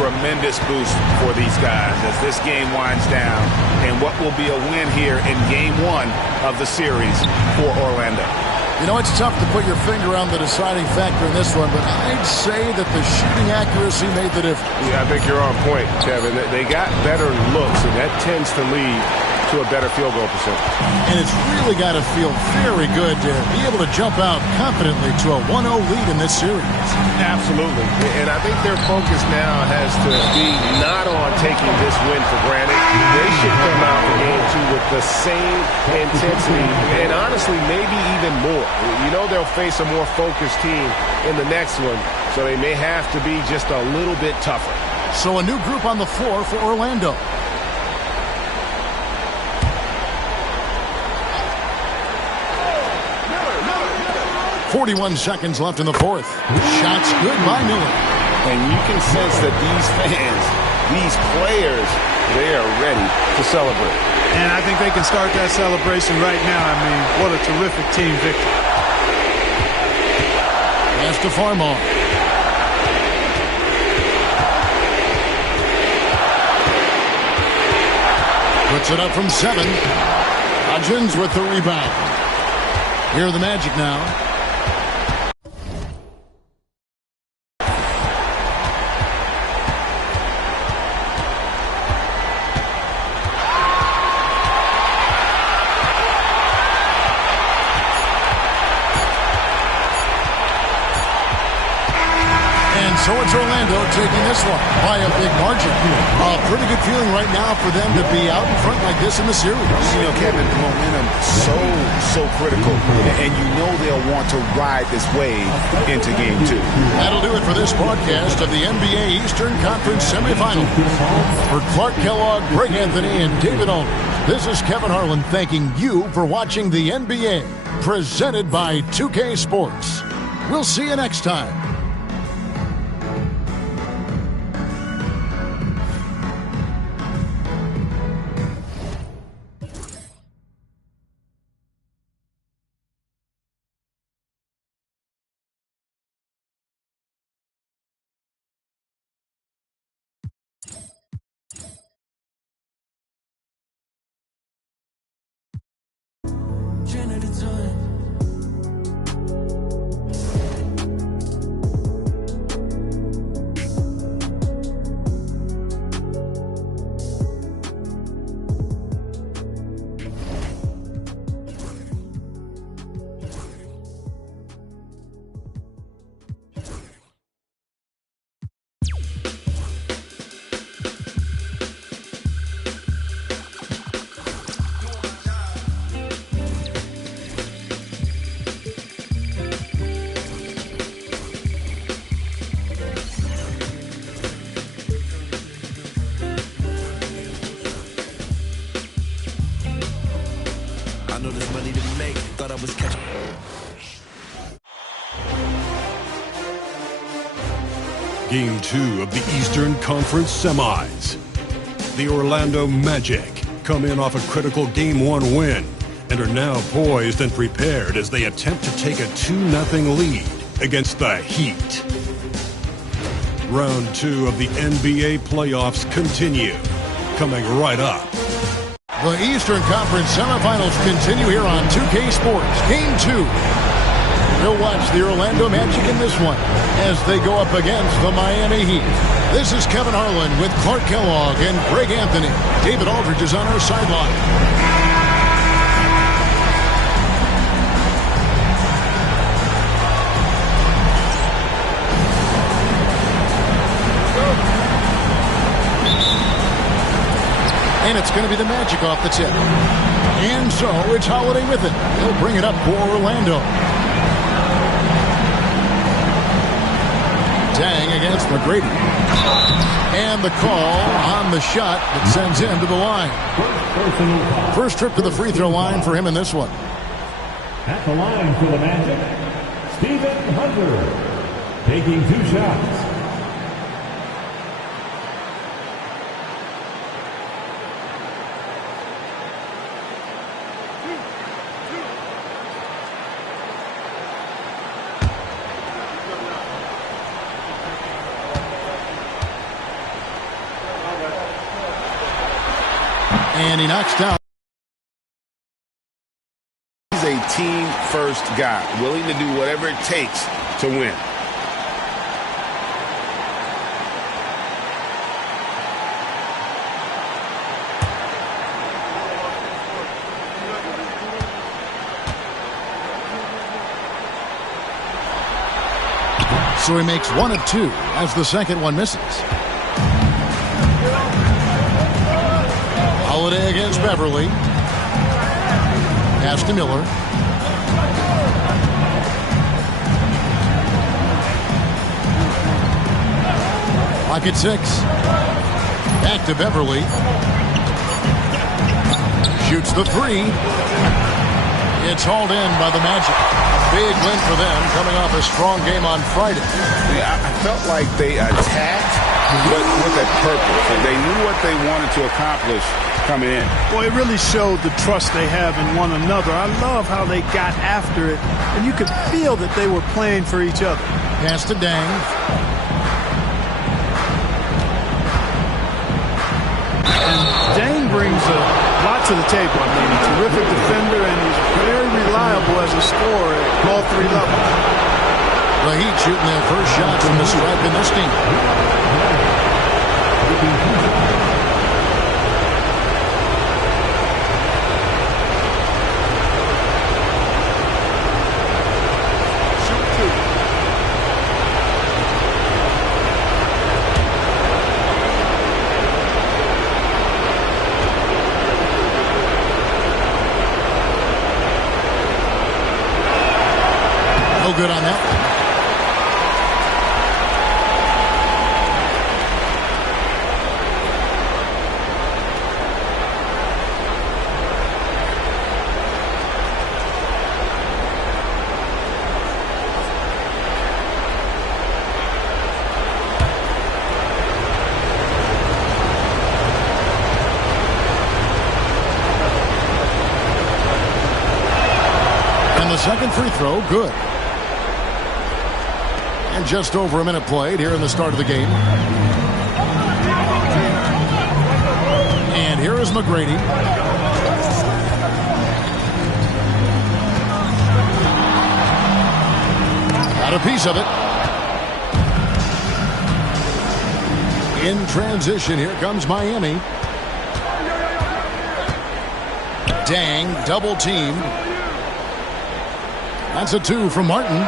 tremendous boost for these guys as this game winds down and what will be a win here in Game 1 of the series for Orlando. You know, it's tough to put your finger on the deciding factor in this one, but I'd say that the shooting accuracy made the difference. Yeah, I think you're on point, Kevin. They got better looks, and that tends to lead to a better field goal percentage. And it's really got to feel very good to be able to jump out confidently to a 1-0 lead in this series. Absolutely. And I think their focus now has to be not on taking this win for granted. They should come out for Game 2 with the same intensity and honestly maybe even more. You know they'll face a more focused team in the next one, so they may have to be just a little bit tougher. So a new group on the floor for Orlando. 41 seconds left in the fourth. Shots good by Miller. And you can sense that these fans, these players, they are ready to celebrate. And I think they can start that celebration right now. I mean, what a terrific team victory. Pass to Farmar. Puts it up from 7. Hodgins with the rebound. Here are the Magic now. So it's Orlando taking this one by a big margin. A pretty good feeling right now for them to be out in front like this in the series. You know, Kevin, momentum so critical. And you know they'll want to ride this wave into Game 2. That'll do it for this broadcast of the NBA Eastern Conference Semifinals. For Clark Kellogg, Greg Anthony, and David Aldridge, this is Kevin Harlan thanking you for watching the NBA, presented by 2K Sports. We'll see you next time. Game 2 of the Eastern Conference Semis. The Orlando Magic come in off a critical Game 1 win and are now poised and prepared as they attempt to take a 2-0 lead against the Heat. Round 2 of the NBA playoffs continue, coming right up. The Eastern Conference Semifinals continue here on 2K Sports. Game 2. We'll watch the Orlando Magic in this one as they go up against the Miami Heat. This is Kevin Harlan with Clark Kellogg and Greg Anthony. David Aldridge is on our sideline. And it's going to be the Magic off the tip. And so it's Holiday with it. He'll bring it up for Orlando. Dang against McGrady. And the call on the shot that sends him to the line. First trip to the free throw line for him in this one. At the line for the Magic, Stephen Hunter, taking 2 shots. And he knocks down. He's a team-first guy, willing to do whatever it takes to win. So he makes 1 of 2 as the second one misses. Holiday against Beverly. Pass to Miller. Pocket 6. Back to Beverly. Shoots the 3. It's hauled in by the Magic. Big win for them, coming off a strong game on Friday. Yeah, I felt like they attacked, but with a purpose. They knew what they wanted to accomplish coming in. Well, it really showed the trust they have in one another. I love how they got after it, and you could feel that they were playing for each other. Pass to Dang. And Dang brings a lot to the table. I mean, a terrific defender, and he's very reliable as a scorer at all 3 levels. The Heat shooting their first shots from the stripe in this game. Good on that one. And the second free throw, good. And just over a minute played here in the start of the game. And here is McGrady. Got a piece of it. In transition, here comes Miami. Dang, double teamed. That's a 2 from Martin.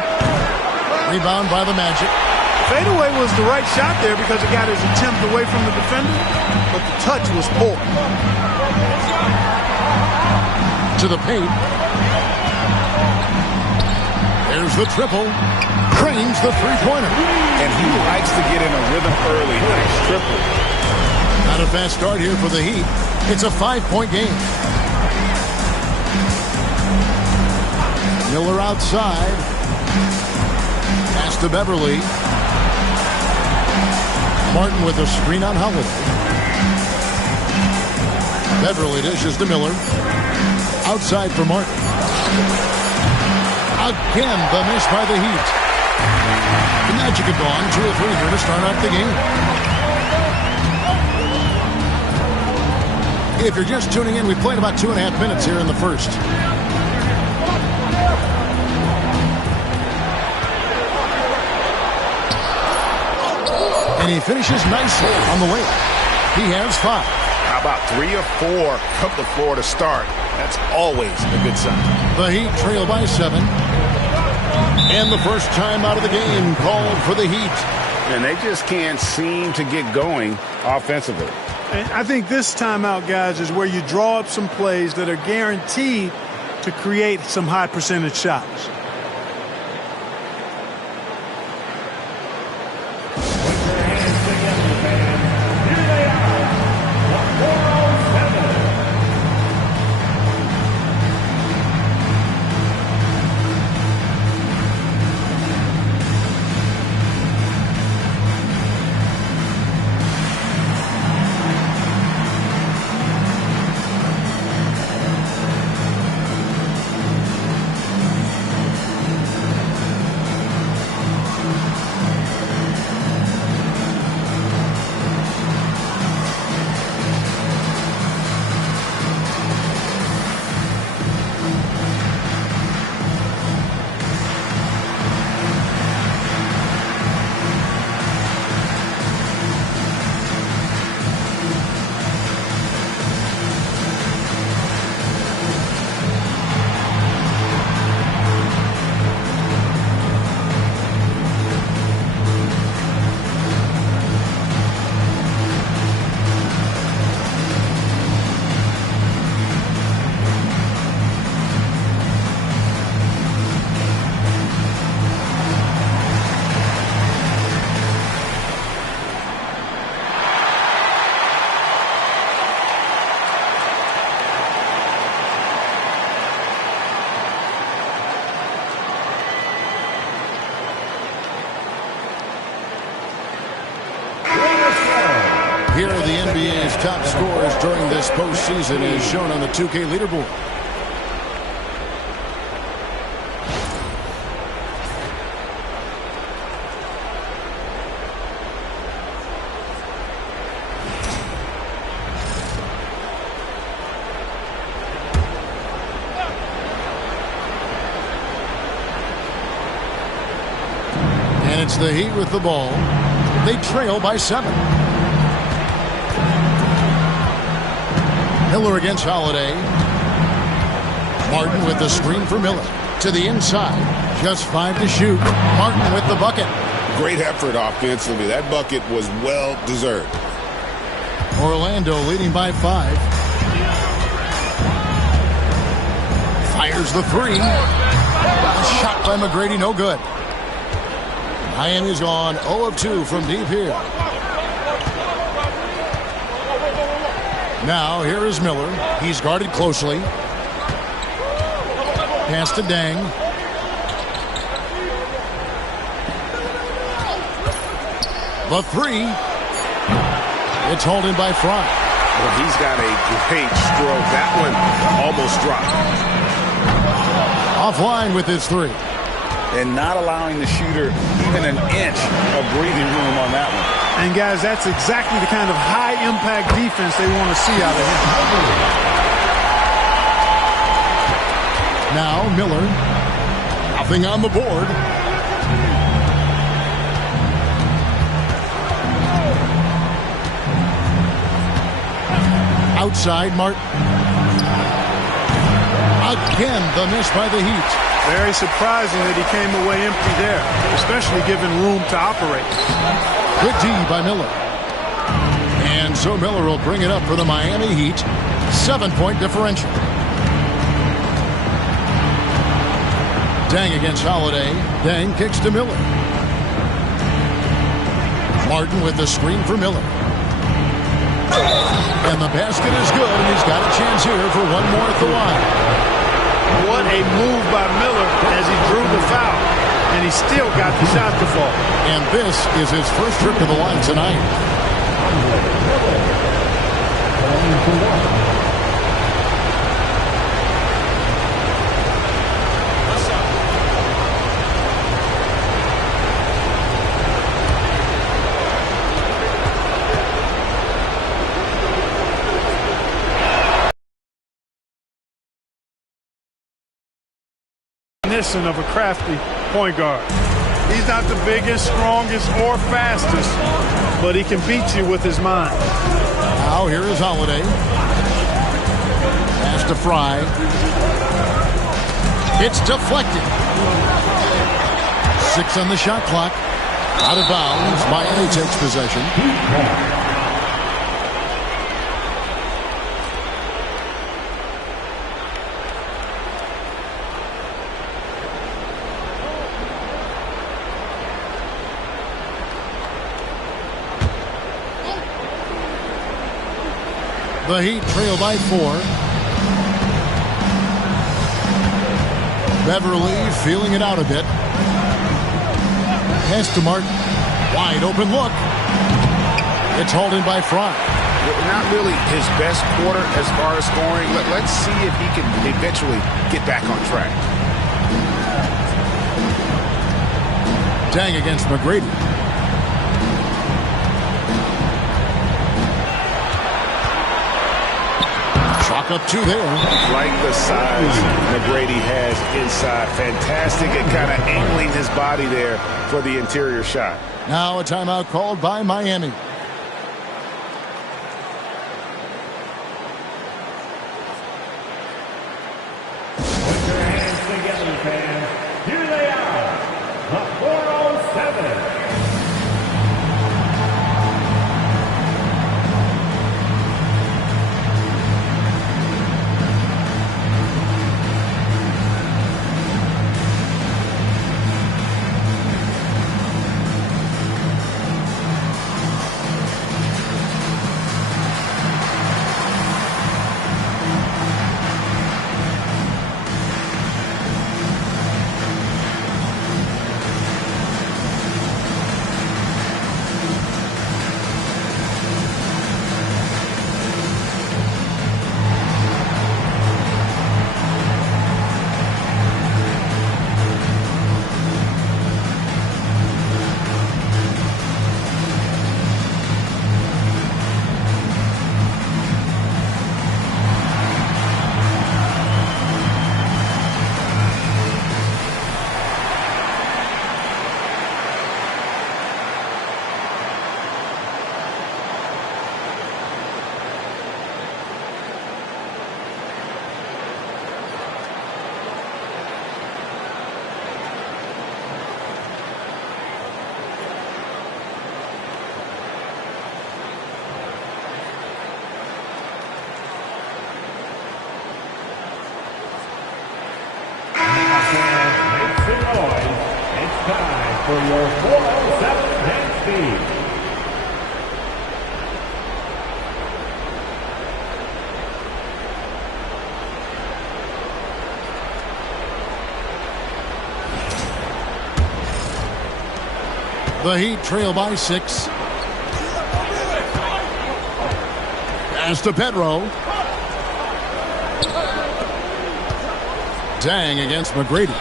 Rebound by the Magic. Fadeaway was the right shot there because it got his attempt away from the defender, but the touch was poor. To the paint. There's the triple. Cranes the three-pointer. And he likes to get in a rhythm early. Nice triple. Not a fast start here for the Heat. It's a 5-point game. Miller outside. Pass to Beverly. Martin with a screen on Holiday. Beverly dishes to Miller. Outside for Martin. Again, the miss by the Heat. The Magic have gone 2 of 3 here to start off the game. If you're just tuning in, we played about 2.5 minutes here in the first. And he finishes nicely on the way. He has 5. How about 3 or 4 from the floor to start? That's always a good sign. The Heat trail by 7. And the first time out of the game called for the Heat. And they just can't seem to get going offensively. And I think this timeout, guys, is where you draw up some plays that are guaranteed to create some high percentage shots. Here are the NBA's top scorers during this postseason as shown on the 2K leaderboard. And it's the Heat with the ball. They trail by 7. Miller against Holiday. Martin with the screen for Miller. To the inside. Just 5 to shoot. Martin with the bucket. Great effort offensively. That bucket was well deserved. Orlando leading by 5. Fires the 3. A shot by McGrady, no good. Miami's gone 0 of 2 from deep here. Now, here is Miller. He's guarded closely. Pass to Dang. The 3. It's holding by Front. Well, he's got a great stroke. That one almost dropped. Offline with his 3. And not allowing the shooter even an inch of breathing room on that one. And, guys, that's exactly the kind of high-impact defense they want to see out of him. Now, Miller. Nothing on the board. Outside, Martin. Again, the miss by the Heat. Very surprising that he came away empty there, especially given room to operate. Good D by Miller. And so Miller will bring it up for the Miami Heat. 7-point differential. Dang against Holiday. Dang kicks to Miller. Martin with the screen for Miller. And the basket is good, and he's got a chance here for one more at the line. What a move by Miller as he drew the foul. And he still got the shot to fall. And this is his first trip to the line tonight. Of a crafty point guard. He's not the biggest, strongest, or fastest, but he can beat you with his mind. Now here is Holiday. Pass to Fry. It's deflected. 6 on the shot clock. Out of bounds. Miami takes possession. The Heat trail by 4. Beverly feeling it out a bit. Pass to Martin. Wide open look. It's holding by Front. Not really his best quarter as far as scoring. Let's see if he can eventually get back on track. Dang against McGrady. Chalk up 2 there. Like the size McGrady has inside. Fantastic at kind of angling his body there for the interior shot. Now a timeout called by Miami. Put your hands together, fans. Here they are, the 407. your 407 hand speed. The Heat trail by 6. Pass to Pedro. Dang against McGrady.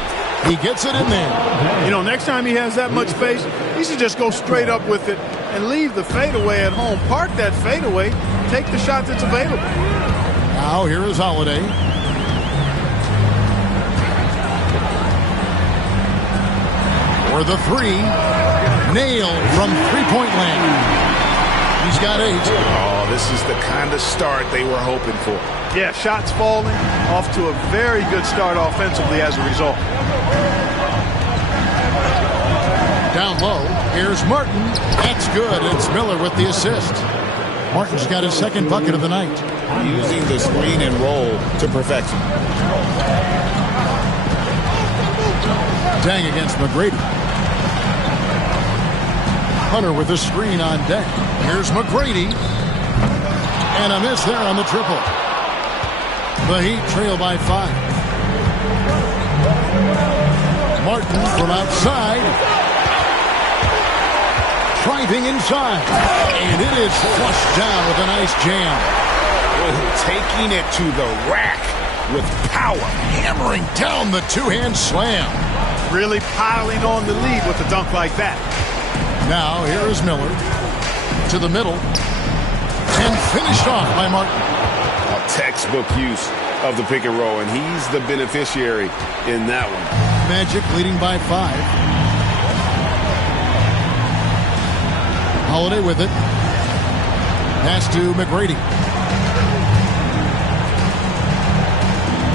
He gets it in there. You know, next time he has that much space, he should just go straight up with it and leave the fadeaway at home. Park that fadeaway. Take the shot that's available. Now here is Holiday. For the 3. Nailed from three-point land. He's got 8. Oh, this is the kind of start they were hoping for. Yeah, shots falling. Off to a very good start offensively as a result. Down low, here's Martin. That's good. It's Miller with the assist. Martin's got his second bucket of the night. Using the screen and roll to perfection. Dang against McGrady. Hunter with the screen on deck. Here's McGrady. And a miss there on the triple. The Heat trail by 5. Martin from outside. Driving inside. And it is flushed down with a nice jam. Taking it to the rack with power. Hammering down the two-hand slam. Really piling on the lead with a dunk like that. Now here is Miller to the middle and finished off by Martin. A textbook use of the pick and roll, and he's the beneficiary in that one. Magic leading by 5. Holiday with it. Pass to McGrady.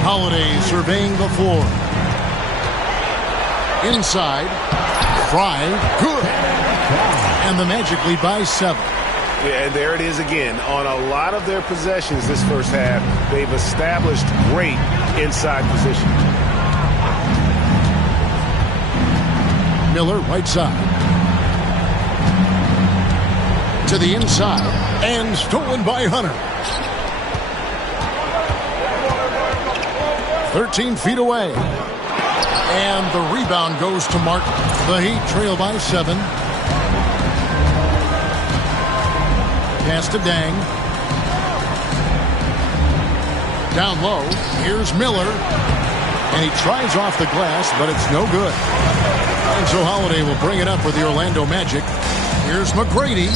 Holiday surveying the floor. Inside. Fry. Good. And the Magic lead by 7. Yeah, and there it is again. On a lot of their possessions this first half, they've established great inside position. Miller, right side. To the inside. And stolen by Hunter. 13 feet away. And the rebound goes to Martin. The Heat trail by 7. Pass to Dang. Down low. Here's Miller. And he tries off the glass, but it's no good. And so Holiday will bring it up with the Orlando Magic. Here's McGrady.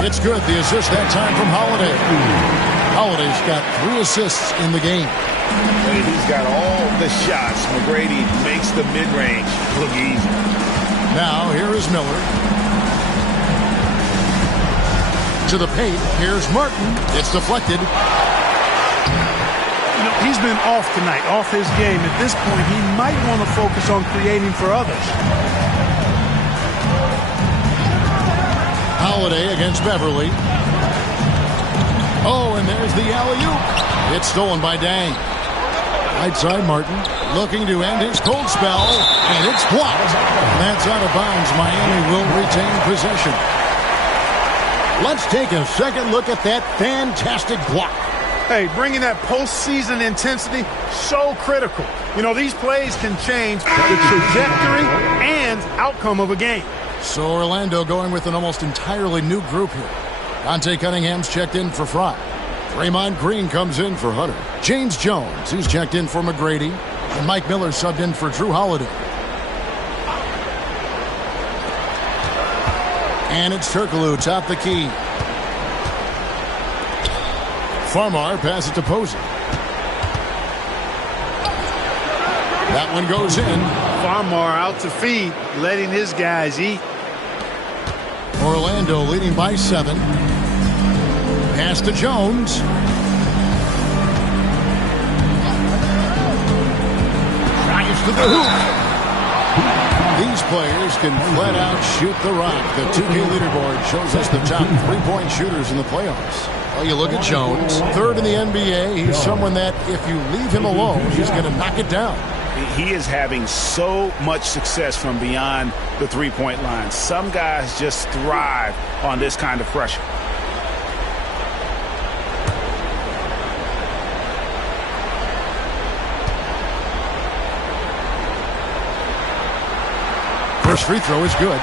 It's good. The assist that time from Holiday. Holiday's got 3 assists in the game. He's got all the shots. McGrady makes the mid-range look easy. Now here is Miller. To the paint. Here's Martin. It's deflected. You know, he's been off tonight, off his game. At this point, he might want to focus on creating for others. Holiday against Beverly. Oh, and there's the alley-oop. It's stolen by Dang. Right side, Martin looking to end his cold spell, and it's blocked. That's out of bounds. Miami will retain possession. Let's take a second look at that fantastic block. Hey, bringing that postseason intensity, so critical. You know, these plays can change the trajectory and outcome of a game. So Orlando going with an almost entirely new group here. Dante Cunningham's checked in for Fry. Draymond Green comes in for Hunter. James Jones, he's checked in for McGrady. And Mike Miller subbed in for Drew Holiday. And it's Turkoglu, top the key. Farmar passes to Posey. That one goes in. Farmar out to feed, letting his guys eat. Orlando leading by 7. Pass to Jones. Drives to the hoop. These players can flat out shoot the rock. The 2K leaderboard shows us the top 3-point shooters in the playoffs. Well, you look at Jones, 3rd in the NBA. He's someone that if you leave him alone, he's going to knock it down. He is having so much success from beyond the three-point line. Some guys just thrive on this kind of pressure. First free throw is good.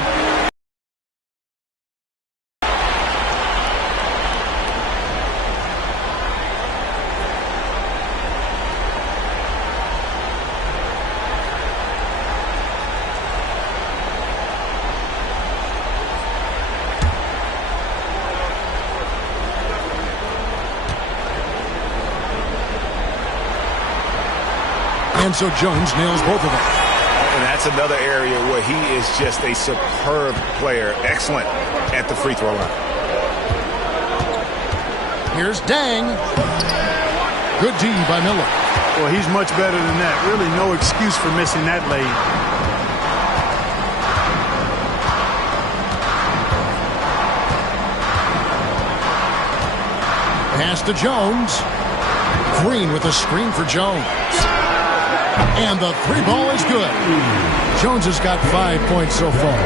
And so Jones nails both of them. And that's another area where he is just a superb player. Excellent at the free throw line. Here's Dang. Good D by Miller. Well, he's much better than that. Really no excuse for missing that lane. Pass to Jones. Green with a screen for Jones. And the three ball is good. Jones has got 5 points so far.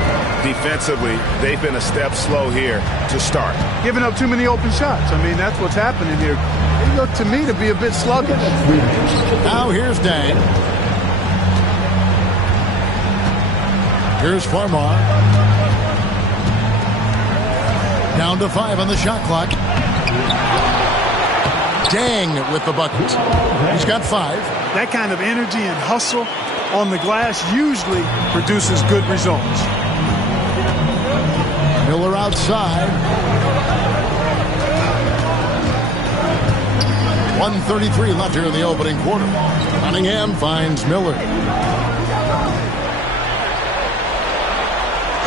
Defensively, they've been a step slow here to start. Giving up too many open shots. I mean, that's what's happening here. They look to me to be a bit sluggish. Now here's Dang. Here's Farmar. Down to 5 on the shot clock. Dang with the bucket. He's got 5. That kind of energy and hustle on the glass usually produces good results. Miller outside. 1:33 left here in the opening quarter. Cunningham finds Miller.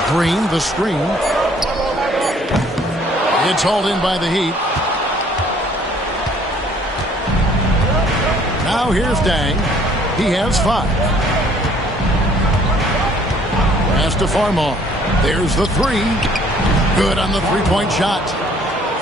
Green, the screen. It's hauled in by the Heat. Now here's Dang. He has 5. Pass to Farmar. There's the 3. Good on the three-point shot.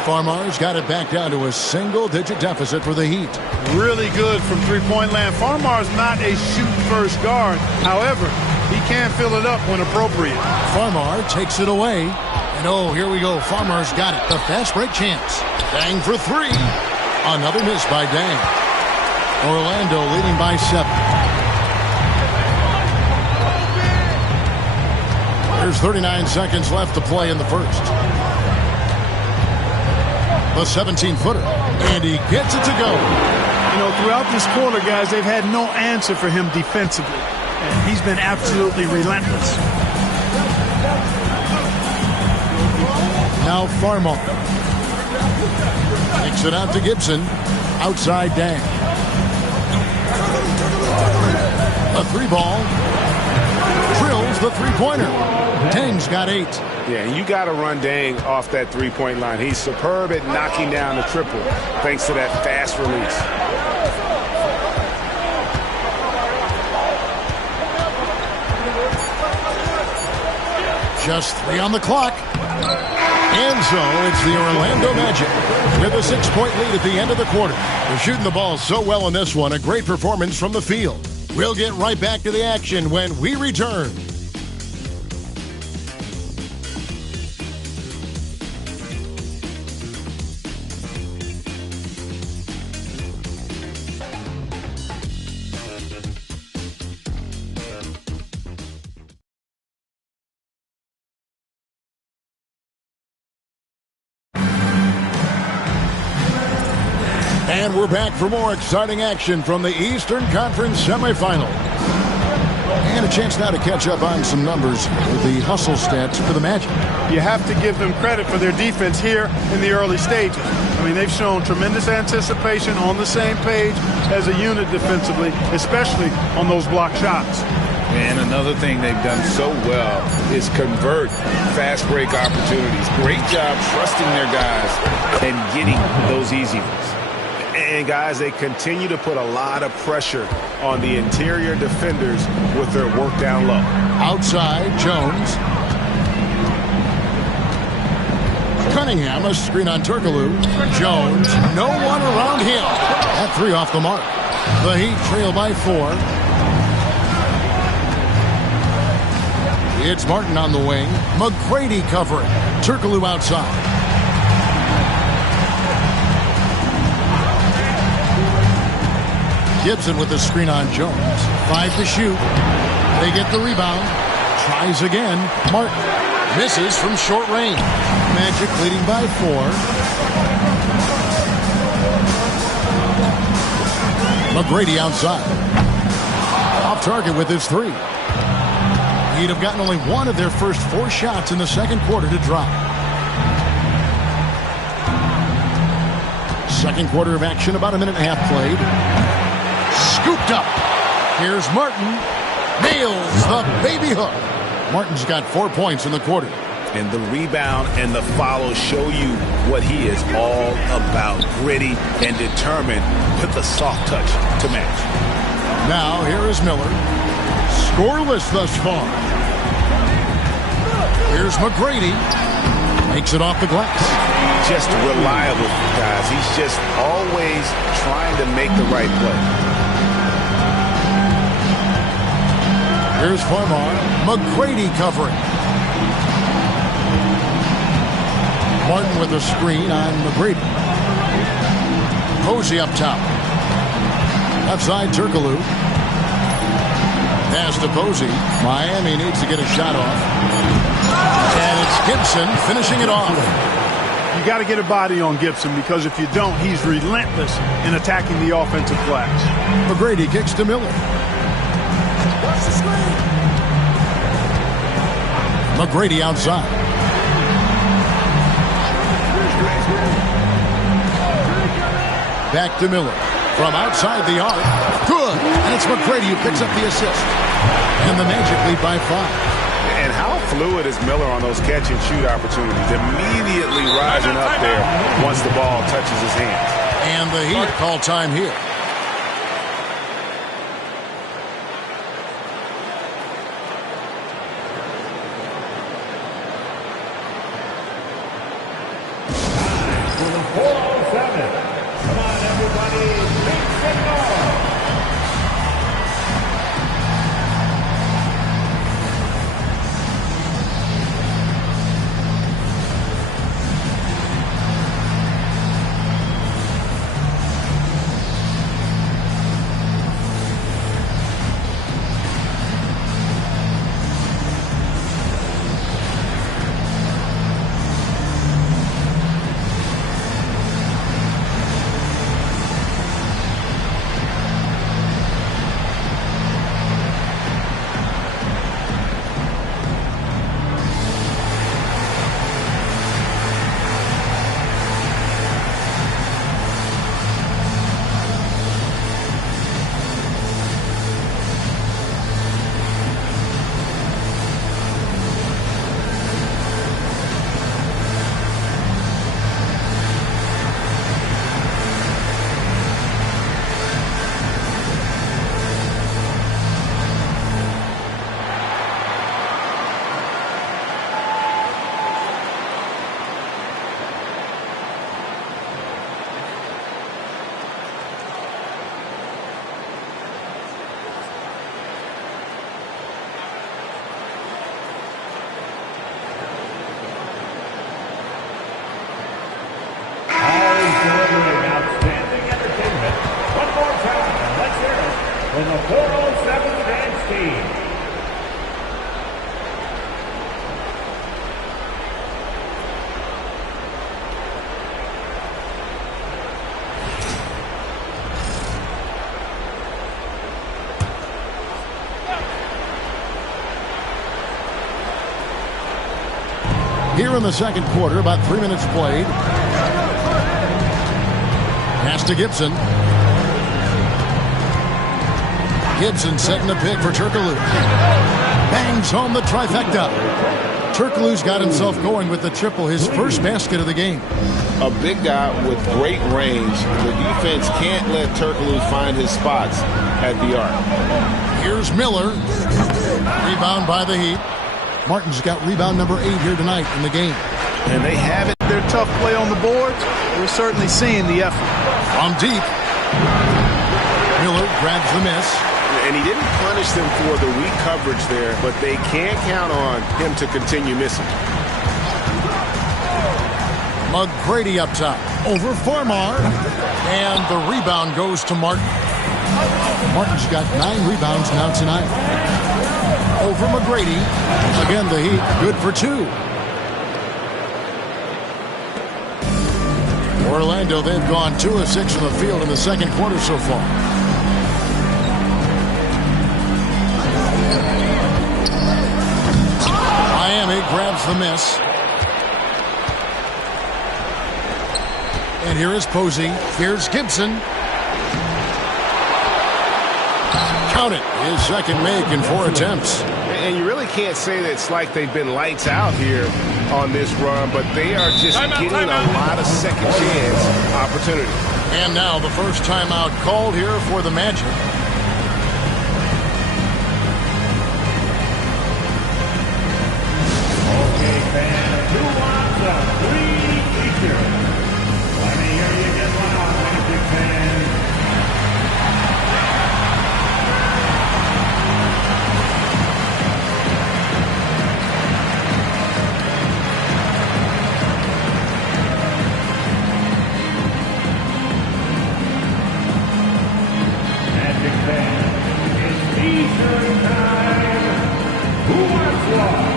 Farmar's got it back down to a single-digit deficit for the Heat. Really good from three-point land. Farmar's not a shoot-first guard. However, he can fill it up when appropriate. Farmar takes it away. And oh, here we go. Farmar's got it. The fast break chance. Dang for 3. Another miss by Dang. Orlando leading by 7. There's 39 seconds left to play in the first. The 17-footer. And he gets it to go. You know, throughout this quarter, guys, they've had no answer for him defensively. And he's been absolutely relentless. Now Farmar. Takes it out to Gibson. Outside Dang. A 3-ball. Drills the three-pointer. Dang's got 8. Yeah, and you got to run Dang off that three-point line. He's superb at knocking down the triple thanks to that fast release. Just 3 on the clock. And so it's the Orlando Magic with a 6-point lead at the end of the quarter. They're shooting the ball so well in this one. A great performance from the field. We'll get right back to the action when we return. And we're back for more exciting action from the Eastern Conference semifinal. And a chance now to catch up on some numbers with the hustle stats for the Magic. You have to give them credit for their defense here in the early stages. I mean, they've shown tremendous anticipation, on the same page as a unit defensively, especially on those block shots. And another thing they've done so well is convert fast break opportunities. Great job trusting their guys and getting those easy ones. And, guys, they continue to put a lot of pressure on the interior defenders with their work down low. Outside, Jones. Cunningham, a screen on Turkoglu. Jones, no one around him. That 3 off the mark. The Heat trail by 4. It's Martin on the wing. McGrady covering. Turkoglu outside. Gibson with the screen on Jones. 5 to shoot. They get the rebound. Tries again. Martin misses from short range. Magic leading by 4. McGrady outside. Off target with his 3. He'd have gotten only one of their first 4 shots in the second quarter to drop. Second quarter of action, about a minute and a half played. Scooped up. Here's Martin. Nails the baby hook. Martin's got 4 points in the quarter. And the rebound and the follow show you what he is all about. Gritty and determined with the soft touch to match. Now here is Miller. Scoreless thus far. Here's McGrady. Makes it off the glass. Just reliable, guys. He's just always trying to make the right play. Here's Farmar. McGrady covering. Martin with a screen on McGrady. Posey up top. Left side, Turkoglu. Pass to Posey. Miami needs to get a shot off. And it's Gibson finishing it off. You got to get a body on Gibson, because if you don't, he's relentless in attacking the offensive glass. McGrady kicks to Miller. McGrady outside. Back to Miller. From outside the arc. Good. And it's McGrady who picks up the assist. And the Magic lead by 5. And how fluid is Miller on those catch-and-shoot opportunities? Immediately rising up there once the ball touches his hands. And the Heat call time here. In the 407 dance team. Here in the second quarter, about 3 minutes played. Pass to Gibson. Gibson setting the pick for Turkoglu. Bangs home the trifecta. Turkoglu's got himself going with the triple, his first basket of the game. A big guy with great range. The defense can't let Turkoglu find his spots at the arc. Here's Miller. Rebound by the Heat. Martin's got rebound number 8 here tonight in the game. And they have it. Their tough play on the boards, we're certainly seeing the effort. From deep. Miller grabs the miss. And he didn't punish them for the weak coverage there, but they can't count on him to continue missing. McGrady up top. Over Farmar. And the rebound goes to Martin. Martin's got 9 rebounds now tonight. Over McGrady. Again, the Heat good for 2. Orlando, they've gone 2 of 6 from the field in the second quarter so far. Miami grabs the miss. And here is Posey. Here's Gibson. Count it. His second make in 4 attempts. And you really can't say that it's like they've been lights out here on this run, but they are just getting a lot of second chance opportunity. And now the first timeout called here for the Magic. Okay, fans, who wants a free feature? Let me hear you get loud, Magic fans. Magic fans, it's T-shirt time. Who wants one?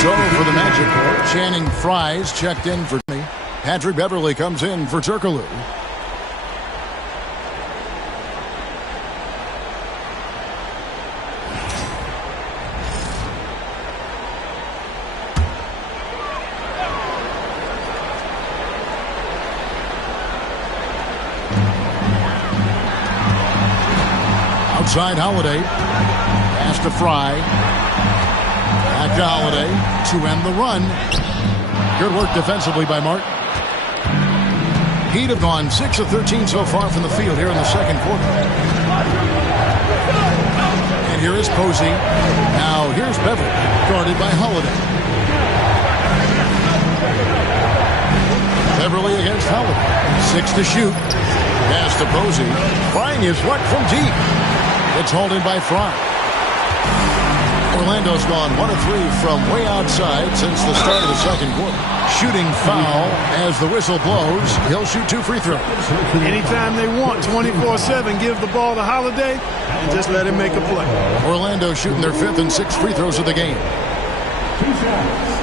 So for the Magic, Channing Frye's checked in for me. Patrick Beverly comes in for Turkoglu. Outside Holiday. Pass to Fry. Back to Holiday to end the run. Good work defensively by Martin. Heat have gone 6 of 13 so far from the field here in the second quarter. And here is Posey. Now here's Beverly, guarded by Holiday. Beverly against Holiday. 6 to shoot. Pass to Posey. Frying his luck from deep. It's hauled in by Fry. Orlando's gone 1 of 3 from way outside since the start of the second quarter. Shooting foul as the whistle blows. He'll shoot 2 free throws. Anytime they want, 24/7, give the ball to Holiday and just let him make a play. Orlando shooting their 5th and 6th free throws of the game. 2 shots.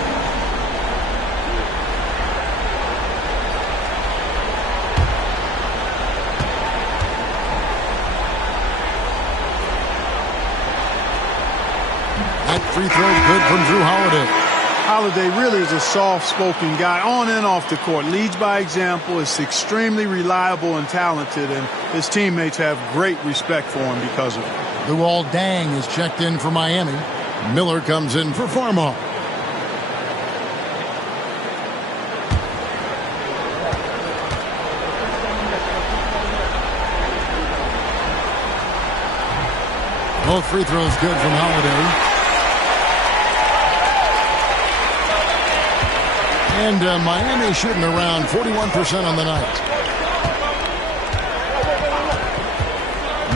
Free throw good from Drew Holiday. Holiday really is a soft-spoken guy on and off the court. Leads by example, is extremely reliable and talented, and his teammates have great respect for him because of it. Luol Deng is checked in for Miami. Miller comes in for Farmar. Both free throws good from Holiday. And Miami shooting around 41% on the night.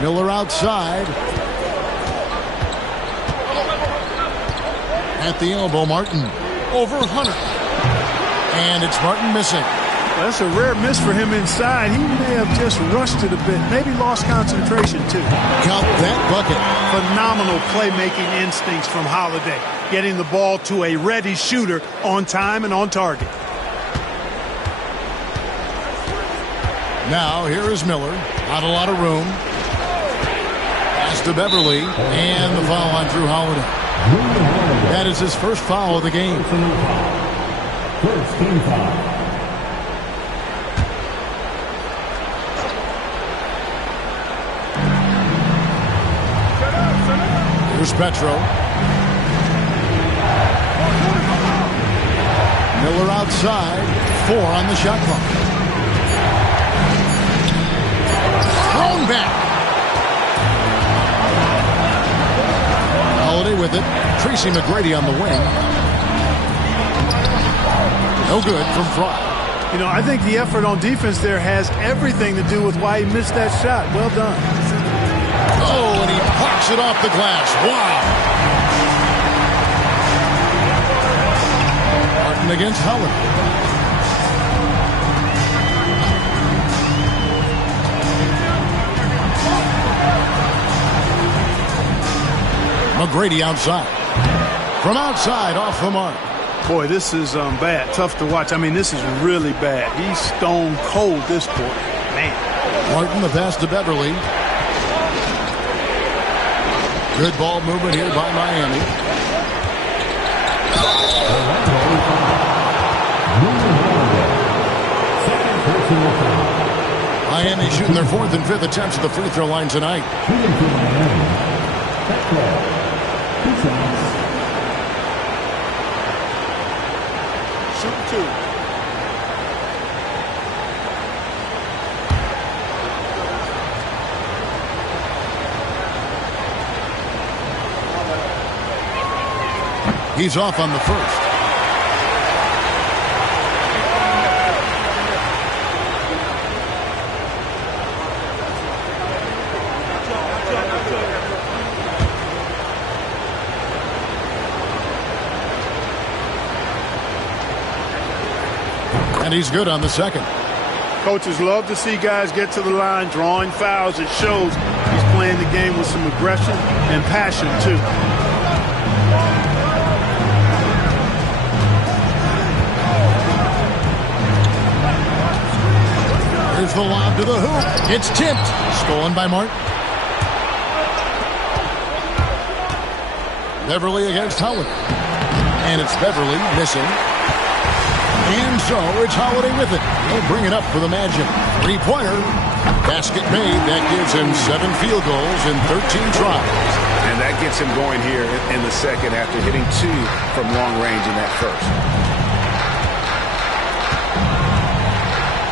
Miller outside. At the elbow, Martin. Over Hunter. And it's Martin missing. Well, that's a rare miss for him inside. He may have just rushed it a bit, maybe lost concentration too. Count that bucket. Phenomenal playmaking instincts from Holiday, getting the ball to a ready shooter on time and on target. Now here is Miller. Not a lot of room. Pass to Beverly. And the foul on Drew Holiday. That is his first foul of the game. First team foul. Here's Petro. Miller outside. 4 on the shot clock. Thrown back. Holiday with it. Tracy McGrady on the wing. No good from Fry. You know, I think the effort on defense there has everything to do with why he missed that shot. Well done. Oh, and he parks it off the glass. Wow. Martin against Howard. McGrady outside. From outside, off the mark. Boy, this is bad. Tough to watch. I mean, this is really bad. He's stone cold this quarter. Man. Martin, the pass to Beverly. Good ball movement here by Miami. Miami shooting their 4th and 5th attempts at the free throw line tonight. Shoot 2. He's off on the first. And he's good on the second. Coaches love to see guys get to the line, drawing fouls. It shows he's playing the game with some aggression and passion, too. Here's the lob to the hoop. It's tipped. Stolen by Martin. Beverly against Howard. And it's Beverly missing. And so it's Holiday with it. He'll bring it up for the Magic. 3-pointer. Basket made. That gives him 7 field goals in 13 tries. And that gets him going here in the second after hitting 2 from long range in that first.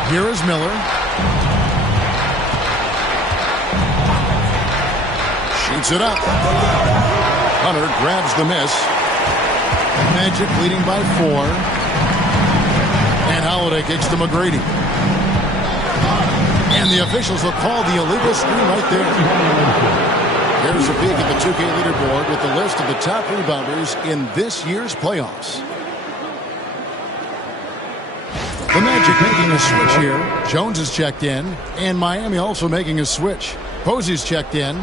Here is Miller. Shoots it up. Hunter grabs the miss. Magic leading by 4. And Holiday kicks to McGrady. And the officials will call the illegal screen right there. Here's a peek at the 2K leaderboard with the list of the top rebounders in this year's playoffs. The Magic making a switch here. Jones is checked in. And Miami also making a switch. Posey's checked in.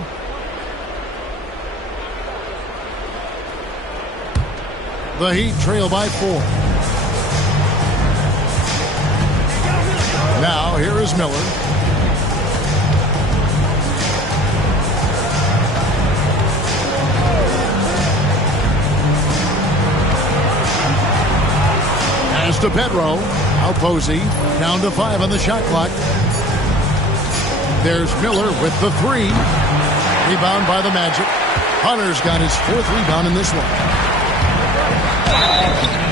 The Heat trail by 4. Now, here is Miller. Pass to Pedro. Now Posey. Down to 5 on the shot clock. There's Miller with the 3. Rebound by the Magic. Hunter's got his 4th rebound in this one.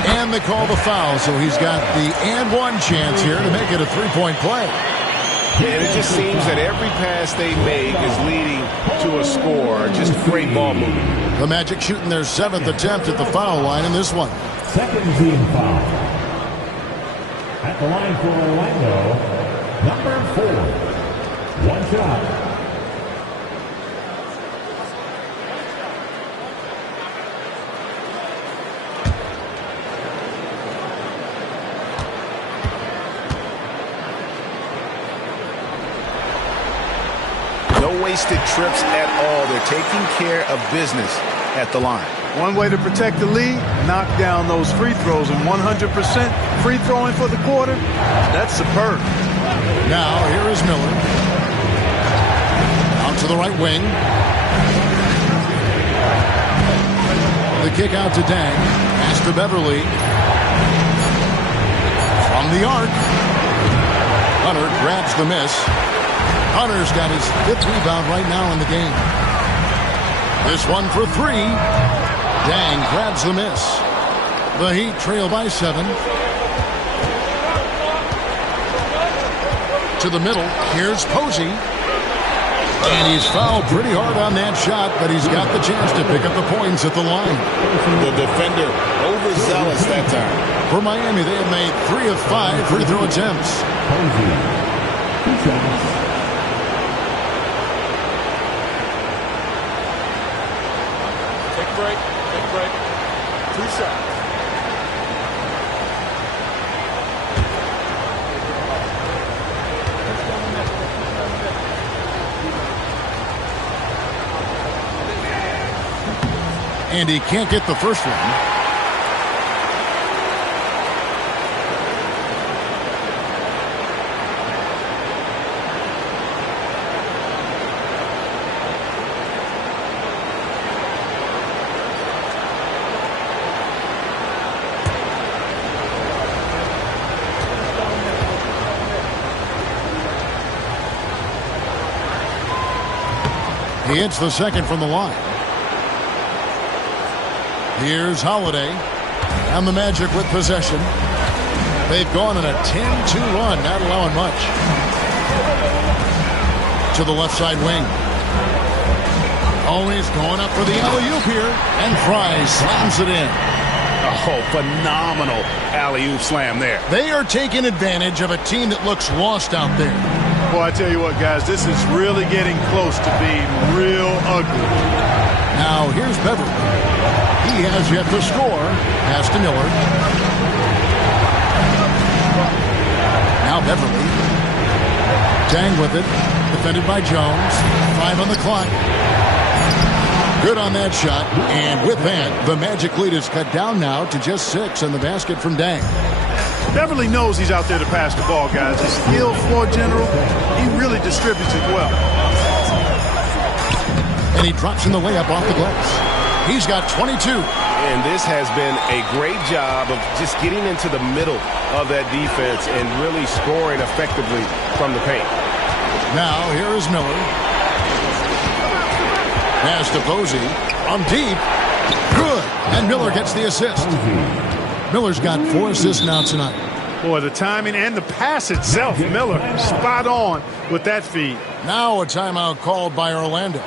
And they call the foul, so he's got the and one chance here to make it a 3-point play. And it just seems that every pass they make is leading to a score. Just great ball movement. The Magic shooting their 7th attempt at the foul line in this one. Second team foul. At the line for Orlando, number 4. 1 shot. wasted trips at all. They're taking care of business at the line. One way to protect the lead, knock down those free throws, and 100% free throwing for the quarter, that's superb. Now, here is Miller. Out to the right wing. The kick out to Dang. Pass to Beverly. From the arc. Hunter grabs the miss. Hunter's got his 5th rebound right now in the game. This one for 3. Dang grabs the miss. The Heat trail by 7. To the middle. Here's Posey. And he's fouled pretty hard on that shot, but he's got the chance to pick up the points at the line. The defender overzealous that time. For Miami, they have made 3 of 5 free throw attempts. Take a break. Take a break. 2 shots. And he can't get the first one. He hits the second from the line. Here's Holiday. And the Magic with possession. They've gone on a 10-2 run, not allowing much. To the left side wing. Always going up for the alley-oop here. And Fry slams it in. Oh, phenomenal alley-oop slam there. They are taking advantage of a team that looks lost out there. Boy, I tell you what, guys, this is really getting close to being real ugly. Now, here's Beverly. He has yet to score. Pass to Miller. Now Beverly. Dang with it. Defended by Jones. 5 on the clock. Good on that shot. And with that, the Magic lead is cut down now to just 6 in the basket from Dang. Beverly knows he's out there to pass the ball, guys. His skill, floor general, he really distributes it well. And he drops in the layup off the glass. He's got 22. And this has been a great job of just getting into the middle of that defense and really scoring effectively from the paint. Now, here is Miller. Pass to Posey. On deep. Good. And Miller gets the assist. Miller's got 4 assists now tonight. Boy, the timing and the pass itself, Miller, spot on with that feed. Now a timeout called by Orlando.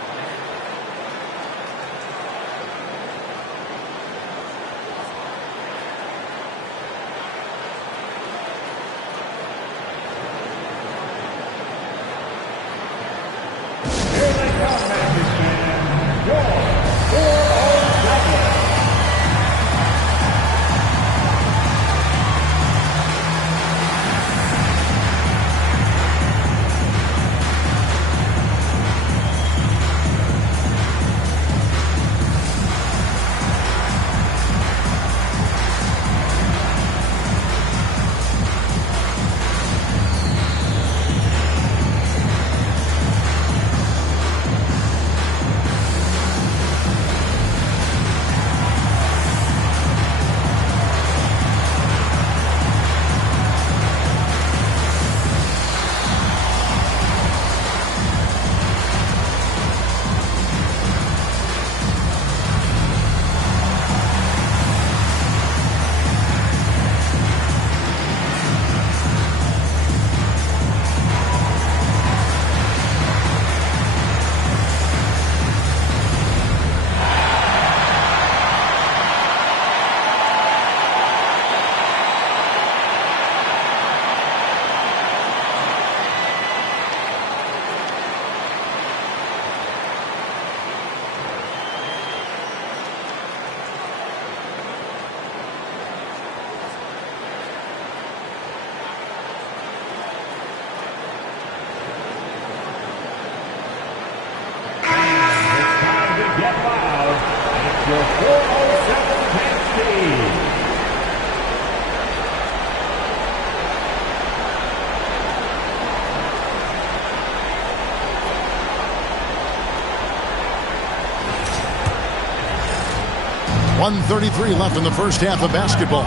1:33 left in the first half of basketball.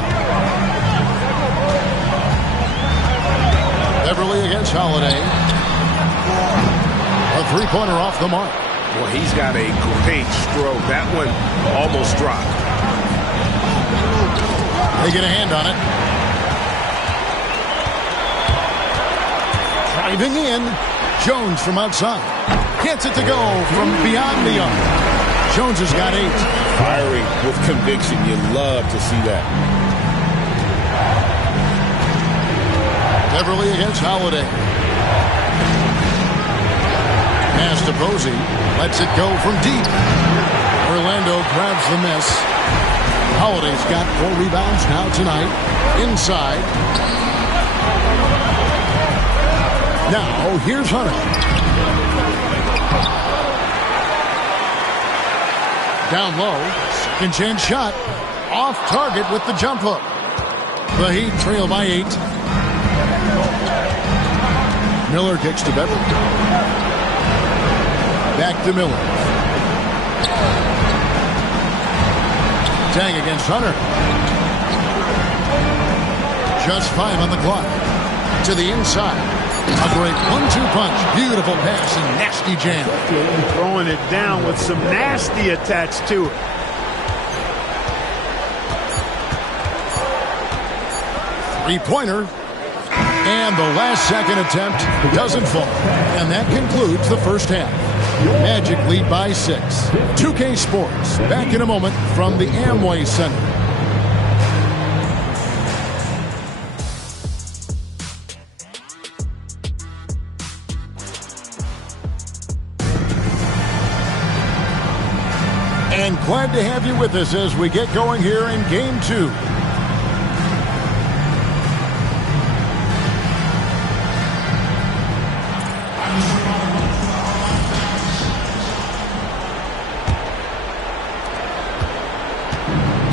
Beverly against Holiday. A three-pointer off the mark. Well, he's got a great stroke. That one almost dropped. They get a hand on it. Driving in. Jones from outside. Gets it to go from beyond the arc. Jones has got 8. Firing with conviction. You love to see that. Beverly against Holiday. Pass to Posey. Lets it go from deep. Orlando grabs the miss. Holiday's got 4 rebounds now tonight. Inside. Now, here's Hunter. Down low. Second chance shot. Off target with the jump hook. The Heat trail by 8. Miller kicks to Beverly. Back to Miller. Tang against Hunter. Just 5 on the clock. To the inside. A great 1-2 punch. Beautiful pass and nasty jam. Throwing it down with some nasty attached to it. Three-pointer. And the last second attempt doesn't fall. And that concludes the first half. Magic lead by 6. 2K Sports. Back in a moment from the Amway Center. And glad to have you with us as we get going here in Game 2.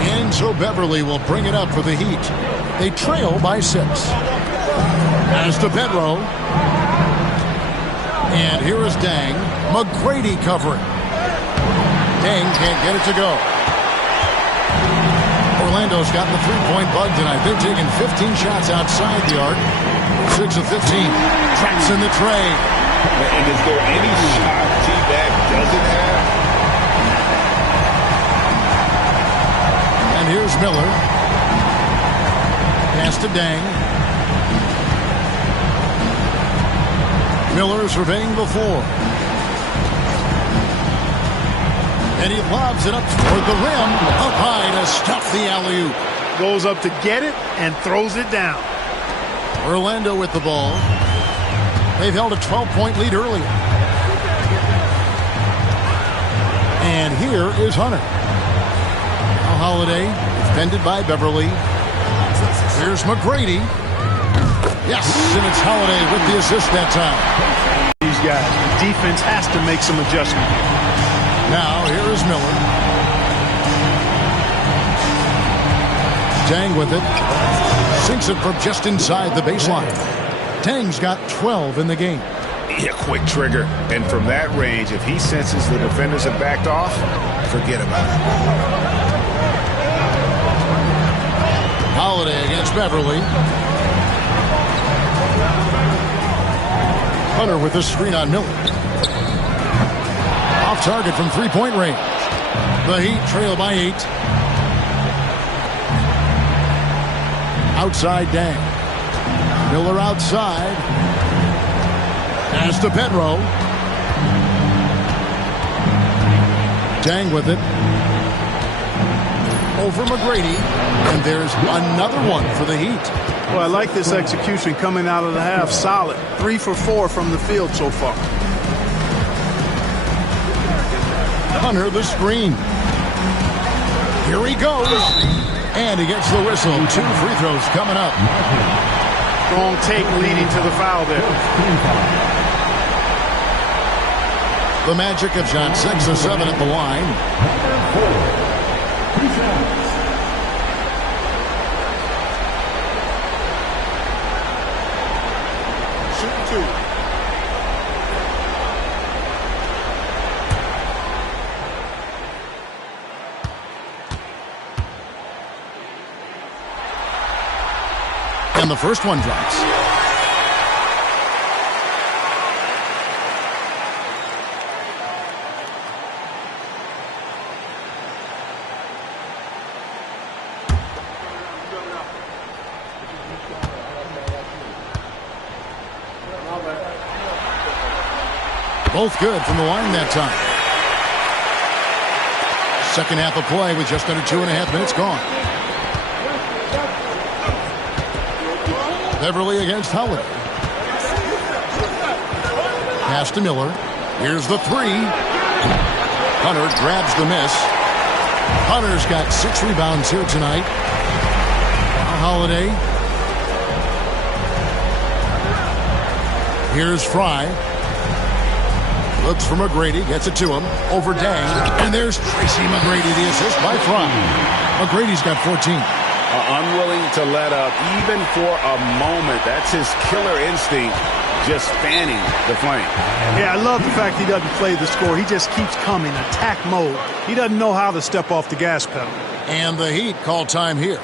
And so Beverly will bring it up for the Heat. They trail by 6. As to Pedro. And here is Dang. McGrady covering. Dang can't get it to go. Orlando's got the three-point bug tonight. They're taking 15 shots outside the arc. 6 of 15. Traps in the tray. And is there any shot T-Bag doesn't have? And here's Miller. Pass to Dang. Miller surveying the floor. And he lobs it up toward the rim. Up high to stuff the alley-oop. Goes up to get it and throws it down. Orlando with the ball. They've held a 12-point lead earlier. And here is Hunter. Now Holiday, defended by Beverly. Here's McGrady. Yes, and it's Holiday with the assist that time. These guys, the defense has to make some adjustments. Now, here is Miller. Tang with it. Sinks it from just inside the baseline. Tang's got 12 in the game. Yeah, quick trigger. And from that range, if he senses the defenders have backed off, forget about it. Holiday against Beverly. Hunter with the screen on Miller. Off target from three-point range. The Heat trail by 8. Outside Dang. Miller outside. Pass to Pedro. Dang with it. Over McGrady. And there's another one for the Heat. Well, I like this execution coming out of the half. Solid. 3 for 4 from the field so far. Hunter the screen. Here he goes. And he gets the whistle. 2 free throws coming up. Strong take leading to the foul there. The Magic have shot 6 of 7 at the line. Shoot 2. And the first one drops. Both good from the line that time. Second half of play with just under 2.5 minutes gone. Beverly against Holiday. Pass to Miller. Here's the three. Hunter grabs the miss. Hunter's got 6 rebounds here tonight. Holiday. Here's Fry. Looks for McGrady, gets it to him, over Dang, and there's Tracy McGrady, the assist by Fry. McGrady's got 14. Unwilling to let up, even for a moment. That's his killer instinct, just fanning the flame. Yeah, I love the fact he doesn't play the score. He just keeps coming, attack mode. He doesn't know how to step off the gas pedal. And the Heat call time here.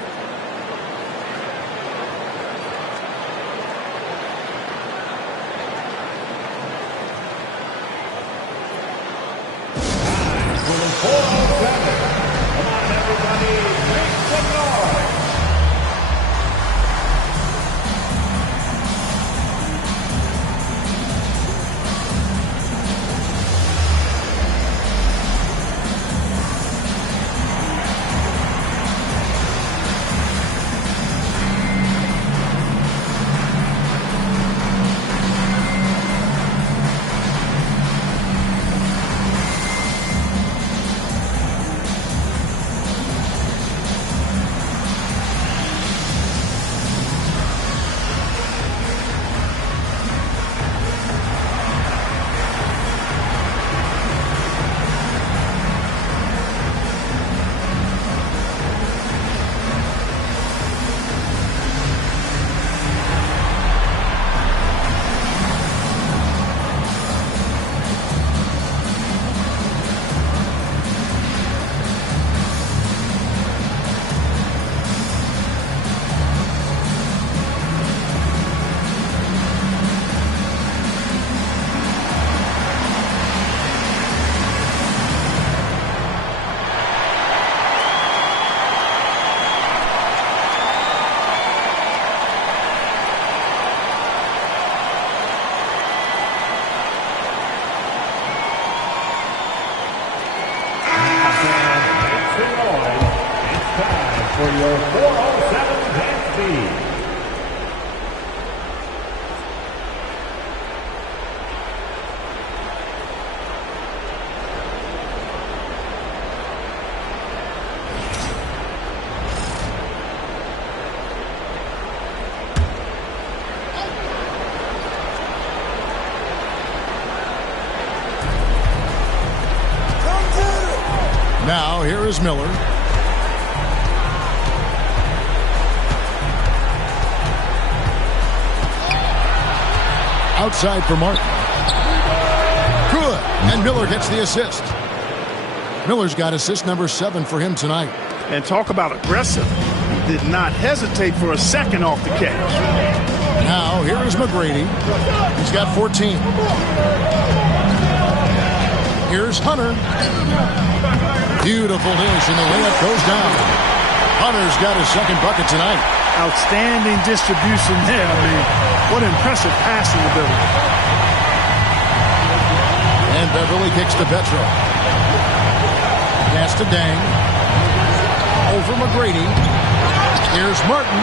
For your 407 dance feed. Now here is Miller. Outside for Martin. Good. And Miller gets the assist. Miller's got assist number 7 for him tonight. And talk about aggressive. He did not hesitate for a second off the catch. Now here is McGrady. He's got 14. Here's Hunter. Beautiful dish, and the layup goes down. Hunter's got his second bucket tonight. Outstanding distribution there. I mean, what impressive passing ability. And Beverly kicks to Petro. Pass to Dang. Over McGrady. Here's Martin.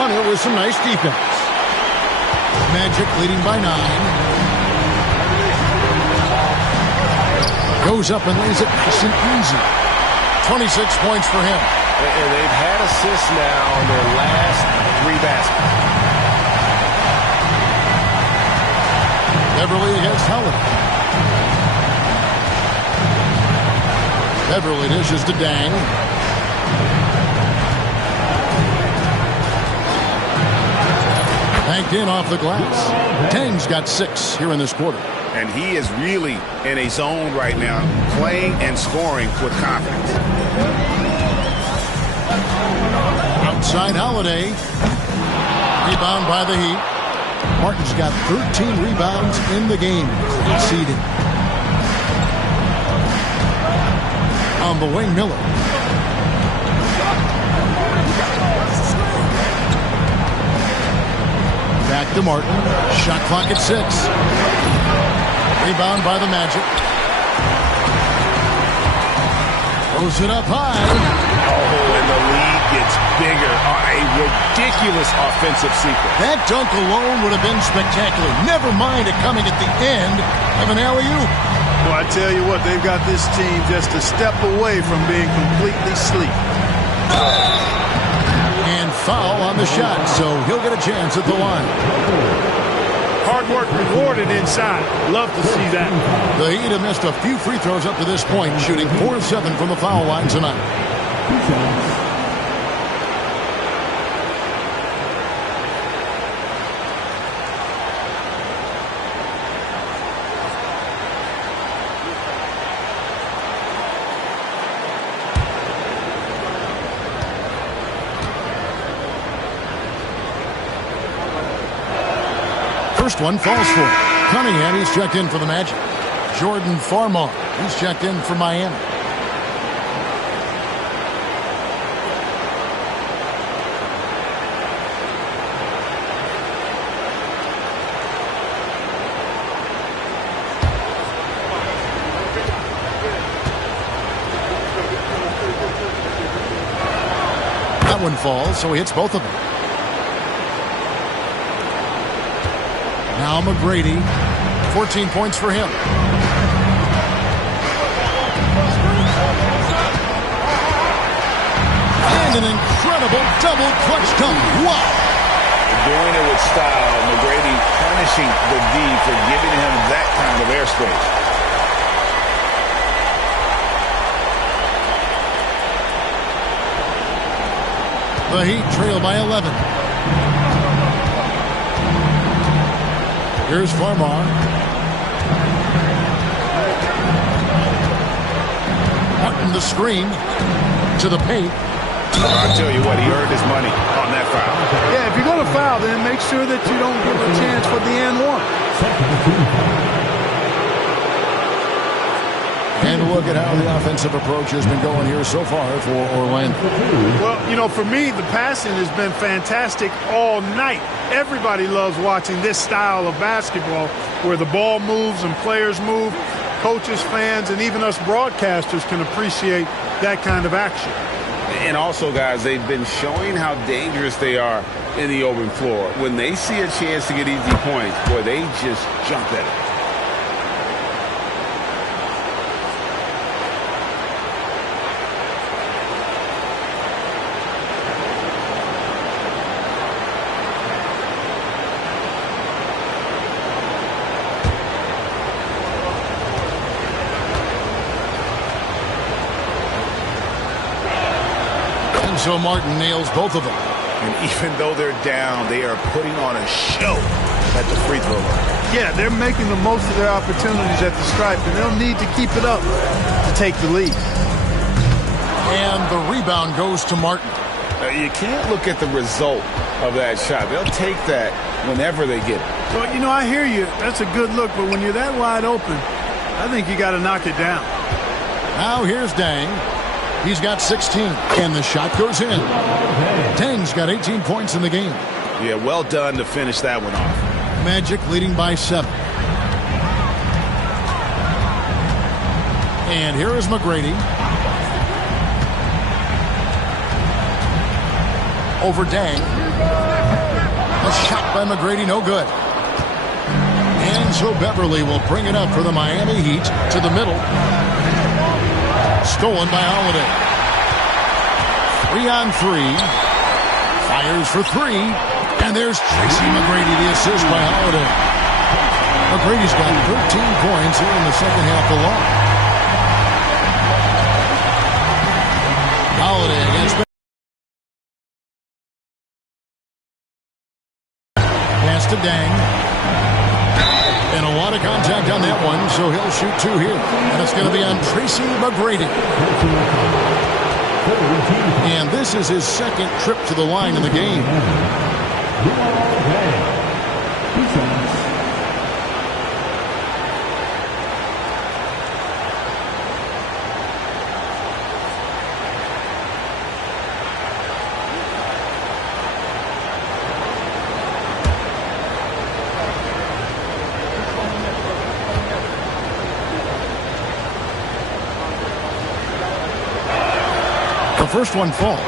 Hunter with some nice defense. Magic leading by 9. Goes up and lays it nice and easy. 26 points for him. And they've had assists now on their last 3 baskets. Beverly against Holiday. Beverly dishes to Dang. Banked in off the glass. Dang's got 6 here in this quarter. And he is really in a zone right now, playing and scoring with confidence. Outside Holiday. Rebound by the Heat. Martin's got 13 rebounds in the game. Conceding. On the wing, Miller. Back to Martin. Shot clock at 6. Rebound by the Magic. Throws it up high. Oh, and the lead gets bigger on a ridiculous offensive sequence. That dunk alone would have been spectacular. Never mind it coming at the end of an alley-oop. Well, I tell you what, they've got this team just a step away from being completely asleep. And foul on the shot, so he'll get a chance at the line. Hard work rewarded inside. Love to see that. The Heat have missed a few free throws up to this point, shooting 4-7 from the foul line tonight. First one falls for it. Cunningham, he's checked in for the Magic. Jordan Farmar, he's checked in for Miami. That one falls, so he hits both of them. Now McGrady, 14 points for him. And an incredible double clutch dunk. Wow! Doing it with style. McGrady punishing the D for giving him that kind of airspace. The Heat trail by 11. Here's Farmar. Martin the screen to the paint. I'll tell you what, he earned his money on that foul. Yeah, if you're going to foul, then make sure that you don't give a chance for the and one. And look at how the offensive approach has been going here so far for Orlando. Well, you know, for me, the passing has been fantastic all night. Everybody loves watching this style of basketball where the ball moves and players move. Coaches, fans, and even us broadcasters can appreciate that kind of action. And also, guys, they've been showing how dangerous they are in the open floor. When they see a chance to get easy points, boy, they just jump at it. So Martin nails both of them. And even though they're down, they are putting on a show at the free throw line. Yeah, they're making the most of their opportunities at the stripe, and they'll need to keep it up to take the lead. And the rebound goes to Martin. You can't look at the result of that shot. They'll take that whenever they get it. Well, you know, I hear you. That's a good look, but when you're that wide open, I think you got to knock it down. Now here's Dang. He's got 16, and the shot goes in. Dang's got 18 points in the game. Yeah, well done to finish that one off. Magic leading by 7. And here is McGrady. Over Dang. A shot by McGrady, no good. And so Beverly will bring it up for the Miami Heat to the middle. Stolen by Holiday. 3 on 3. Fires for 3. And there's Tracy McGrady, the assist by Holiday. McGrady's got 13 points here in the second half alone. Holiday against pass to Dang. And a lot of contact on that one, so he'll shoot 2 here. And it's going to be on Tracy McGrady. And this is his second trip to the line in the game. The first one falls.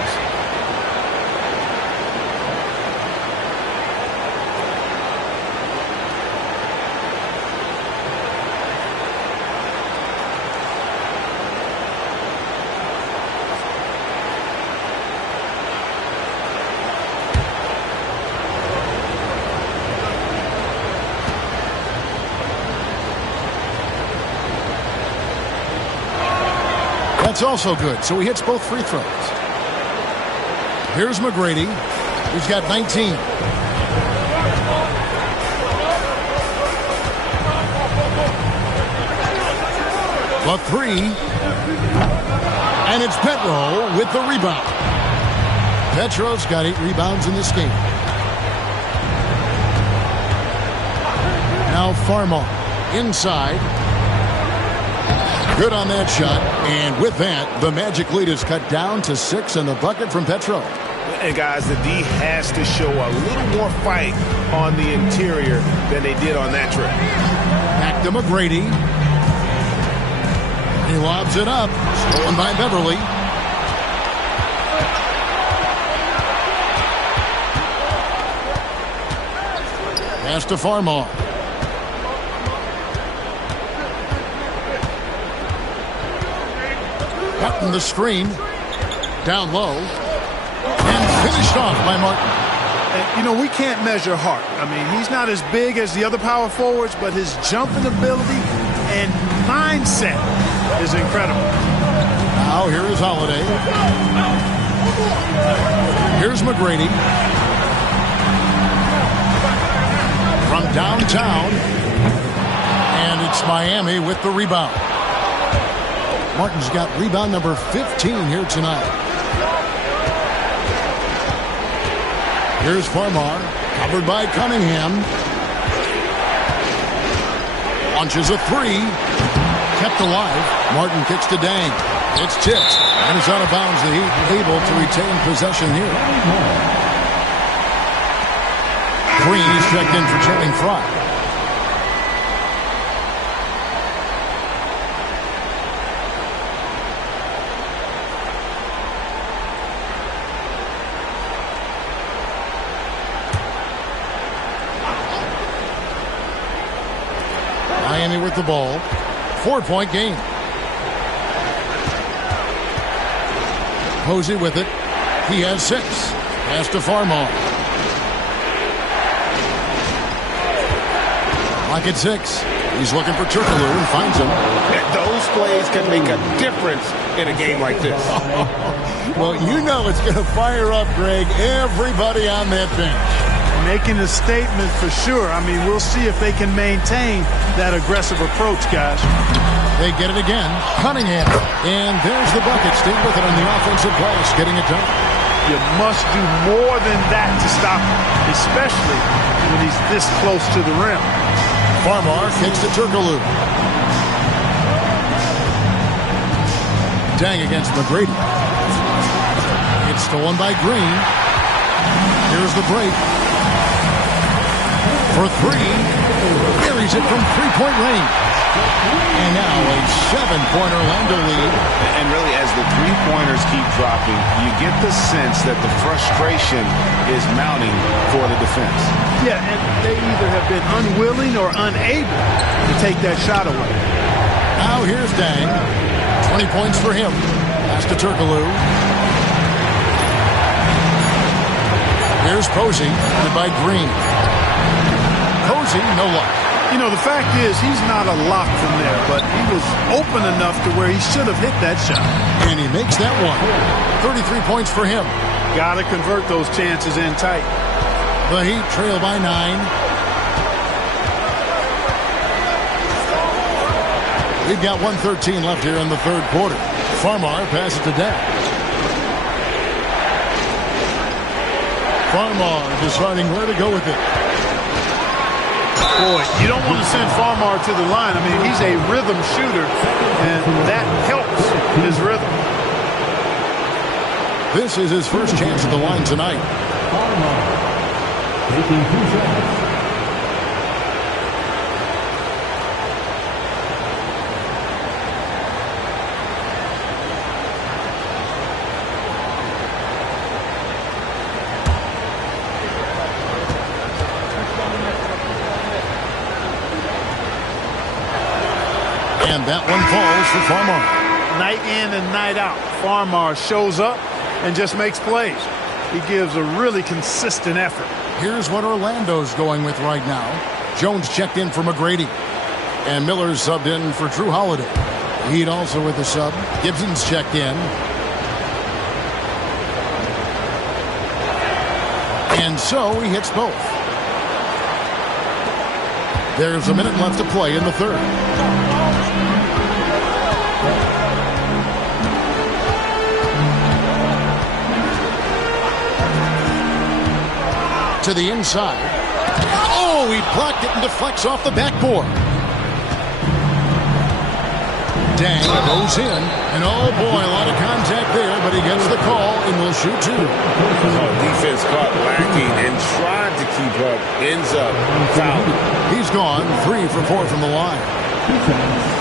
That's also good, so he hits both free throws. Here's McGrady, who's got 19. The three, and it's Petro with the rebound. Petro's got 8 rebounds in this game. Now Farmar inside. Good on that shot, and with that, the Magic lead is cut down to 6 and the bucket from Petro. And guys, the D has to show a little more fight on the interior than they did on that trip. Back to McGrady. He lobs it up, stolen by Beverly. Pass to Farmar. Cutting the screen, down low, and finished off by Martin. And, you know, we can't measure Hart. I mean, he's not as big as the other power forwards, but his jumping ability and mindset is incredible. Now here is Holiday. Here's McGrady. From downtown, and it's Miami with the rebound. Martin's got rebound number 15 here tonight. Here's Farmar, covered by Cunningham. Launches a three. Kept alive. Martin kicks to Dang. It's tipped, and it's out of bounds. The Heat able to retain possession here. Green is checked in for Channing Frye. Miami with the ball. 4-point game. Posey with it. He has 6. Pass to Farmar. Lock at 6. He's looking for Turkoglu and finds him. Those plays can make a difference in a game like this. Well, you know it's going to fire up, Greg, everybody on that bench. Making a statement for sure. I mean, we'll see if they can maintain that aggressive approach, guys. They get it again. Cunningham. And there's the bucket. Stay with it on the offensive glass, getting it done. You must do more than that to stop him, especially when he's this close to the rim. Farmar kicks to Turkoglu. Dang against McGrady. It's stolen by Green. Here's the break. For 3. Carries it from 3-point range. And now a 7-point Orlando lead. And really, as the three-pointers keep dropping, you get the sense that the frustration is mounting for the defense. Yeah, and they either have been unwilling or unable to take that shot away. Now here's Dang. 20 points for him. Pass to Turkoglu. Here's Posey, led by Green. Posey, no luck. You know, the fact is he's not a lock from there, but he was open enough to where he should have hit that shot. And he makes that one. 33 points for him. Got to convert those chances in tight. The Heat trail by 9. We've got 1:13 left here in the third quarter. Farmar passes to Dang. Farmar deciding where to go with it. Boy, you don't want to send Farmar to the line. I mean, he's a rhythm shooter, and that helps his rhythm. This is his first chance at the line tonight. Taking 2 shots. And that one falls for Farmar. Night in and night out, Farmar shows up and just makes plays. He gives a really consistent effort. Here's what Orlando's going with right now. Jones checked in for McGrady. And Miller's subbed in for Drew Holiday. Heat also with the sub. Gibson's checked in. And so he hits both. There's a minute left to play in the third. To the inside. Oh, he blocked it and deflects off the backboard. Dang goes in. And oh boy, a lot of contact there, but he gets the call and will shoot 2. Defense caught lacking and tried to keep up. Ends up fouling. He's gone 3 for 4 from the line. 2 shots.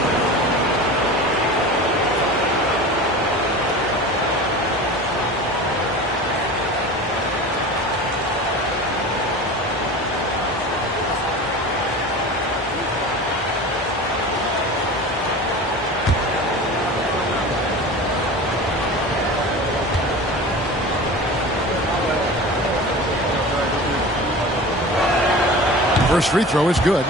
First free throw is good.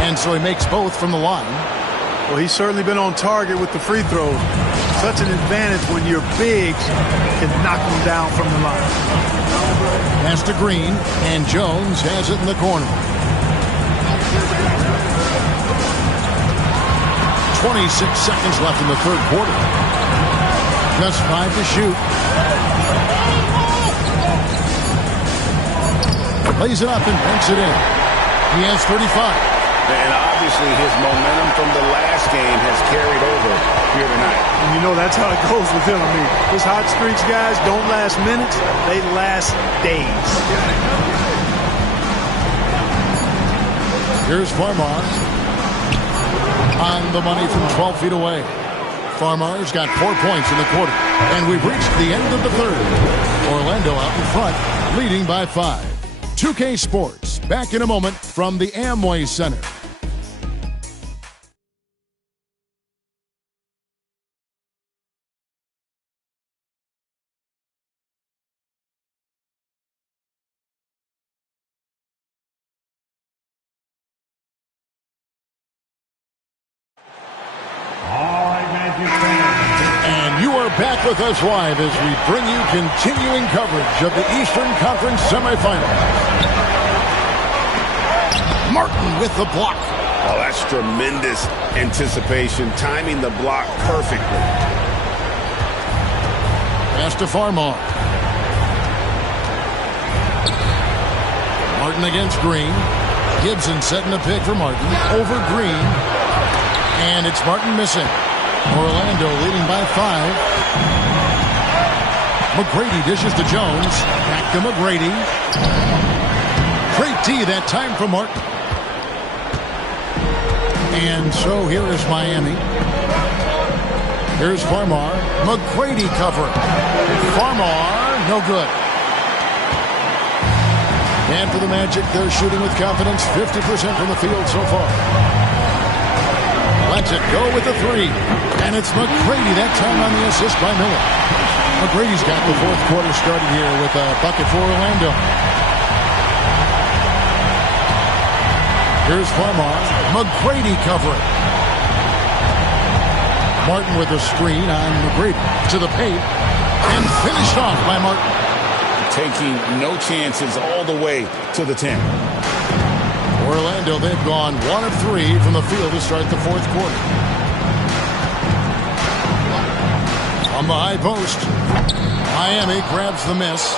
And so he makes both from the line. Well, he's certainly been on target with the free throws. Such an advantage when your bigs can knock them down from the line. Pass to Green, and Jones has it in the corner. 26 seconds left in the third quarter. Just 5 to shoot. Lays it up and banks it in. He has 35. And obviously his momentum from the last game has carried over here tonight. And you know that's how it goes with him. I mean, his hot streaks, guys, don't last minutes. They last days. Here's Farmar. On the money from 12 feet away. Farmar's got 4 points in the quarter. And we've reached the end of the third. Orlando out in front, leading by 5. 2K Sports, back in a moment from the Amway Center. And you are back with us live as we bring you continuing coverage of the Eastern Conference semifinals. Martin with the block. Oh, that's tremendous anticipation, timing the block perfectly. Pass to Farmar. Martin against Green. Gibson setting the pick for Martin. Over Green. And it's Martin missing. Orlando leading by 5. McGrady dishes to Jones. Back to McGrady. Great D that time from Martin. And so here is Miami. Here's Farmar. McGrady covering. Farmar, no good. And for the Magic, they're shooting with confidence. 50% from the field so far. Lets it go with the 3. And it's McGrady that time on the assist by Miller. McGrady's got the fourth quarter started here with a bucket for Orlando. Here's Farmar. McGrady covering. Martin with a screen on McGrady to the paint. And finished off by Martin. Taking no chances all the way to the 10. Orlando, they've gone 1 of 3 from the field to start the fourth quarter. On the high post, Miami grabs the miss.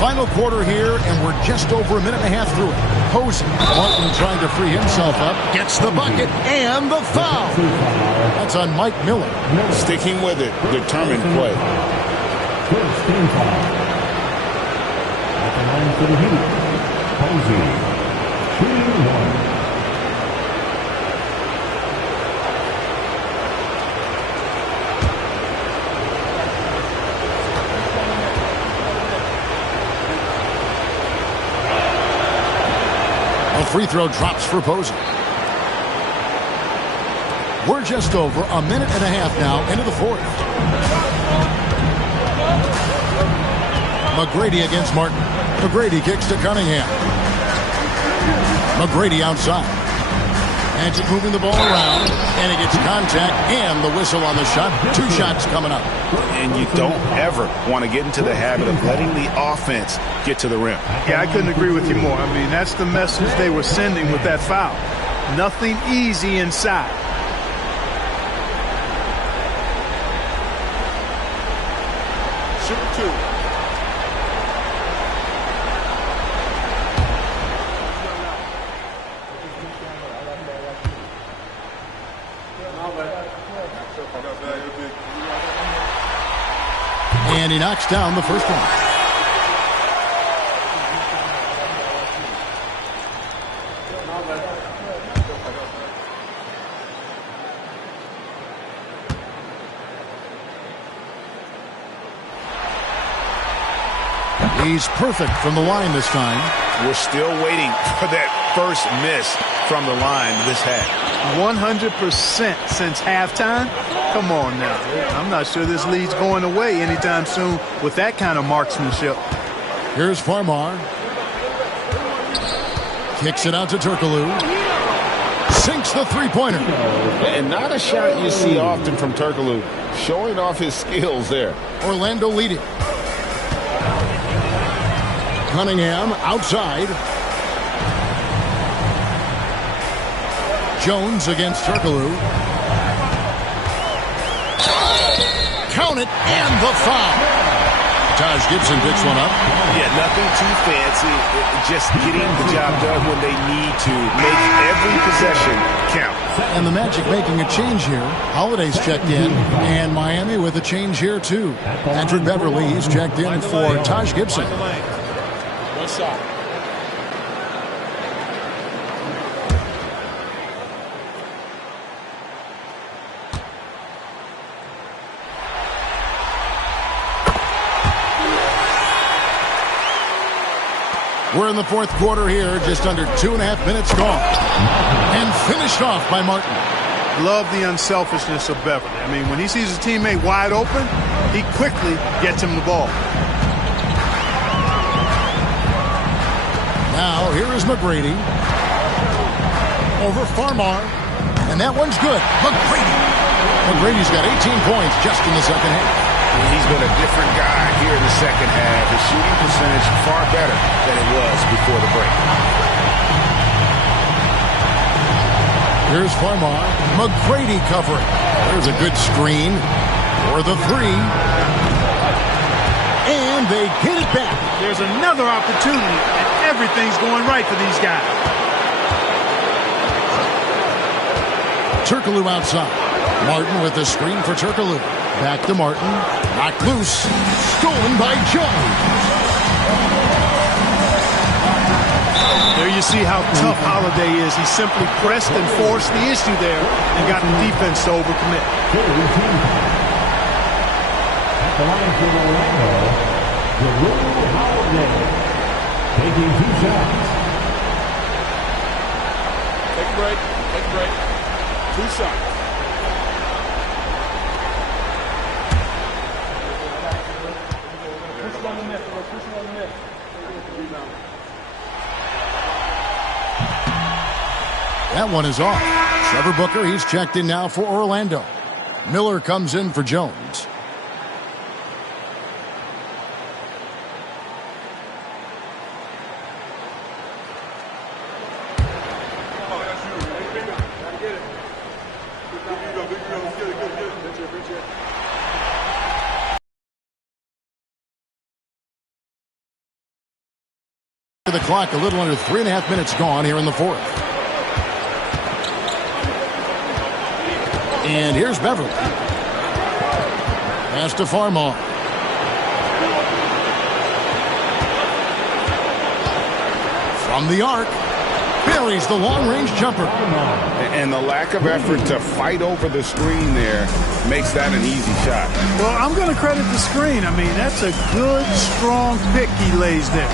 Final quarter here, and we're just over a minute and a half through it. Posey, Martin trying to free himself up, gets the bucket, and the foul. That's on Mike Miller. Sticking with it, determined play. First team foul. At the line for the Heat, Posey, shooting 1. Free throw drops for Posey. We're just over a minute and a half now into the fourth. McGrady against Martin. McGrady kicks to Cunningham. McGrady outside. Magic moving the ball around, and he gets contact and the whistle on the shot. 2 shots coming up. And you don't ever want to get into the habit of letting the offense get to the rim. Yeah, I couldn't agree with you more. I mean, that's the message they were sending with that foul. Nothing easy inside. Shoot 2. And he knocks down the first one. He's perfect from the line this time. We're still waiting for that first miss from the line this half. 100% since halftime. Come on now. I'm not sure this lead's going away anytime soon with that kind of marksmanship. Here's Farmar. Kicks it out to Turkoglu. Sinks the three-pointer. And not a shot you see often from Turkoglu. Showing off his skills there. Orlando leading. Cunningham outside. Jones against Turkoglu. Count it, and the foul. Taj Gibson picks one up. Yeah, nothing too fancy. Just getting the job done when they need to. Make every possession count. And the Magic making a change here. Holiday's checked in, and Miami with a change here too. Patrick Beverly's checked in for Taj Gibson. One shot. We're in the fourth quarter here, just under 2.5 minutes gone. And finished off by Martin. Love the unselfishness of Beverly. I mean, when he sees his teammate wide open, he quickly gets him the ball. Now, here is McGrady. Over Farmar. And that one's good. McGrady's got 18 points just in the second half. He's been a different guy here in the second half. His shooting percentage far better than it was before the break. Here's Farmar. McGrady covering. There's a good screen for the three. And they get it back. There's another opportunity, and everything's going right for these guys. Turkoglu outside. Martin with the screen for Turkoglu. Back to Martin. Knocked loose. Stolen by Jones. There you see how tough Holiday is. He simply pressed and forced the issue there and got the defense to overcommit. At the line for Orlando, Jerome Holiday, taking 2 shots. Take a break. Take a break. 2 shots. That one is off. Trevor Booker, he's checked in now for Orlando. Miller comes in for Jones. The clock, a little under 3.5 minutes gone here in the fourth. And here's Beverly. Pass to Farmar. From the arc. Buries the long-range jumper. And the lack of effort to fight over the screen there makes that an easy shot. Well, I'm going to credit the screen. I mean, that's a good, strong pick he lays there.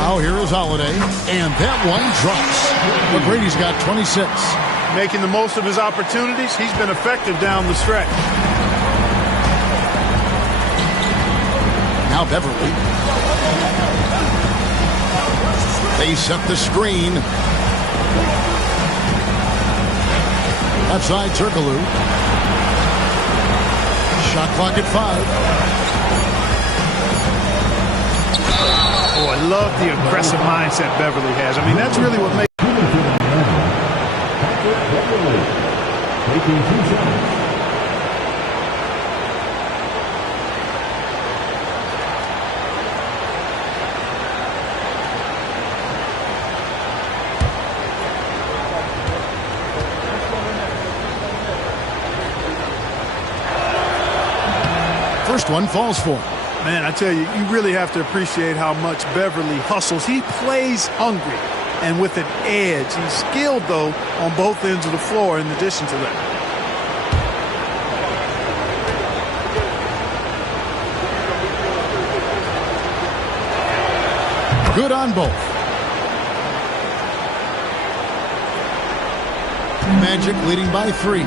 Now here is Holiday, and that one drops. McGrady's got 26. Making the most of his opportunities. He's been effective down the stretch. Now Beverly. They set the screen. Outside Turkoglu. Shot clock at 5. Oh, I love the aggressive mindset Beverly has. I mean, that's really what makes... Taking 2 shots. First one falls for him. Man, I tell you, you really have to appreciate how much Beverly hustles. He plays hungry and with an edge. He's skilled, though, on both ends of the floor in addition to that. Good on both. Magic leading by 3.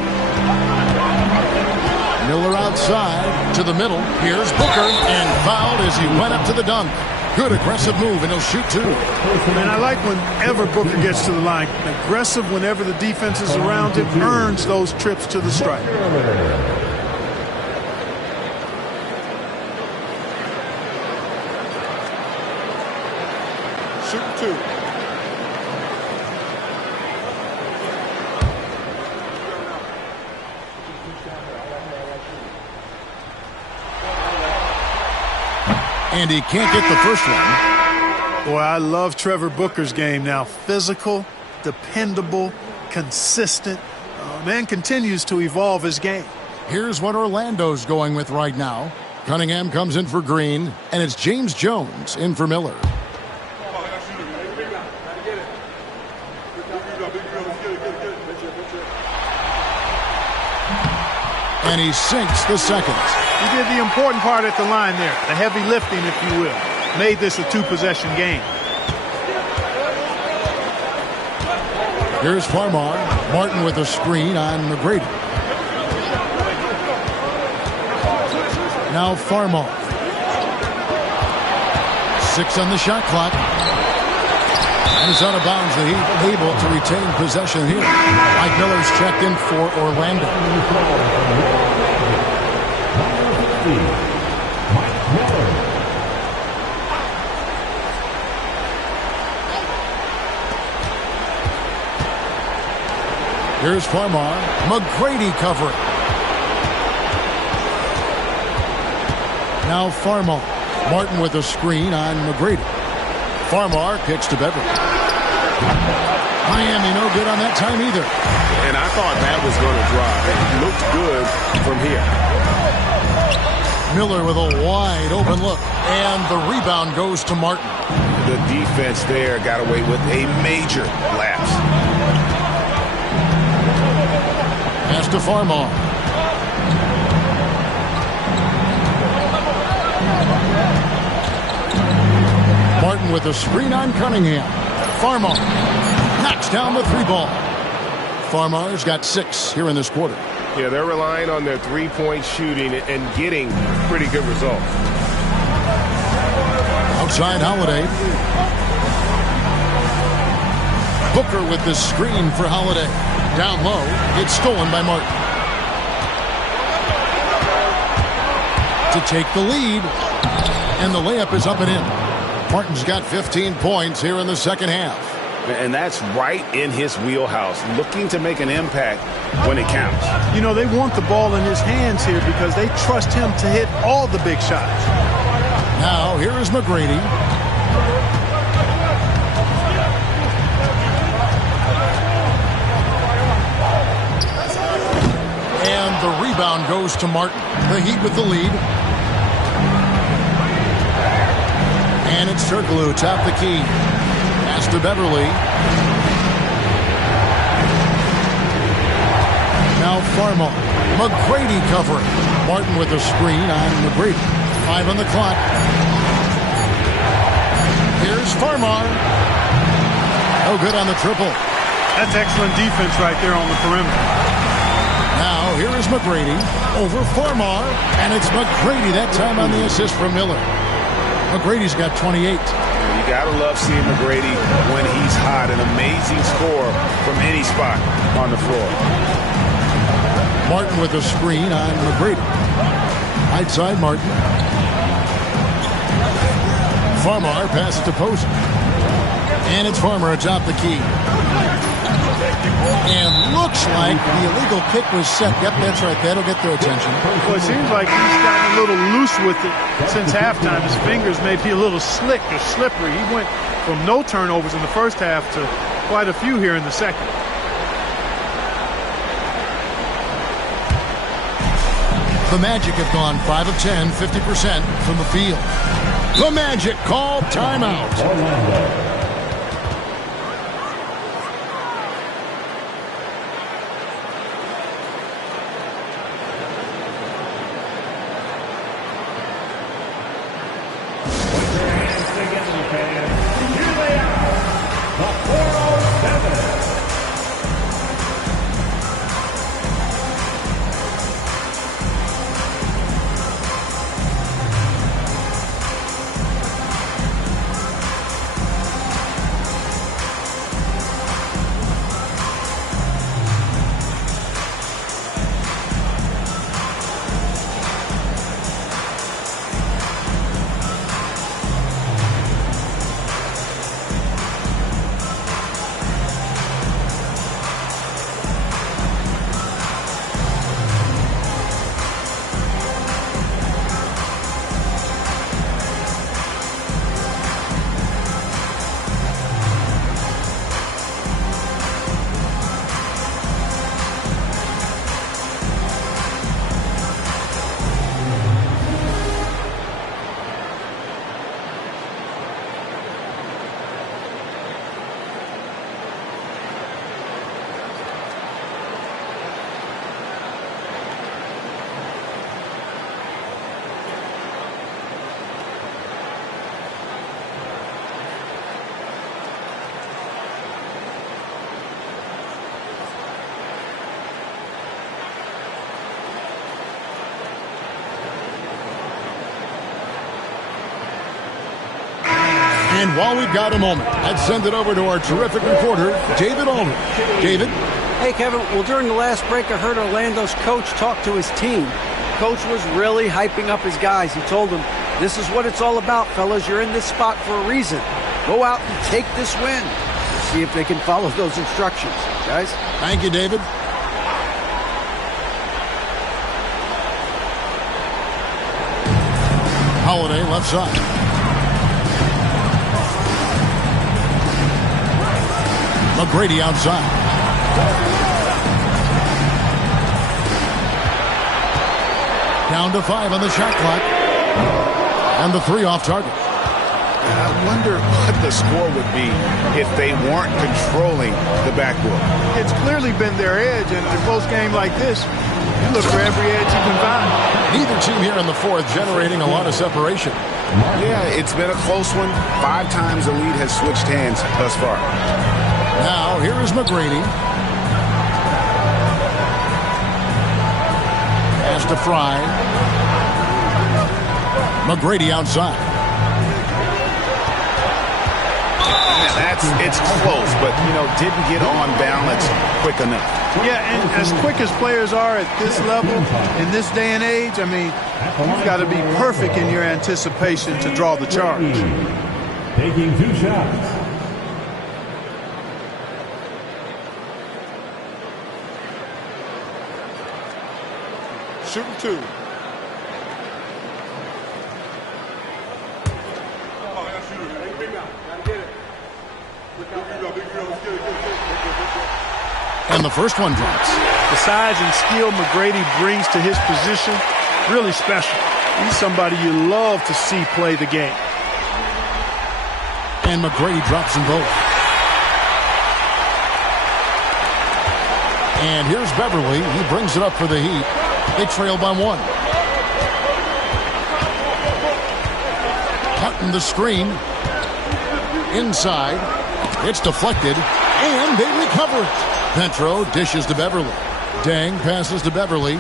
Miller outside to the middle. Here's Booker, and fouled as he went up to the dunk. Good aggressive move, and he'll shoot 2. And I like whenever Booker gets to the line. Aggressive whenever the defense is around him, earns those trips to the stripe. Shoot 2. And he can't get the first one. Boy, I love Trevor Booker's game now. Physical, dependable, consistent. Man continues to evolve his game. Here's what Orlando's going with right now. Cunningham comes in for Green, and it's James Jones in for Miller. And he sinks the second. He did the important part at the line there, the heavy lifting, if you will. Made this a 2-possession game. Here's Farmar. Martin with a screen on McGrady. Now Farmar. 6 on the shot clock. And it's out of bounds. The Heat able to retain possession here. Mike Miller's checked in for Orlando. Here's Farmar. McGrady covering. Now Farmar. Martin with a screen on McGrady. Farmar kicks to Beverly. Miami no good on that time either. And I thought that was going to drop. It looked good from here. Miller with a wide open look. And the rebound goes to Martin. The defense there got away with a major lapse. Pass to Farmar. Martin with a screen on Cunningham. Farmar knocks down the 3-ball. Farmar's got 6 here in this quarter. Yeah, they're relying on their 3-point shooting and getting pretty good results. Outside Holiday. Booker with the screen for Holiday. Down low, it's stolen by Martin. To take the lead, and the layup is up and in. Martin's got 15 points here in the second half. And that's right in his wheelhouse, looking to make an impact when it counts. You know, they want the ball in his hands here because they trust him to hit all the big shots. Now, here is McGrady. And the rebound goes to Martin. The Heat with the lead. And it's Turkoglu, top the key. Pass to Beverly. Now Farmar. McGrady covering. Martin with a screen on McGrady. 5 on the clock. Here's Farmar. No good on the triple. That's excellent defense right there on the perimeter. Now here is McGrady over Farmar. And it's McGrady that time on the assist from Miller. McGrady's got 28. You got to love seeing McGrady when he's hot. An amazing score from any spot on the floor. Martin with a screen on McGrady. Right side, Martin. Farmar passes to Posey. And it's Farmar atop the key. And looks like the illegal kick was set. Yep, that's right. That'll get their attention. Well, it seems like he's gotten a little loose with it since halftime. His fingers may be a little slick or slippery. He went from no turnovers in the first half to quite a few here in the second. The Magic have gone 5 of 10, 50% from the field. The Magic call timeout. And while we've got a moment, I'd send it over to our terrific reporter, David Aldridge. David? Hey, Kevin. Well, during the last break, I heard Orlando's coach talk to his team. Coach was really hyping up his guys. He told them, this is what it's all about, fellas. You're in this spot for a reason. Go out and take this win. Let's see if they can follow those instructions, guys. Thank you, David. Holiday left side. McGrady outside. Down to 5 on the shot clock. And the 3 off target. I wonder what the score would be if they weren't controlling the backboard. It's clearly been their edge, and in a close game like this, you look for every edge you can find. Neither team here in the fourth generating a lot of separation. Yeah, it's been a close one. 5 times the lead has switched hands thus far. Now, here is McGrady. Pass to Fry. McGrady outside. It's close, but, didn't get on balance quick enough. Yeah, and as quick as players are at this level, in this day and age, I mean, you've got to be perfect in your anticipation to draw the charge. Taking 2 shots. Shooting 2. And the first one drops. The size and skill McGrady brings to his position, really special. He's somebody you love to see play the game. And McGrady drops them both. And here's Beverly. He brings it up for the Heat. They trail by 1. Cutting the screen. Inside. It's deflected. And they recover it. Petro dishes to Beverly. Dang passes to Beverly.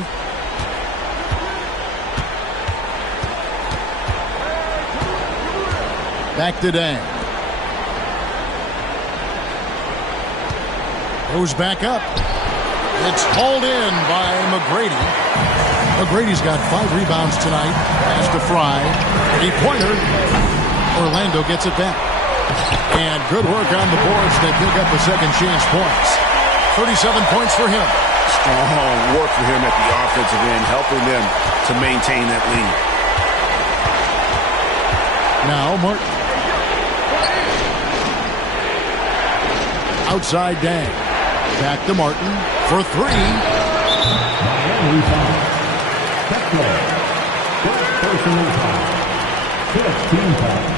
Back to Dang. Goes back up. It's hauled in by McGrady. McGrady's got 5 rebounds tonight. Pass to Fry. 3-pointer. Orlando gets it back. And good work on the boards. They pick up the second chance points. 37 points for him. Strong work for him at the offensive end, helping them to maintain that lead. Now Martin. Outside Dang. Back to Martin for 3. Miami foul. Petro. First personal foul. 15 fouls.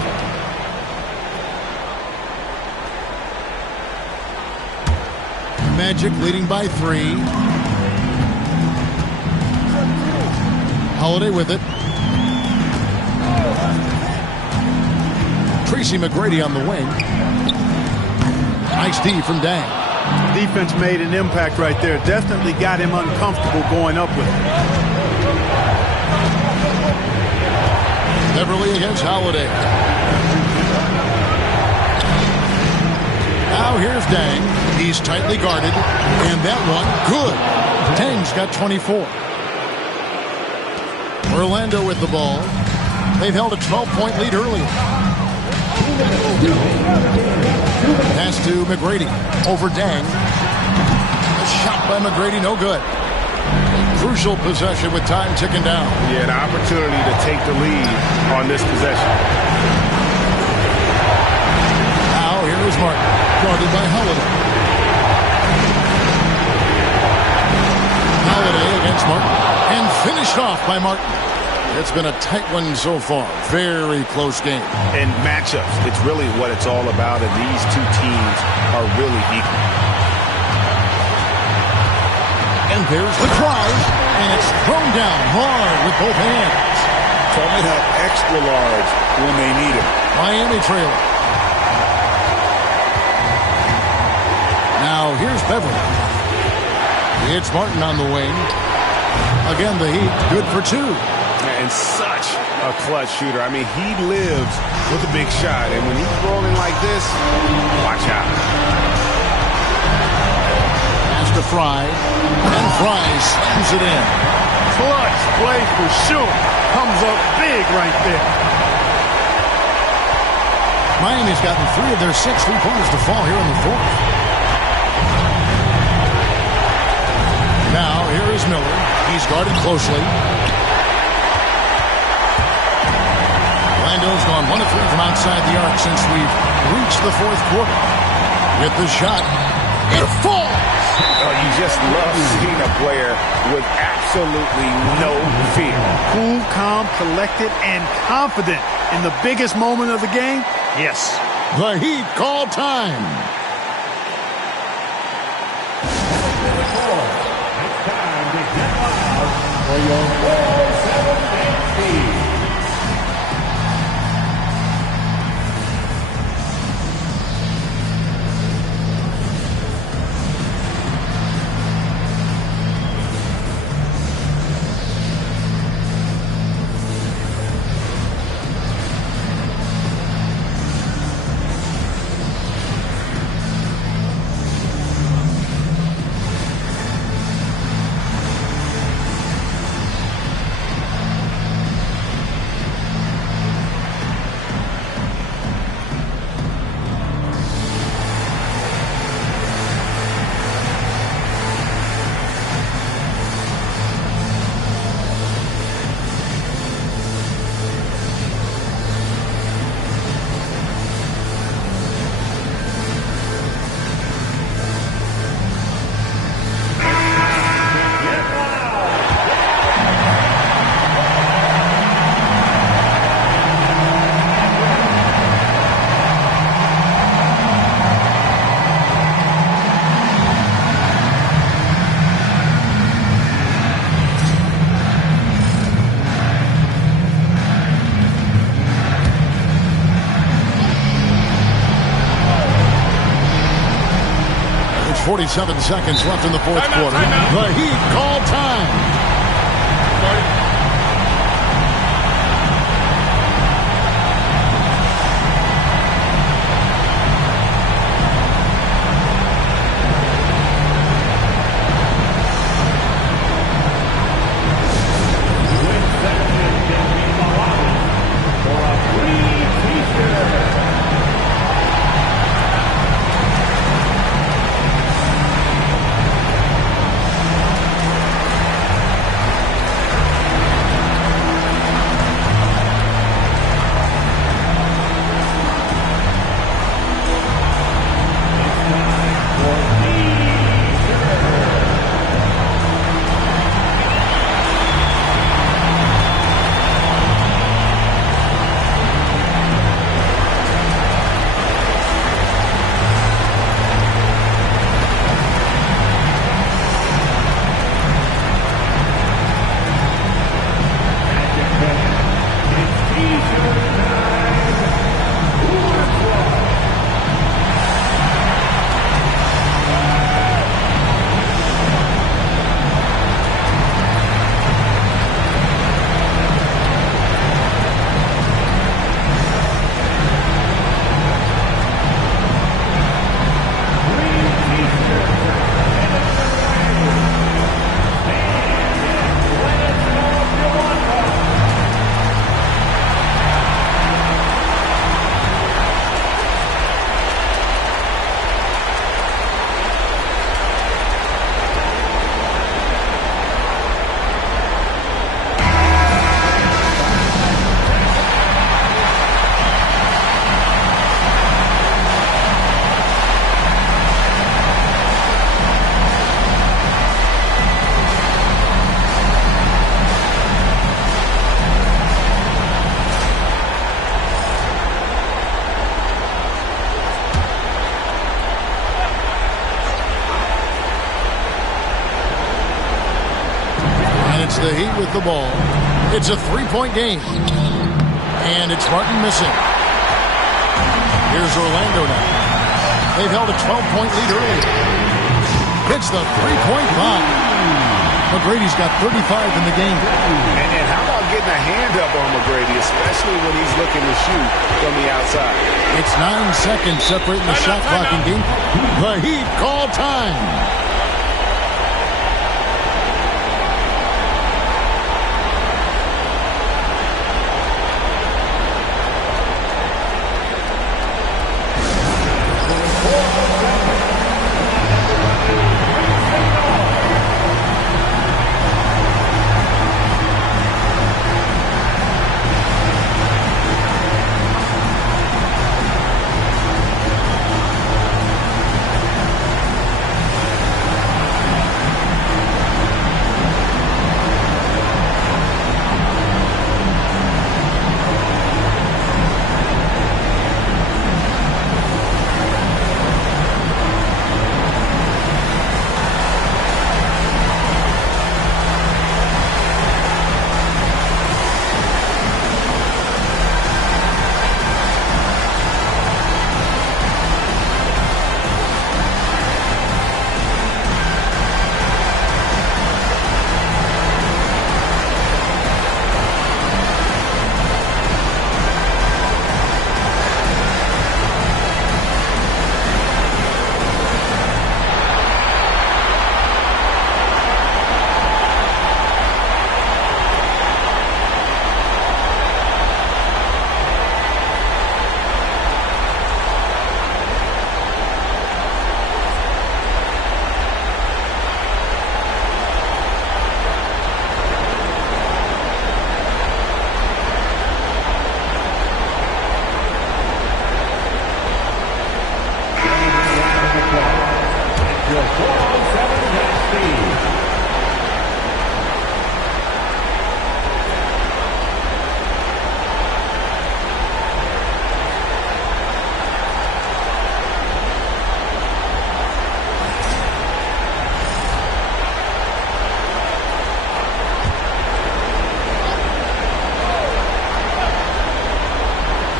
Magic leading by 3. Holiday with it. Tracy McGrady on the wing. Nice D from Dang. Defense made an impact right there. Definitely got him uncomfortable going up with it. Beverly against Holiday. Now here's Dang. He's tightly guarded. And that one, good. Dang's got 24. Orlando with the ball. They've held a 12-point lead earlier. Pass to McGrady. Over Dang. A shot by McGrady, no good. Crucial possession with time ticking down. Yeah, an opportunity to take the lead on this possession. Now here is Martin. Guarded by Holiday. Holiday against Martin. And finished off by Martin. It's been a tight one so far. Very close game. And matchups, it's really what it's all about, and these two teams are really equal. And there's the prize, and it's thrown down hard with both hands. Coming up extra large when they need it. Miami trailing. Now here's Beverly. It's Martin on the wing. Again, the Heat good for 2. And such a clutch shooter. I mean, he lives with a big shot. And when he's rolling like this, watch out. Pass to Fry. And Fry slams it in. Clutch play for sure. Comes up big right there. Miami's gotten 3 of their 6 3-pointers to fall here in the 4th. Now, here is Miller. He's guarded closely. Orlando's gone 1 of 3 from outside the arc since we've reached the 4th quarter. With the shot, it falls! Oh, you just love seeing a player with absolutely no fear. Cool, calm, collected, and confident in the biggest moment of the game. Yes. The Heat call time. It's time to get loud for your 4-7 team. 47 seconds left in the fourth quarter. The Heat call time. The Heat with the ball. It's a three-point game. And it's Martin missing. Here's Orlando now. They've held a 12-point lead early. Hits the three-point bomb. McGrady's got 35 in the game. And how about getting a hand up on McGrady, especially when he's looking to shoot from the outside? It's 9 seconds separating the shot clock and game. The Heat call time.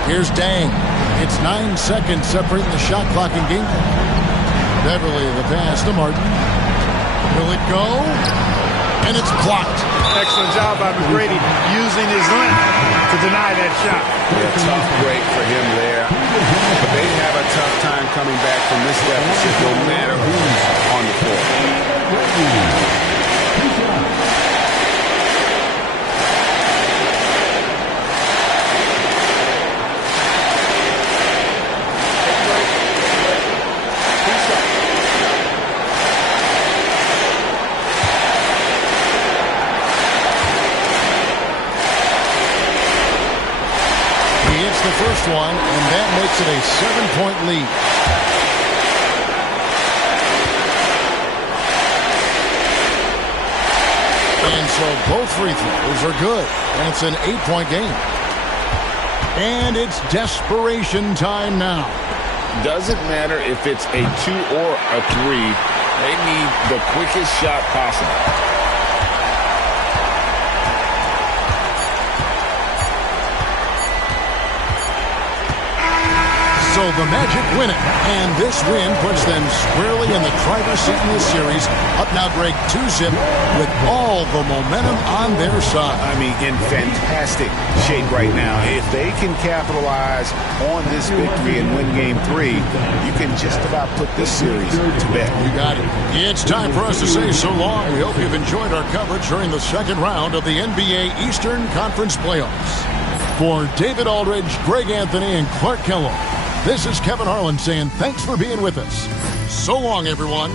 Here's Dang. It's 9 seconds separating the shot clock and game. Beverly, the pass to Martin. Will it go? And it's blocked. Excellent job by McGrady using his length to deny that shot. A tough break for him there. But they have a tough time coming back from this deficit no matter who's on the court. The first one, and that makes it a 7-point lead. And so both free throws are good, and it's an 8-point game. And it's desperation time now. Doesn't matter if it's a 2 or a 3. They need the quickest shot possible. So the Magic win it, and this win puts them squarely in the driver's seat in this series. Up now, Greg, 2-zip with all the momentum on their side. I mean, in fantastic shape right now. If they can capitalize on this victory and win Game 3, you can just about put this series to bed. You got it. It's time for us to say so long. We hope you've enjoyed our coverage during the second round of the NBA Eastern Conference Playoffs. For David Aldridge, Greg Anthony, and Clark Kellogg, this is Kevin Harlan saying thanks for being with us. So long, everyone.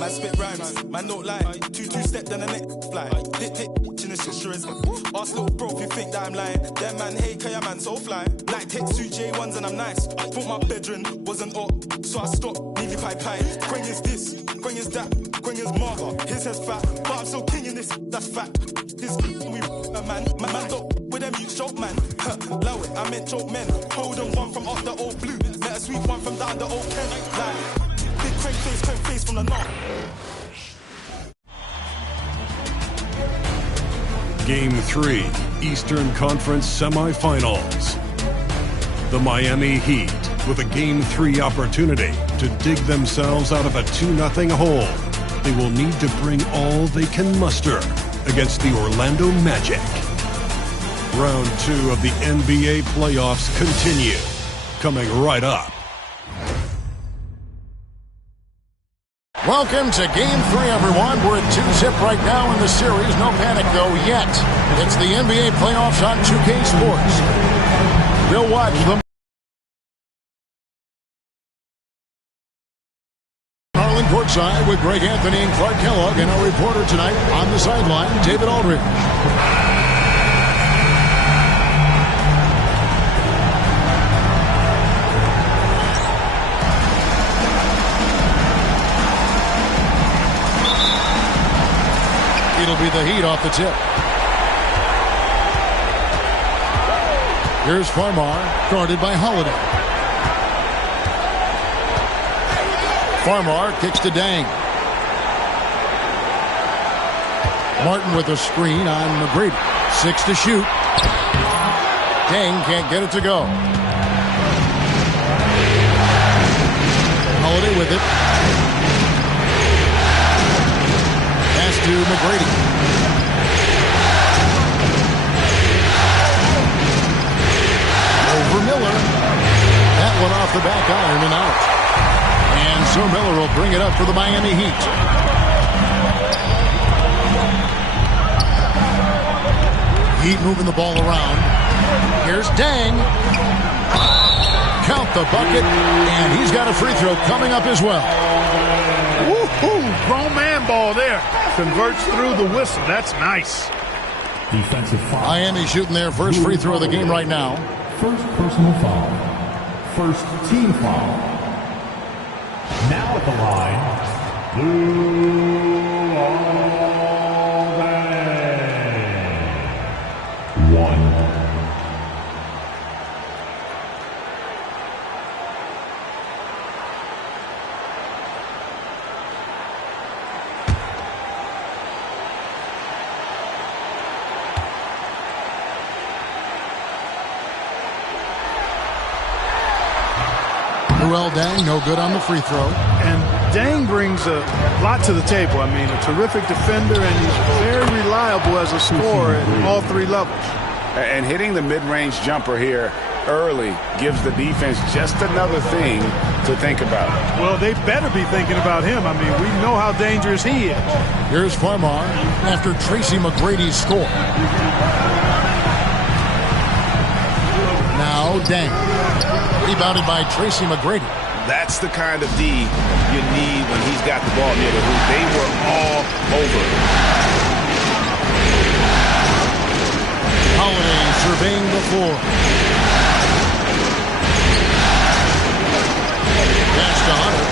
Man spit rhymes, man don't lie. 2-2 step down the neck fly. Dick in the sisters. Ask little bro if you think that I'm lying. Them man hate cause your man so fly. Like text 2 J1s and I'm nice. Thought my bedroom wasn't up, so I stopped. Nearly pie. Quang is this, Quang is that, Quang is Marga. His head's fat, but I'm still king in this. That's fact. This we a man. My man don't with them you choke man. Low it, I meant choke men. Hold on one from up the old blue. Let a sweet one from down the old Kent. Like. Crank face from the north. Game 3, Eastern Conference Semifinals. The Miami Heat with a Game 3 opportunity to dig themselves out of a 2-0 hole. They will need to bring all they can muster against the Orlando Magic. Round 2 of the NBA playoffs continue. Coming right up. Welcome to Game 3, everyone. We're at 2-zip right now in the series. No panic, though, yet. It's the NBA playoffs on 2K Sports. We'll watch them. Harlan courtside with Greg Anthony and Clark Kellogg, and our reporter tonight on the sideline, David Aldridge. It'll be the Heat off the tip. Here's Farmar, guarded by Holiday. Farmar kicks to Dang. Martin with a screen on McGrady. 6 to shoot. Dang can't get it to go. Holiday with it. To McGrady. Over Miller. That one off the back iron and out. And so Miller will bring it up for the Miami Heat. Heat moving the ball around. Here's Dang. Count the bucket. And he's got a free throw coming up as well. Woo-hoo! Grown man ball there. Converts through the whistle. That's nice. Defensive foul. Miami shooting their first free throw of the game right now. First personal foul. First team foul. Now at the line, Blue Alvin. 1. Dang, no good on the free throw. And Dang brings a lot to the table. I mean, a terrific defender, and he's very reliable as a scorer at all three levels. And hitting the mid-range jumper here early gives the defense just another thing to think about. Well, they better be thinking about him. I mean, we know how dangerous he is. Here's Farmar after Tracy McGrady's score. Now Dang. Rebounded by Tracy McGrady. That's the kind of D you need when he's got the ball near the hoop. They were all over. Holiday surveying the floor. Pass to Hunter.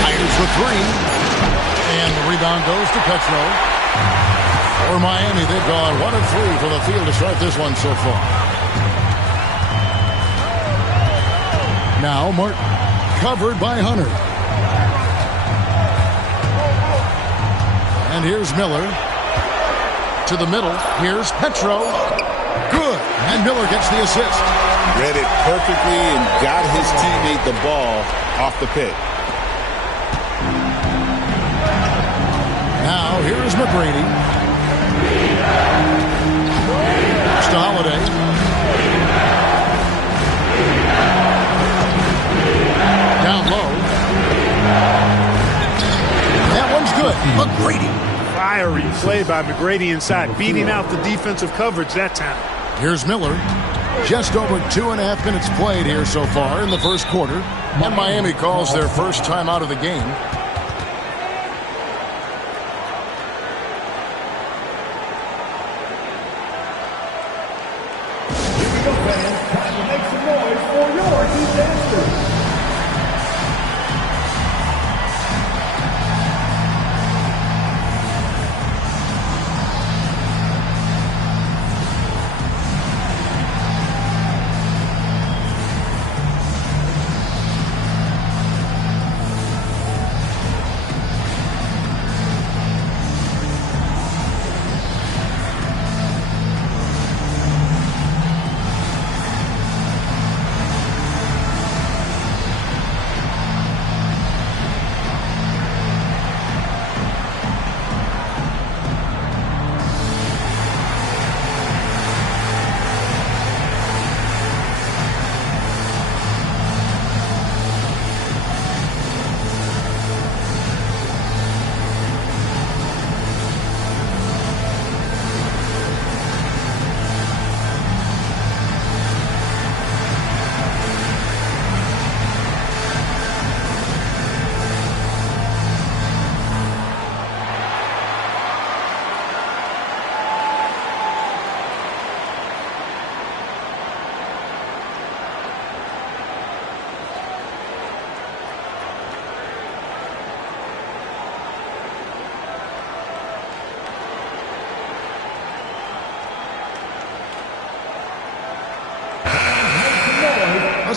Fires the three. And the rebound goes to Petro. For Miami, they've gone 1 of 3 from the field to start this one so far. Now Martin, covered by Hunter. And here's Miller. To the middle. Here's Petro. Good. And Miller gets the assist. Read it perfectly and got his teammate the ball off the pick. Now here's McGrady. It's to Holiday. Down low. That one's good. McGrady. Fiery play by McGrady inside, beating out the defensive coverage that time. Here's Miller. Just over 2.5 minutes played here so far in the first quarter. And Miami calls their first time out of the game. Here we go, fans. Time to make some noise for your disaster.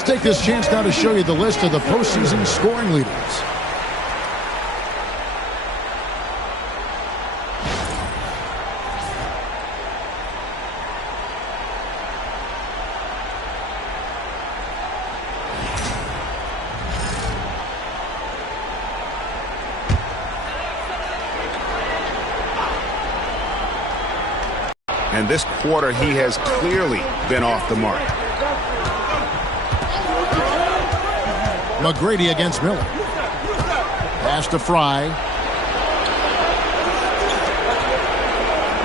take this chance now to show you the list of the postseason scoring leaders. And this quarter, he has clearly been off the mark. McGrady against Miller. Pass to Fry.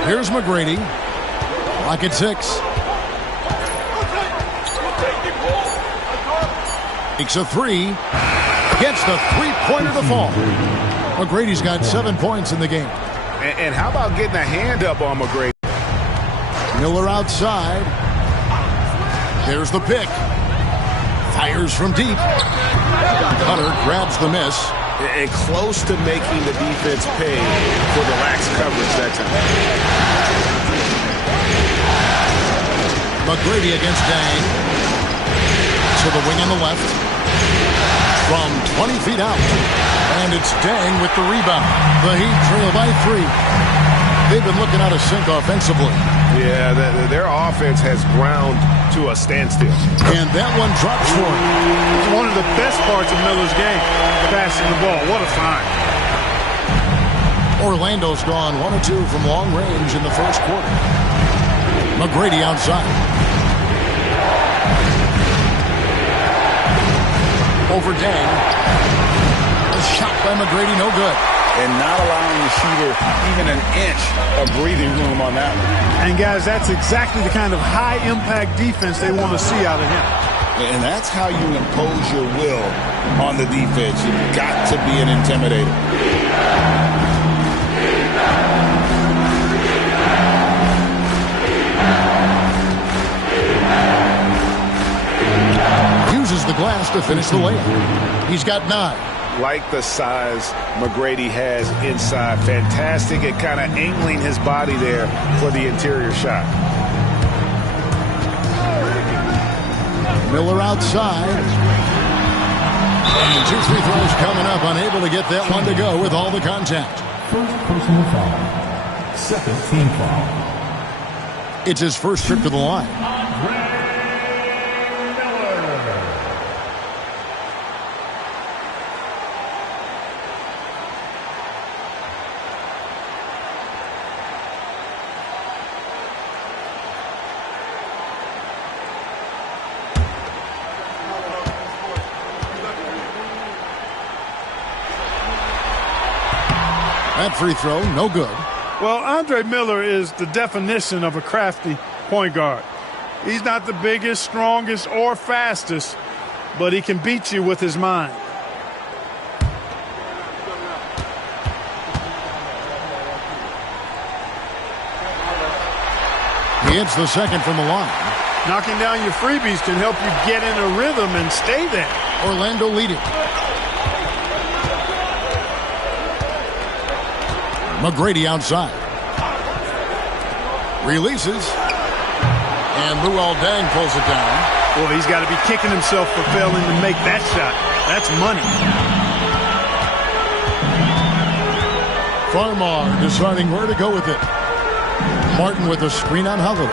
Here's McGrady. Lock at 6. Takes a 3. Gets the three-pointer to fall. McGrady's got 7 points in the game. And how about getting a hand up on McGrady? Miller outside. There's the pick. Fires from deep. Hunter grabs the miss. And close to making the defense pay for the lax coverage that time. McGrady against Dang. To the wing on the left. From 20 feet out. And it's Dang with the rebound. The Heat trail by 3. They've been looking out of sync offensively. Yeah, their offense has ground to a standstill. And that one drops short. One of the best parts of Miller's game, passing the ball. What a find. Orlando's gone 1 of 2 from long range in the first quarter. McGrady outside. Over Dang. A shot by McGrady, no good. And not allowing the shooter even an inch of breathing room on that one. And, guys, that's exactly the kind of high-impact defense they want to see out of him. And that's how you impose your will on the defense. You've got to be an intimidator. Uses the glass to finish the layup. He's got 9. Like the size McGrady has inside. Fantastic at kind of angling his body there for the interior shot. Miller outside. And 2 free throws coming up. Unable to get that one to go with all the contact. First personal foul. Second team foul. It's his first trip to the line. That free throw, no good. Well, Andre Miller is the definition of a crafty point guard. He's not the biggest, strongest, or fastest, but he can beat you with his mind. He hits the second from the line. Knocking down your freebies can help you get in a rhythm and stay there. Orlando leading. McGrady outside. Releases. And Luol Deng pulls it down. Boy, he's got to be kicking himself for failing to make that shot. That's money. Farmar deciding where to go with it. Martin with a screen on Holiday.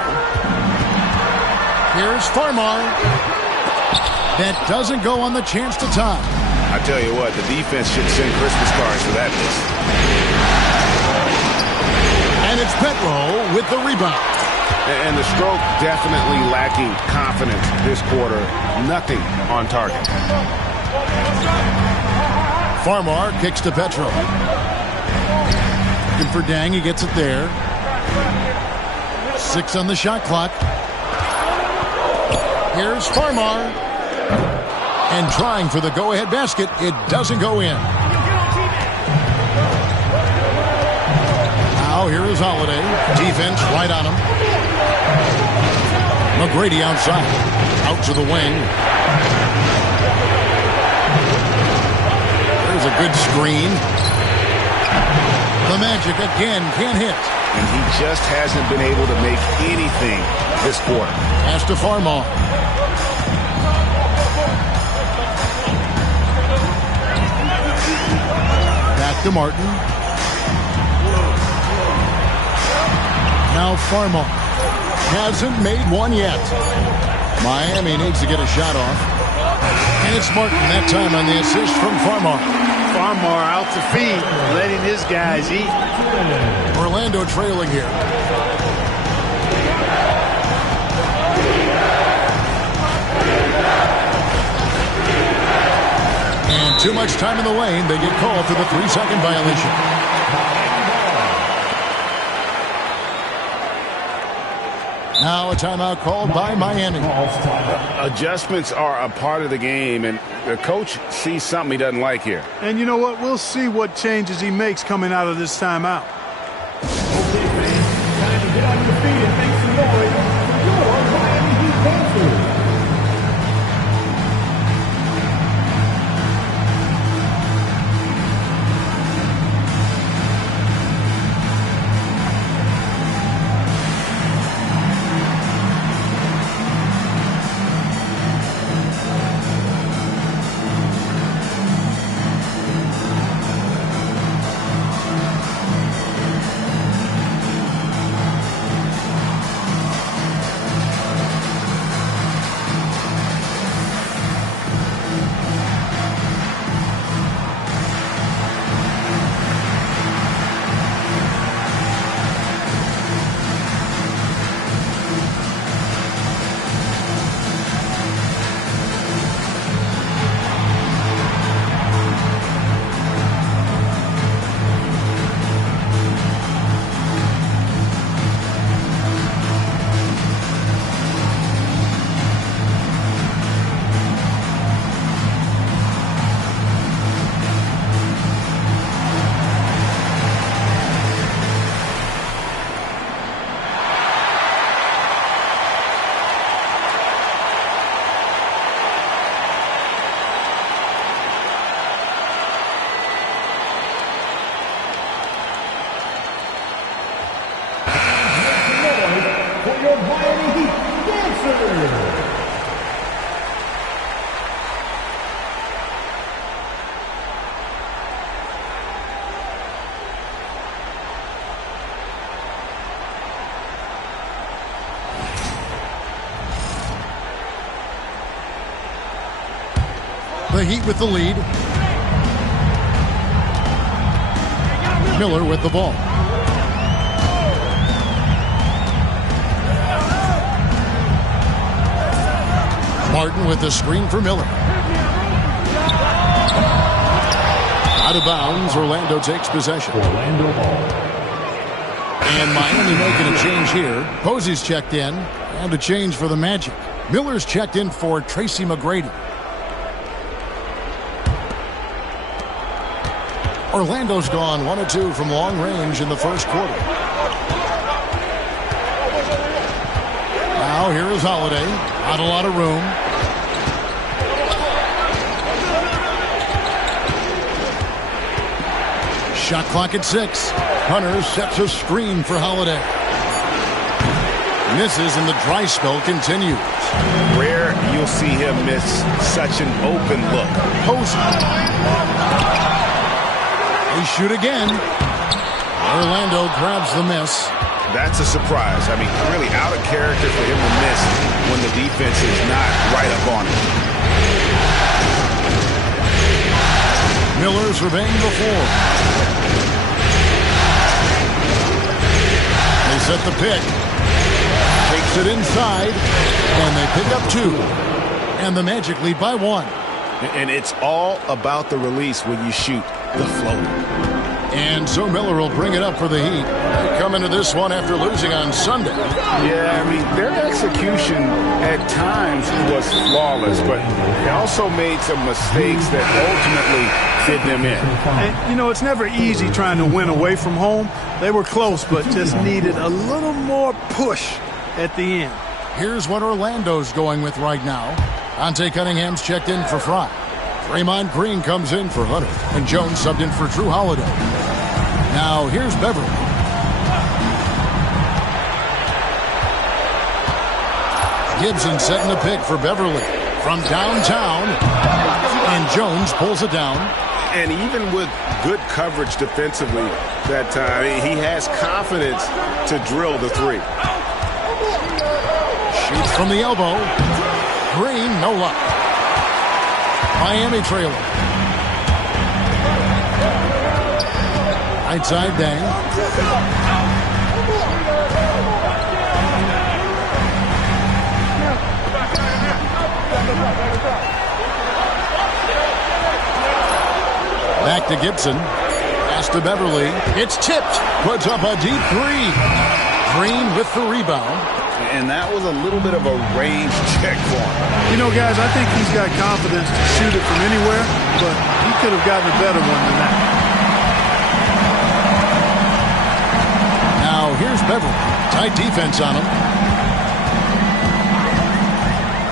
Here's Farmar. That doesn't go on the chance to tie. I tell you what, the defense should send Christmas cards for that miss. And it's Petro with the rebound. And the stroke definitely lacking confidence this quarter. Nothing on target. Farmar kicks to Petro. Looking for Dang. He gets it there. 6 on the shot clock. Here's Farmar. And trying for the go-ahead basket. It doesn't go in. Now here is Holiday. Defense right on him. McGrady outside. Out to the wing. There's a good screen. The Magic again can't hit. And he just hasn't been able to make anything this quarter. Pass to Farmar. Back to Martin. Now Farmar. Hasn't made one yet. Miami needs to get a shot off. And it's Martin that time on the assist from Farmar. Farmar out to feed, letting his guys eat. Orlando trailing here. And too much time in the lane. They get called for the 3-second violation. Now a timeout called by Miami. Adjustments are a part of the game, and the coach sees something he doesn't like here. And you know what? We'll see what changes he makes coming out of this timeout. Okay, fans, time to get on your feet and make some noise for your Miami Heat Panthers. The Heat with the lead. Miller with the ball. Martin with the screen for Miller. Out of bounds, Orlando takes possession. Orlando ball. And Miami making a change here. Posey's checked in. And a change for the Magic. Miller's checked in for Tracy McGrady. Orlando's gone 1 of 2 from long range in the first quarter. Now here is Holiday. Not a lot of room. Shot clock at 6. Hunter sets a screen for Holiday. Misses and the dry spell continues. Rare you'll see him miss such an open look. Posey. They shoot again. Orlando grabs the miss. That's a surprise. I mean, really out of character for him to miss when the defense is not right up on him. Miller surveying the floor. They set the pick. Takes it inside. And they pick up 2. And the Magic lead by 1. And it's all about the release when you shoot the floater. And so Miller will bring it up for the Heat. They come into this one after losing on Sunday. Yeah, I mean, their execution at times was flawless, but they also made some mistakes that ultimately did them in. And, you know, it's never easy trying to win away from home. They were close, but just needed a little more push at the end. Here's what Orlando's going with right now. Ante Cunningham's checked in for Fry. Draymond Green comes in for Hunter. And Jones subbed in for Drew Holiday. Now here's Beverly. Gibson setting the pick for Beverly. from downtown. And Jones pulls it down. And even with good coverage defensively that time, he has confidence to drill the three. Shoots from the elbow. Green, no luck. Miami trailing. Right side, Dang. Back to Gibson. Pass to Beverly. It's tipped. Puts up a deep three. Green with the rebound. And that was a little bit of a range check for him. You know, guys, I think he's got confidence to shoot it from anywhere, but he could have gotten a better one than that. Now here's Beverly. Tight defense on him.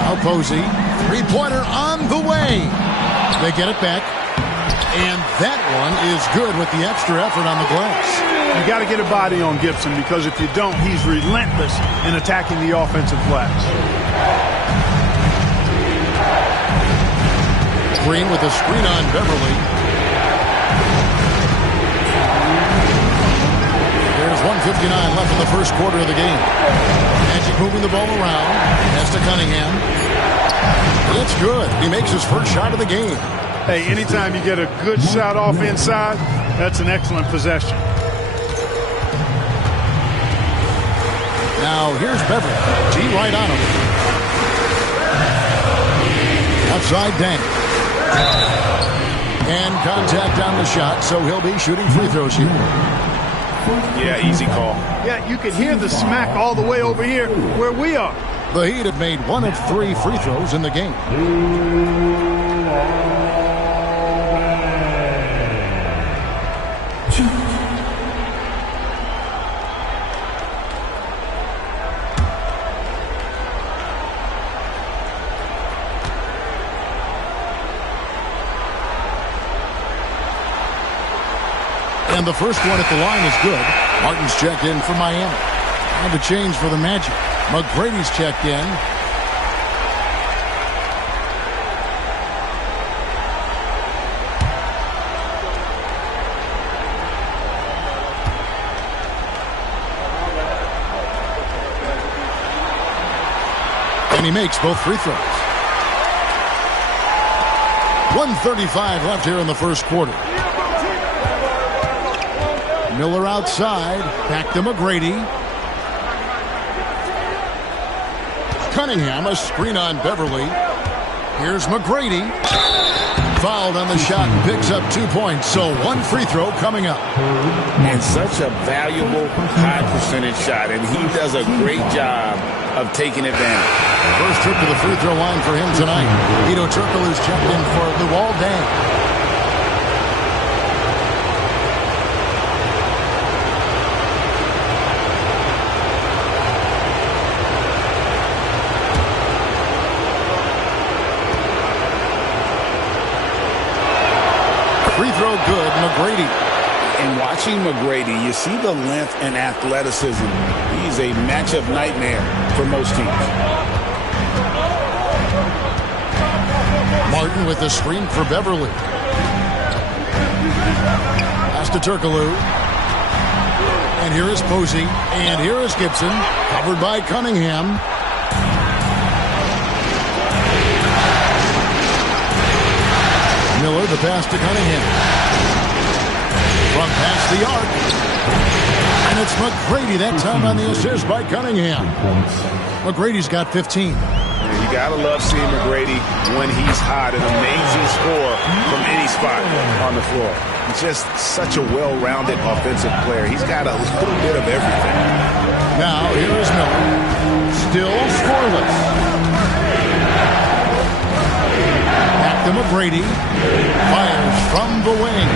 Now Posey. Three-pointer on the way. They get it back. And that one is good with the extra effort on the glass. You got to get a body on Gibson, because if you don't, he's relentless in attacking the offensive glass. Green with a screen on Beverly. There's 1:59 left in the first quarter of the game. Magic moving the ball around. Pass to Cunningham. It's good. He makes his first shot of the game. Hey, anytime you get a good shot off inside, that's an excellent possession. Now here's Beverly. G right on him. Outside Dang. And contact on the shot, so he'll be shooting free throws here. Yeah, easy call. Yeah, you can hear the smack all the way over here where we are. The Heat have made 1 of 3 free throws in the game. And the first one at the line is good. Martin's checked in for Miami. And a change for the Magic. McGrady's checked in. And he makes both free throws. 1:35 left here in the first quarter. Miller outside. Back to McGrady. Cunningham, a screen on Beverly. Here's McGrady. Fouled on the shot and picks up 2 points. So 1 free throw coming up. And such a valuable high percentage shot. And he does a great job of taking advantage. First trip to the free throw line for him tonight. Ito Turkoglu's checked in for Luol Deng. Free throw good, McGrady. And watching McGrady, you see the length and athleticism. He's a matchup nightmare for most teams. Martin with the screen for Beverly. Pass to Turkoglu. And here is Posey. And here is Gibson. Covered by Cunningham. Miller, the pass to Cunningham. From past the arc. And it's McGrady that time on the assist by Cunningham. McGrady's got 15. You gotta love seeing McGrady when he's hot. An amazing score from any spot on the floor. He's just such a well-rounded offensive player. He's got a little bit of everything. Now here is Miller. Still scoreless. Back to McGrady. Fires from the wing.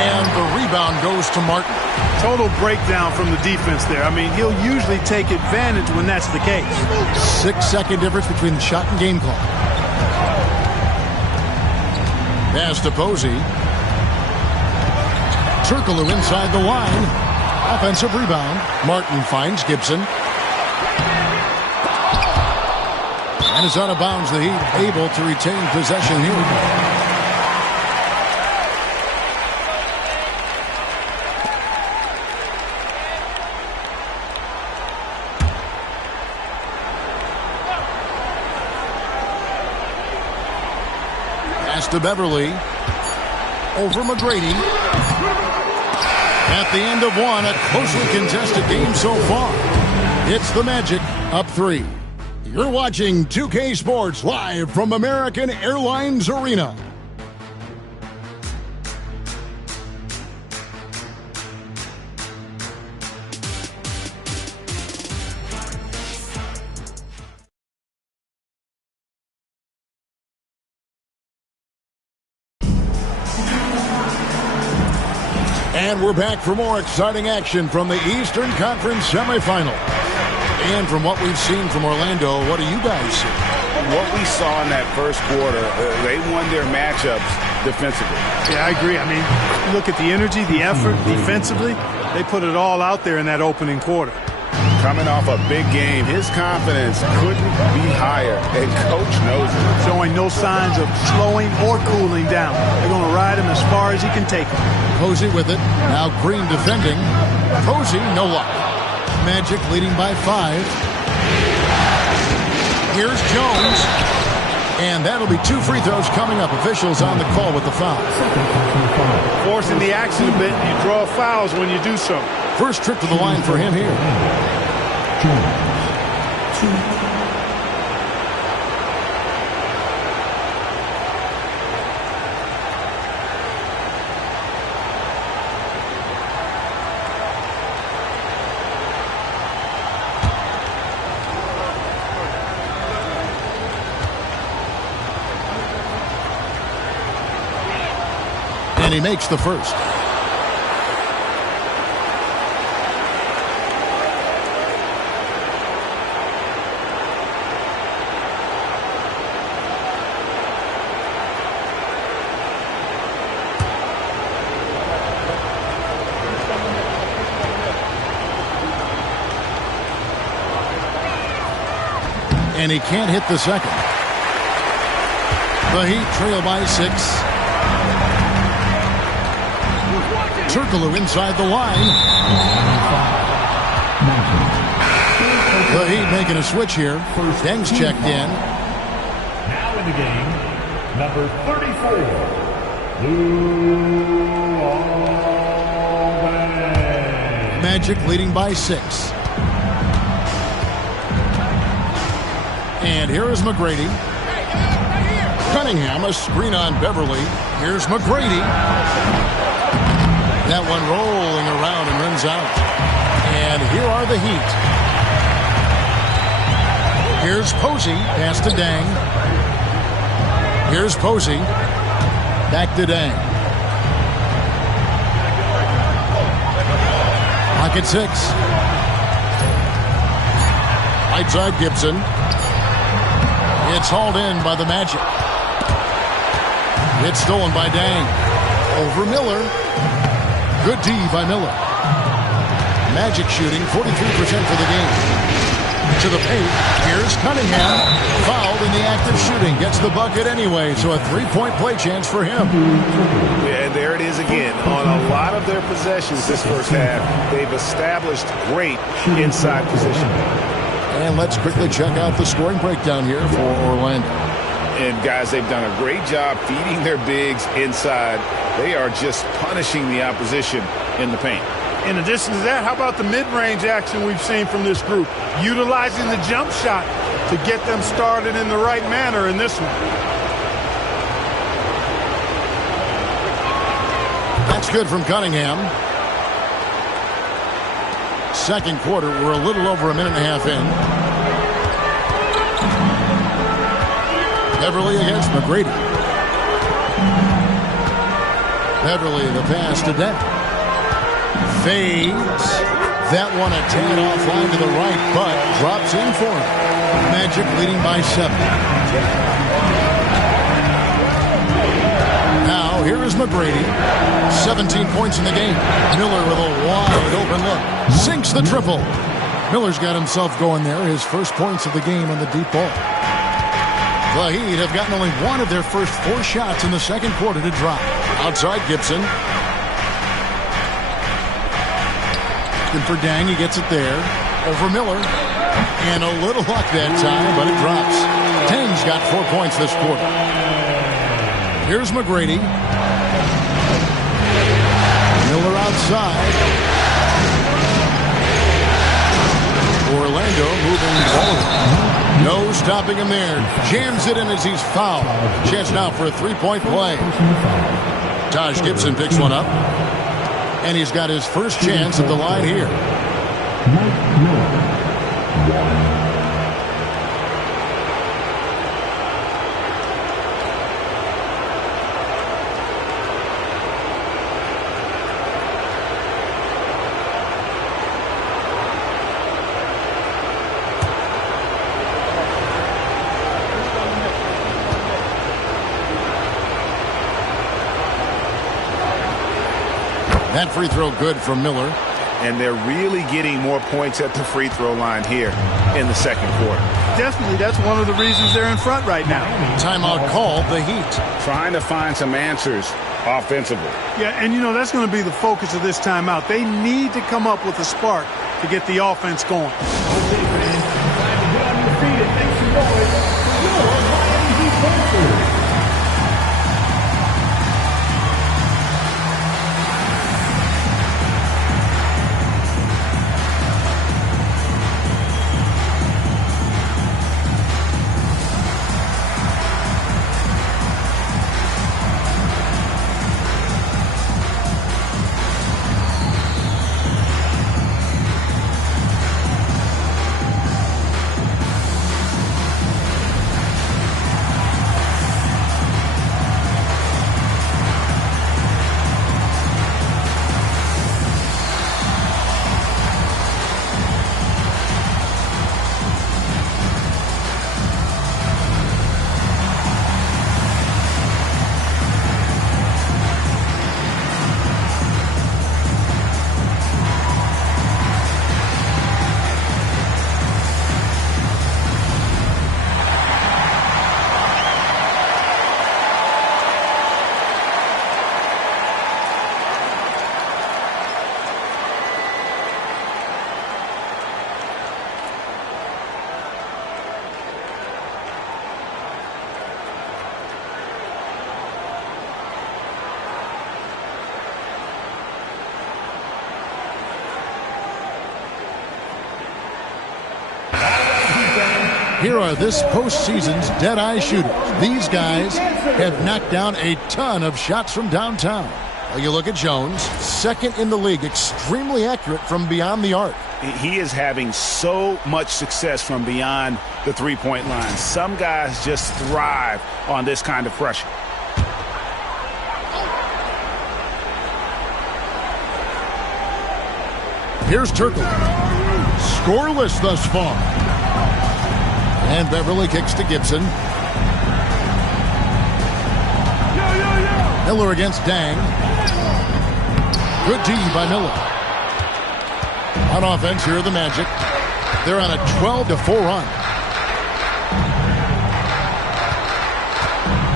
And the rebound goes to Martin. Total breakdown from the defense there. I mean, he'll usually take advantage when that's the case. 6-second difference between the shot and game clock. Pass to Posey. Turkoglu inside the line. Offensive rebound. Martin finds Gibson. And it's out of bounds. The Heat able to retain possession here. To Beverly. Over McGrady. At the end of one, a closely contested game so far. It's the Magic up 3. You're watching 2K Sports live from American Airlines Arena. And we're back for more exciting action from the Eastern Conference semifinal. And from what we've seen from Orlando, what do you guys see? What we saw in that first quarter, they won their matchups defensively. Yeah, I agree. I mean, look at the energy, the effort defensively. They put it all out there in that opening quarter. Coming off a big game, his confidence couldn't be higher, and Coach knows it. Showing no signs of slowing or cooling down. They're going to ride him as far as he can take him. Posey with it. Now Green defending. Posey, no luck. Magic leading by 5. Here's Jones. And that'll be 2 free throws coming up. Officials on the call with the foul. Forcing the action a bit. You draw fouls when you do so. First trip to the line for him here. And he makes the first. And he can't hit the second. The Heat trail by 6. Turkoglu inside the line. The Heat making a switch here. Deng's checked in. Now in the game, number 34, Lou Alves. Magic leading by 6. And here is McGrady. Cunningham, a screen on Beverly. Here's McGrady. That one rolling around and runs out. And here are the Heat. Here's Posey, pass to Deng. Here's Posey, back to Deng. Pocket 6. Right side Gibson. It's hauled in by the Magic. It's stolen by Deng. Over Miller. Good D by Miller. Magic shooting 43% for the game. To the paint. Here's Cunningham. Fouled in the act of shooting. Gets the bucket anyway, so a 3-point play chance for him. Yeah, there it is again. On a lot of their possessions this first half, they've established great inside position. And let's quickly check out the scoring breakdown here for Orlando. And, guys, they've done a great job feeding their bigs inside. They are just punishing the opposition in the paint. In addition to that, how about the mid-range action we've seen from this group? Utilizing the jump shot to get them started in the right manner in this one. That's good from Cunningham. Second quarter, we're a little over a minute and a half in. Beverly against McGrady. Beverly, the pass to Dent. Fades. That one a tad offline to the right, but drops in for him. Magic leading by 7. Now, here is McGrady. 17 points in the game. Miller with a wide open look. Sinks the triple. Miller's got himself going there. His first points of the game on the deep ball. The Heat have gotten only one of their first 4 shots in the second quarter to drop. Outside Gibson. Looking for Dang. He gets it there. Over Miller. And a little luck that time, but it drops. Tang's got 4 points this quarter. Here's McGrady. Miller outside. Orlando moving forward. No stopping him there. Jams it in as he's fouled. Chance now for a 3-point play. Taj Gibson picks one up. And he's got his first chance at the line here. That free throw good from Miller. And they're really getting more points at the free throw line here in the second quarter. Definitely, that's one of the reasons they're in front right now. Timeout called, the Heat. Trying to find some answers offensively. Yeah, and you know, that's going to be the focus of this timeout. They need to come up with a spark to get the offense going. Here are this postseason's dead-eye shooters. These guys have knocked down a ton of shots from downtown. Well, you look at Jones, second in the league, extremely accurate from beyond the arc. He is having so much success from beyond the three-point line. Some guys just thrive on this kind of pressure. Here's Turkle. Scoreless thus far. And Beverly kicks to Gibson. Miller against Dang. Good D by Miller. On offense, here are the Magic. They're on a 12-4 run.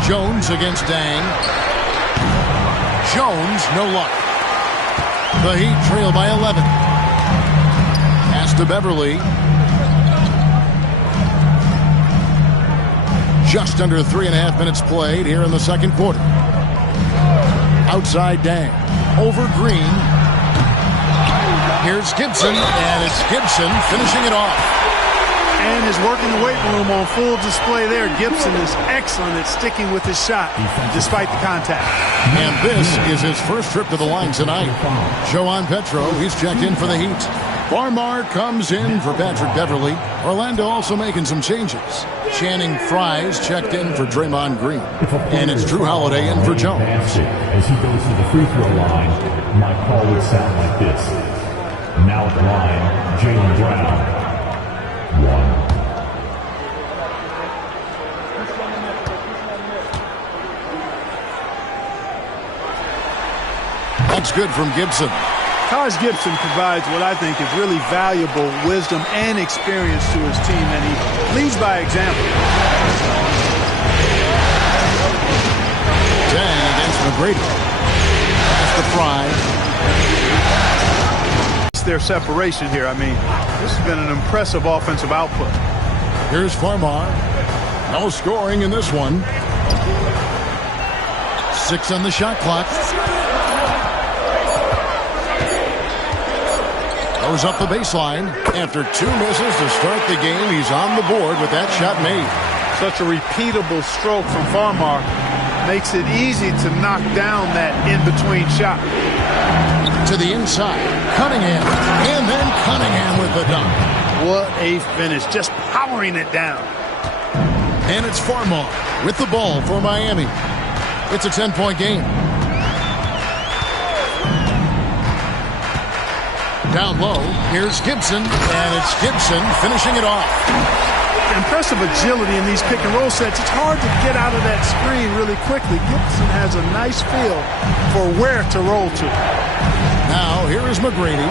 Jones against Dang. Jones, no luck. The Heat trail by 11. Pass to Beverly. Just under 3.5 minutes played here in the second quarter. Outside Dang. Over Green. Here's Gibson, and it's Gibson finishing it off. And is working the weight room on full display there. Gibson is excellent at sticking with his shot despite the contact. And this is his first trip to the line tonight. Joan Petro, he's checked in for the Heat. Barmar comes in for Patrick Beverly. Orlando also making some changes. Channing Fries checked in for Draymond Green. And it's Drew Holiday in for Jones. As he goes to the free throw line, my call would sound like this. Now at the line, Jaylen Brown. 1. That's good from Gibson. Taj Gibson provides what I think is really valuable wisdom and experience to his team, and he leads by example. McGrady. Pass to Fry. It's their separation here. I mean, this has been an impressive offensive output. Here's Farmar. No scoring in this one. 6 on the shot clock. Goes up the baseline. After 2 misses to start the game, he's on the board with that shot made. Such a repeatable stroke from Farmar makes it easy to knock down that in-between shot. To the inside, Cunningham, and then Cunningham with the dunk. What a finish, just powering it down. And it's Farmar with the ball for Miami. It's a 10-point game. Down low, here's Gibson, and it's Gibson finishing it off. Impressive agility in these pick-and-roll sets. It's hard to get out of that screen really quickly. Gibson has a nice feel for where to roll to. Now, here is McGrady.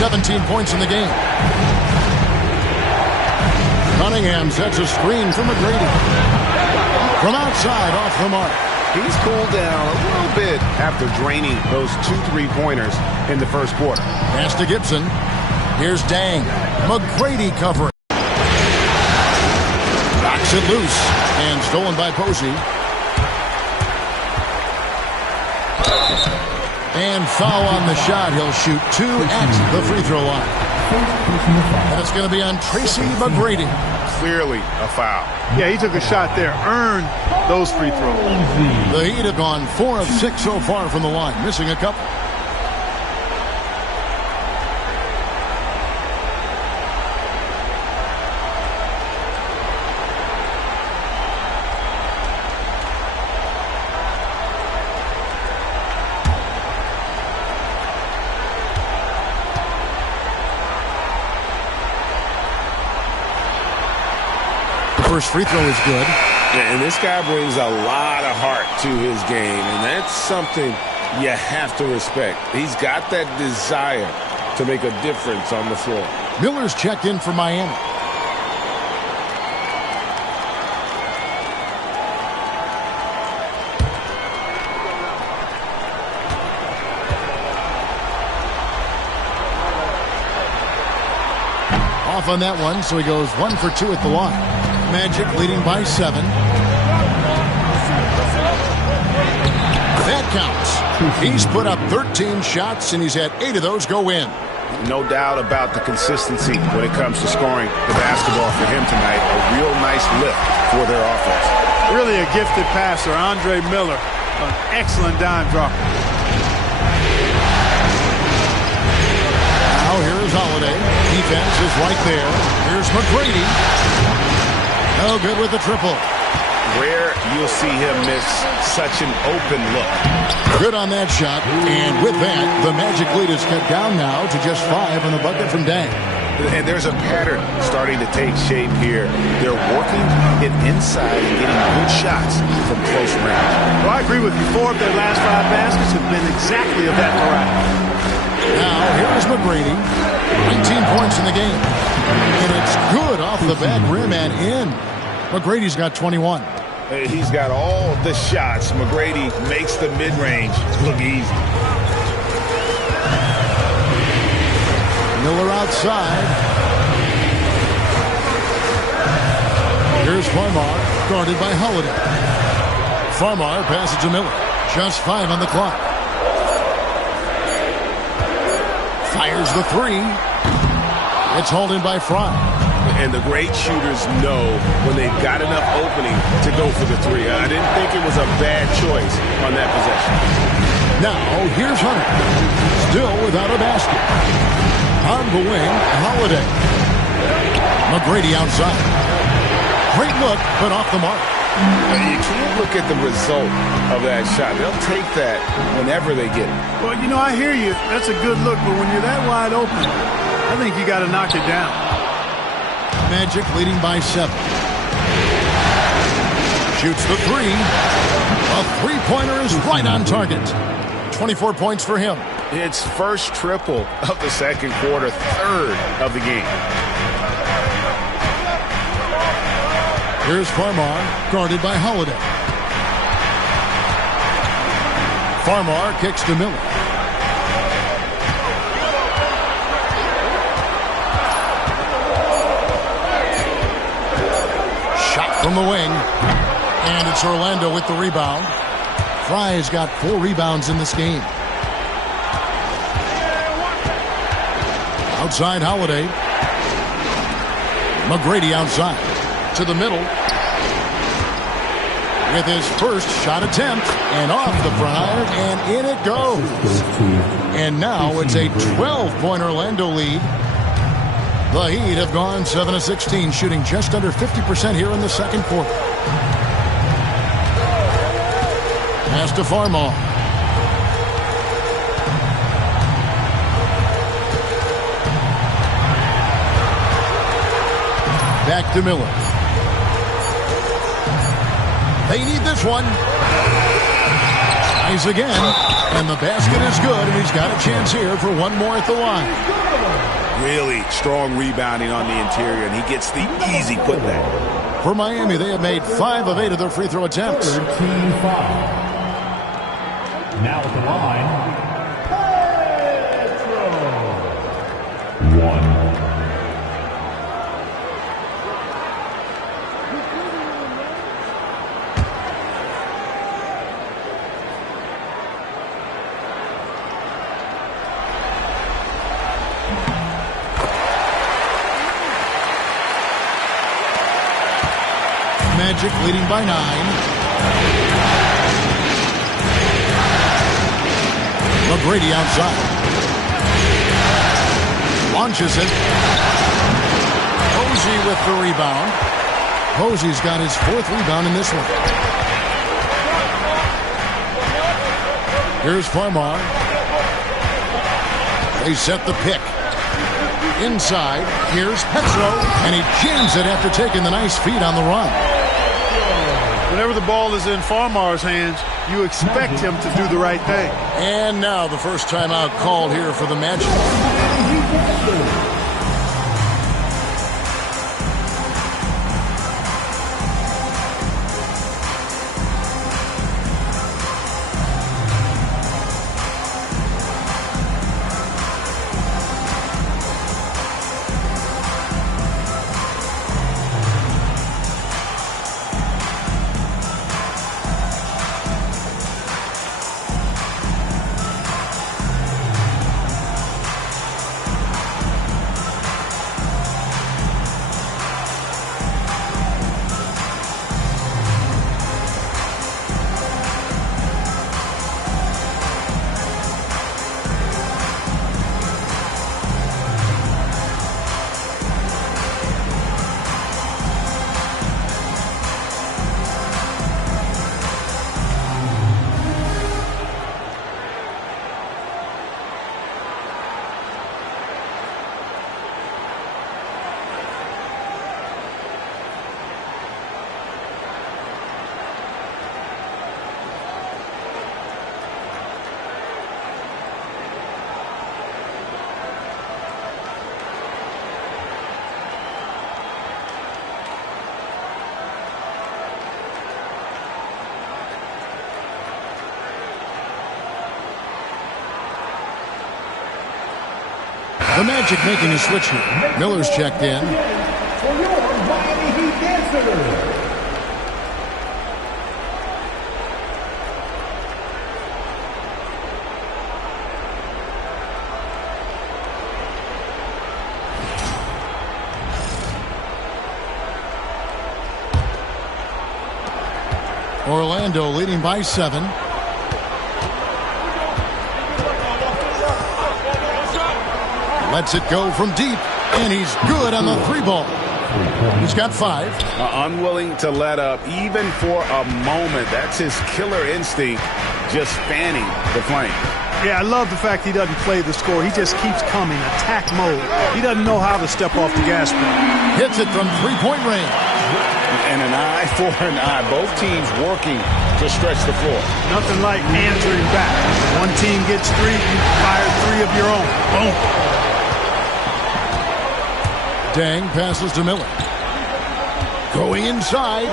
17 points in the game. Cunningham sets a screen for McGrady. From outside, off the mark. He's cooled down a little bit after draining those 2 3-pointers in the first quarter. Pass to Gibson. Here's Dang. McGrady covering. Knocks it loose. And stolen by Posey. And foul on the shot. He'll shoot 2 at the free throw line. And it's going to be on Tracy McGrady. Clearly a foul. Yeah, he took a shot there. Earned those free throws. The Heat have gone 4 of 6 so far from the line. Missing a couple. First free throw is good. And this guy brings a lot of heart to his game, and that's something you have to respect. He's got that desire to make a difference on the floor. Miller's checked in for Miami. Off on that one, so he goes 1 for 2 at the line. Magic leading by 7. That counts. He's put up 13 shots, and he's had 8 of those go in. No doubt about the consistency when it comes to scoring the basketball for him tonight. A real nice lift for their offense. Really a gifted passer, Andre Miller. An excellent dime dropper. Now here's Holiday. Defense is right there. Here's McGrady. No good with the triple. Rare you'll see him miss such an open look. Good on that shot. And with that, the Magic lead is cut down now to just 5 on the bucket from Dang. And there's a pattern starting to take shape here. They're working it inside and getting good shots from close range. Well, I agree with you. 4 of their last 5 baskets have been exactly of that variety. Now, here's McGrady. 19 points in the game. And it's good off the back rim and in. McGrady's got 21. He's got all the shots. McGrady makes the mid-range look easy. Miller outside. Here's Farmar, guarded by Holiday. Farmar passes to Miller. Just 5 on the clock. Fires the 3. It's hauled in by Fry. And the great shooters know when they've got enough opening to go for the 3. I didn't think it was a bad choice on that possession. Now, here's Hunter. Still without a basket. On the wing, Holiday. McGrady outside. Great look, but off the mark. You can't look at the result of that shot. They'll take that whenever they get it. Well, you know, I hear you. That's a good look, but when you're that wide open, I think you got to knock it down. Magic leading by 7. Shoots the 3. A 3-pointer is right on target. 24 points for him. It's first triple of the second quarter, 3rd of the game. Here's Farmar, guarded by Holiday. Farmar kicks to Miller. Shot from the wing. And it's Orlando with the rebound. Fry's got 4 rebounds in this game. Outside Holiday. McGrady outside. To the middle. With his first shot attempt. And off the front. And in it goes. And now it's a 12-point Orlando lead. The Heat have gone 7 of 16, shooting just under 50% here in the second quarter. Pass to Farmar. Back to Miller. They need this one. Tries again. And the basket is good, and he's got a chance here for one more at the line. Really strong rebounding on the interior, and he gets the easy putback. For Miami, they have made 5 of 8 of their free throw attempts. 13-5. Now at the line, Pedro. 1. Magic leading by 9. McGrady outside. Launches it. Posey with the rebound. Posey's got his 4th rebound in this one. Here's Farmar. They set the pick. Inside, here's Petro, and he jams it after taking the nice feed on the run. Whenever the ball is in Farmar's hands, you expect him to do the right thing. And now the first timeout called here for the Magic. The Magic making a switch here. Miller's checked in. For your Miami Heat answer. Orlando leading by 7. Lets it go from deep, and he's good on the 3-ball. He's got 5. Unwilling to let up even for a moment. That's his killer instinct, just fanning the flame. Yeah, I love the fact he doesn't play the score. He just keeps coming, attack mode. He doesn't know how to step off the gas pedal. Hits it from 3-point range. And an eye for an eye. Both teams working to stretch the floor. Nothing like answering back. One team gets 3, you fire 3 of your own. Boom. Dang passes to Miller. Going inside.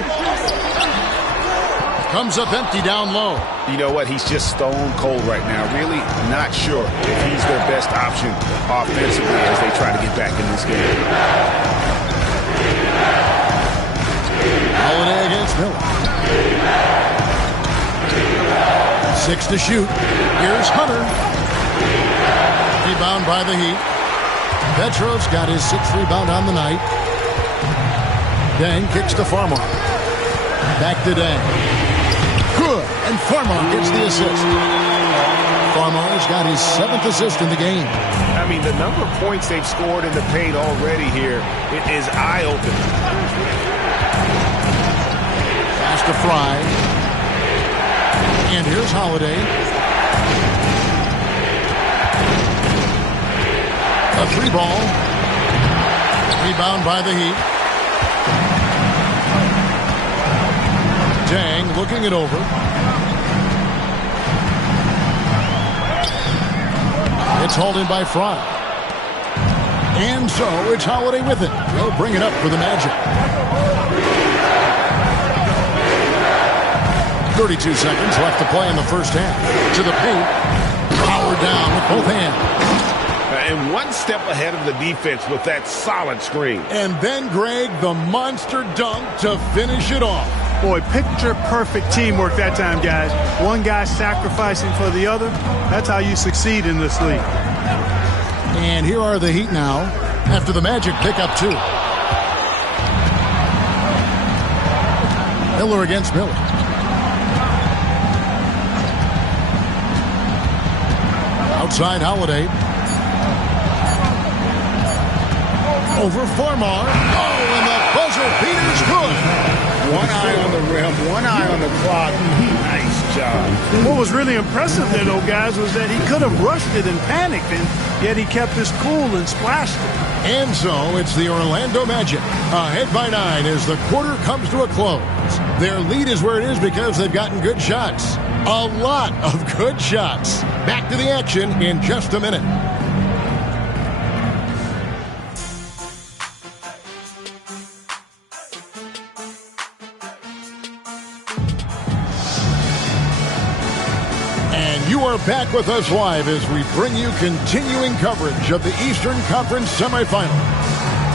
Comes up empty down low. You know what? He's just stone cold right now. Really not sure if he's their best option offensively as they try to get back in this game. Holiday against Miller. 6 to shoot. Here's Hunter. Rebound by the Heat. Petrov's got his 6th rebound on the night. Deng kicks to Farmer. Back to Deng. Good. And Farmer gets the assist. Farmer's got his 7th assist in the game. I mean, the number of points they've scored in the paint already here, it is eye-opening. Pass to Fry. And here's Holiday. A 3-ball. Rebound by the Heat. Deng looking it over. It's hauled in by Fry. And so it's Holiday with it. He'll bring it up for the Magic. 32 seconds left to play in the first half. To the paint. Powered down with both hands. And one step ahead of the defense with that solid screen. And then, Greg, the monster dunk to finish it off. Boy, picture-perfect teamwork that time, guys. One guy sacrificing for the other. That's how you succeed in this league. And here are the Heat now after the Magic pick up 2. Miller against Miller. Outside Holiday. Over Farmar. Oh, and the buzzer beater's good. One eye on the rim, one eye on the clock. Nice job. What was really impressive there, though, guys, was that he could have rushed it and panicked, and yet he kept his cool and splashed it. And so it's the Orlando Magic ahead by 9 as the quarter comes to a close. Their lead is where it is because they've gotten good shots. A lot of good shots. Back to the action in just a minute. You are back with us live as we bring you continuing coverage of the Eastern Conference semifinal.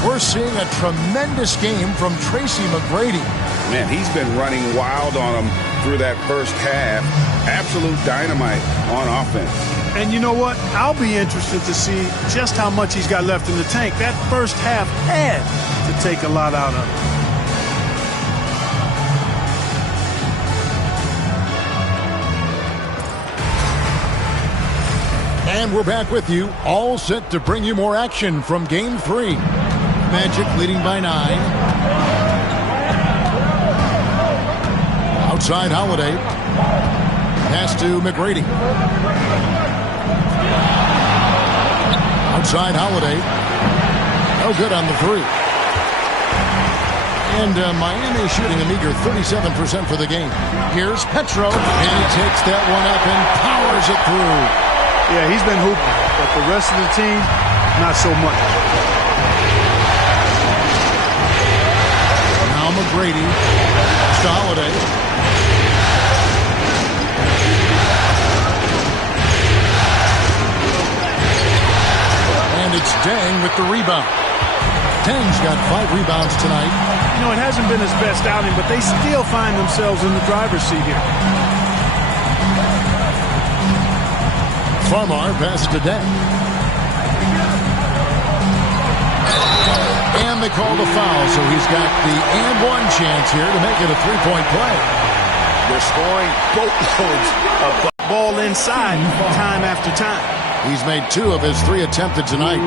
We're seeing a tremendous game from Tracy McGrady. Man, he's been running wild on them through that first half. Absolute dynamite on offense. And you know what? I'll be interested to see just how much he's got left in the tank. That first half had to take a lot out of him. And we're back with you, all set to bring you more action from Game 3. Magic leading by 9. Outside Holiday. Pass to McGrady. Outside Holiday. No good on the 3. And Miami shooting a meager 37% for the game. Here's Petro, and he takes that one up and powers it through. Yeah, he's been hooping, but the rest of the team, not so much. Now McGrady to Holiday. And it's Deng with the rebound. Deng's got 5 rebounds tonight. You know, it hasn't been his best outing, but they still find themselves in the driver's seat here. Farmar passes to Deng. And they call the foul, so he's got the and-one chance here to make it a 3-point play. They're scoring boatloads of ball inside time after time. He's made 2 of his 3 attempted tonight.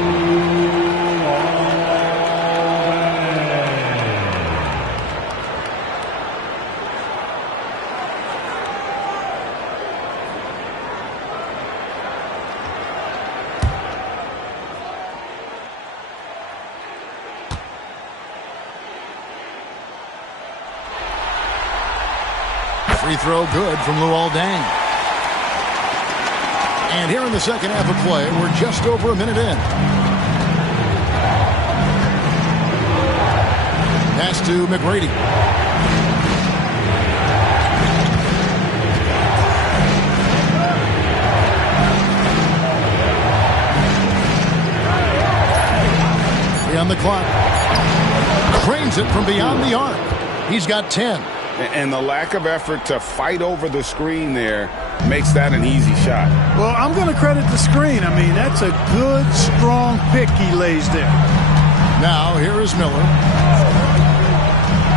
Free throw good from Luol Deng. And here in the second half of play, we're just over a minute in. Pass to McGrady. on the clock. Cranes it from beyond the arc. He's got 10. And the lack of effort to fight over the screen there makes that an easy shot. Well, I'm going to credit the screen. I mean, that's a good, strong pick he lays there. Now, here is Miller.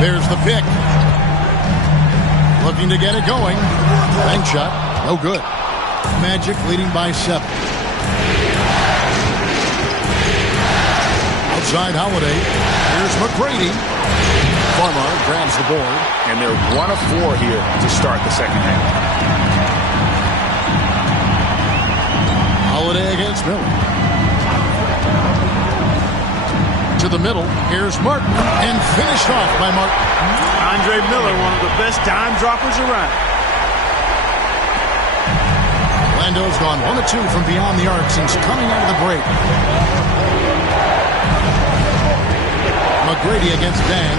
There's the pick. Looking to get it going. Bank shot. No good. Magic leading by 7. Outside Holiday. Here's McGrady. Farmer grabs the board. And they're 1 of 4 here to start the second half. Holiday against Miller. To the middle. Here's Martin. And finished off by Martin. Andre Miller, one of the best dime droppers around. Orlando's gone 1 of 2 from beyond the arc since coming out of the break. McGrady against Dang.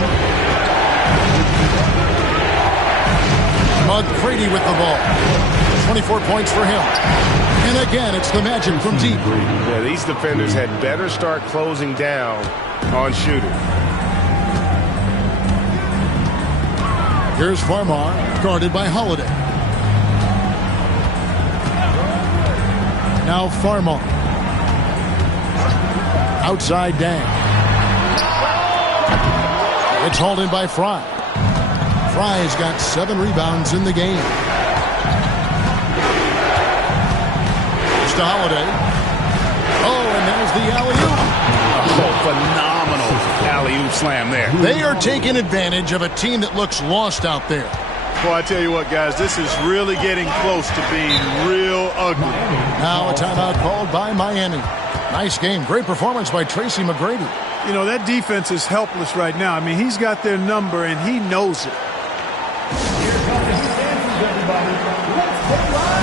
McGrady with the ball. 24 points for him. And again, it's the Magic from deep. Yeah, these defenders had better start closing down on shooting. Here's Farmar, guarded by Holiday. Now Farmar. Outside Dang. It's hauled in by Fry. Fry's got 7 rebounds in the game. It's to Holiday. Oh, and there's the alley-oop. Oh, phenomenal alley-oop slam there. They are taking advantage of a team that looks lost out there. Well, I tell you what, guys, this is really getting close to being real ugly. Now a timeout called by Miami. Nice game. Great performance by Tracy McGrady. You know, that defense is helpless right now. I mean, he's got their number, and he knows it. Here comes the answers, everybody. Let's get live.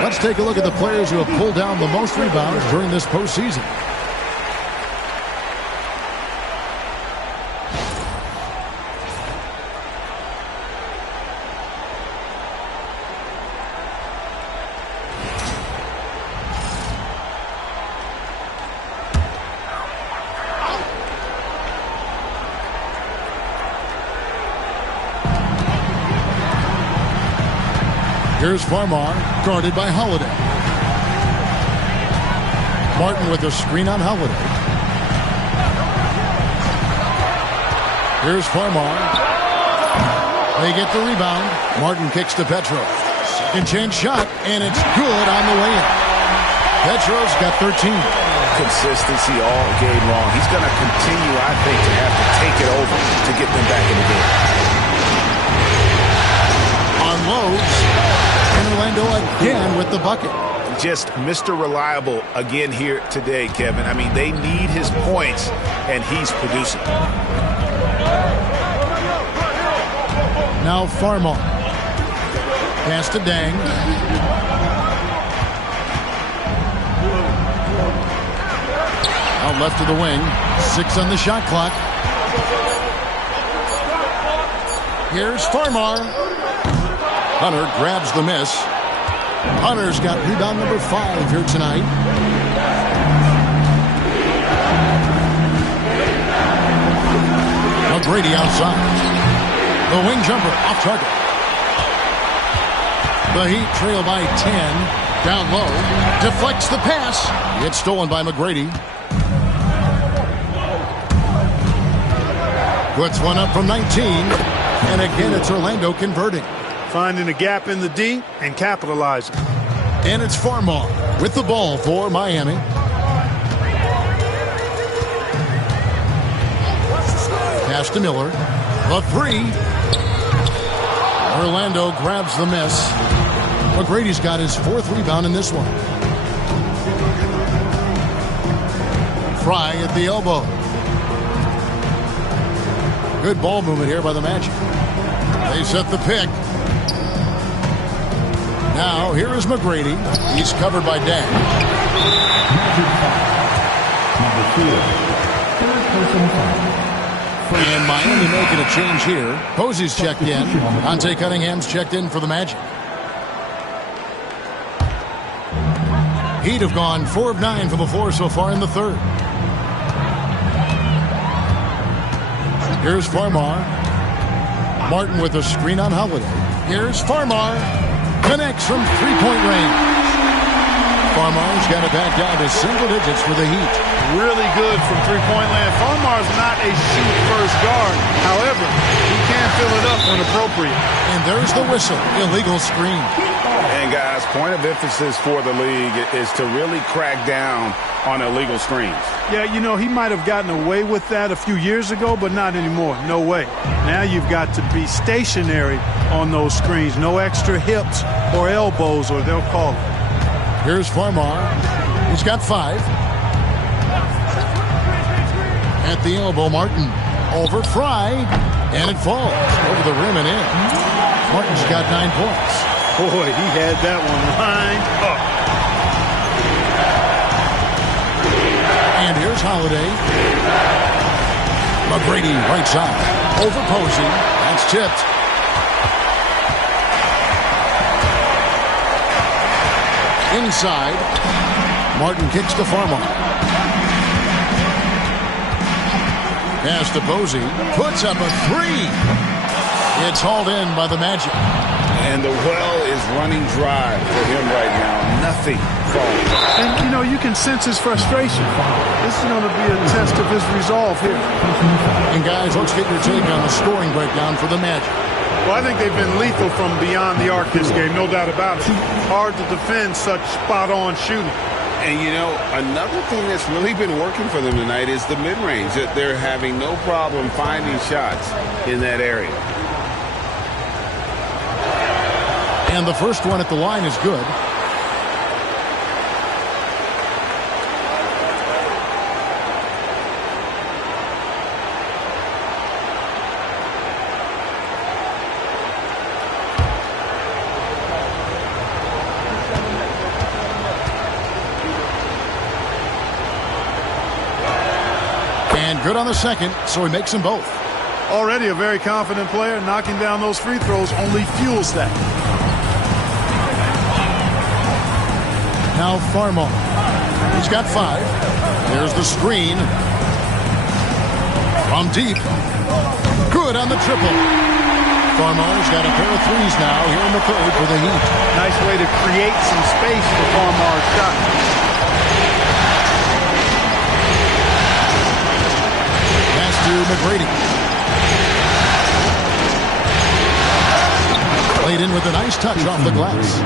Let's take a look at the players who have pulled down the most rebounds during this postseason. Here's Farmar, guarded by Holiday. Martin with a screen on Holiday. Here's Farmar. They get the rebound. Martin kicks to Petro. Second chance shot, and it's good on the way in. Petro's got 13. Consistency all game long. He's going to continue, I think, to have to take it over to get them back in the game. Unloads. And Orlando again with the bucket. Just Mr. Reliable again here today, Kevin. I mean, they need his points, and he's producing. Now Farmar. Pass to Dang. Out left of the wing. 6 on the shot clock. Here's Farmar. Hunter grabs the miss. Hunter's got rebound number 5 here tonight. McGrady outside. The wing jumper off target. The Heat trail by 10. Down low. Deflects the pass. It's stolen by McGrady. Puts one up from 19. And again, it's Orlando converting. Finding a gap in the D and capitalizing. And it's Farmar with the ball for Miami. Pass to Miller. The 3. Orlando grabs the miss. McGrady's got his 4th rebound in this one. Fry at the elbow. Good ball movement here by the Magic. They set the pick. Now, here is McGrady. He's covered by Dan. And Miami making a change here. Posey's checked in. Ante Cunningham's checked in for the Magic. Heat have gone 4 of 9 from the floor so far in the third. Here's Farmar. Martin with a screen on Holiday. Here's Farmar. Connects from 3-point range. Farmar's got it back down to single digits for the Heat. Really good from 3-point land. Farmar's not a shoot-first guard. However, he can fill it up when appropriate. And there's the whistle. Illegal screen. And, guys, point of emphasis for the league is to really crack down on illegal screens. Yeah, you know, he might have gotten away with that a few years ago, but not anymore. No way. Now you've got to be stationary on those screens. No extra hips or elbows, or they'll call it. Here's Farmar. He's got 5. At the elbow, Martin. Over Fry. And it falls. Over the rim and in. Martin's got 9 points. Boy, he had that one lined up. And here's Holiday. McGrady right side. Over Posey. That's tipped. Inside. Martin kicks to Farmar. Pass to Posey. Puts up a 3. It's hauled in by the Magic. And the well is running dry for him right now. Nothing falling. And, you know, you can sense his frustration. This is going to be a test of his resolve here. And, guys, let's get your take on the scoring breakdown for the Magic. Well, I think they've been lethal from beyond the arc this game, no doubt about it. Hard to defend such spot-on shooting. And, you know, another thing that's really been working for them tonight is the mid-range. They're having no problem finding shots in that area. And the first one at the line is good. And good on the second, so he makes them both. Already a very confident player. Knocking down those free throws only fuels that. Now Farmar. He's got 5. There's the screen. From deep. Good on the triple. Farmar's got a pair of threes now here in the third for the Heat. Nice way to create some space for Farmar's shot. Pass to McGrady. Played in with a nice touch off the glass.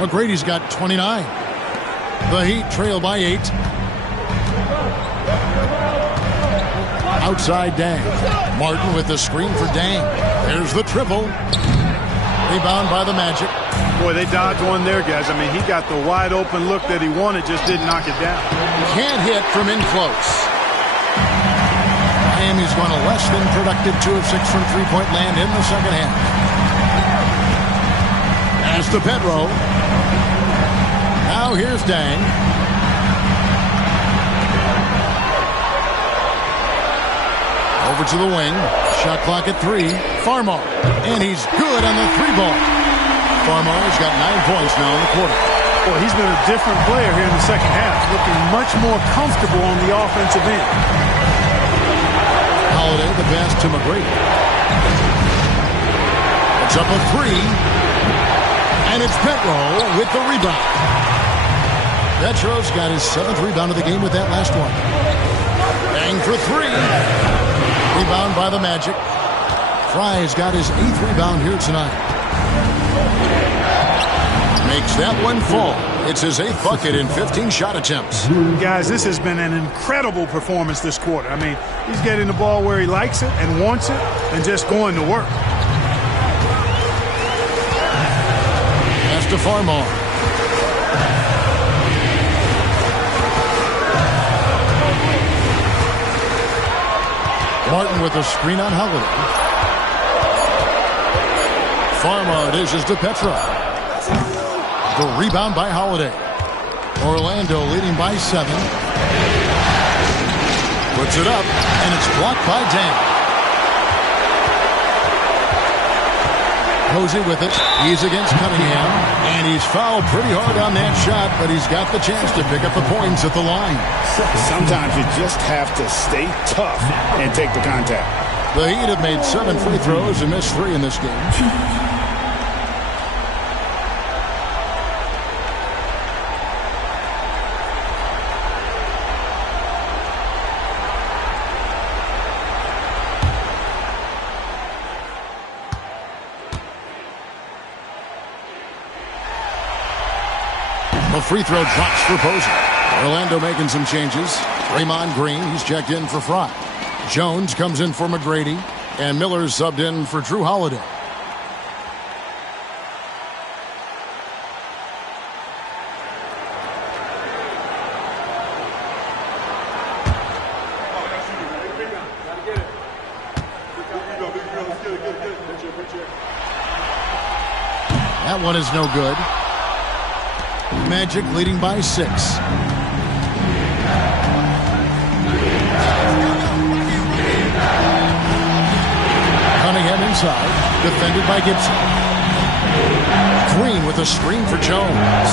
McGrady's got 29. The Heat trail by 8. Outside Dang. Martin with the screen for Dang. There's the triple. Rebound by the Magic. Boy, they dodged one there, guys. I mean, he got the wide open look that he wanted, just didn't knock it down. Can't hit from in close. Miami's going to less than productive 2 of 6 from 3-point land in the second half. Pass to Pedro. Now here's Dang. Over to the wing. Shot clock at 3. Farmar. And he's good on the 3-ball. Farmar's got 9 points now in the quarter. Well, he's been a different player here in the second half, looking much more comfortable on the offensive end. Holiday, the pass to McGrady. It's up a 3. And it's Petro with the rebound. Petro's got his 7th rebound of the game with that last one. Bang for 3. Rebound by the Magic. Fry's got his 8th rebound here tonight. Makes that one fall. It's his 8th bucket in 15 shot attempts. Guys, this has been an incredible performance this quarter. I mean, he's getting the ball where he likes it and wants it and just going to work. Pass to Farmar. Martin with a screen on Holiday. Farmar dishes to Petro. The rebound by Holiday. Orlando leading by 7. Puts it up, and it's blocked by Dang. Posey with it. He's against Cunningham, and he's fouled pretty hard on that shot, but he's got the chance to pick up the points at the line. Sometimes you just have to stay tough and take the contact. The Heat have made 7 free throws and missed 3 in this game. The free throw drops for Posey. Orlando making some changes. Draymond Green, he's checked in for Fry. Jones comes in for McGrady. And Miller's subbed in for Drew Holiday. That one is no good. Magic leading by 6. Cunningham inside, defended by Gibson. Green with a screen for Jones.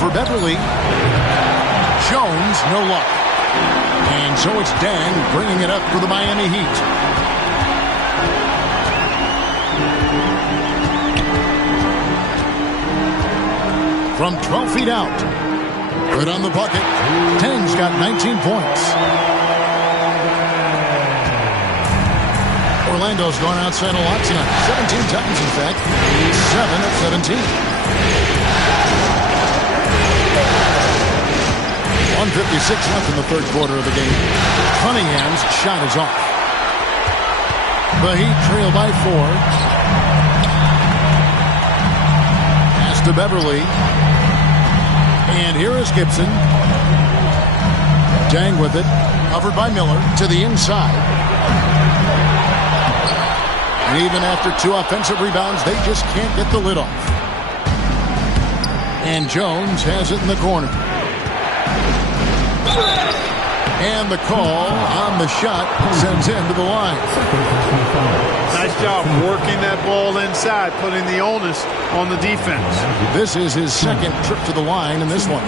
For Beverly. Jones, no luck. And so it's Dang bringing it up for the Miami Heat. From 12 feet out. Good on the bucket. Dang's got 19 points. Orlando's gone outside a lot tonight. 17 times, in fact. 7 of 17. 1:56 left in the third quarter of the game. Cunningham's shot is off. The Heat trail by 4. Pass to Beverly. And here is Gibson. Dang with it. Covered by Miller to the inside. And even after 2 offensive rebounds, they just can't get the lid off. And Jones has it in the corner. And the call on the shot sends him to the line. Nice job working that ball inside, putting the onus on the defense. This is his second trip to the line in this one.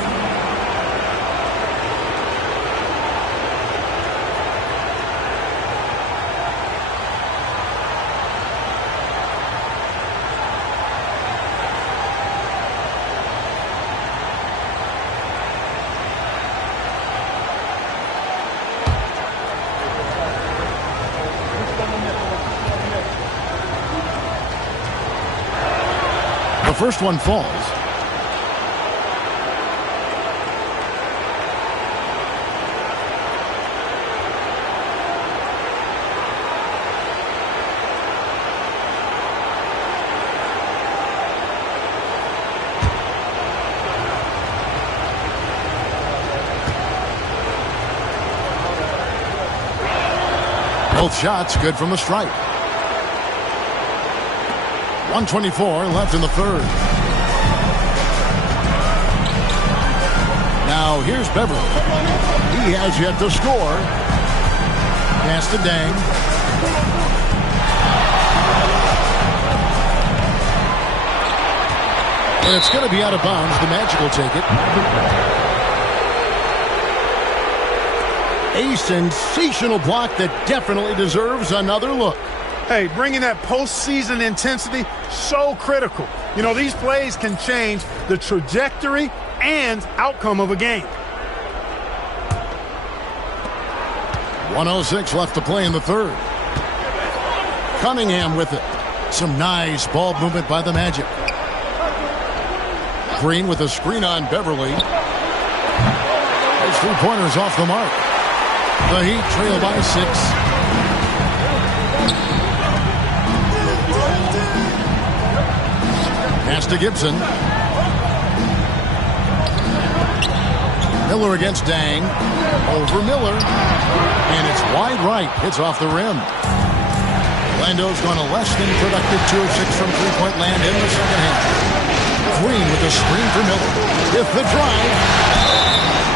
The first one falls. Both shots good from the stripe. 1:24 left in the third. Now here's Beverly. He has yet to score. Pass to Dang. And it's going to be out of bounds. The Magic will take it. A sensational block that definitely deserves another look. Hey, bringing that postseason intensity, so critical. You know, these plays can change the trajectory and outcome of a game. 1:06 left to play in the third. Cunningham with it. Some nice ball movement by the Magic. Green with a screen on Beverly. Those 3-pointers off the mark. The Heat trail by 6. Pass to Gibson. Miller against Dang. Over Miller. And it's wide right. Hits off the rim. Orlando's gone a less than productive 2 of 6 from three-point land in the second half. Green with a screen for Miller. With the drive.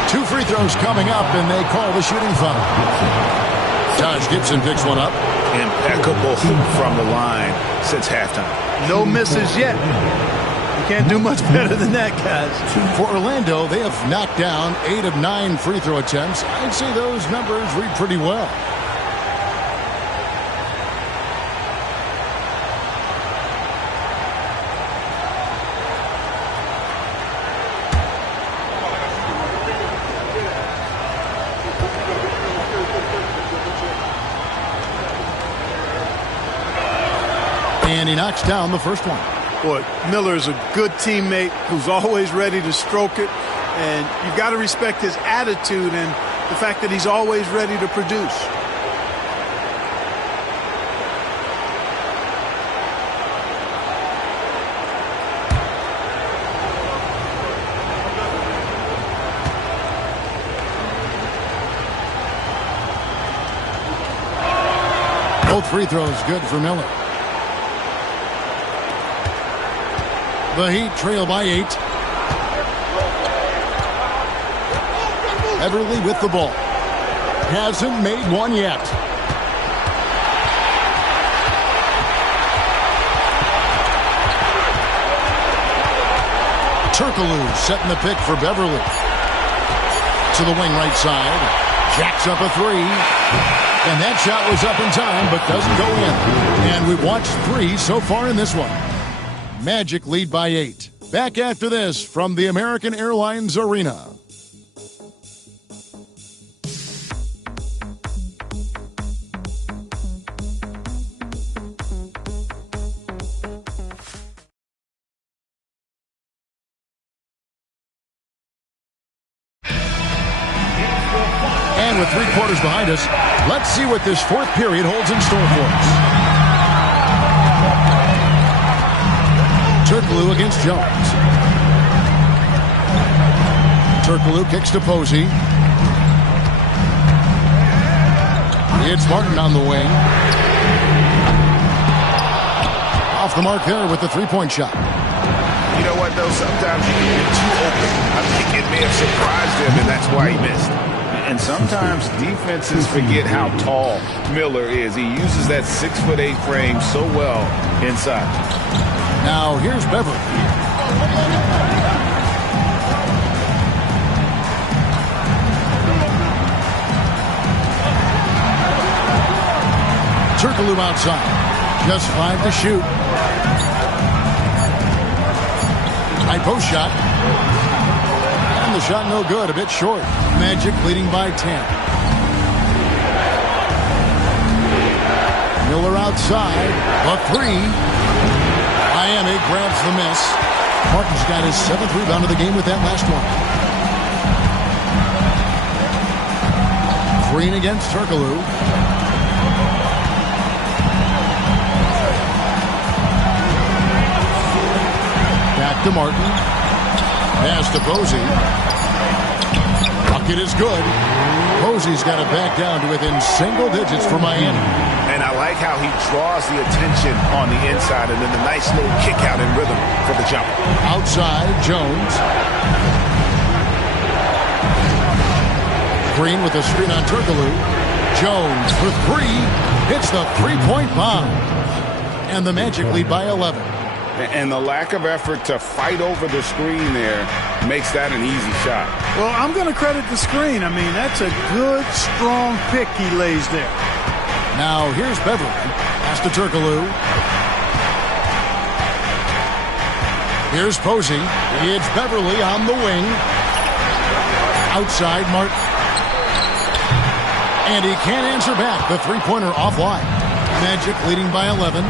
2 free throws coming up, and they call the shooting foul. Taj Gibson picks one up. Impeccable from the line since halftime. No misses yet. You can't do much better than that, guys. For Orlando, they have knocked down 8 of 9 free throw attempts. I'd say those numbers read pretty well. And he knocks down the first one. Boy, Miller is a good teammate who's always ready to stroke it. And you've got to respect his attitude and the fact that he's always ready to produce. Both free throws good for Miller. The Heat trail by 8. Beverly with the ball. Hasn't made one yet. Turkoglu setting the pick for Beverly. To the wing right side. Jacks up a 3. And that shot was up in time, but doesn't go in. And we've watched 3 so far in this one. Magic lead by 8. Back after this from the American Airlines Arena. And with 3 quarters behind us, let's see what this fourth period holds in store for us. Turkoglu against Jones. Turkoglu kicks to Posey. It's Martin on the wing. Off the mark there with the 3-point shot. You know what, though? Sometimes you can get too open. I think it may have surprised him, and that's why he missed. And sometimes defenses forget how tall Miller is. He uses that 6'8" frame so well inside. Now here's Beverly. Turkoglu outside. Just 5 to shoot. High post shot. And the shot no good. A bit short. Magic leading by 10. Miller outside. A 3. Miami grabs the miss. Martin's got his 7th rebound of the game with that last one. Green against Turkoglu. Back to Martin. Pass to Posey. Bucket is good. Posey's got it back down to within single digits for Miami. And I like how he draws the attention on the inside and then the nice little kick out in rhythm for the jumper. Outside, Jones. Green with a screen on Turkoglu. Jones for three. Hits the three-point bomb. And the Magic lead by 11. And the lack of effort to fight over the screen there makes that an easy shot. Well, I'm going to credit the screen. I mean, that's a good, strong pick he lays there. Now here's Beverly. Pass to Turkoglu. Here's Posey. It's Beverly on the wing. Outside Martin. And he can't answer back. The three-pointer offline. Magic leading by 11.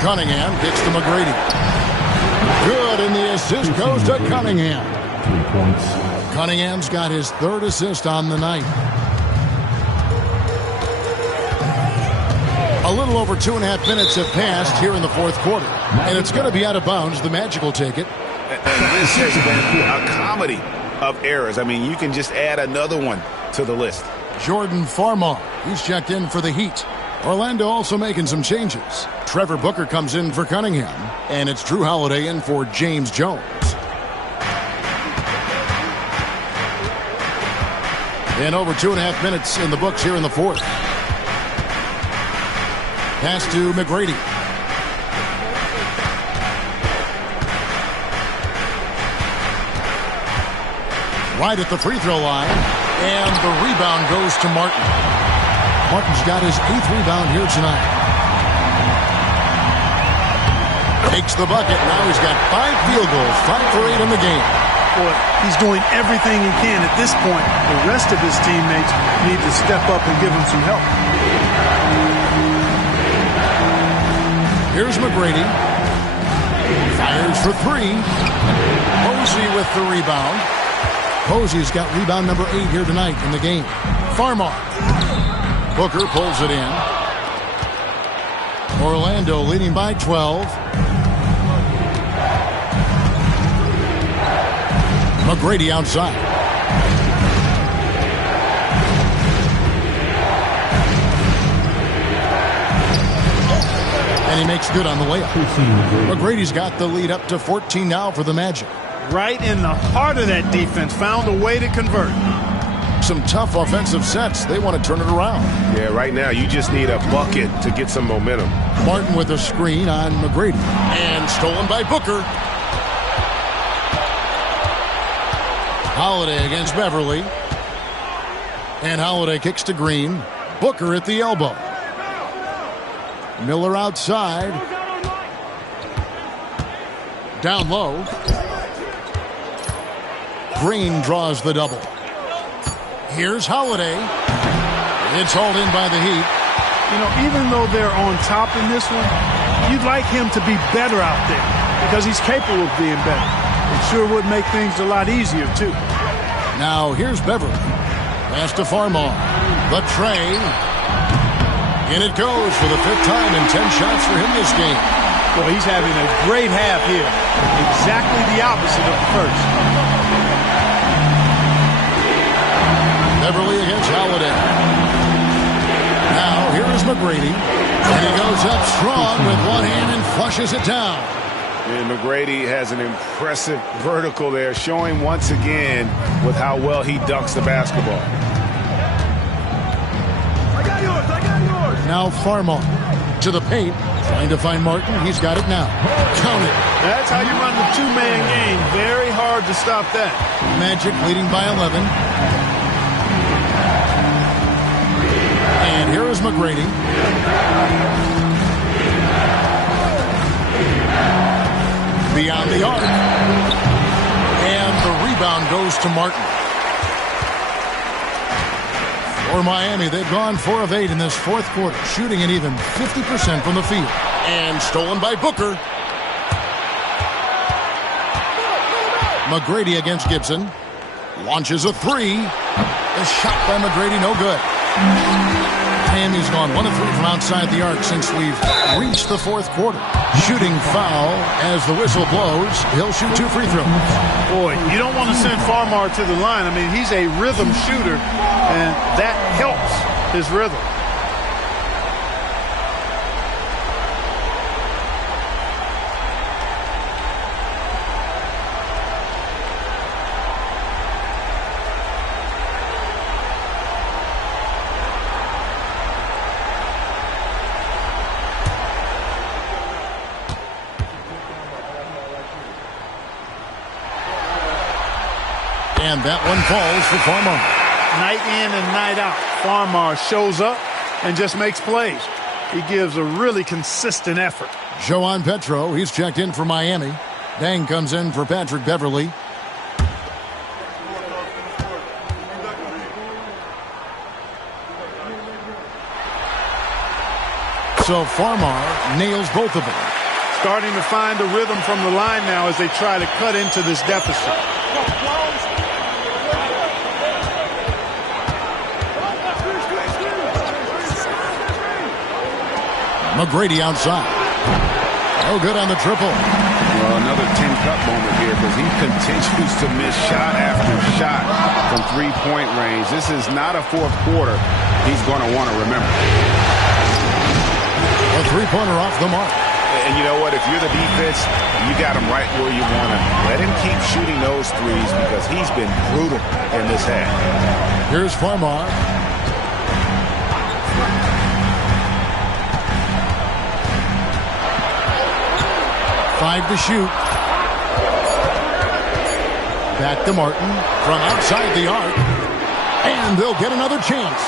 Cunningham gets to McGrady. Good, and the assist goes to Cunningham. 3 points. Cunningham's got his third assist on the night. A little over 2.5 minutes have passed here in the fourth quarter. And it's going to be out of bounds. The Magic will take it. And this has been a comedy of errors. I mean, you can just add another one to the list. Jordan Farmar, he's checked in for the Heat. Orlando also making some changes. Trevor Booker comes in for Cunningham, and it's Drew Holiday in for James Jones. And over 2.5 minutes in the books here in the fourth. Pass to McGrady. Right at the free throw line, and the rebound goes to Martin. Martin's got his 8th rebound here tonight. Takes the bucket. Now he's got 5 field goals, 5 for 8 in the game. Boy, he's doing everything he can at this point. The rest of his teammates need to step up and give him some help. Here's McGrady. Fires for 3. Posey with the rebound. Posey's got rebound number 8 here tonight in the game. Farmar. Booker pulls it in. Orlando leading by 12. McGrady outside. And he makes good on the layup. McGrady's got the lead up to 14 now for the Magic. Right in the heart of that defense. Found a way to convert. Some tough offensive sets. They want to turn it around. Yeah, right now you just need a bucket to get some momentum. Martin with a screen on McGrady. And stolen by Booker. Holiday against Beverly. And Holiday kicks to Green. Booker at the elbow. Miller outside. Down low. Green draws the double. Here's Holiday. It's hauled in by the Heat. You know, even though they're on top in this one, you'd like him to be better out there because he's capable of being better. It sure would make things a lot easier, too. Now, here's Beverly. Pass to Farmar. The tray. And it goes for the 5th time in 10 shots for him this game. Well, he's having a great half here. Exactly the opposite of the first. Beverly against Holiday. Now, here is McGrady. And he goes up strong with one hand and flushes it down. And McGrady has an impressive vertical there, showing once again with how well he dunks the basketball. I got yours. Now Farmar to the paint. Trying to find Martin. He's got it now. Count it. That's how you run the two-man game. Very hard to stop that. Magic leading by 11. And here is McGrady. Beyond the arc. And the rebound goes to Martin. For Miami, they've gone 4 of 8 in this fourth quarter, shooting an even 50% from the field. And stolen by Booker. McGrady against Gibson. Launches a 3. The shot by McGrady, no good. Miami's gone 1 of 3 from outside the arc since we've reached the fourth quarter. Shooting foul as the whistle blows. He'll shoot 2 free throws. Boy, you don't want to send Farmar to the line. I mean, he's a rhythm shooter, and that helps his rhythm. And that one falls for Farmar. Night in and night out, Farmar shows up and just makes plays. He gives a really consistent effort. Joan Petro, he's checked in for Miami. Dang comes in for Patrick Beverly. So Farmar nails both of them. Starting to find a rhythm from the line now as they try to cut into this deficit. McGrady outside. Oh, good on the triple. Well, another tin cup moment here because he continues to miss shot after shot from three-point range. This is not a fourth quarter he's going to want to remember. A three-pointer off the mark. And you know what? If you're the defense, you got him right where you want him. Let him keep shooting those threes because he's been brutal in this half. Here's Farmar. Five to shoot. Back to Martin from outside the arc. And they'll get another chance.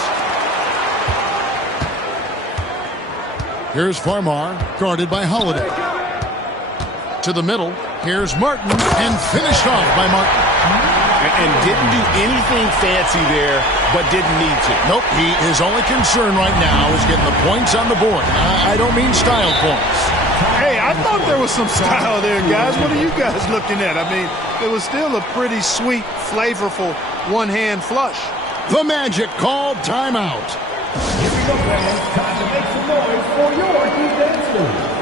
Here's Farmar, guarded by Holiday. To the middle. Here's Martin, and finished off by Martin. And didn't do anything fancy there, but didn't need to. Nope, his only concern right now is getting the points on the board. I don't mean style points. Hey, I thought there was some style there, guys. What are you guys looking at? I mean, it was still a pretty sweet, flavorful one-hand flush. The Magic called timeout. Here we go, fans. Time to make some noise for your defense.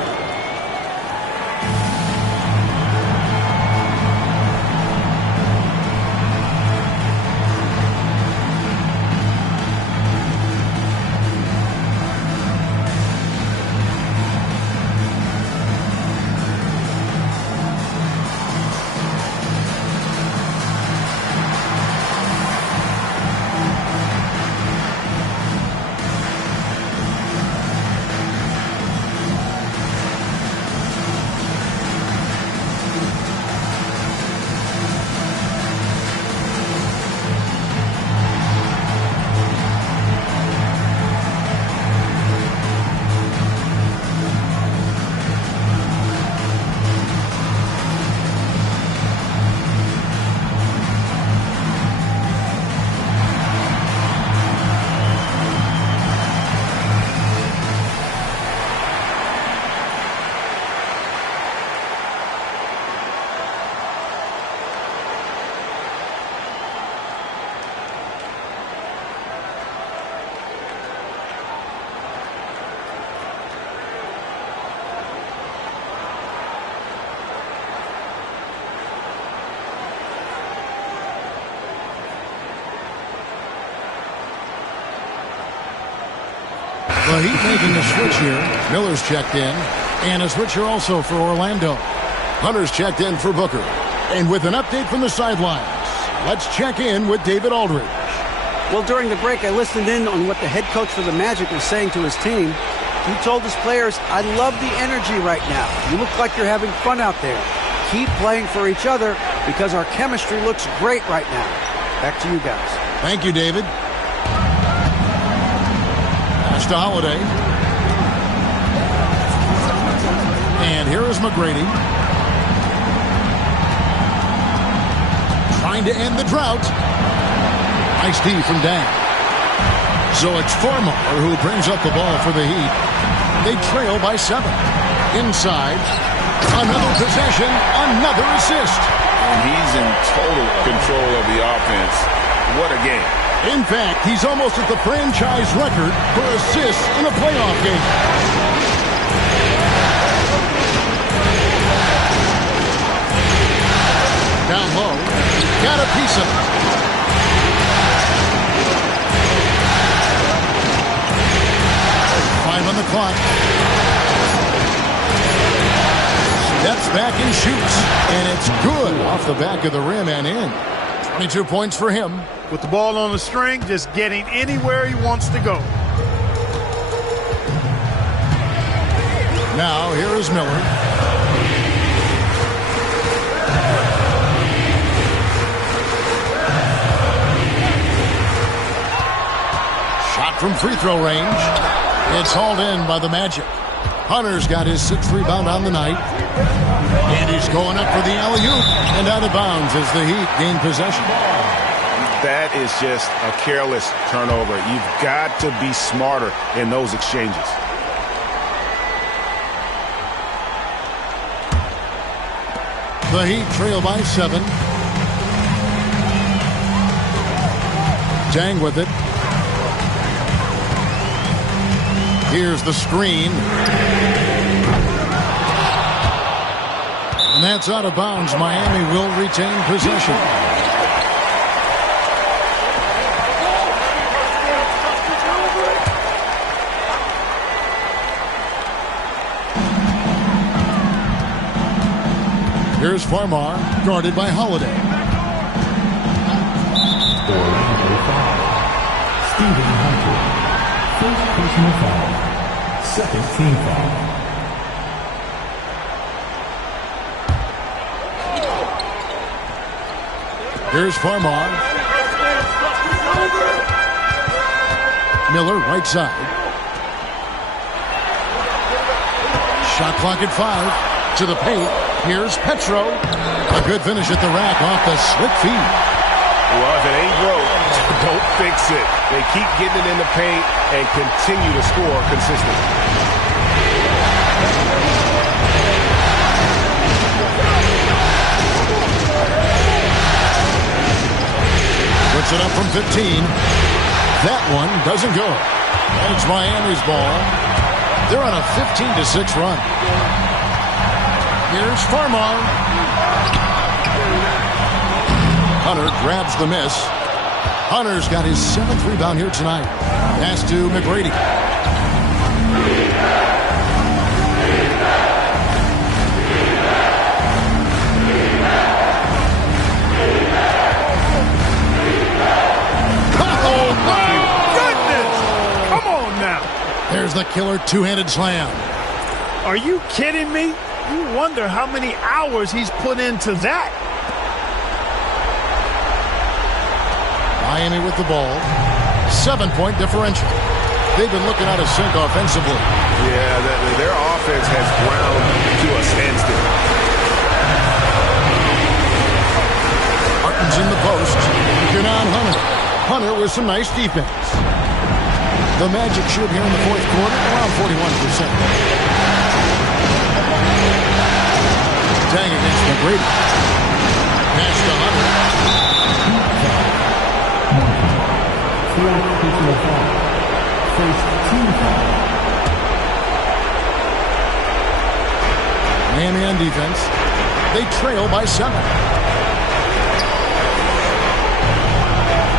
The Heat making a switch here. Miller's checked in. And a switch here also for Orlando. Hunter's checked in for Booker. And with an update from the sidelines, let's check in with David Aldridge. Well, during the break, I listened in on what the head coach for the Magic was saying to his team. He told his players, I love the energy right now. You look like you're having fun out there. Keep playing for each other because our chemistry looks great right now. Back to you guys. Thank you, David. Pass to Holiday. And here is McGrady. Trying to end the drought. Nice D from Dan. So it's Farmar who brings up the ball for the Heat. They trail by 7. Inside. Another possession. Another assist. And he's in total control of the offense. What a game. In fact, he's almost at the franchise record for assists in a playoff game. Down low. Got a piece of it. On the clock. Steps back and shoots. And it's good off the back of the rim and in. 22 points for him. With the ball on the string, just getting anywhere he wants to go. Now, here is Miller. Shot from free throw range. It's hauled in by the Magic. Hunter's got his 6th rebound on the night. And he's going up for the alley-oop. And out of bounds as the Heat gain possession. That is just a careless turnover. You've got to be smarter in those exchanges. The Heat trail by 7. Dang with it. Here's the screen. And that's out of bounds. Miami will retain possession. Here's Farmar, guarded by Holiday. Orlando foul. Stephen Hunter. First personal foul. Second team foul. Here's Farmar. Miller, right side. Shot clock at 5. To the paint. Here's Petro. A good finish at the rack off the slick feed. Well, if it ain't broke, don't fix it. They keep getting it in the paint and continue to score consistently. Puts it up from 15. That one doesn't go. And it's Miami's ball. They're on a 15-6 run. Here's Farmar. Hunter grabs the miss. Hunter's got his 7th rebound here tonight. Pass to McGrady. Oh, my goodness! Come on now. There's the killer two-handed slam. Are you kidding me? You wonder how many hours he's put into that. Miami with the ball. 7-point differential. They've been looking out of sync offensively. Yeah, their offense has ground to a standstill. Martin's in the post. Looking on Hunter. Hunter with some nice defense. The Magic shoot here in the 4th quarter, around 41%. Dang against McGrady. Pass to Hunter. First team foul. Miami on defense. They trail by 7.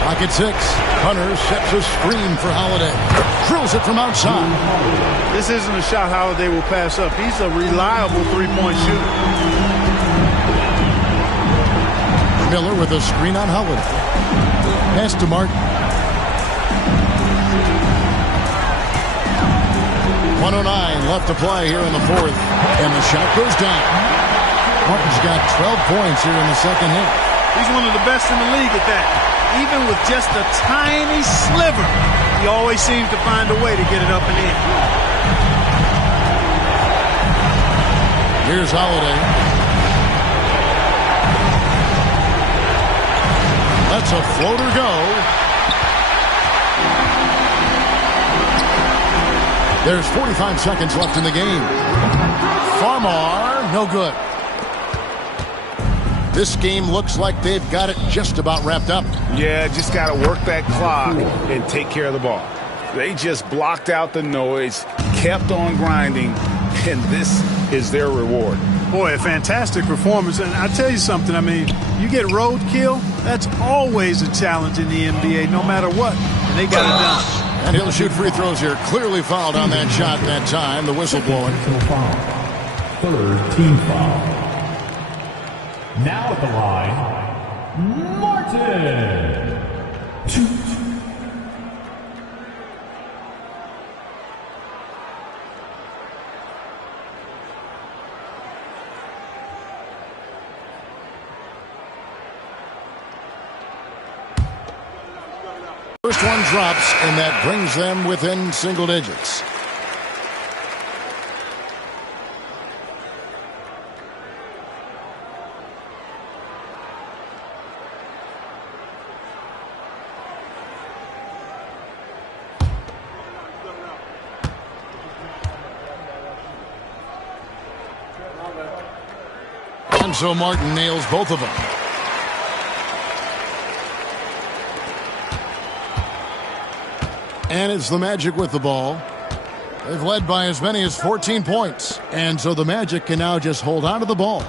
Pocket 6. Hunter sets a screen for Holiday. Drills it from outside. This isn't a shot Holiday will pass up. He's a reliable three-point shooter. Miller with a screen on Holiday. Pass to Martin. 109 left to play here in the 4th. And the shot goes down. Martin's got 12 points here in the 2nd half. He's one of the best in the league at that. Even with just a tiny sliver, he always seems to find a way to get it up and in. Here's Holiday. That's a floater go. There's 45 seconds left in the game. Farmar, no good. This game looks like they've got it just about wrapped up. Yeah, just got to work that clock and take care of the ball. They just blocked out the noise, kept on grinding, and this is their reward. Boy, a fantastic performance. And I tell you something, I mean, you get roadkill, that's always a challenge in the NBA, no matter what. And they got it done. And he'll shoot free throws here. Clearly fouled on that shot that time. The whistle blowing. Third team foul. Now at the line, Martin. First one drops, and that brings them within single digits. And so Martin nails both of them. And it's the Magic with the ball. They've led by as many as 14 points. And so the Magic can now just hold on to the ball.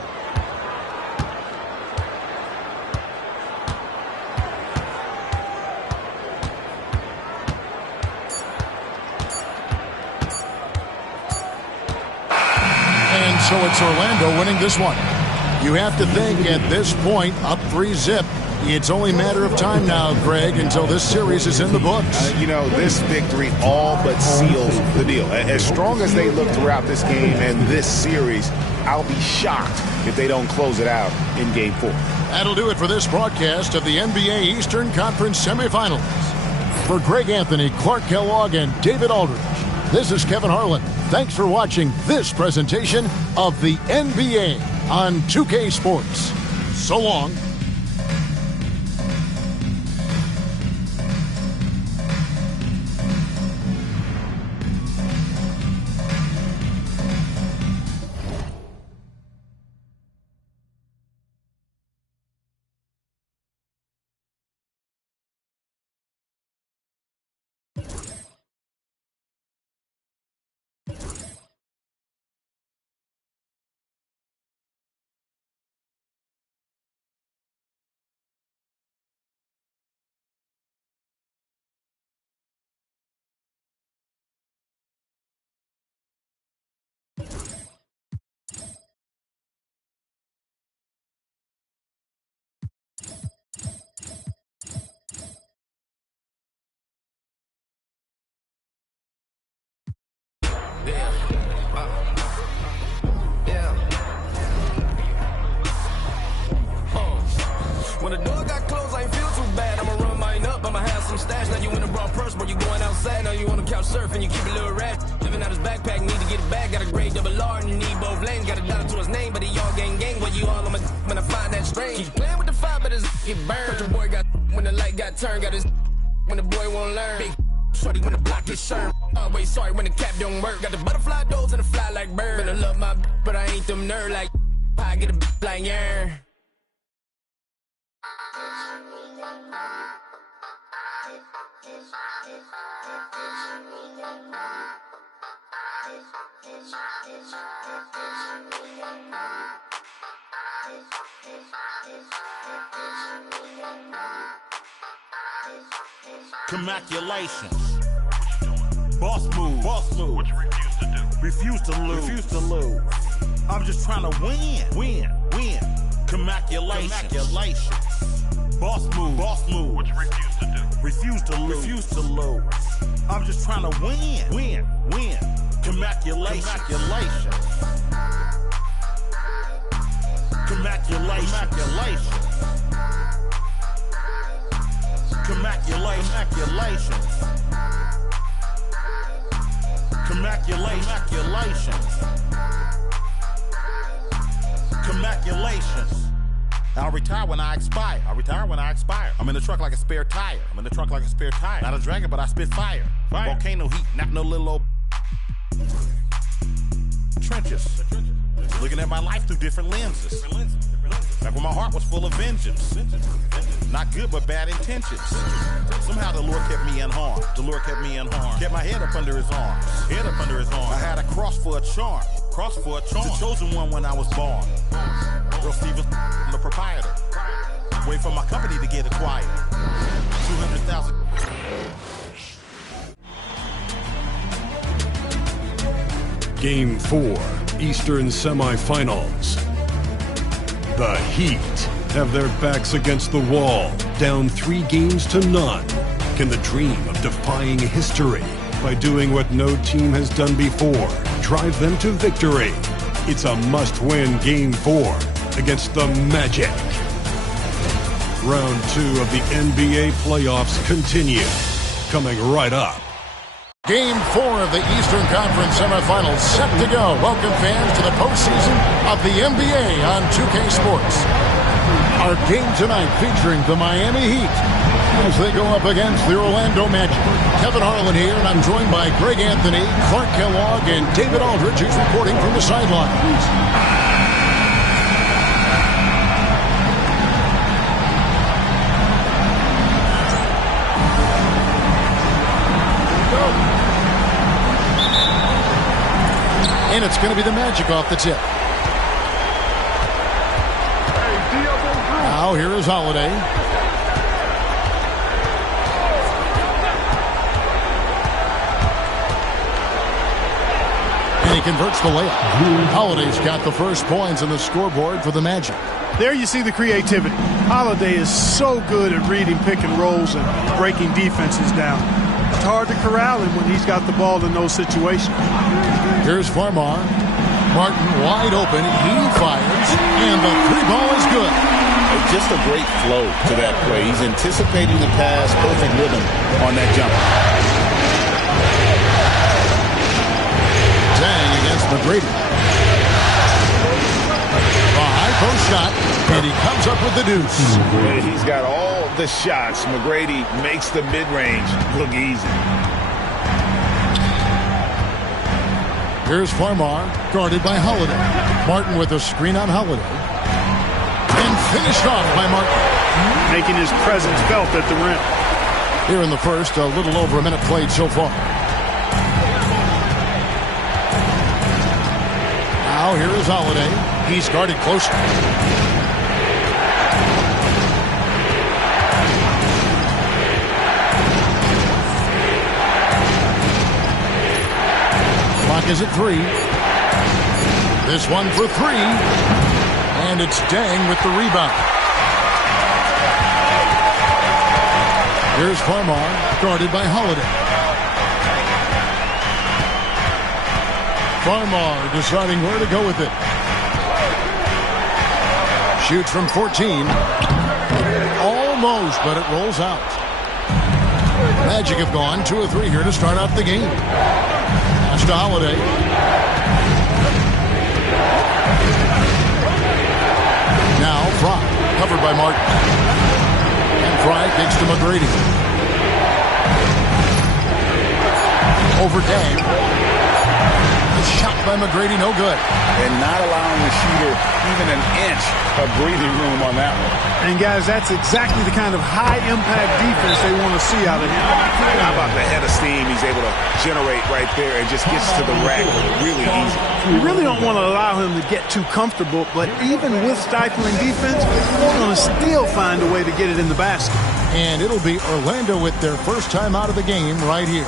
And so it's Orlando winning this one. You have to think at this point, up 3-0. It's only a matter of time now, Greg, until this series is in the books. This victory all but seals the deal. As strong as they look throughout this game and this series, I'll be shocked if they don't close it out in Game 4. That'll do it for this broadcast of the NBA Eastern Conference semifinals. For Greg Anthony, Clark Kellogg, and David Aldridge, this is Kevin Harlan. Thanks for watching this presentation of the NBA on 2K Sports. So long. When the door got closed, I ain't feel too bad. I'ma run mine up, I'ma have some stash. Now you in a broad purse, but you going outside. Now you on the couch surfing, you keep a little rat. Living out his backpack, need to get it back. Got a grade double R and you need both lanes. Got a dollar to his name, but he all gang. But you all on my when I find that strange. Keep playing with the fire, but his get burned. But your boy got when the light got turned. Got his when the boy won't learn. Big shorty when the block is sharp. Always sorry when the cap don't work. Got the butterfly doors and the fly like bird. And I love my but I ain't them nerd like I get a like yeah. Congratulations. Boss move. What you refuse to do. Refuse to lose. I'm just trying to win. Congratulations. Boss move. What you refuse to do. Refuse to lose. I'm just trying to win. Congratulations. I'll retire when I expire. I'm in the truck like a spare tire. Not a dragon, but I spit fire. Volcano heat, not no little old trenches. Looking at my life through different lenses. Back when my heart was full of vengeance. Not good, but bad intentions. Somehow the Lord kept me unharmed. Kept my head up under his arms. I had a cross for a charm. The chosen one when I was born. Earl Stevens, the proprietor. Wait for my company to get acquired. 200,000. Game 4, Eastern Semifinals. The Heat have their backs against the wall, down 3-0. Can the dream of defying history by doing what no team has done before drive them to victory? It's a must-win Game 4 against the Magic. Round 2 of the NBA playoffs continue. coming right up. Game 4 of the Eastern Conference semifinals set to go. Welcome, fans, to the postseason of the NBA on 2K Sports. Our game tonight featuring the Miami Heat as they go up against the Orlando Magic. Kevin Harlan here, and I'm joined by Greg Anthony, Clark Kellogg, and David Aldridge, who's reporting from the sidelines. And it's going to be the Magic off the tip. Now here is Holiday. And he converts the layup. Holiday's got the first points on the scoreboard for the Magic. There you see the creativity. Holiday is so good at reading pick and rolls and breaking defenses down. It's hard to corral him when he's got the ball in those situations. Here's Farmar. Martin wide open. He fires. And the three ball is good. Just a great flow to that play. He's anticipating the pass. Perfect rhythm on that jumper. Dang against McGrady. A high post shot. And he comes up with the deuce. He's got all the shots. McGrady makes the mid-range look easy. Here's Farmar, guarded by Holiday. Martin with a screen on Holiday. And finished off by Martin. Making his presence felt at the rim. Here in the first, a little over a minute played so far. Now here is Holiday. He's guarded closely. Is at 3. This one for 3. And it's Dang with the rebound. Here's Farmar, guarded by Holiday. Farmar deciding where to go with it. Shoots from 14. Almost, but it rolls out. Magic have gone 2 of 3 here to start off the game. To Holiday. Now Fry, covered by Martin. And Fry kicks to McGrady. Over Dang. The shot by McGrady, no good. And not allowing the shooter even an inch of breathing room on that one. And guys, that's exactly the kind of high-impact defense they want to see out of him. How about the head of steam he's able to generate right there and just gets to the rack really easy. You really don't want to allow him to get too comfortable, but even with stifling defense, he's going to still find a way to get it in the basket. And it'll be Orlando with their first time out of the game right here.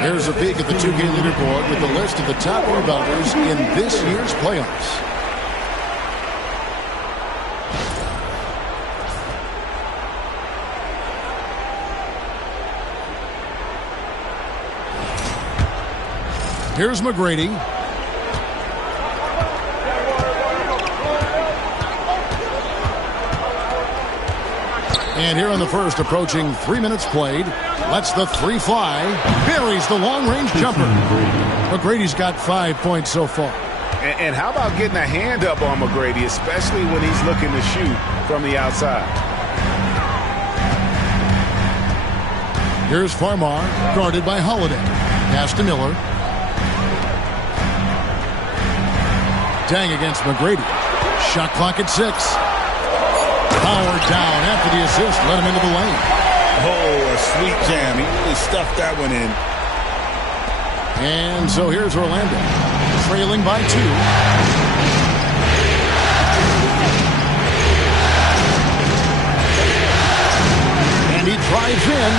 Here's a peek at the 2K leaderboard with the list of the top rebounders in this year's playoffs. Here's McGrady. And here in the first, approaching 3 minutes played, lets the three fly, buries the long-range jumper. McGrady's got 5 points so far. And how about getting a hand up on McGrady, especially when he's looking to shoot from the outside? Here's Farmar, guarded by Holiday. Pass to Miller. Dang against McGrady. Shot clock at 6. Powered down after the assist, let him into the lane. Oh, a sweet jam. He really stuffed that one in. And so here's Orlando, trailing by 2. And he drives in.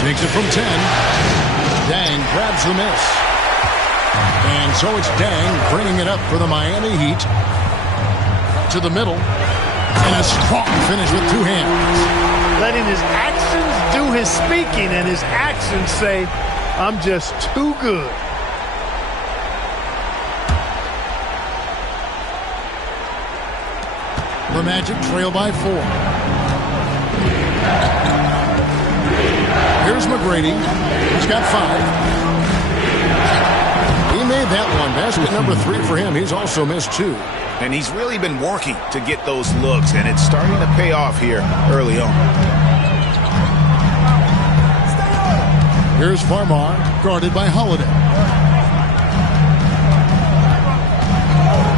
Takes it from 10. Dang grabs the miss. And so it's Dang bringing it up for the Miami Heat. To the middle. And a strong finish with 2 hands. Letting his actions do his speaking and his actions say, I'm just too good. The Magic trail by 4. Here's McGrady. He's got 5. He made that one. Basket number 3 for him. He's also missed 2. And he's really been working to get those looks, and it's starting to pay off here early on. Here's Farmar, guarded by Holiday.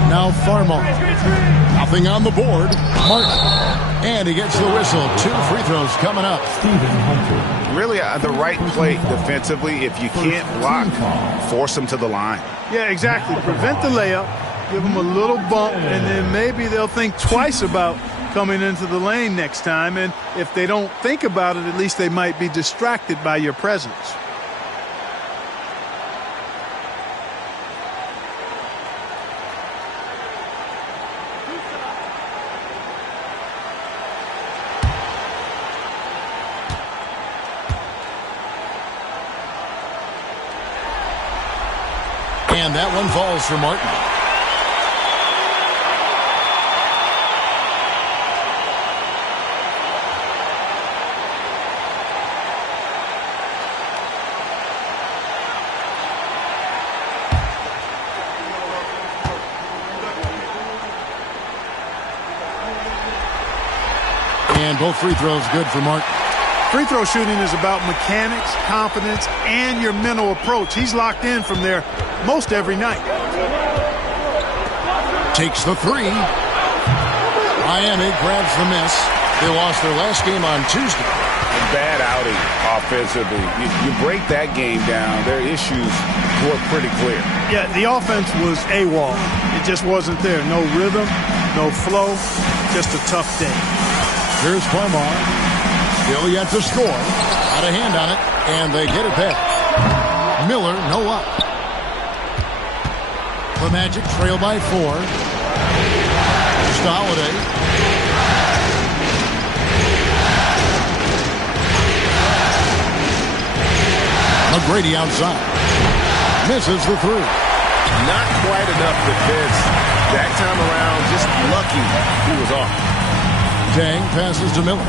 Now Farmar. Nothing on the board. Martin. And he gets the whistle. 2 free throws coming up. Really the right play defensively. If you can't block, force them to the line. Yeah, exactly. Prevent the layup. Give them a little bump, and then maybe they'll think twice about coming into the lane next time. And if they don't think about it, at least they might be distracted by your presence. And that one falls for Martin. And both free throws good for Martin. Free throw shooting is about mechanics, confidence, and your mental approach. He's locked in from there most every night. Takes the 3. Miami grabs the miss. They lost their last game on Tuesday. Bad outing offensively. You break that game down, their issues were pretty clear. Yeah, the offense was AWOL. It just wasn't there. No rhythm, no flow, just a tough day. Here's Farmar. Still yet to score. Got a hand on it, and they get it back. Miller, no up. The Magic trail by 4. Just Holiday. McGrady outside. Misses the 3. Not quite enough defense. That time around, just lucky he was off. Dang passes to Miller.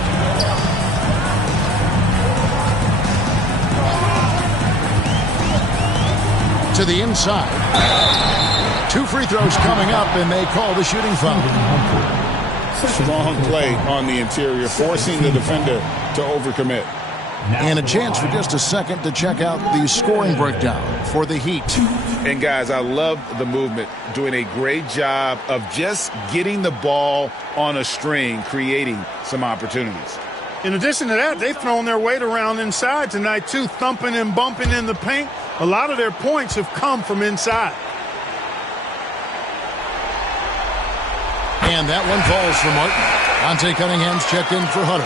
To the inside. 2 free throws coming up, and they call the shooting foul. Strong play on the interior, forcing the defender to overcommit. And a chance for just a second to check out the scoring breakdown for the Heat. And guys, I love the movement, doing a great job of just getting the ball on a string, creating some opportunities. In addition to that, they've thrown their weight around inside tonight, too, thumping and bumping in the paint. A lot of their points have come from inside. And that one falls for Martin. Dante Cunningham's checked in for Hutter.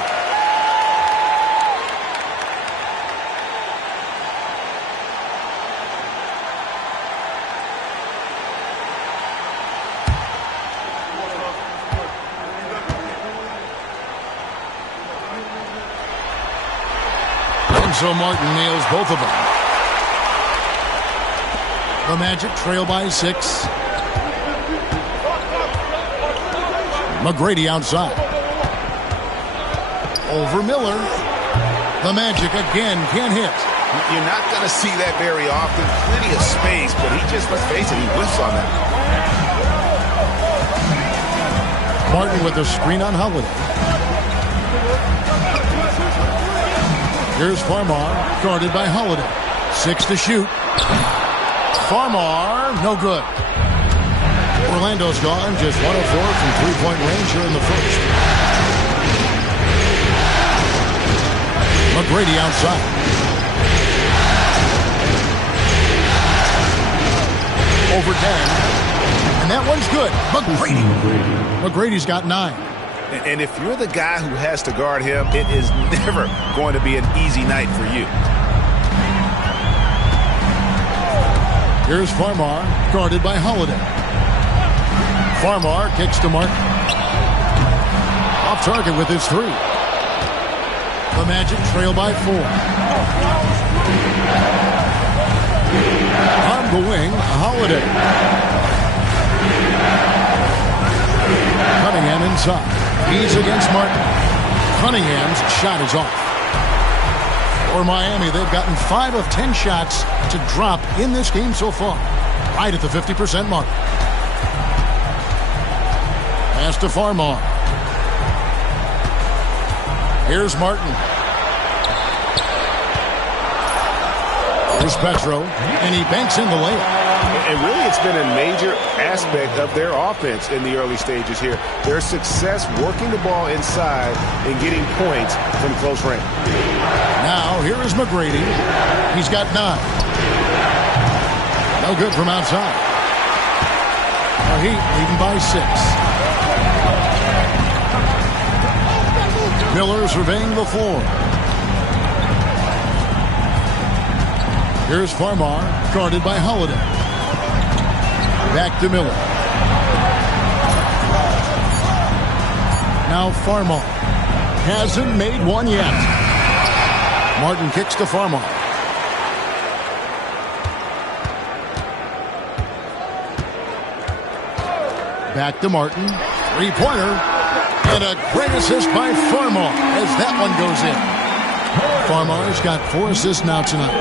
And so Martin nails both of them. The Magic trail by 6. McGrady outside. Over Miller. The Magic again can't hit. You're not going to see that very often. Plenty of space, but he just, let's face it, he whiffs on that. Martin with the screen on Holiday. Here's Farmar, guarded by Holiday. 6 to shoot. Farmar, no good. Orlando's gone, just 1 of 4 from three-point range here in the first. McGrady outside. Over 10. And that one's good. McGrady's got 9. And if you're the guy who has to guard him, it is never going to be an easy night for you. Here's Farmar, guarded by Holiday. Farmar kicks to Martin. Off target with his 3. The Magic trail by 4. On the wing, Holiday. Cunningham inside. He's against Martin. Cunningham's shot is off. For Miami, they've gotten 5 of 10 shots to drop in this game so far. Right at the 50% mark. Pass to Farmar. Here's Martin. Here's Petro, and he banks in the layup. And really, it's been a major aspect of their offense in the early stages here. Their success working the ball inside and getting points from close range. Now, here is McGrady. He's got 9. No good from outside. The Heat leading by 6. Miller surveying the floor. Here's Farmar, guarded by Holiday. Back to Miller. Now Farmar. Hasn't made one yet. Martin kicks to Farmar. Back to Martin. Three-pointer. And a great assist by Farmar as that one goes in. Farmar's got 4 assists now tonight.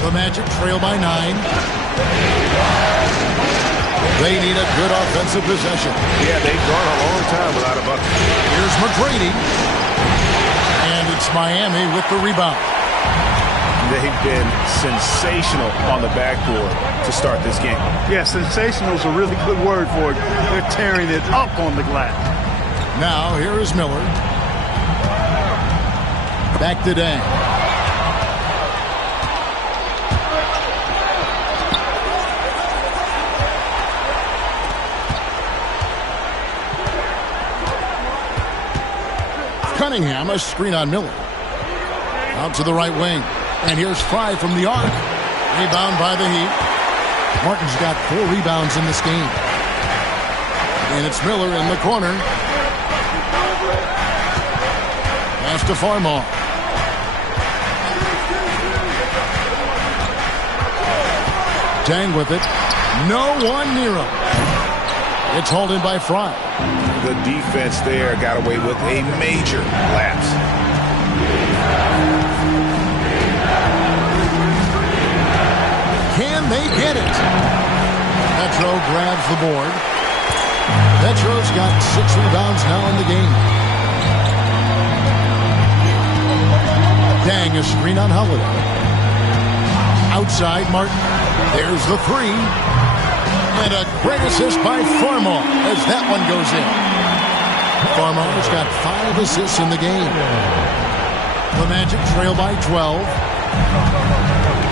The Magic trail by 9. They need a good offensive possession. Yeah, they've gone a long time without a bucket. Here's McGrady. And it's Miami with the rebound. They've been sensational on the backboard to start this game. Yeah, sensational is a really good word for it. They're tearing it up on the glass. Now, here is Miller. Back to Dang. Cunningham, a screen on Miller. Out to the right wing. And here's 5 from the arc. Rebound by the Heat. Martin's got 4 rebounds in this game. And it's Miller in the corner. Pass to Farmar. Dang with it. No one near him. It's hauled in by Fry. The defense there got away with a major lapse. Can they get it? Petro grabs the board. Petro's got 6 rebounds now in the game. Dang, a screen on Holiday. Outside, Martin. There's the 3. And a great assist by Farmar as that one goes in. Farmar's got 5 assists in the game. The Magic trail by 12.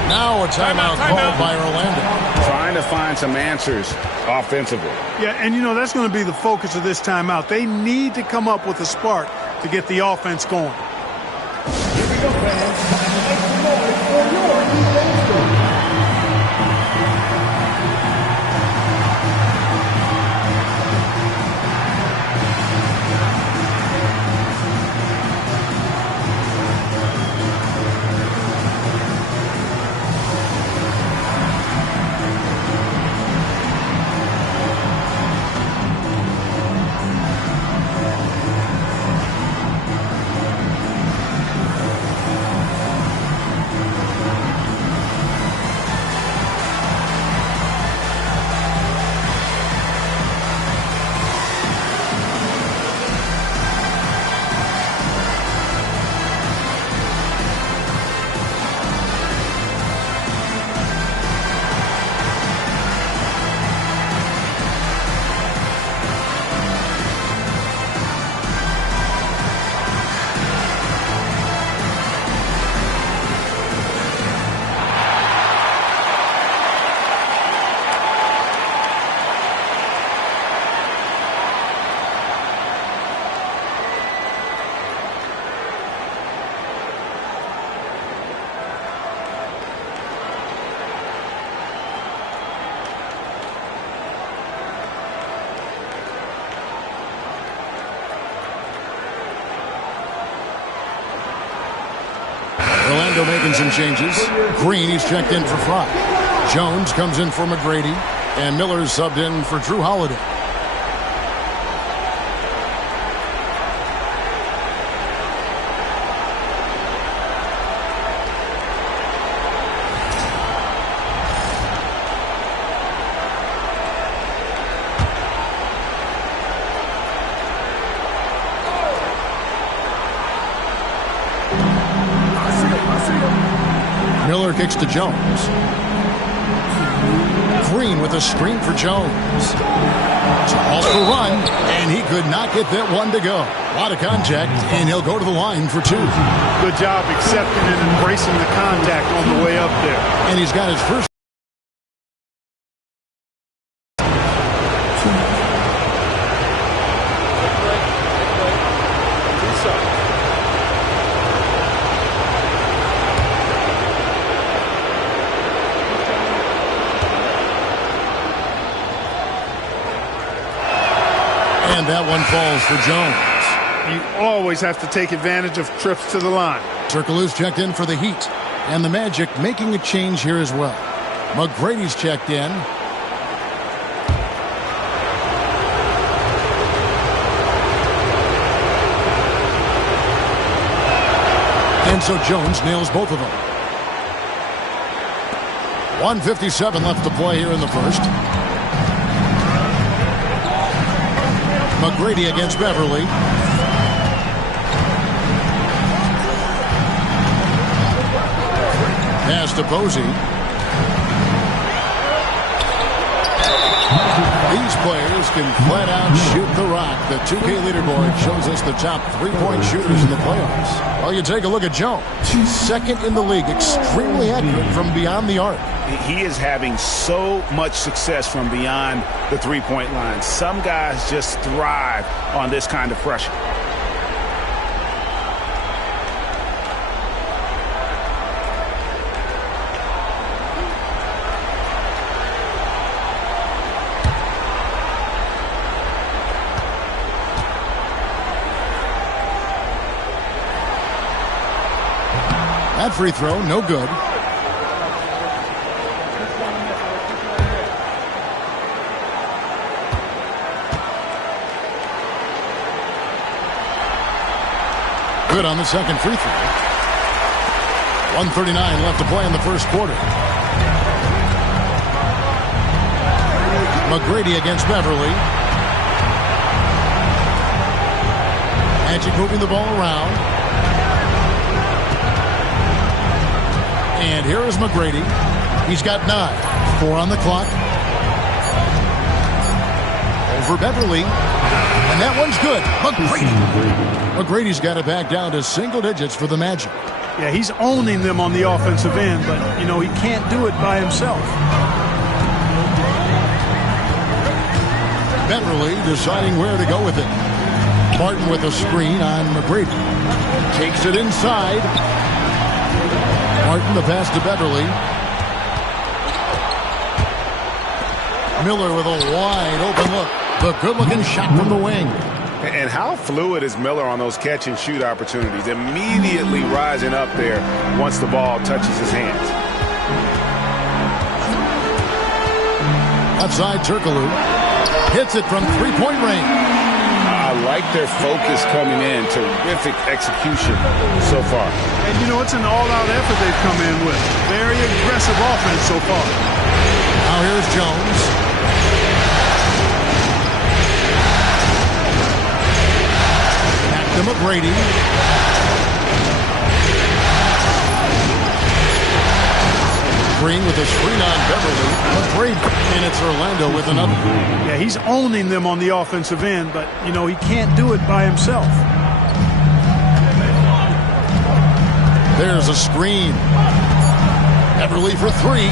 Now a timeout called by Orlando. Trying to find some answers offensively. Yeah, and you know, that's going to be the focus of this timeout. They need to come up with a spark to get the offense going. Here we go, fans. Make some noise for your defense. Orlando making some changes. Green, he's checked in for Fry. Jones comes in for McGrady. And Miller's subbed in for Drew Holiday. Miller kicks to Jones. Green with a screen for Jones. Off the run, and he could not get that one to go. A lot of contact, and he'll go to the line for 2. Good job accepting and embracing the contact on the way up there. And he's got his first. And that one falls for Jones. You always have to take advantage of trips to the line. Turkoglu's checked in for the Heat. And the Magic making a change here as well. McGrady's checked in. And so Jones nails both of them. 1:57 left to play here in the first. McGrady against Beverly. Pass to Posey. These players can flat out shoot the rock. The 2K leaderboard shows us the top 3-point shooters in the playoffs. Well, you take a look at Jones. Second in the league, extremely accurate from beyond the arc. He is having so much success from beyond the three-point line. Some guys just thrive on this kind of pressure. That free throw, no good. Good on the second free throw. 1:39 left to play in the first quarter. McGrady against Beverly. Magic moving the ball around. And here is McGrady. He's got 9. 4 on the clock. Over Beverly. And that one's good. McGrady's got it back down to single digits for the Magic. Yeah, he's owning them on the offensive end, but, you know, he can't do it by himself. Beverly deciding where to go with it. Martin with a screen on McGrady. Takes it inside. Martin the pass to Beverly. Miller with a wide open look. The good-looking shot from the wing. And how fluid is Miller on those catch-and-shoot opportunities? Immediately rising up there once the ball touches his hands. Outside Turkoglu. Hits it from three-point range. I like their focus coming in. Terrific execution so far. And, you know, it's an all-out effort they've come in with. Very aggressive offense so far. Now here's Jones. Back to McGrady. Green with a screen on Beverly. McGrady. And it's Orlando with another. Yeah, he's owning them on the offensive end, but, you know, he can't do it by himself. There's a screen. Beverly for 3.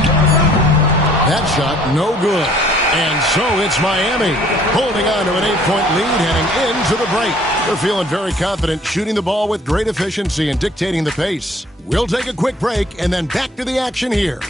That shot, no good. And so it's Miami holding on to an 8-point lead heading into the break. They're feeling very confident, shooting the ball with great efficiency and dictating the pace. We'll take a quick break and then back to the action here.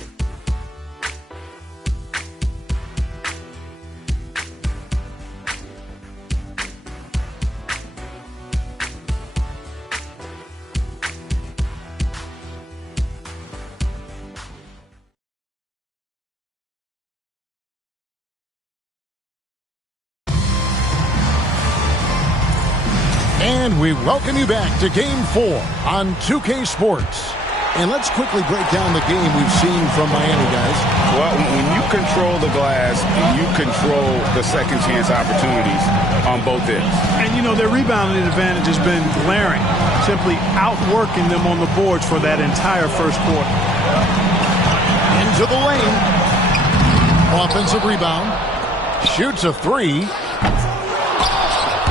And we welcome you back to Game 4 on 2K Sports. And let's quickly break down the game we've seen from Miami, guys. Well, when you control the glass, you control the second chance opportunities on both ends. And, you know, their rebounding advantage has been glaring, simply outworking them on the boards for that entire first quarter. Into the lane. Offensive rebound. Shoots a three.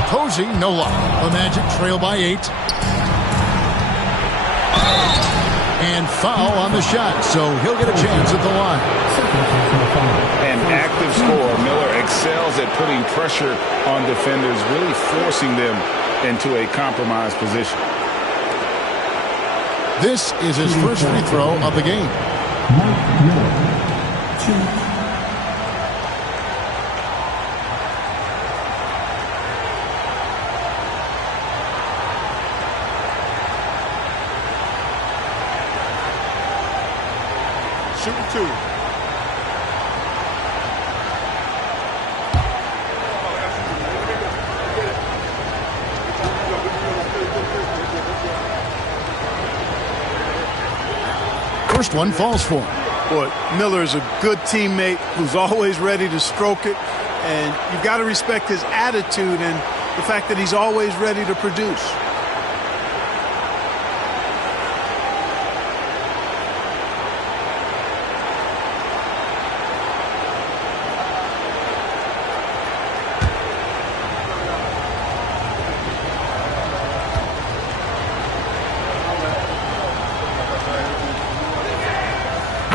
Posey, no luck. The Magic trail by 8. And foul on the shot, so he'll get a chance at the line. An active scorer, Miller excels at putting pressure on defenders, really forcing them into a compromised position. This is his first free throw of the game. Shooting 2. First one falls for him. Boy, Miller is a good teammate who's always ready to stroke it. And you've got to respect his attitude and the fact that he's always ready to produce.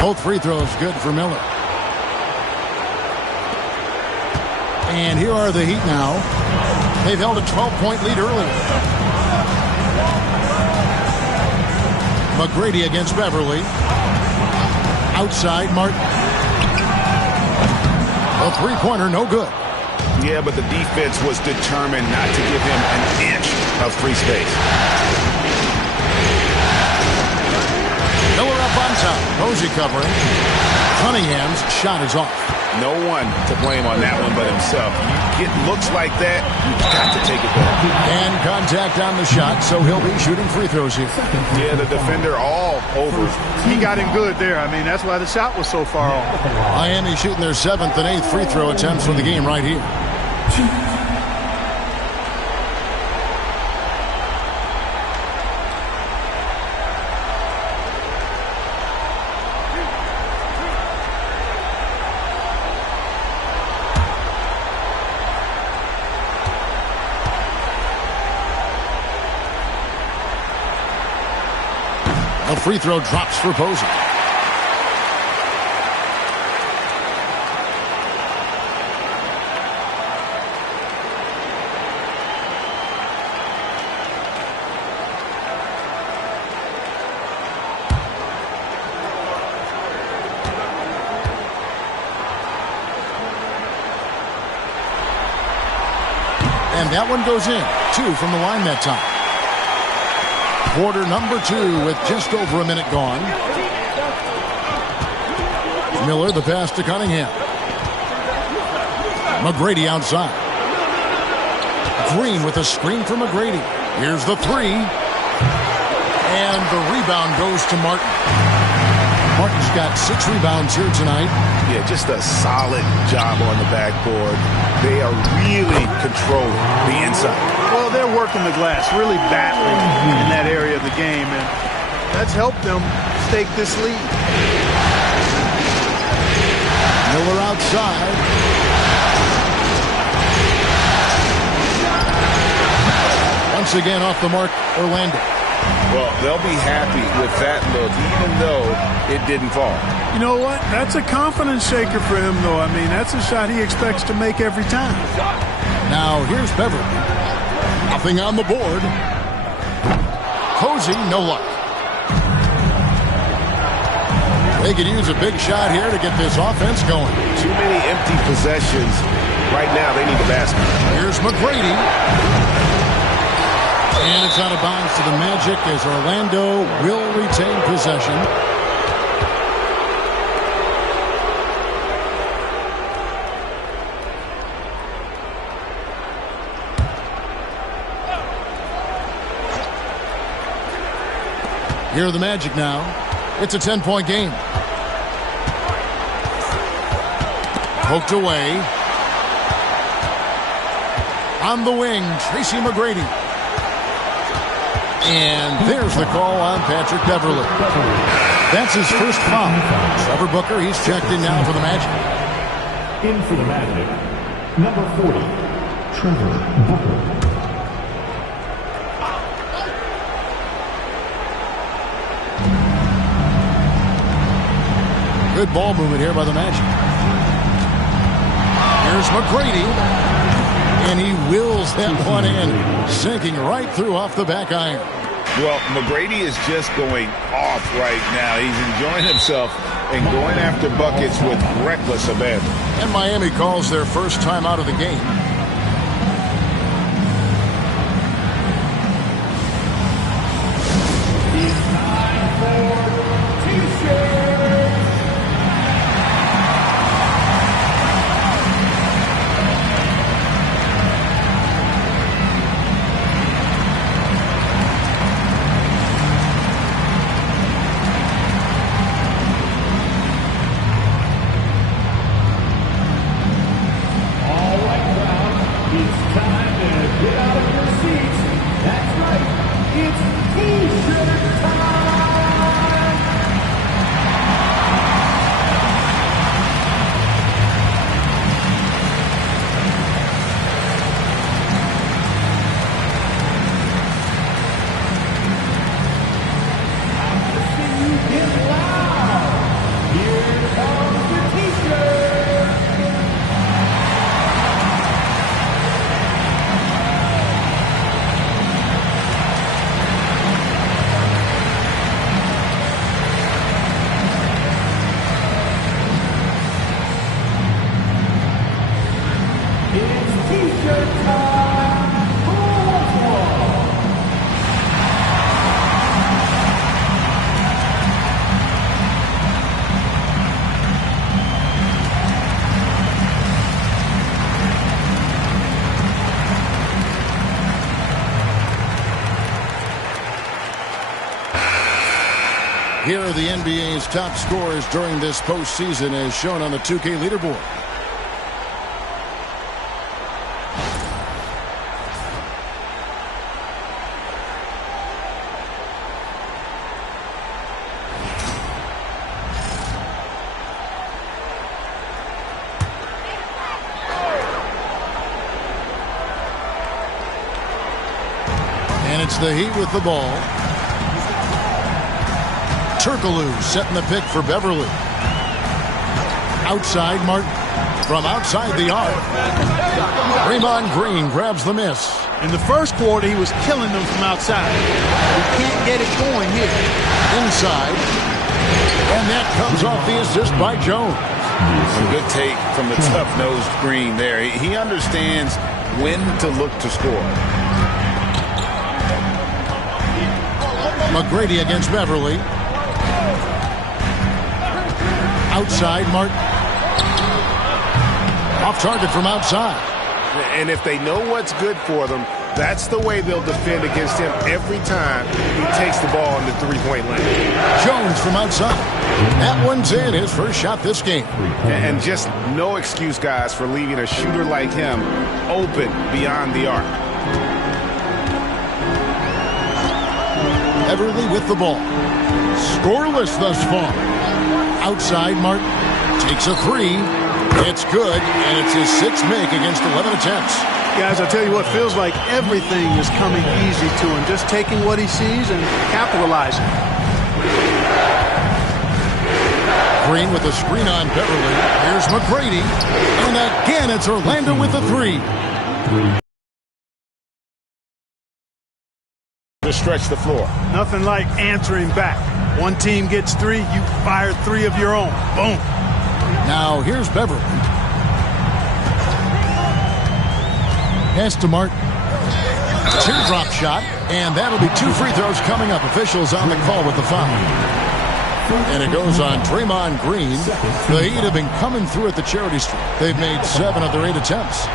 Both free throws good for Miller. And here are the Heat now. They've held a 12-point lead early. McGrady against Beverly. Outside, Martin. A three-pointer, no good. Yeah, but the defense was determined not to give him an inch of free space. Miller up on top. Posey covering. Cunningham's shot is off. No one to blame on that one but himself. You get looks like that, you've got to take it back. And contact on the shot, so he'll be shooting free throws here. Yeah, the defender all over. He got him good there. I mean, that's why the shot was so far off. Miami shooting their 7th and 8th free throw attempts for the game right here. A free throw drops for Posey. And that one goes in. 2 from the line that time. Quarter number 2 with just over a minute gone. Miller, the pass to Cunningham. McGrady outside. Green with a screen for McGrady. Here's the 3. And the rebound goes to Martin. Martin's got 6 rebounds here tonight. Yeah, just a solid job on the backboard. They are really controlling the inside. Well, they're working the glass, really battling in that area of the game, and that's helped them stake this lead. Miller outside. Once again off the mark, Orlando. Well, they'll be happy with that look, even though it didn't fall. You know what? That's a confidence shaker for him, though. I mean, that's a shot he expects to make every time. Now, here's Beverly. Nothing on the board. Posey, no luck. They could use a big shot here to get this offense going. Too many empty possessions. Right now, they need the basket. Here's McGrady. And it's out of bounds to the Magic as Orlando will retain possession. Here are the Magic now. It's a 10-point game. Poked away. On the wing, Tracy McGrady. And there's the call on Patrick Beverley. That's his first foul. Trevor Booker, he's checked in now for the Magic. In for the Magic, number 40, Trevor Booker. Good ball movement here by the Magic. Here's McGrady. And he wills that one in, sinking right through off the back iron. Well, McGrady is just going off right now. He's enjoying himself and going after buckets with reckless abandon. And Miami calls their first time out of the game. Here are the NBA's top scorers during this postseason as shown on the 2K leaderboard. And it's the Heat with the ball. Turkoglu setting the pick for Beverly. Outside Martin. From outside the arc. Draymond Green grabs the miss. In the first quarter, he was killing them from outside. He can't get it going here. Inside. And that comes off the assist by Jones. A good take from the tough-nosed Green there. He understands when to look to score. McGrady against Beverly. Outside, Martin. Off target from outside. And if they know what's good for them, that's the way they'll defend against him every time he takes the ball in the three-point lane. Jones from outside. That one's in, his first shot this game. And just no excuse, guys, for leaving a shooter like him open beyond the arc. Beverly with the ball. Scoreless thus far. Outside, Martin takes a three. It's good, and it's his sixth make against 11 attempts. Guys, I'll tell you what, feels like everything is coming easy to him. Just taking what he sees and capitalizing. Green with a screen on Beverly. Here's McGrady. And again, it's Orlando with the three. To stretch the floor. Nothing like answering back. One team gets three, you fire three of your own. Boom. Now here's Beverly. Pass to Martin. Teardrop shot, and that'll be two free throws coming up. Officials on the call with the foul. And it goes on Draymond Green. The Heat have been coming through at the charity stripe. They've made 7 of their 8 attempts.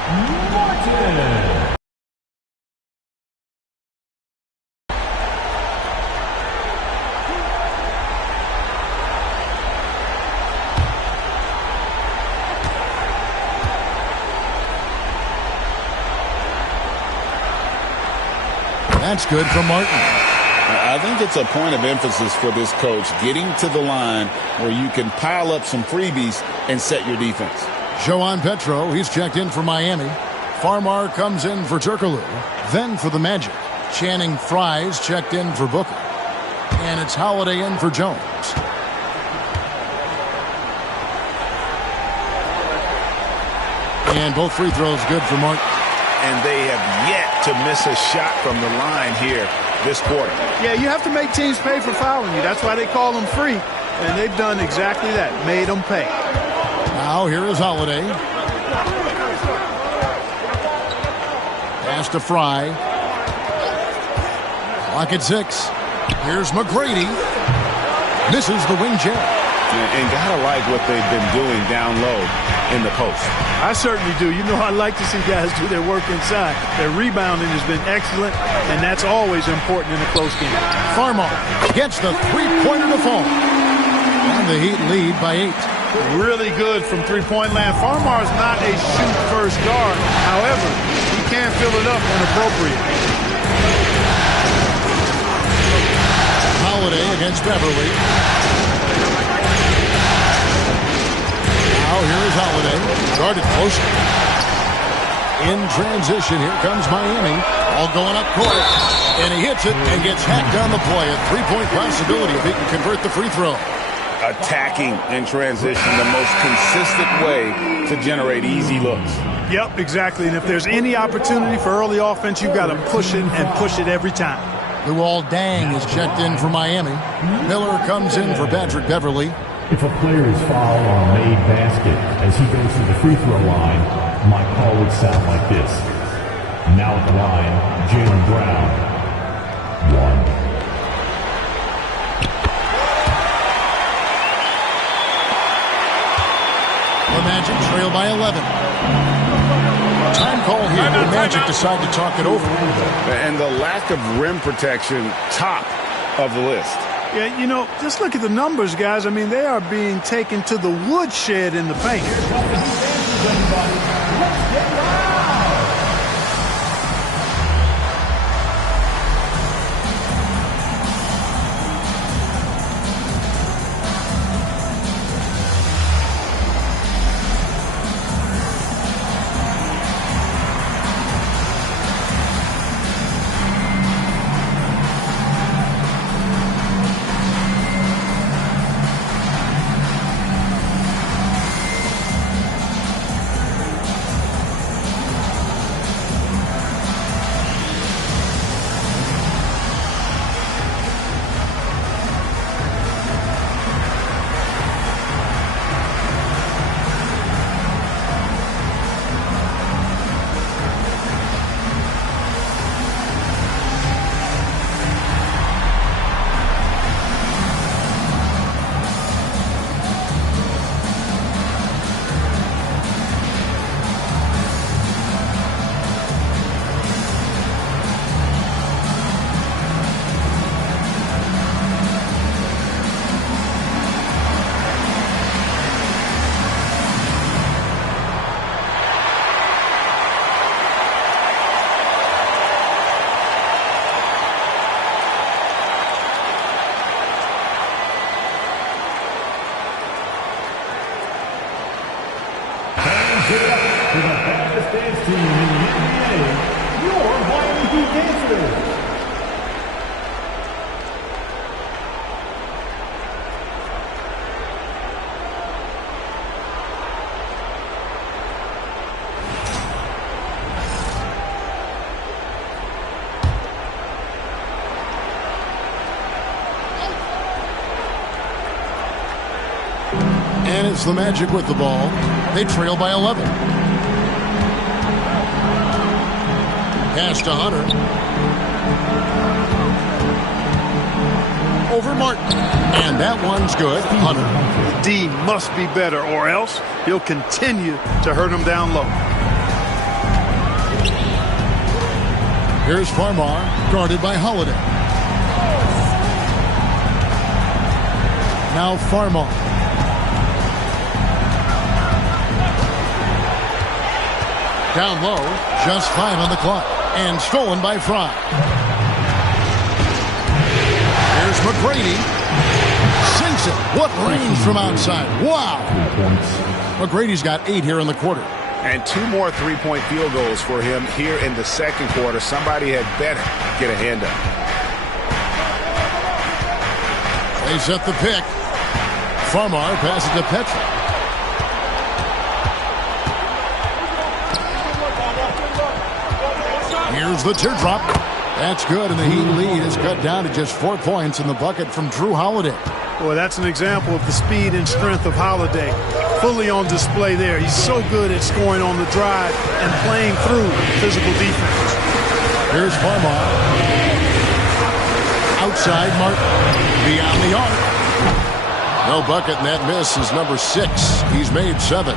That's good from Martin. I think it's a point of emphasis for this coach, getting to the line where you can pile up some freebies and set your defense. Joan Petro, he's checked in for Miami. Farmar comes in for Turkoglu. Then for the Magic, Channing Frye's checked in for Booker. And it's Holiday in for Jones. And both free throws good for Martin. And they have yet to miss a shot from the line here this quarter. Yeah, you have to make teams pay for fouling you. That's why they call them free. And they've done exactly that, made them pay. Now here is Holiday. Pass to Fry. Clock at 6. Here's McGrady. Misses the wing jab. And gotta like what they've been doing down low in the post. I certainly do. You know, I like to see guys do their work inside. Their rebounding has been excellent, and that's always important in a close game. Farmar gets the three-pointer to fall. And the Heat lead by 8. Really good from three-point land. Farmar is not a shoot-first guard. However, he can fill it up when appropriate. Holiday against Beverly. Now here is Holiday. Guarded closely. In transition, here comes Miami. All going up court. And he hits it and gets hacked on the play. A three-point possibility if he can convert the free throw. Attacking in transition, the most consistent way to generate easy looks. Yep, exactly. And if there's any opportunity for early offense, you've got to push it and push it every time. Luol Deng is checked in for Miami. Miller comes in for Patrick Beverly. If a player is fouled on a made basket as he goes to the free throw line, my call would sound like this. Now at the line, Jaylen Brown. 1. The Magic trail by 11. Time call here. The Magic decide to talk it over. And the lack of rim protection, top of the list. Yeah, you know, just look at the numbers, guys. I mean, they are being taken to the woodshed in the paint. And it's the Magic with the ball. They trail by 11. Pass to Hunter. Over Martin. And that one's good. Hunter. D must be better, or else he'll continue to hurt him down low. Here's Farmar, guarded by Holiday. Now Farmar. Down low, just 5 on the clock, and stolen by Fry. Here's McGrady. Sinks it. What range from outside. Wow. McGrady's got 8 here in the quarter. And 2 more three-point field goals for him here in the second quarter. Somebody had better get a hand up. They set the pick. Farmar passes to Petra. Here's the teardrop. That's good, and the Heat lead is cut down to just 4 points in the bucket from Drew Holiday. Boy, that's an example of the speed and strength of Holiday. Fully on display there. He's so good at scoring on the drive and playing through physical defense. Here's Farmar. Outside Martin. Beyond the arc. No bucket, and that miss is number 6. He's made 7.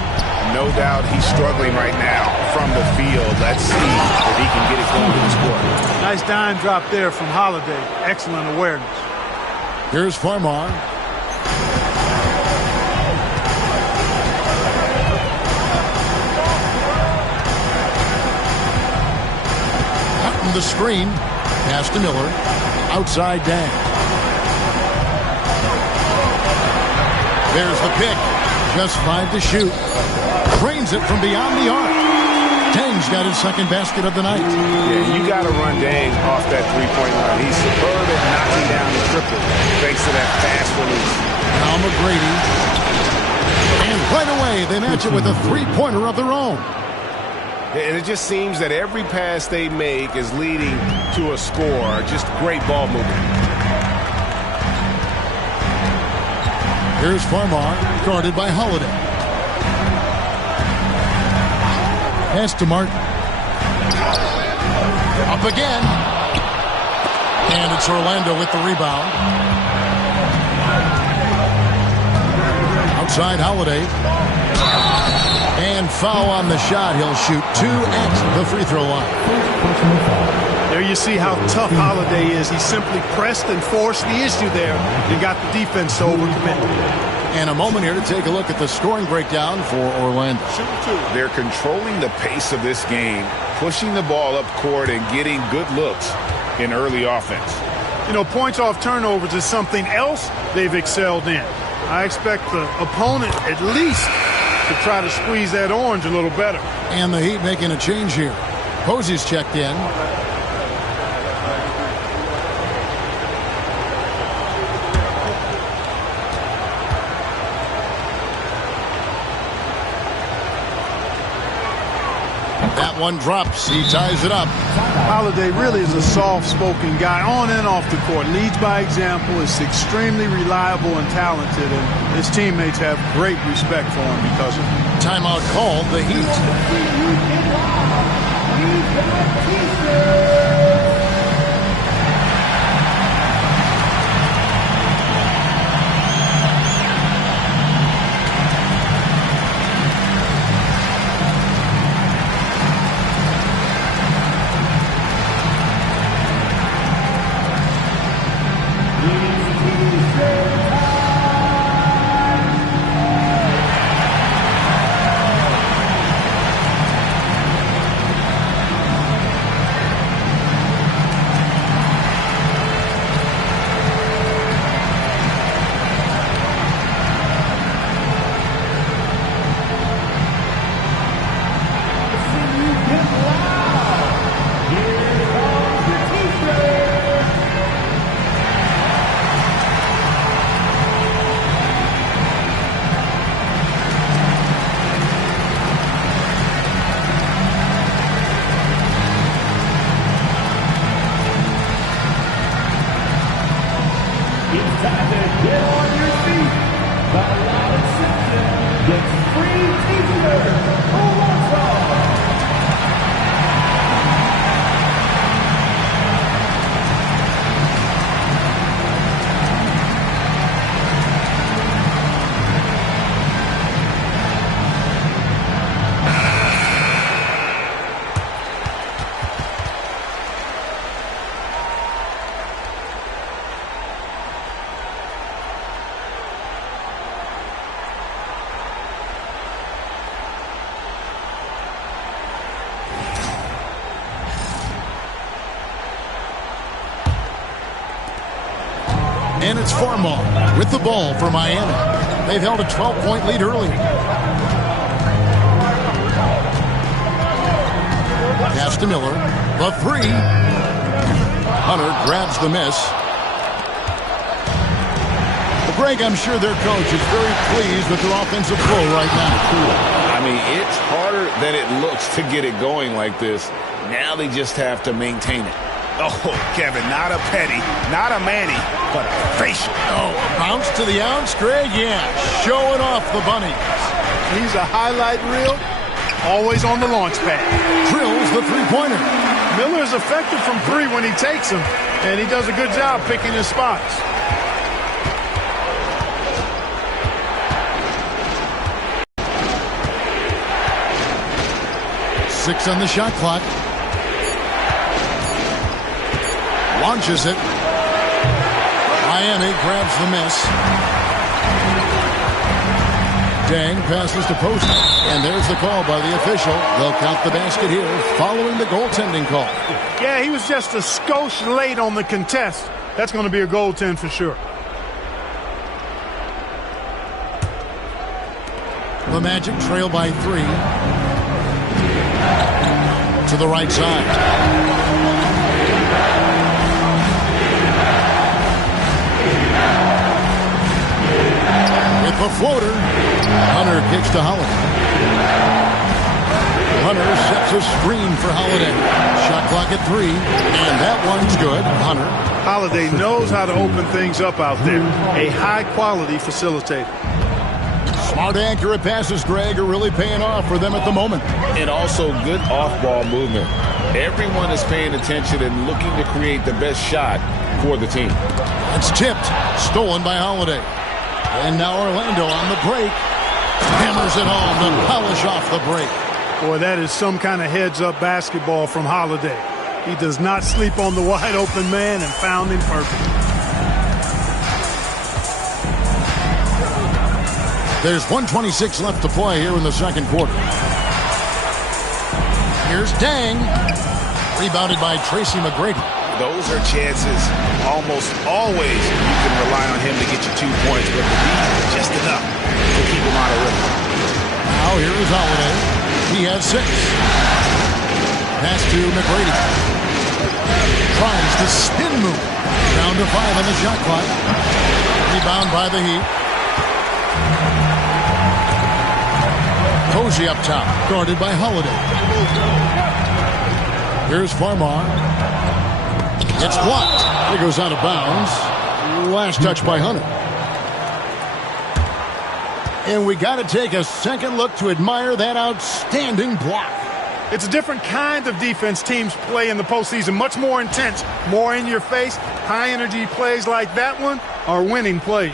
No doubt he's struggling right now from the field. Let's see if he can get it going to the score. Nice dime drop there from Holiday. Excellent awareness. Here's Farmar. Cutting the screen. Pass to Miller. Outside Dan. There's the pick. Just 5 to shoot. Drains it from beyond the arc. Dang's got his second basket of the night. Yeah, you got to run Dang off that three-point line. He's superb at knocking down the triple thanks to that fast release. Now McGrady. And right away, they match it with a three-pointer of their own. And it just seems that every pass they make is leading to a score. Just great ball movement. Here's Farmar, guarded by Holiday. Pass to Martin. Up again. And it's Orlando with the rebound. Outside Holiday. And foul on the shot. He'll shoot 2 at the free throw line. There you see how tough Holiday is. He simply pressed and forced the issue there and got the defense to overcommit. And a moment here to take a look at the scoring breakdown for Orlando. They're controlling the pace of this game, pushing the ball up court and getting good looks in early offense. You know, points off turnovers is something else they've excelled in. I expect the opponent at least to try to squeeze that orange a little better. And the Heat making a change here. Posey's checked in. That one drops. He ties it up. Holiday really is a soft-spoken guy on and off the court. Leads by example, is extremely reliable and talented, and his teammates have great respect for him because of it. Timeout called, the Heat. And it's Farmar with the ball for Miami. They've held a 12-point lead early. Pass to Miller. The three. Hunter grabs the miss. Well, Greg, I'm sure their coach is very pleased with their offensive flow right now. I mean, it's harder than it looks to get it going like this. Now they just have to maintain it. Oh, Kevin, not a Petty, not a Manny, but a facial. Oh, bounce to the ounce, Greg? Yeah, showing off the bunny. He's a highlight reel, always on the launch pad. Drills the three-pointer. Miller is effective from three when he takes them, and he does a good job picking his spots. Six on the shot clock. Launches it. Miami grabs the miss. Dang passes to Post. And there's the call by the official. They'll count the basket here following the goaltending call. Yeah, he was just a skosh late on the contest. That's going to be a goaltend for sure. The Magic trail by 3. To the right side. The floater. Hunter kicks to Holiday. Hunter sets a screen for Holiday. Shot clock at 3. And that one's good. Hunter. Holiday knows how to open things up out there. A high-quality facilitator. Smart, accurate passes, Greg, are really paying off for them at the moment. And also good off-ball movement. Everyone is paying attention and looking to create the best shot for the team. It's tipped. Stolen by Holiday. And now Orlando on the break. Hammers it home to polish off the break. Boy, that is some kind of heads-up basketball from Holiday. He does not sleep on the wide-open man and found him perfect. There's 1:26 left to play here in the second quarter. Here's Dang. Rebounded by Tracy McGrady. Those are chances almost always you can rely on him to get you 2 points, but the lead is just enough to keep him out of rhythm. Now here is Holiday. He has 6. Pass to McGrady. Tries to spin move. Down to 5 on the shot clock. Rebound by the Heat. Posey up top, guarded by Holiday. Here's Farmar. It's blocked. It goes out of bounds. Last touch by Hunter. And we got to take a second look to admire that outstanding block. It's a different kind of defense teams play in the postseason. Much more intense, more in your face. High energy plays like that one are winning plays.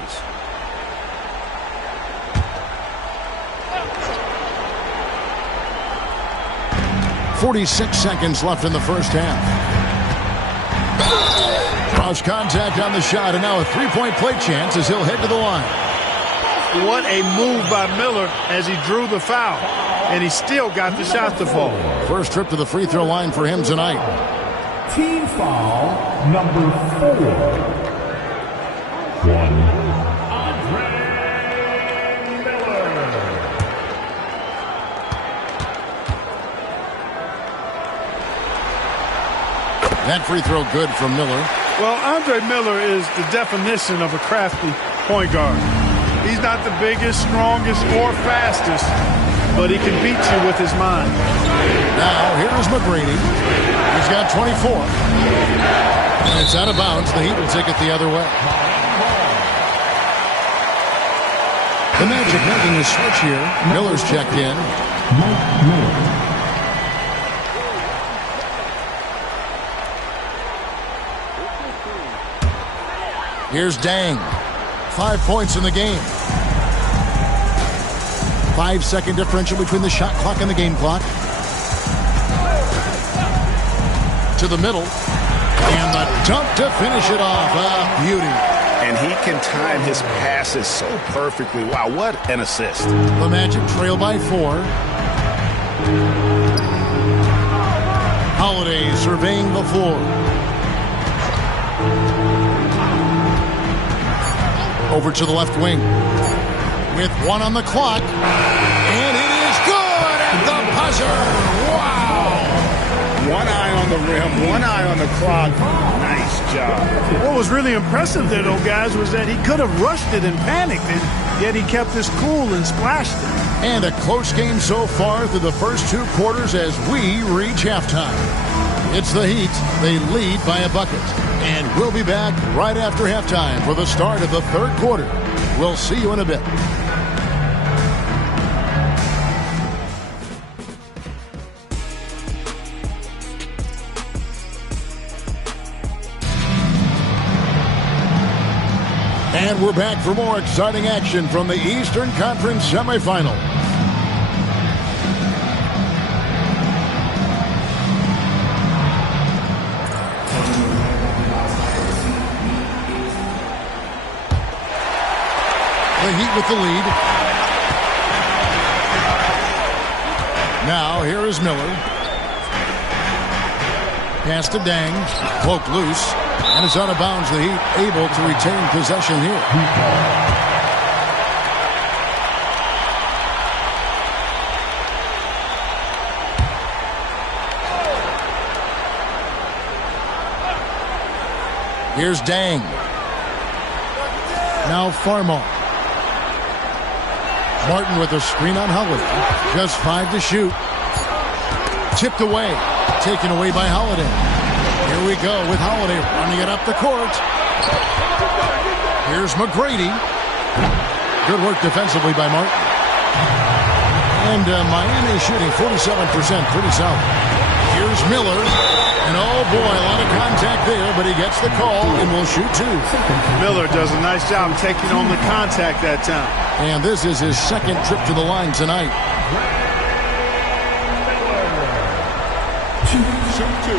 .46 seconds left in the first half. Cross contact on the shot, and now a three-point play chance as he'll head to the line. What a move by Miller as he drew the foul, and he still got the shot to fall. First trip to the free throw line for him tonight. Team foul number 4. 1. That free throw good from Miller. Well, Andre Miller is the definition of a crafty point guard. He's not the biggest, strongest, or fastest, but he can beat you with his mind. Now, here's McGrady. He's got 24. And it's out of bounds. The Heat will take it the other way. The Magic making a switch here. Miller's checked in. Here's Dang. 5 points in the game. 5-second differential between the shot clock and the game clock. To the middle. And the dunk to finish it off. Ah, beauty. And he can time his passes so perfectly. Wow, what an assist. The Magic trail by 4. Holiday surveying the floor. Over to the left wing. With 1 on the clock. And it is good at the buzzer. Wow. 1 eye on the rim, 1 eye on the clock. Nice job. What was really impressive there, though, guys, was that he could have rushed it and panicked, and yet he kept his cool and splashed it. And a close game so far through the first 2 quarters as we reach halftime. It's the Heat. They lead by a bucket. And we'll be back right after halftime for the start of the 3rd quarter. We'll see you in a bit. And we're back for more exciting action from the Eastern Conference semifinal. The Heat with the lead. Now here is Miller. Pass to Dang. Poked loose. And it's out of bounds. The Heat able to retain possession here. Here's Dang. Now Farmar. Martin with a screen on Holiday. Just 5 to shoot. Tipped away. Taken away by Holiday. Here we go with Holiday running it up the court. Here's McGrady. Good work defensively by Martin. And Miami shooting 47%. Pretty solid. Here's Miller. And oh boy, a lot of contact there, but he gets the call and will shoot 2. Miller does a nice job taking on the contact that time. And this is his 2nd trip to the line tonight. Shoot 2.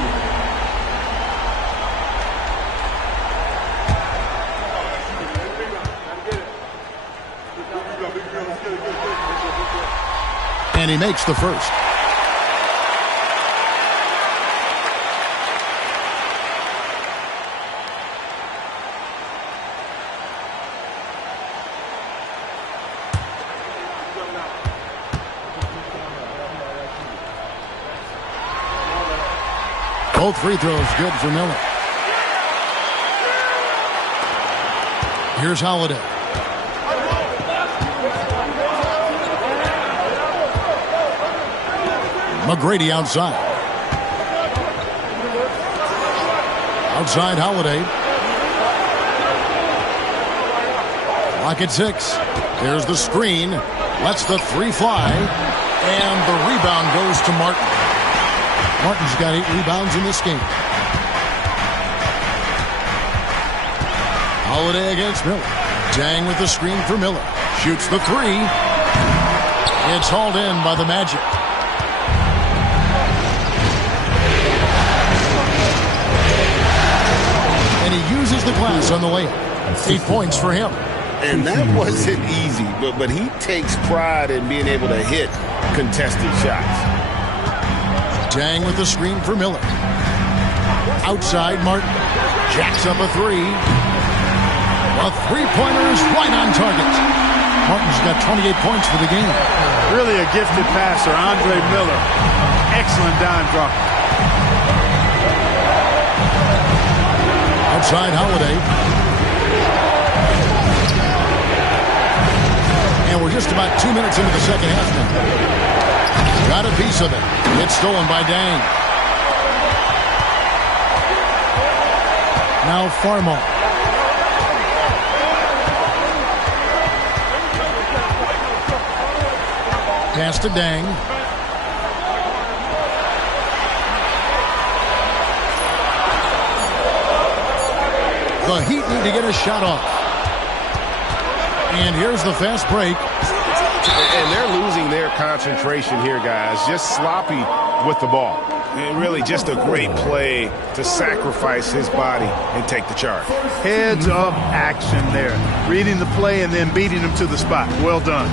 And he makes the first. Both free throws good for Miller. Here's Holiday. McGrady outside. Outside Holiday. Clock at 6. There's the screen. Lets the 3 fly. And the rebound goes to Martin. Martin's got 8 rebounds in this game. Holiday against Miller. Dang with the screen for Miller. Shoots the 3. It's hauled in by the Magic. And he uses the glass on the layup. 8 points for him. And that wasn't easy, but he takes pride in being able to hit contested shots. Dang with the screen for Miller. Outside Martin. Jacks up a 3. A 3-pointer is right on target. Martin's got 28 points for the game. Really a gifted passer, Andre Miller. Excellent dime drop. Outside Holiday. And we're just about 2 minutes into the second half now. Got a piece of it. It's stolen by Dang. Now Farmar. Pass to Dang. The Heat need to get a shot off. And here's the fast break. And they're losing their concentration here, guys. Just sloppy with the ball. And really just a great play to sacrifice his body and take the charge. Heads up action there. Reading the play and then beating him to the spot. Well done.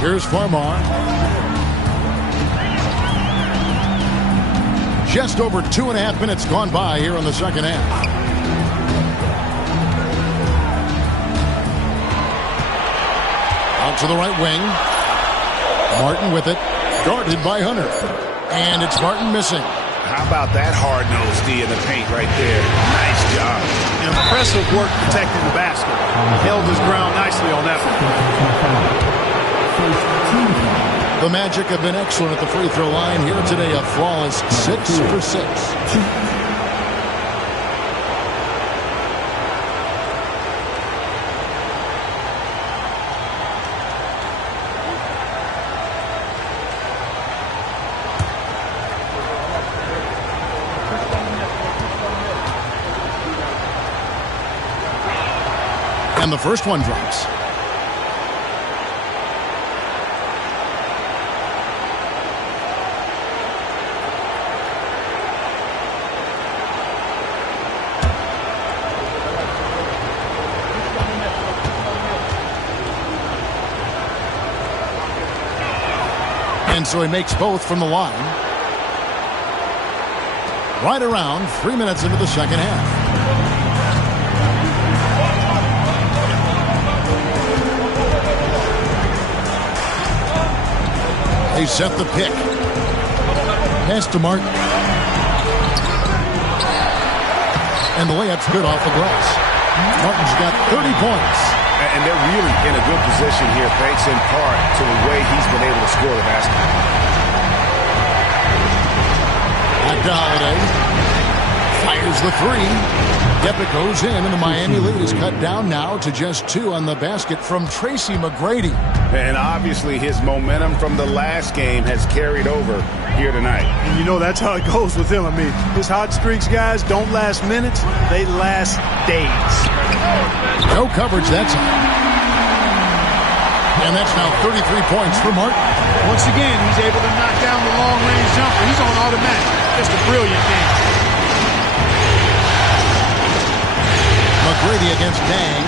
Here's Farmar. Just over 2.5 minutes gone by here in the second half. to the right wing. Martin with it. Guarded by Hunter. And it's Martin missing. How about that hard-nosed D in the paint right there? Nice job. Impressive work protecting the basket. Held his ground nicely on that one. The Magic have been excellent at the free throw line here today. A flawless 6 for 6. And the first one drops. And so he makes both from the line. Right around 3 minutes into the second half. They set the pick. Pass to Martin. And the layup's good off the glass. Martin's got 30 points. And they're really in a good position here, thanks in part to the way he's been able to score the basketball. Back to Holiday. Fires the three. Yep, it goes in, and the Miami lead is cut down now to just 2 on the basket from Tracy McGrady. And obviously his momentum from the last game has carried over here tonight. And you know that's how it goes with him. I mean, his hot streaks, guys, don't last minutes. They last days. No coverage that time. And that's now 33 points for Martin. Once again, he's able to knock down the long-range jumper. He's on automatic. Just a brilliant game. McGrady against Dang.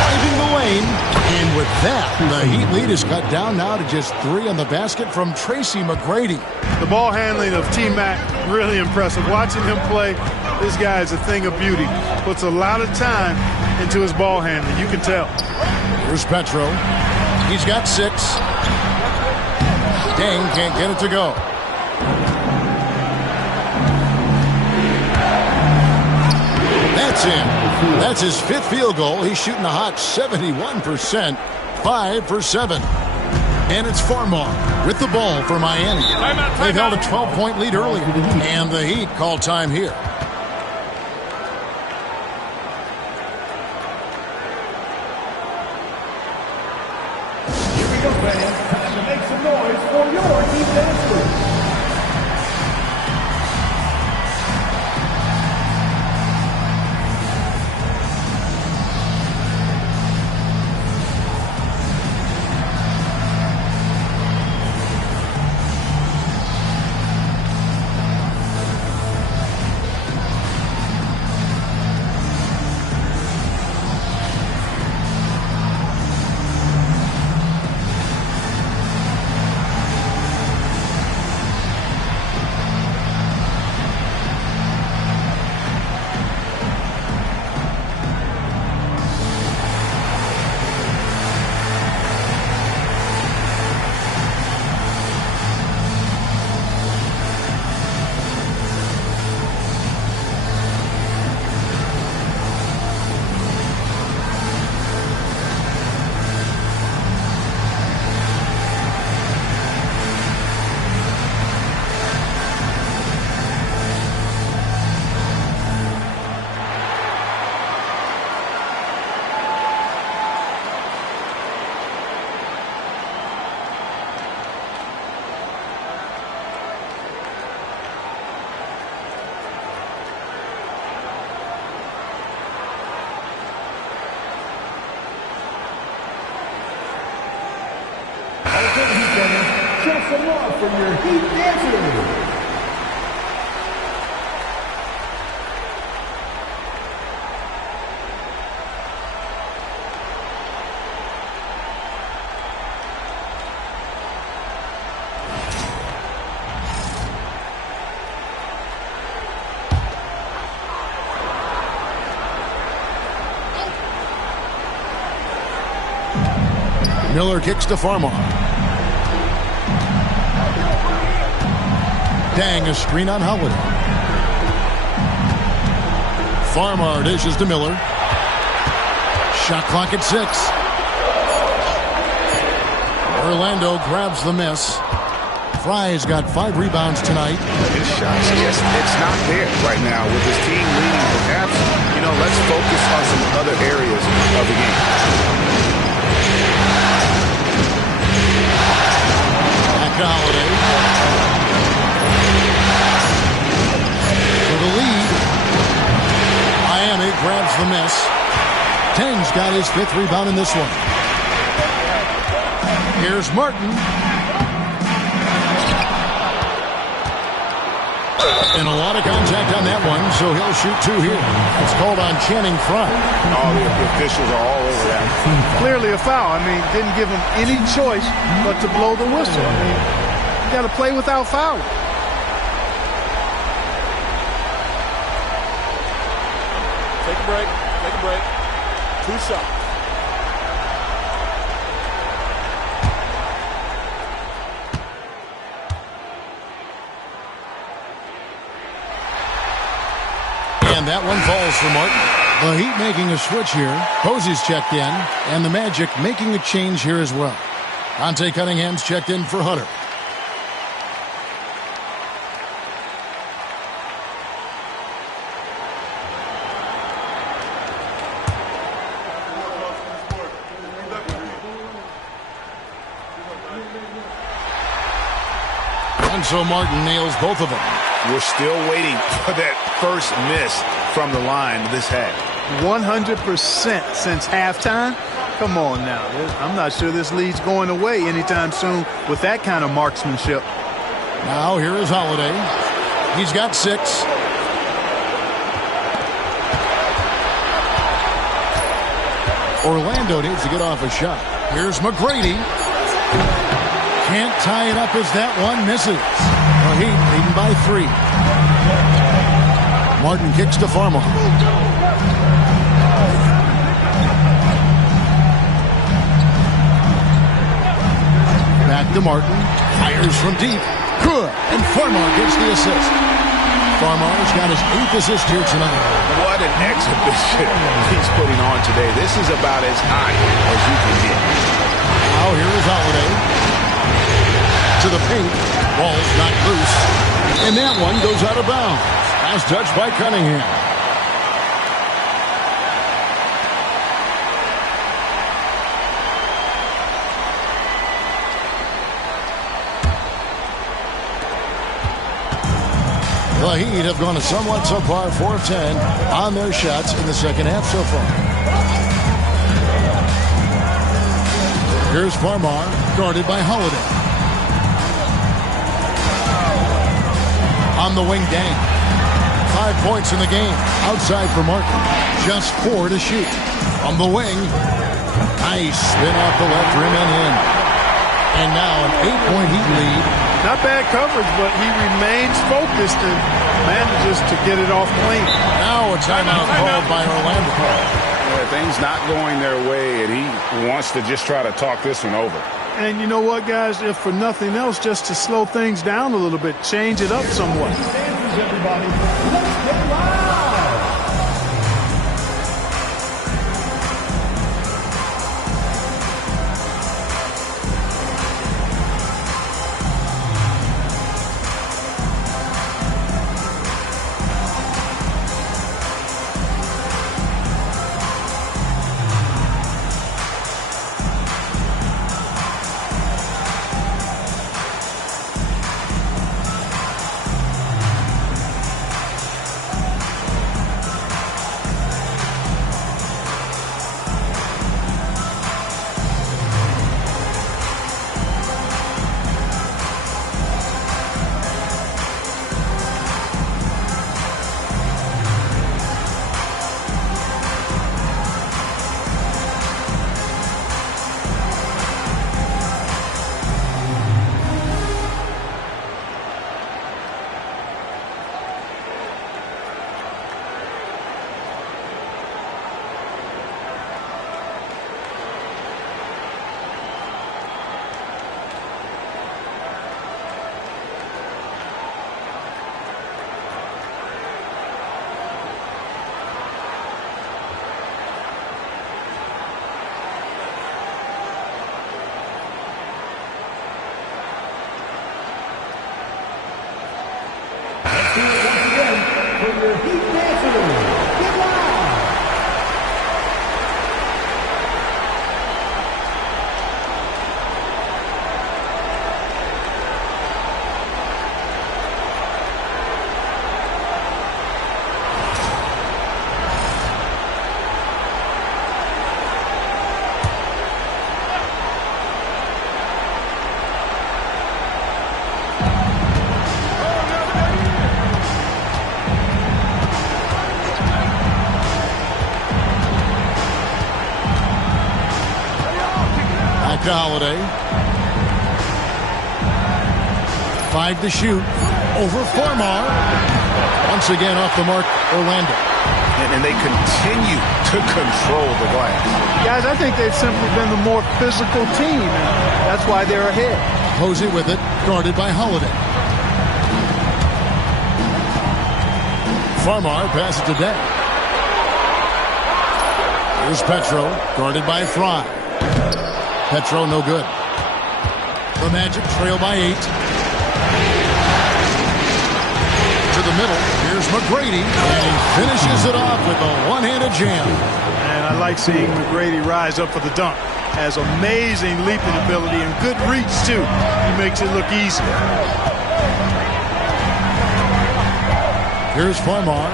Driving the lane. And with that, the Heat lead is cut down now to just 3 on the basket from Tracy McGrady. The ball handling of T-Mac, really impressive. Watching him play, this guy is a thing of beauty. Puts a lot of time into his ball handling. You can tell. Here's Petro. He's got 6. Dang can't get it to go. That's in. That's his 5th field goal. He's shooting a hot 71%. 5 for 7. And it's Farmar with the ball for Miami. They've held a 12-point lead earlier. And the Heat call time here. Here we go, fans. Time to make some noise for your Heat dancers. Show some love for your Heat dancers. Miller kicks to Farmar. Dang, a screen on Holiday. Farmar dishes to Miller. Shot clock at 6. Orlando grabs the miss. Fry's got 5 rebounds tonight. His shot's just, it's not there right now with his team leading. Perhaps, let's focus on some other areas of the game. Back to Holiday. For the lead. Miami grabs the miss. Tang's got his 5th rebound in this one. Here's Martin. And a lot of contact on that one, so he'll shoot 2 here. It's called on Channing Frye. All the officials are all over that. Clearly a foul. Didn't give him any choice but to blow the whistle. You got to play without fouling. Take a break. Take a break. 2 shots. And that one falls for Martin. The Heat making a switch here. Posey's checked in. And the Magic making a change here as well. Dante Cunningham's checked in for Hunter. And so Martin nails both of them. We're still waiting for that first miss from the line this half. 100% since halftime. Come on now. I'm not sure this lead's going away anytime soon with that kind of marksmanship. Now here is Holiday. He's got 6. Orlando needs to get off a shot. Here's McGrady. Can't tie it up as that one misses. The Heat leading by 3. Martin kicks to Farmar. Back to Martin. Fires from deep. Good. And Farmar gets the assist. Farmar's got his 8th assist here tonight. What an exhibition he's putting on today. This is about as high as you can get. Now here is Holiday. To the paint. Ball's knocked loose. And that one goes out of bounds. Last touch by Cunningham. The Heat have gone a somewhat subpar 4 of 10 on their shots in the second half so far. Here's Farmar, guarded by Holiday. On the wing, Dang. 5 points in the game. Outside for Martin. Just 4 to shoot. On the wing. Nice spin off the left rim and in. And now an 8-point Heat lead. Not bad coverage, but he remains focused and manages to get it off clean. Now a timeout called by Orlando. Yeah, things not going their way, and he wants to just try to talk this one over. And you know what, guys? If for nothing else, just to slow things down a little bit, change it up somewhat. Everybody, let's get live. to Holiday. 5 to shoot. Over Farmar. Once again off the mark, Orlando. And they continue to control the glass. Guys, I think they've simply been the more physical team, and that's why they're ahead. Posey with it, guarded by Holiday. Farmar passes to Day. Here's Petro, guarded by Fry. Petro no good. The Magic trail by 8. To the middle, here's McGrady, and he finishes it off with a one-handed jam. And I like seeing McGrady rise up for the dunk. Has amazing leaping ability and good reach, too. He makes it look easy. Here's Farmar.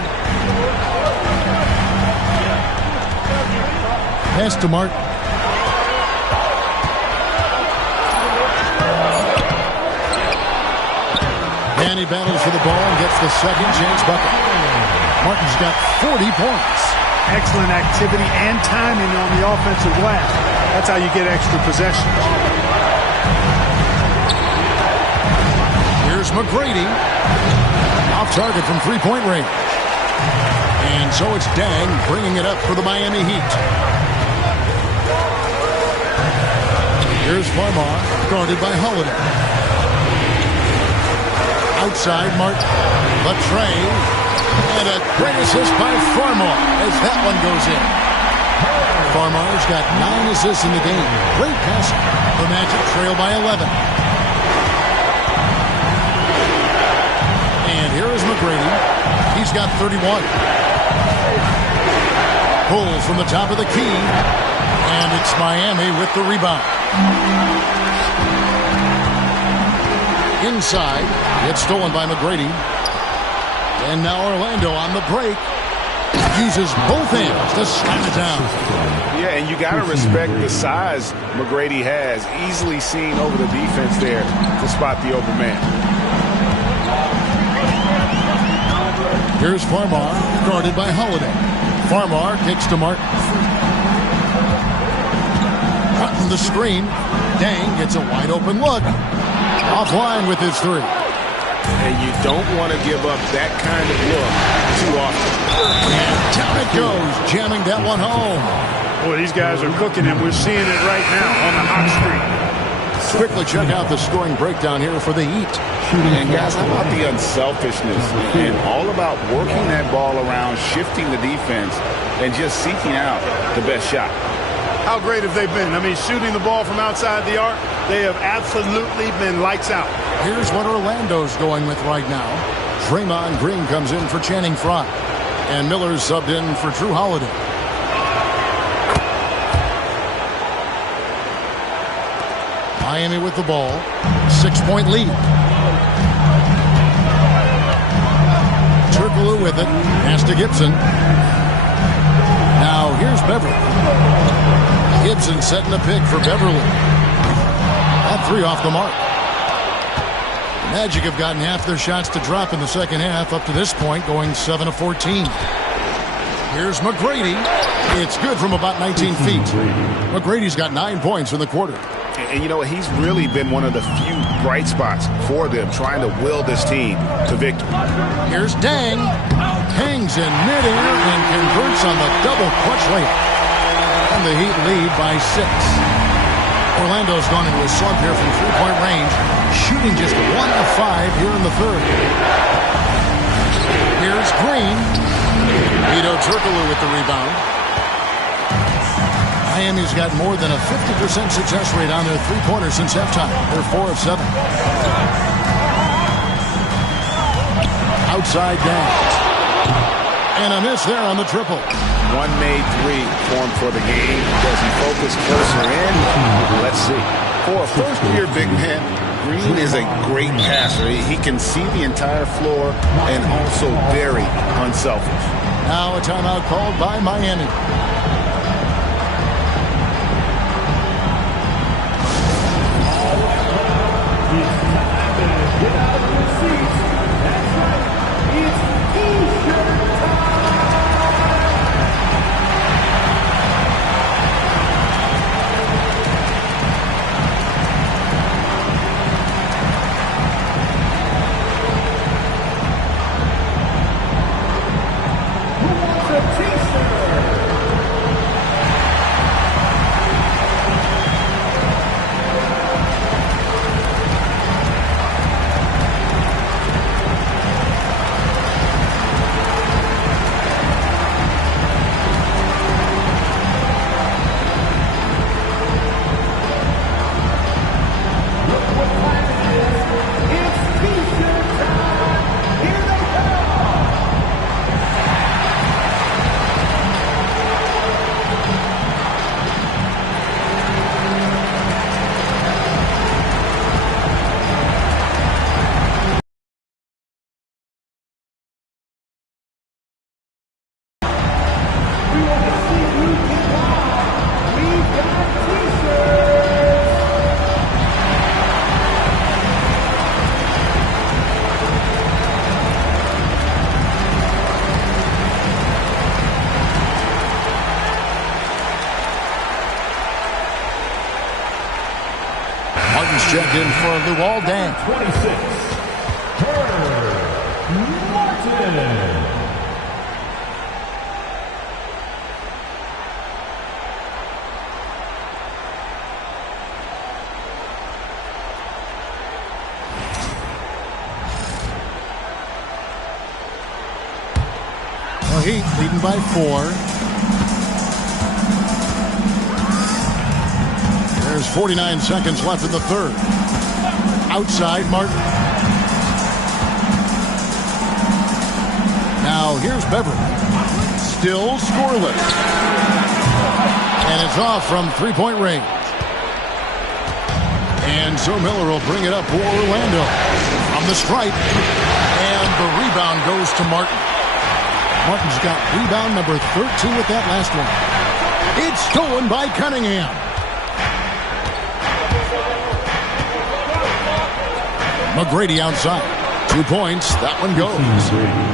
Pass to Martin. And he battles for the ball and gets the second chance bucket. Martin's got 40 points. Excellent activity and timing on the offensive glass. That's how you get extra possessions. Here's McGrady. Off target from three-point range. And so it's Dang bringing it up for the Miami Heat. Here's Farmar, guarded by Holiday. Outside, Martin. Latre. And a great assist by Farmar as that one goes in. Farmar's got 9 assists in the game. Great passing. The Magic trail by 11. And here is McGrady. He's got 31. Pulls from the top of the key. And it's Miami with the rebound. Inside. It's stolen by McGrady. And now Orlando on the break. Uses both hands to slam it down. Yeah, and you got to respect the size McGrady has. Easily seen over the defense there to spot the open man. Here's Farmar, guarded by Holiday. Farmar kicks to Martin. Cutting the screen. Dang gets a wide open look. Offline with his 3. And you don't want to give up that kind of look too often. And down it goes, jamming that one home. Boy, these guys are cooking, and we're seeing it right now on the hot streak. Quickly check out the scoring breakdown here for the Heat. And guys, how about the unselfishness and all about working that ball around, shifting the defense, and just seeking out the best shot. How great have they been? I mean, shooting the ball from outside the arc, they have absolutely been lights out. Here's what Orlando's going with right now. Draymond Green comes in for Channing Frye. And Miller's subbed in for Drew Holiday. Miami with the ball. 6-point lead. Turkoglu with it. Pass to Gibson. Now here's Beverly. Gibson setting the pick for Beverly. That 3 off the mark. Magic have gotten half their shots to drop in the second half up to this point, going 7 of 14. Here's McGrady. It's good from about 19 feet. McGrady's got 9 points in the quarter. And you know, he's really been one of the few bright spots for them, trying to will this team to victory. Here's Dang. Hangs in midair and converts on the double clutch layup. And the Heat lead by 6. Orlando's gone into a slump here from three-point range, shooting just 1 of 5 here in the third. Here's Green. Vito Turkoglu with the rebound. Miami's got more than a 50% success rate on their three-pointers since halftime. They're 4 of 7. Outside Dang. And a miss there on the triple. One made 3 formed for the game. Does he focus closer in? Let's see. For a first-year big man, Green is a great passer. He can see the entire floor and also very unselfish. Now a timeout called by Miami. Get out of your seats. That's right. It's Eastern time. in for Luol Deng. 26, Martin. Heat leading by 4. There's 49 seconds left in the third. Outside Martin. Now here's Beverly. Still scoreless. And it's off from three-point range. And so Miller will bring it up for Orlando. On the stripe. And the rebound goes to Martin. Martin's got rebound number 13 with that last one. It's stolen by Cunningham. McGrady outside. 2 points. That one goes.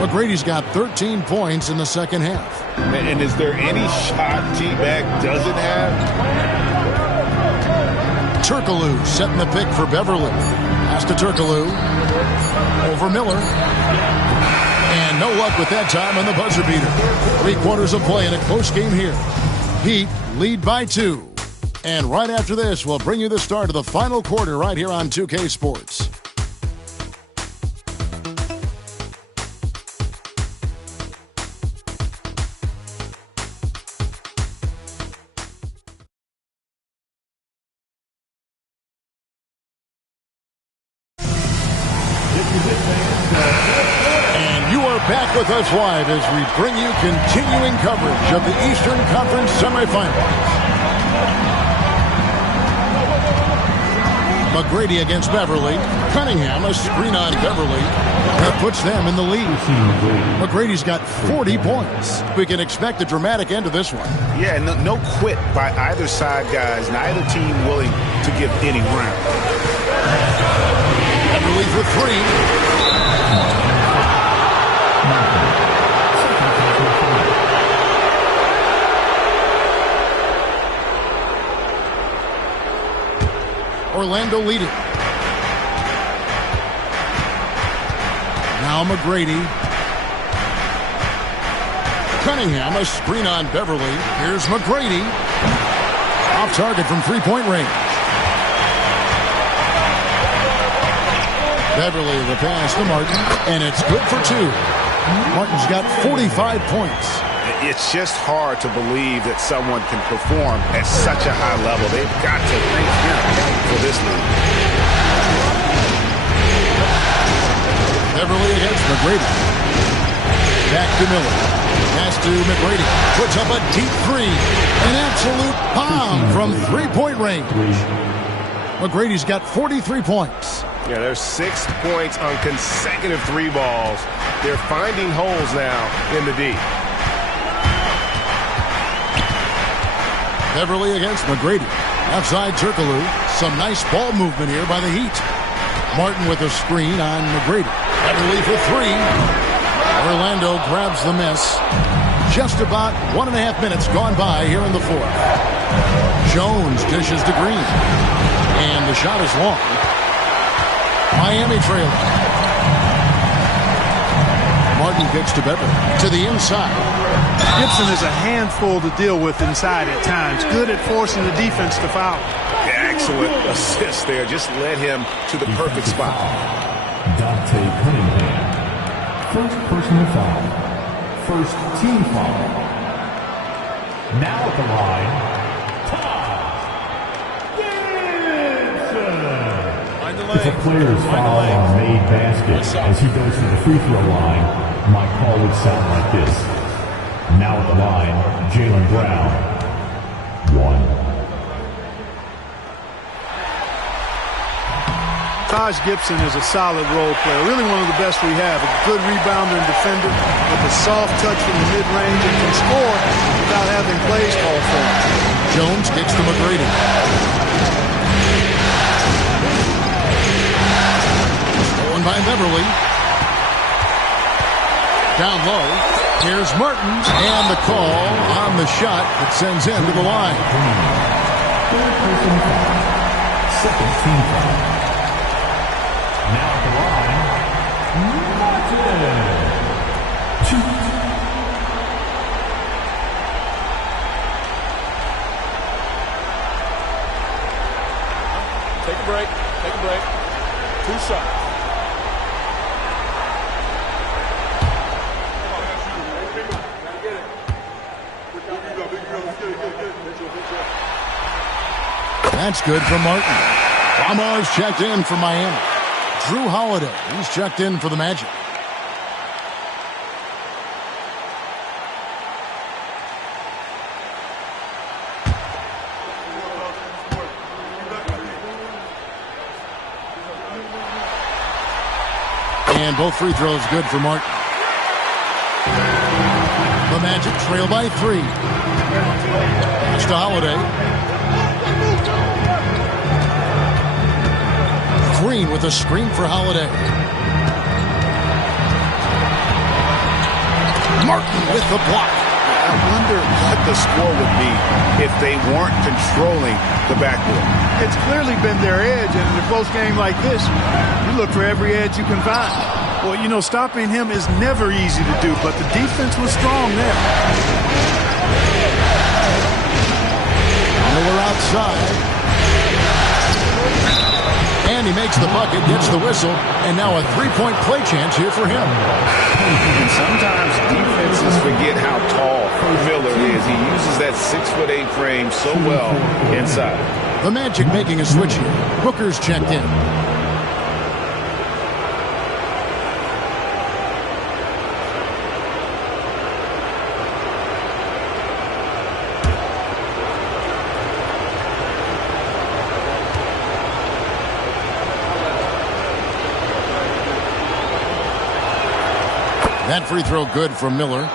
McGrady's got 13 points in the second half. And is there any shot T-Mac doesn't have? Turkoglu setting the pick for Beverly. Pass to Turkoglu. Over Miller. And no luck with that time on the buzzer beater. 3/4 of play in a close game here. Heat lead by 2. And right after this, we'll bring you the start of the final quarter right here on 2K Sports. Back with us live as we bring you continuing coverage of the Eastern Conference semifinals. McGrady against Beverly. Cunningham, a screen on Beverly. That puts them in the lead. McGrady's got 40 points. We can expect a dramatic end to this one. Yeah, no quit by either side, guys. Neither team willing to give any ground. Beverly for 3. Orlando leading. Now McGrady. Cunningham, a screen on Beverly. Here's McGrady. Off target from three-point range. Beverly the pass to Martin, and it's good for 2. Martin's got 45 points. It's just hard to believe that someone can perform at such a high level. They've got to thank him for this league. Beverly against McGrady. Back to Miller. Pass to McGrady. Puts up a deep 3. An absolute bomb from three-point range. McGrady's got 43 points. Yeah, there's 6 points on consecutive 3 balls. They're finding holes now in the D. Beverly against McGrady. Outside Turkoglu. Some nice ball movement here by the Heat. Martin with a screen on McGrady. Beverly for 3. Orlando grabs the miss. Just about 1.5 minutes gone by here in the fourth. Jones dishes to Green. And the shot is long. Miami trailing. Martin kicks to Beverly. To the inside. Gibson is a handful to deal with inside at times. Good at forcing the defense to foul. Excellent assist there. Just led him to the perfect spot. Dante Cunningham. First personal foul. First team foul. Now at the line, If a player's foul on a made basket as he goes to the free throw line, my call would sound like this. Now at the line, Jaylen Brown. 1. Taj Gibson is a solid role player, really one of the best we have. A good rebounder and defender with a soft touch from the mid-range and can score without having plays called for him. Jones kicks to McGrady. Stolen by Beverly. Down low. Here's Martin, and the call on the shot that sends him to the line. Second team foul. 2 shots. That's good for Martin. Lamar's checked in for Miami. Drew Holiday, he's checked in for the Magic. And both free throws good for Martin. The Magic trail by 3. Pass to Holiday. Green with a screen for Holiday. Martin with the block. I wonder what the score would be if they weren't controlling the backcourt. It's clearly been their edge, and in a close game like this, you look for every edge you can find. Well, you know, stopping him is never easy to do, but the defense was strong there. Miller outside. And he makes the bucket, gets the whistle, and now a three-point play chance here for him. And sometimes defenses forget how tall Miller is. He uses that 6'8" frame so well inside. The Magic making a switch here. Booker's checked in. That free throw good from Miller.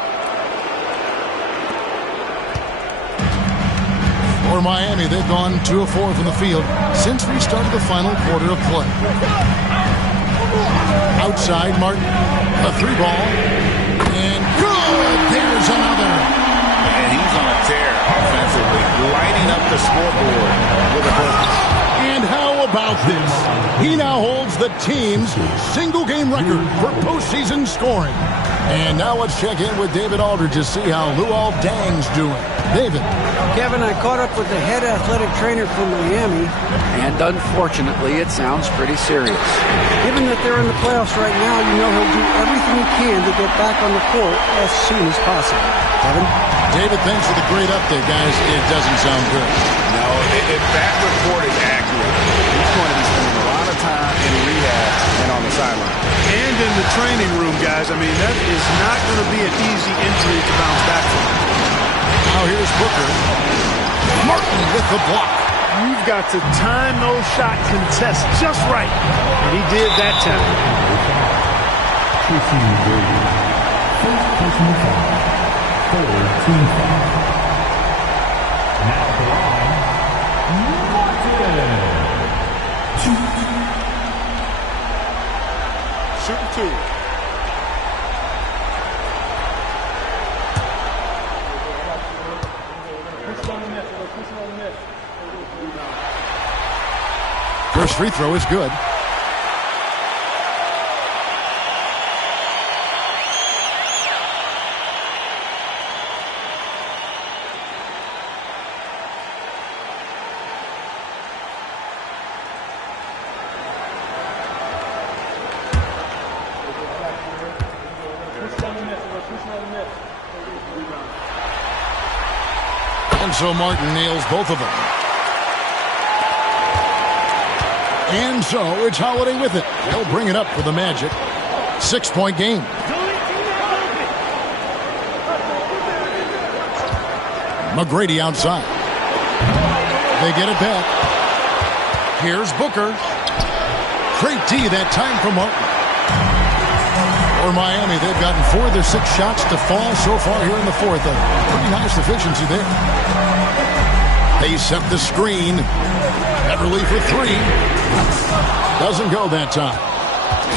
For Miami, they've gone 2 of 4 from the field since we started the final quarter of play. Outside, Martin. A 3-ball. And good! There's another. And he's on a tear offensively, lighting up the scoreboard with a purpose. And how about this? He now holds the team's single-game record for postseason scoring. And now let's check in with David Aldridge to see how Luol Deng's doing. David. Kevin, I caught up with the head athletic trainer from Miami, and unfortunately, it sounds pretty serious. Given that they're in the playoffs right now, you know he'll do everything he can to get back on the court as soon as possible. Kevin? David, thanks for the great update, guys. It doesn't sound good. No, if that report is accurate, he's going to be spending a lot of time in rehab and on the sideline. And in the training room, guys. I mean, that is not going to be an easy injury to bounce back from. Now here's Booker. Martin with the block. You've got to time those shot contests just right. And he did that time. First personal foul. Third team foul. Now at the line, Martin. Shooting 2. First free throw is good. And so Martin nails both of them. And so it's Holiday with it. He'll bring it up for the Magic. 6-point game. McGrady outside. They get it back. Here's Booker. Great D that time from Martin. For Miami, they've gotten 4 of their 6 shots to fall so far here in the fourth. A pretty nice efficiency there. They set the screen. Beverly for 3. Doesn't go that time.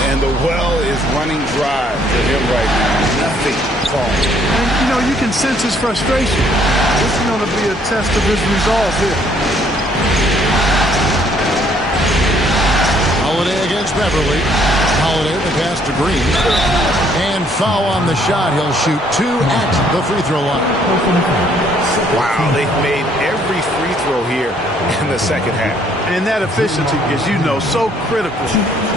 And the well is running dry for him right now. Nothing falling. And, you know, you can sense his frustration. This is going to be a test of his resolve here. Holiday against Beverly. Holiday the pass to Green. And foul on the shot. He'll shoot 2 at the free throw line. Wow, they've made every free throw here in the second half. And that efficiency, as you know, so critical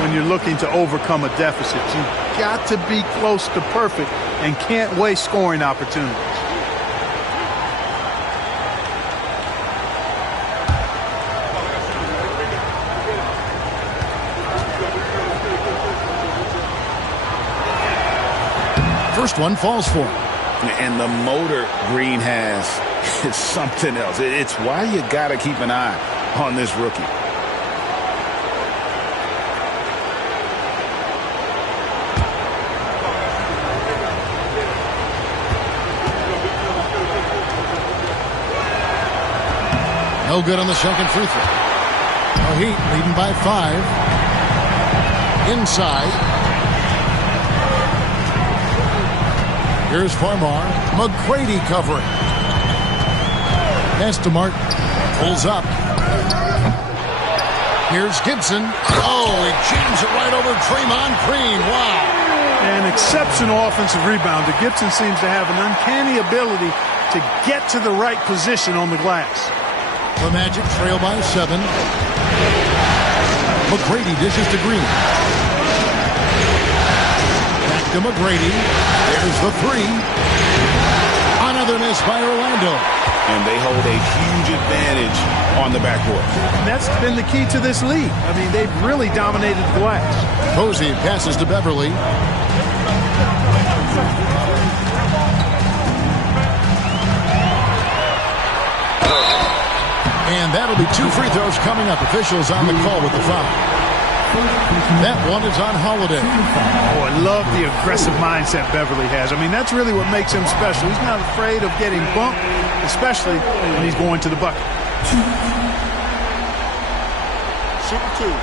when you're looking to overcome a deficit. You've got to be close to perfect and can't waste scoring opportunities. First one falls for him. And the motor Green has is something else. It's why you got to keep an eye on this rookie. No good on the second free throw. The Heat leading by 5. Inside. Here's Farmar. McGrady covering. Pass to Martin. Pulls up. Here's Gibson. Oh, he jams it right over Draymond Green. Wow. An exceptional offensive rebounder. Gibson seems to have an uncanny ability to get to the right position on the glass. The Magic trail by 7. McGrady dishes to Green. Back to McGrady. There's the 3. Another miss by Orlando. And they hold a huge advantage on the backcourt. And that's been the key to this league. I mean, they've really dominated the glass. Posey passes to Beverly. And that'll be 2 free throws coming up. Officials on the call with the foul. That one is on Holiday. Oh, I love the aggressive mindset Beverly has. I mean, that's really what makes him special. He's not afraid of getting bumped, especially when he's going to the bucket. Shooting 2.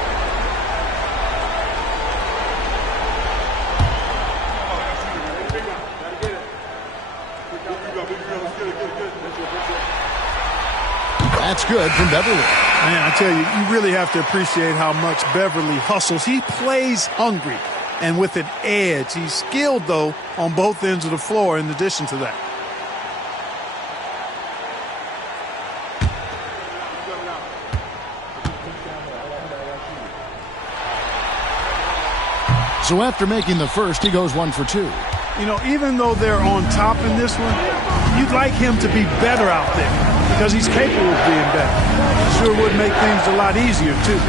That's good from Beverly. Man, I tell you, you really have to appreciate how much Beverly hustles. He plays hungry and with an edge. He's skilled, though, on both ends of the floor in addition to that. So after making the first, he goes 1 for 2. You know, even though they're on top in this one, you'd like him to be better out there because he's capable of being better. Sure would make things a lot easier, too.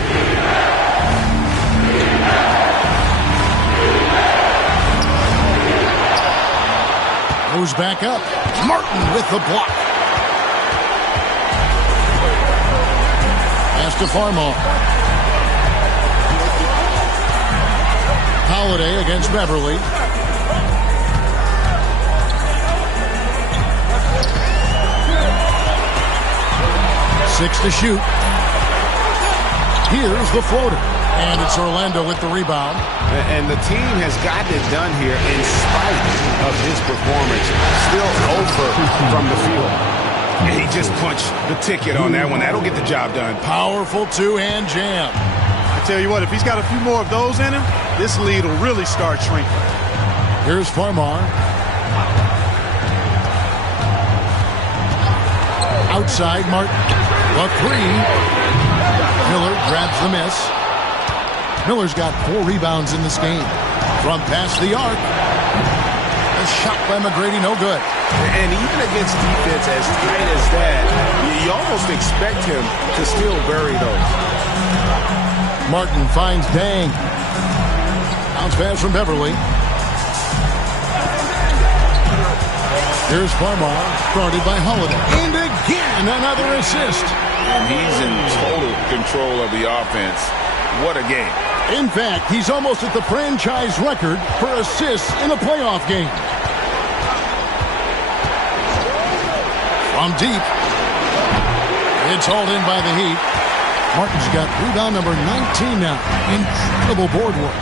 Goes back up. Martin with the block. Pass to Farmar. Holiday against Beverly. Six to shoot. Here's the floater. And it's Orlando with the rebound. And the team has gotten it done here in spite of his performance. Still over from the field. And he just punched the ticket on that one. That'll get the job done. Powerful two-hand jam. I tell you what, if he's got a few more of those in him, this lead will really start shrinking. Here's Farmar. Outside, Martin. The 3. Miller grabs the miss. Miller's got 4 rebounds in this game. From past the arc. A shot by McGrady, no good. And even against defense as tight as that, you almost expect him to still bury those. Martin finds Dang. Bounce pass from Beverly. Here's Farmar, guarded by Holiday. And again, another assist. And he's in total control of the offense. What a game. In fact, he's almost at the franchise record for assists in a playoff game. From deep. It's hauled in by the Heat. Martin's got rebound number 19 now. Incredible board work.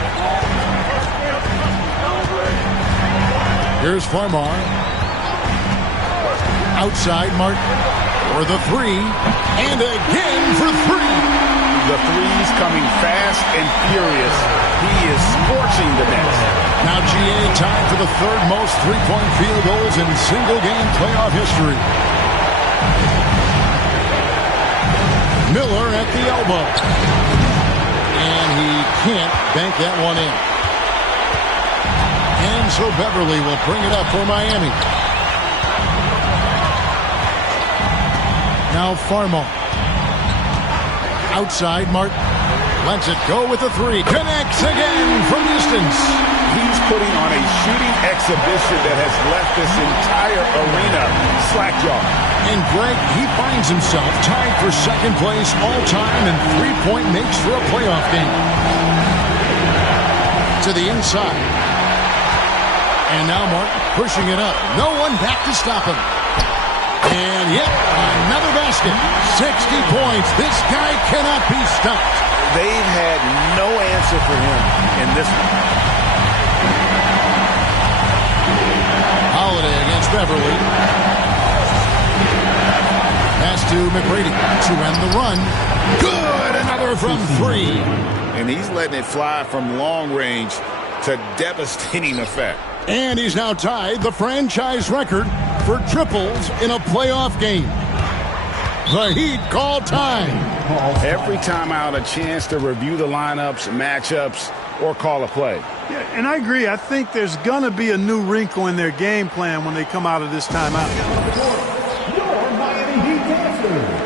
Here's Farmar. Outside, Martin for the 3. And again for 3. The threes coming fast and furious He is scorching the nets. Now GA tied for the third most three-point field goals in single-game playoff history. Miller at the elbow. And he can't bank that one in. And so Beverly will bring it up for Miami. Now Farmo. Outside, Martin. Lets it go with a three. Connects again from distance. He's putting on a shooting exhibition that has left this entire arena slack-jawed. And Greg, he finds himself tied for second place all-time in three-point makes for a playoff game. To the inside. And now Martin pushing it up. No one back to stop him. And yet another basket. 60 points. This guy cannot be stopped. They've had no answer for him in this one. Holiday against Beverly. Pass to McGrady to end the run. Good! Another from three. And he's letting it fly from long range to devastating effect. And he's now tied the franchise record for triples in a playoff game. The Heat call time. Every time out, a chance to review the lineups, matchups, or call a play. Yeah, and I agree. I think there's going to be a new wrinkle in their game plan when they come out of this timeout. Your Miami Heat dancers.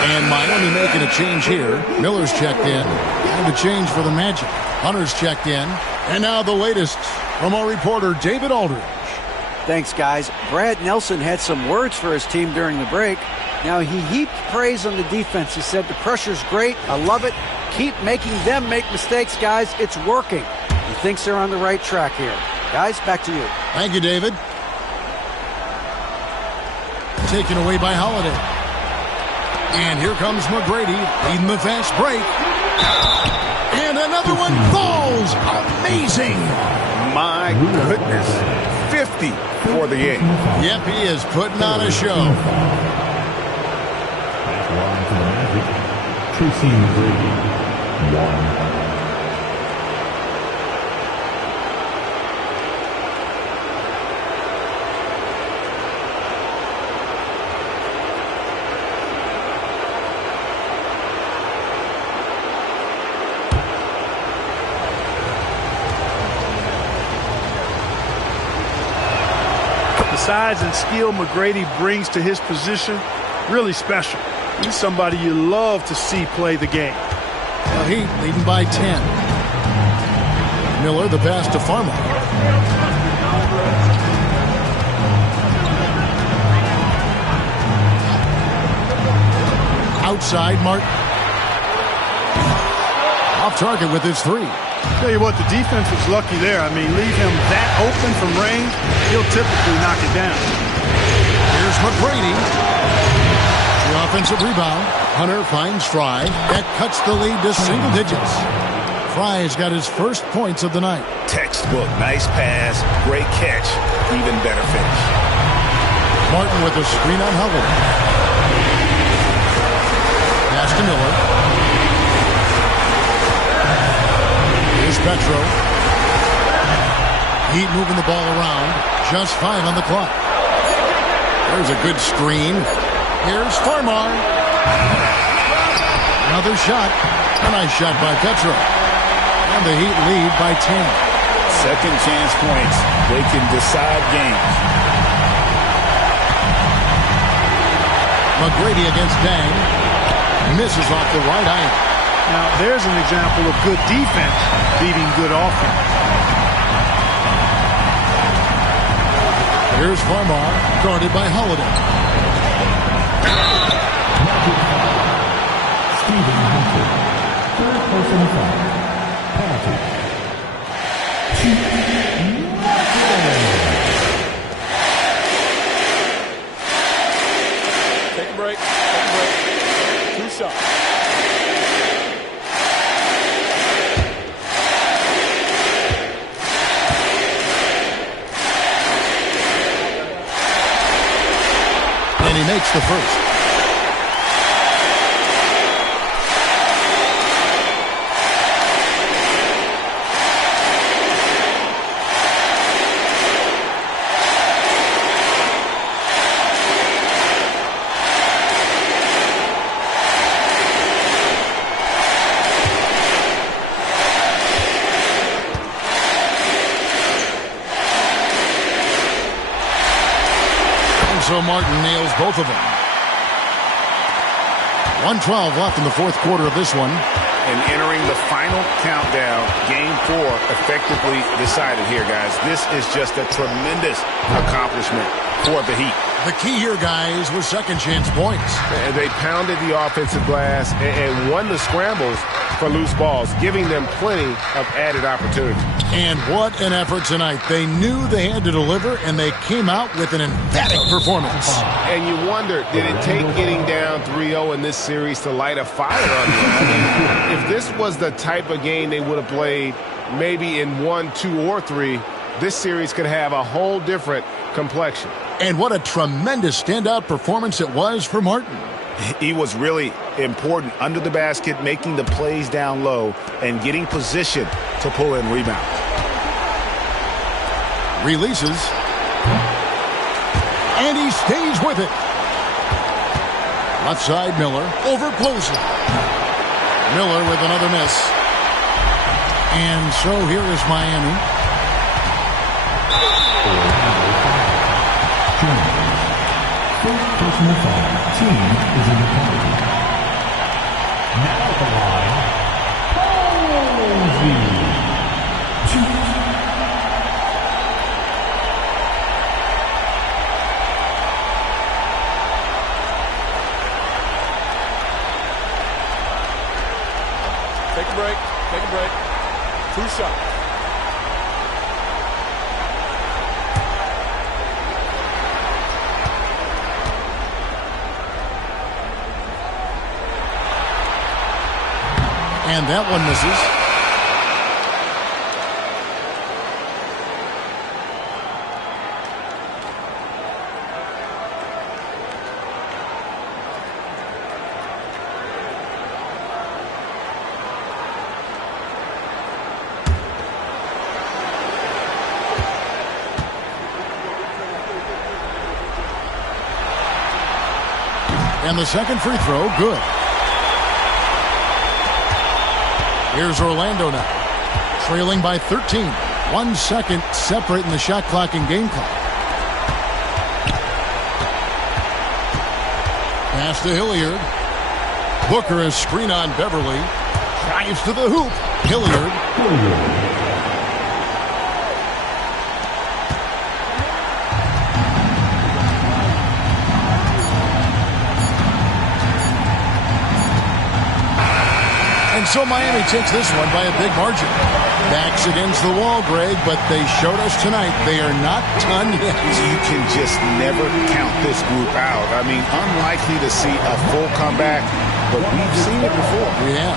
And Miami making a change here. Miller's checked in. And a change for the Magic. Hunter's checked in. And now the latest from our reporter, David Aldridge. Thanks, guys. Brad Nelson had some words for his team during the break. Now, he heaped praise on the defense. He said, the pressure's great. I love it. Keep making them make mistakes, guys. It's working. He thinks they're on the right track here. Guys, back to you. Thank you, David. Taken away by Holiday. And here comes McGrady leading the fast break. And another one falls. Amazing. My goodness. 50 for the game. Yep, he is putting on a show. Pass line to the Magic. Tracy McGrady. 1. Size and skill McGrady brings to his position, really special. He's somebody you love to see play the game. The Heat leading by 10. Miller, the pass to Farmo. Outside, Martin. Off target with his three. Tell you what, the defense was lucky there. I mean, leave him that open from range, he'll typically knock it down. Here's McGrady. The offensive rebound. Hunter finds stride. That cuts the lead to single digits. Fry's got his first points of the night. Textbook. Nice pass. Great catch. Even better finish. Martin with a screen on Holiday. Pass to Miller. Here's Petro. Heat moving the ball around. Just 5 on the clock. There's a good screen. Here's Farmar. Another shot. A nice shot by Petro. And the Heat lead by 10. Second chance points. They can decide games. McGrady against Dang. Misses off the right iron. Now, there's an example of good defense beating good offense. Here's Farmar, guarded by Holiday. Stephen Hunter. Third personal foul. Penalty. Take a break. Take a break. 2 shots. And he makes the first. So Martin nails both of them. 1:12 left in the fourth quarter of this one. And entering the final countdown, Game 4 effectively decided here, guys. This is just a tremendous accomplishment for the Heat. The key here, guys, was second chance points. And they pounded the offensive glass and won the scrambles for loose balls, giving them plenty of added opportunity. And what an effort tonight. They knew they had to deliver, and they came out with an emphatic performance. And you wonder, did it take getting down 3-0 in this series to light a fire under them? I mean, if this was the type of game they would have played maybe in 1, 2, or 3, this series could have a whole different complexion. And what a tremendous standout performance it was for Martin. He was really important under the basket, making the plays down low and getting position to pull in rebounds. Releases. And he stays with it. Left side, Miller. Over Posey. Miller with another miss. And so here is Miami. First personal foul. Team is in the penalty. Now at the line, Posey. Take a break. Take a break. 2 shots. And that one misses. And the second free throw, good. Here's Orlando now, trailing by 13. 1 second separating the shot clock and game clock. Pass to Hilliard. Booker is screen on Beverly. Drives to the hoop. Hilliard. And so Miami takes this one by a big margin. Backs against the wall, Greg, but they showed us tonight they are not done yet. You can just never count this group out. I mean, unlikely to see a full comeback, but we've seen it before. We have.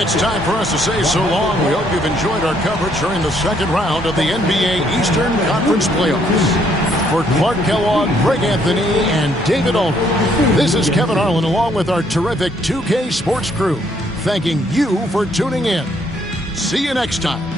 It's time for us to say so long. We hope you've enjoyed our coverage during the second round of the NBA Eastern Conference Playoffs. For Clark Kellogg, Greg Anthony, and David Aldridge, this is Kevin Harlan along with our terrific 2K Sports crew, thanking you for tuning in. See you next time.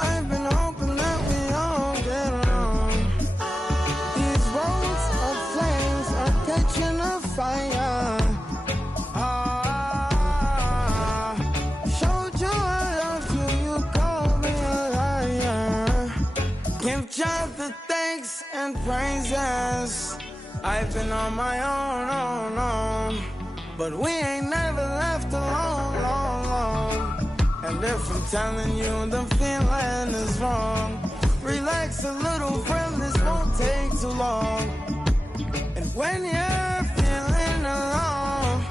I've been hoping that we all get along. These roads of flames are catching a fire. Showed you I love you, you called me a liar. Give God the thanks and praises. I've been on my own, but we ain't never left alone, long. And if I'm telling you the feeling is wrong, relax a little, friend, this won't take too long. And when you're feeling alone,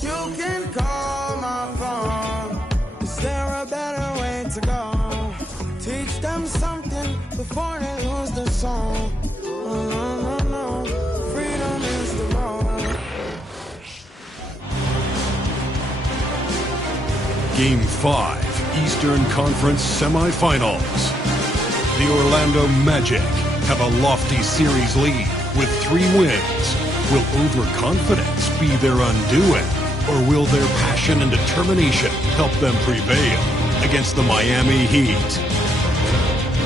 you can call my phone. Is there a better way to go? Teach them something before they lose their soul. Oh, no, freedom is the road. Game 5, Eastern Conference Semifinals. The Orlando Magic have a lofty series lead with 3 wins. Will overconfidence be their undoing, or will their passion and determination help them prevail against the Miami Heat?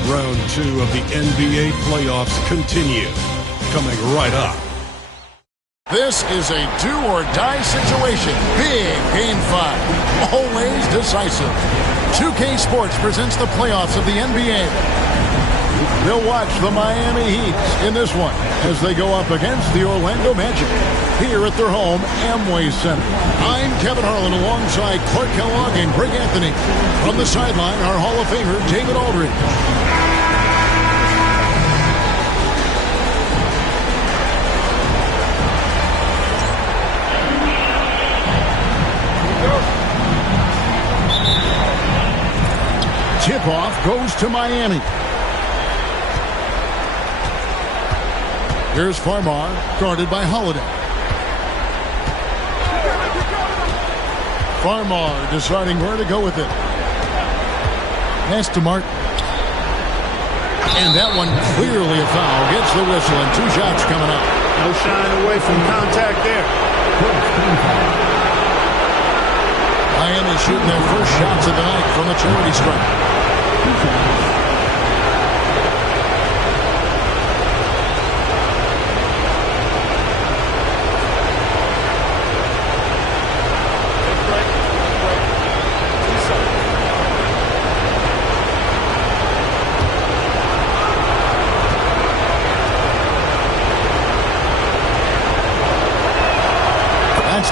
Round 2 of the NBA playoffs continue. Coming right up. This is a do-or-die situation. Big Game 5. Always decisive. 2K Sports presents the playoffs of the NBA. We'll watch the Miami Heat in this one as they go up against the Orlando Magic here at their home, Amway Center. I'm Kevin Harlan alongside Clark Kellogg and Greg Anthony. From the sideline, our Hall of Famer, David Aldridge. Tip-off goes to Miami. Here's Farmar, guarded by Holiday. Farmar deciding where to go with it. Pass to Martin. And that one clearly a foul. Gets the whistle and 2 shots coming up. No shying away from contact there. Miami shooting their first shots of the night from the charity stripe.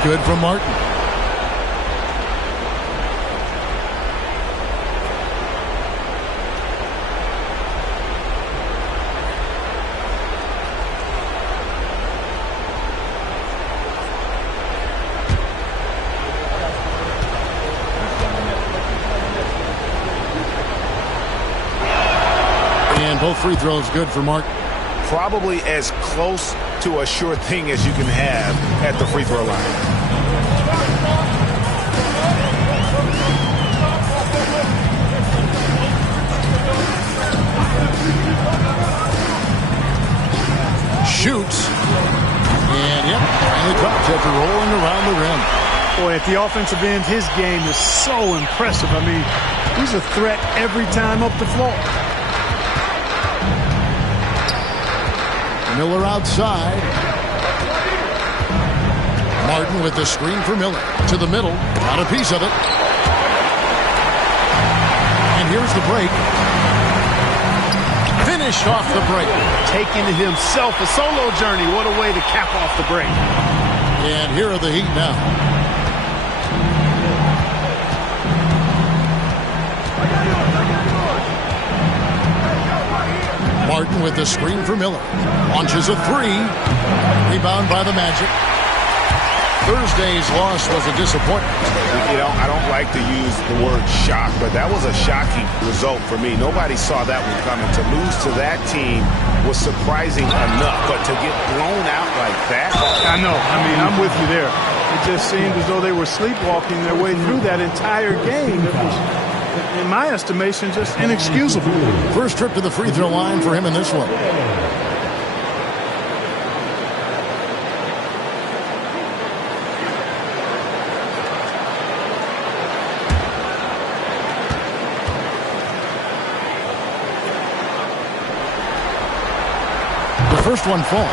good from Martin. And both free throws good for Martin. Probably as close to a sure thing as you can have at the free throw line. Shoots. And yep, finally drops after rolling around the rim. Boy, at the offensive end, his game is so impressive. I mean, he's a threat every time up the floor. Miller outside. Martin with the screen for Miller. To the middle. Got a piece of it. And here's the break. Finished off the break. Taking to himself a solo journey. What a way to cap off the break. And here are the Heat now. Martin with the screen for Miller. Launches a three. Rebound by the Magic. Thursday's loss was a disappointment. You know, I don't like to use the word shock, but that was a shocking result for me. Nobody saw that one coming. To lose to that team was surprising enough, but to get blown out like that? I know. I mean, I'm with you there. It just seemed as though they were sleepwalking their way through that entire game. It was, in my estimation, just inexcusable. First trip to the free throw line for him in this one. The first one falls.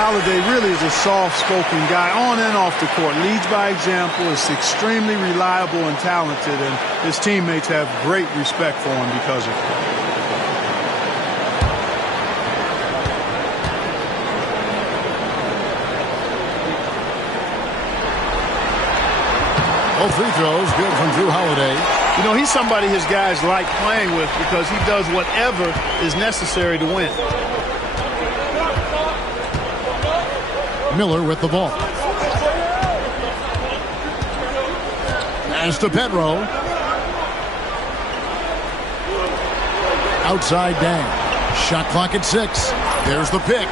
Holiday really is a soft-spoken guy on and off the court. Leads by example, is extremely reliable and talented, and his teammates have great respect for him because of it. Both free throws good from Drew Holiday. You know, he's somebody his guys like playing with because he does whatever is necessary to win. Miller with the ball. Pass to Petro. Outside Dang. Shot clock at 6. There's the pick.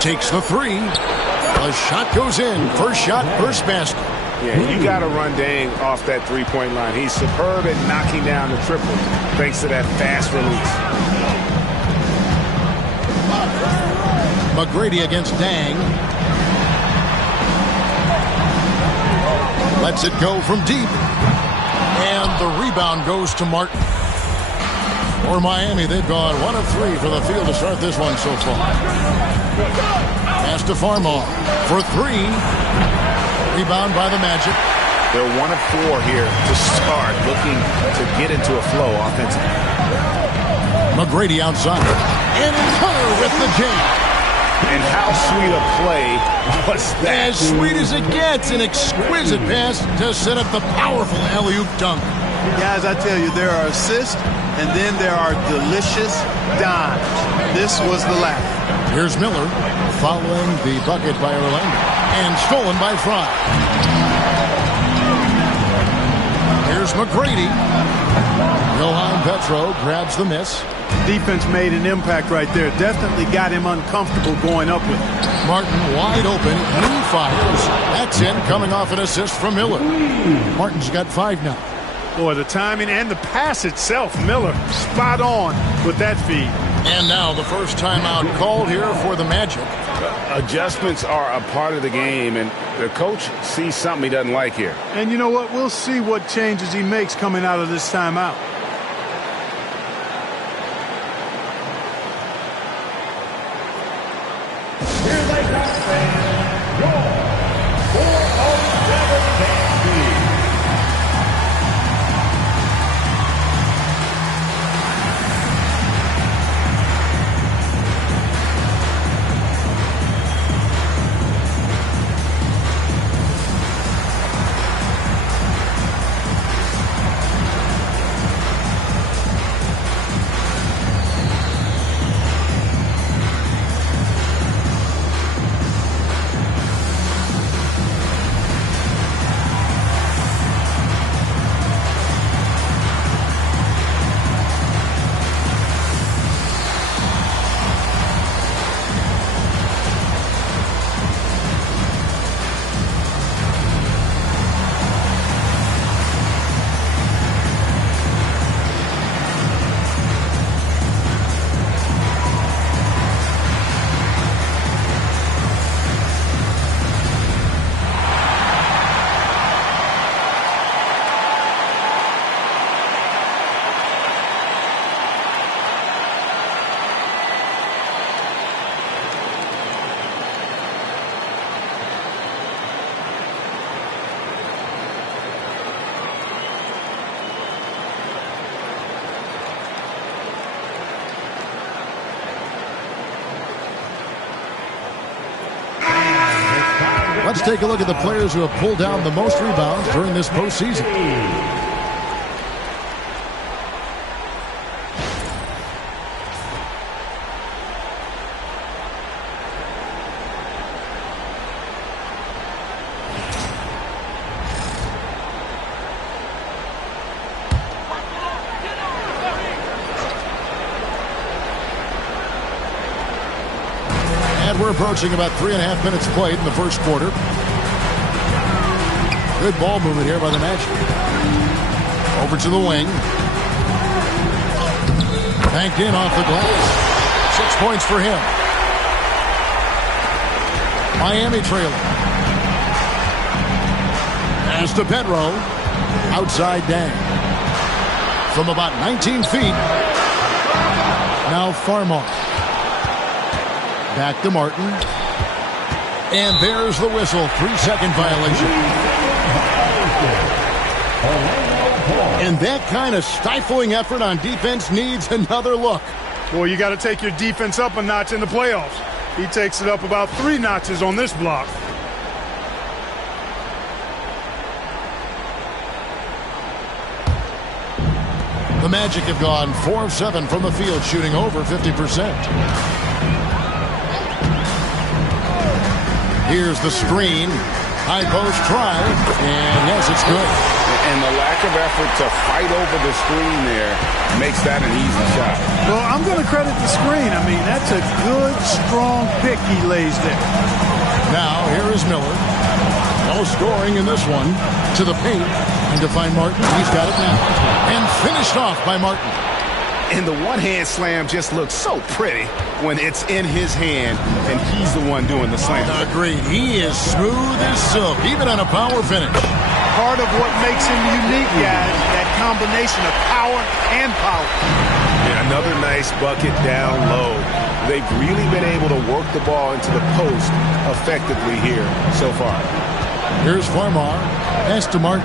Takes the three. The shot goes in. First shot, first basket. Yeah, you got to run Dang off that three-point line. He's superb at knocking down the triple thanks to that fast release. McGrady against Dang. Lets it go from deep. And the rebound goes to Martin. For Miami, they've gone 1 of 3 for the field to start this one so far. Pass to Farmall for 3. Rebound by the Magic. They're 1 of 4 here to start, looking to get into a flow offensively. McGrady outside. And Hunter with the jam. And how sweet a play was that? As sweet as it gets. An exquisite pass to set up the powerful alley-oop dunk. Guys, I tell you, there are assists, and then there are delicious dimes. This was the latter. Here's Miller following the bucket by Orlando. And stolen by Fry. Here's McGrady. Johan Petro grabs the miss. Defense made an impact right there. Definitely got him uncomfortable going up with it. Martin wide open. He fires. That's in, coming off an assist from Miller. Martin's got 5 now. Boy, the timing and the pass itself, Miller spot on with that feed. And now the first timeout called here for the Magic. Adjustments are a part of the game, and the coach sees something he doesn't like here. And you know what? We'll see what changes he makes coming out of this timeout. Here they come, fans. Your 407 Bambi. Let's take a look at the players who have pulled down the most rebounds during this postseason. We're approaching about 3.5 minutes played in the first quarter. Good ball movement here by the Magic. Over to the wing. Banked in off the glass. 6 points for him. Miami trailing. As to Pedro. Outside Dang. From about 19 feet. Now Farmar. Back to Martin. And there's the whistle. 3-second violation. And that kind of stifling effort on defense needs another look. Well, you got to take your defense up a notch in the playoffs. He takes it up about 3 notches on this block. The Magic have gone 4 of 7 from the field, shooting over 50%. Here's the screen. High post try. And yes, it's good. And the lack of effort to fight over the screen there makes that an easy shot. Well, I'm going to credit the screen. I mean, that's a good, strong pick he lays there. Now, here is Miller. No scoring in this one. To the paint. And to find Martin. He's got it now. And finished off by Martin. And the one-hand slam just looks so pretty when it's in his hand and he's the one doing the slam. Agreed. He is smooth as silk, even on a power finish. Part of what makes him unique, guys, that combination of power and power. Yeah, another nice bucket down low. They've really been able to work the ball into the post effectively here so far. Here's Farmar. Pass to Martin.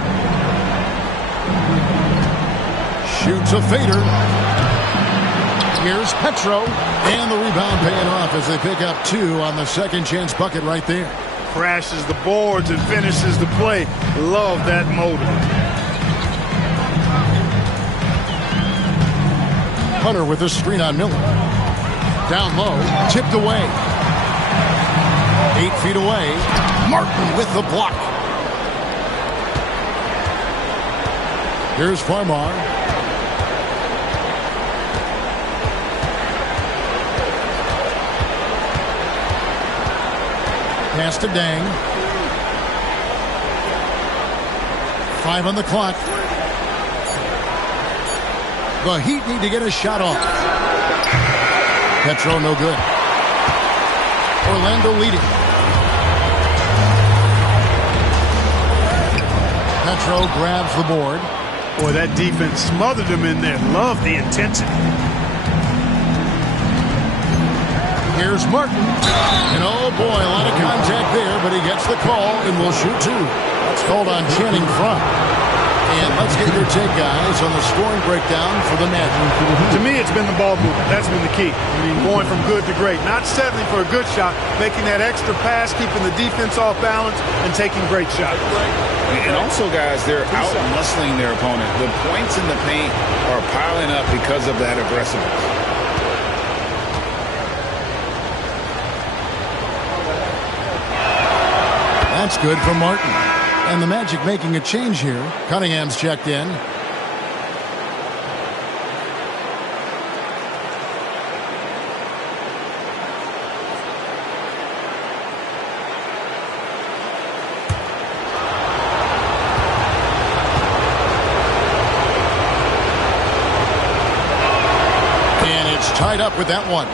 Shoots a fader. Here's Petro, and the rebound paying off as they pick up 2 on the second chance bucket right there. Crashes the boards and finishes the play. Love that motor. Hunter with a screen on Miller. Down low, tipped away. 8 feet away. Martin with the block. Here's Farmar. Pass to Dang. 5 on the clock. The Heat need to get a shot off. Petro no good. Orlando leading. Petro grabs the board. Boy, that defense smothered him in there. Love the intensity. Here's Martin. And oh boy, a lot of contact there, but he gets the call and will shoot 2. That's called on Channing Front. And let's get your take, guys, on the scoring breakdown for the Magic. To me, it's been the ball movement. That's been the key. I mean, going from good to great. Not settling for a good shot, making that extra pass, keeping the defense off balance, and taking great shots. And also, guys, they're out-muscling their opponent. The points in the paint are piling up because of that aggressiveness. That's good for Martin. And the Magic making a change here. Cunningham's checked in. And it's tied up with that one.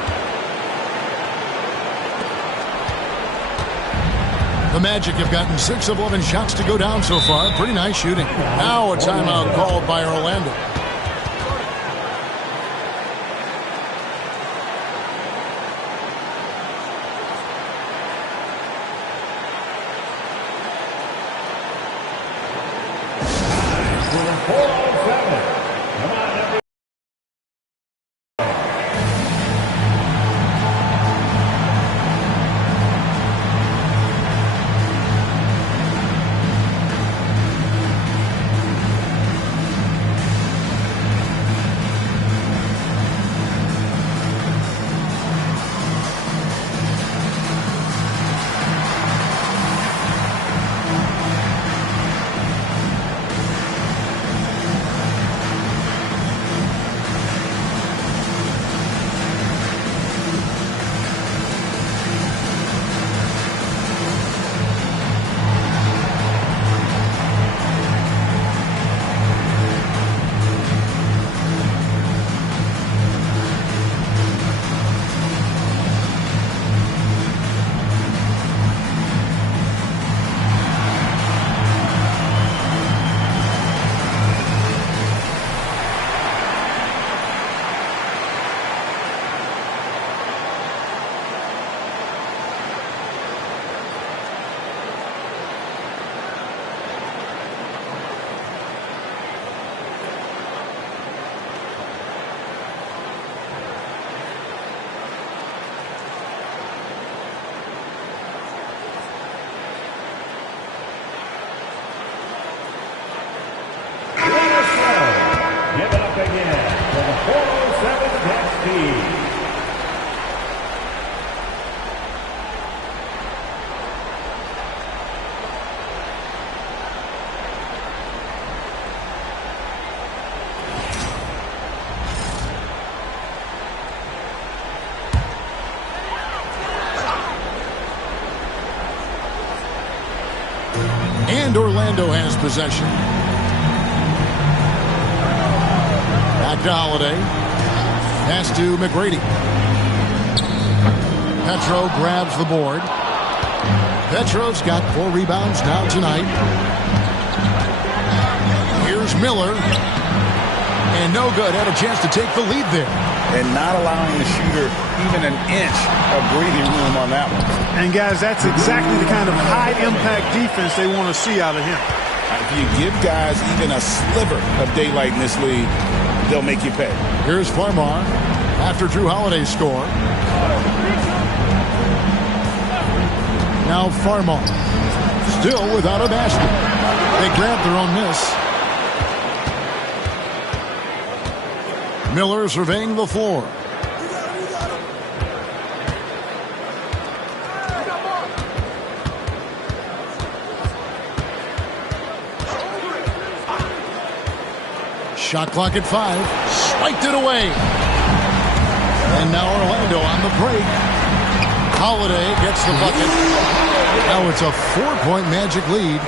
The Magic have gotten 6 of 11 shots to go down so far. Pretty nice shooting. Now a timeout called by Orlando. And Orlando has possession. Back to Holiday. Pass to McGrady. Petro grabs the board. Petro's got 4 rebounds now tonight. Here's Miller. And no good. Had a chance to take the lead there. And not allowing the shooter even an inch of breathing room on that one. And, guys, that's exactly the kind of high-impact defense they want to see out of him. If you give guys even a sliver of daylight in this league, they'll make you pay. Here's Farmar after Drew Holiday's score. Now Farmar still without a basket. They grab their own miss. Miller surveying the floor. Shot clock at 5. Swiped it away. And now Orlando on the break. Holiday gets the bucket. Now it's a 4-point Magic lead.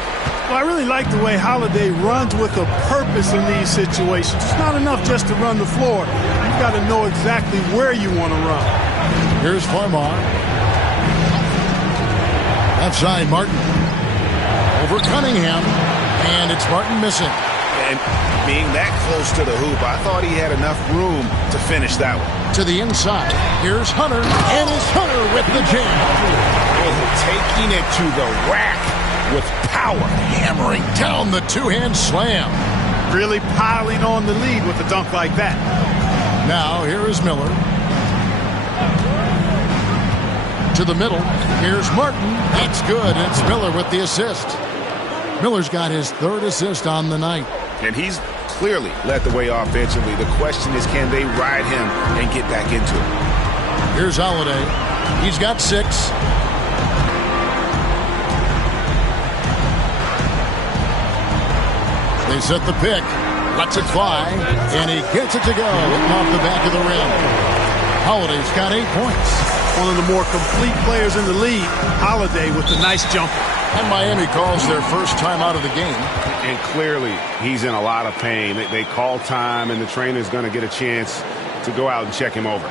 Well, I really like the way Holiday runs with a purpose in these situations. It's not enough just to run the floor. You've got to know exactly where you want to run. Here's Farmar. Left side, Martin. Over Cunningham. And it's Martin missing. And being that close to the hoop, I thought he had enough room to finish that one. To the inside. Here's Hunter. And it's Hunter with the jam. Taking it to the rack with power. Hammering down the two-hand slam. Really piling on the lead with a dunk like that. Now here is Miller. To the middle. Here's Martin. That's good. It's Miller with the assist. Miller's got his 3rd assist on the night. And he's clearly led the way offensively. The question is, can they ride him and get back into it? Here's Holiday. He's got 6. They set the pick. Lets it fly. And he gets it to go off the back of the rim. Holiday's got 8 points. One of the more complete players in the league. Holiday with the nice jumper. And Miami calls their first time out of the game. And clearly, he's in a lot of pain. They call time, and the trainer's going to get a chance to go out and check him over.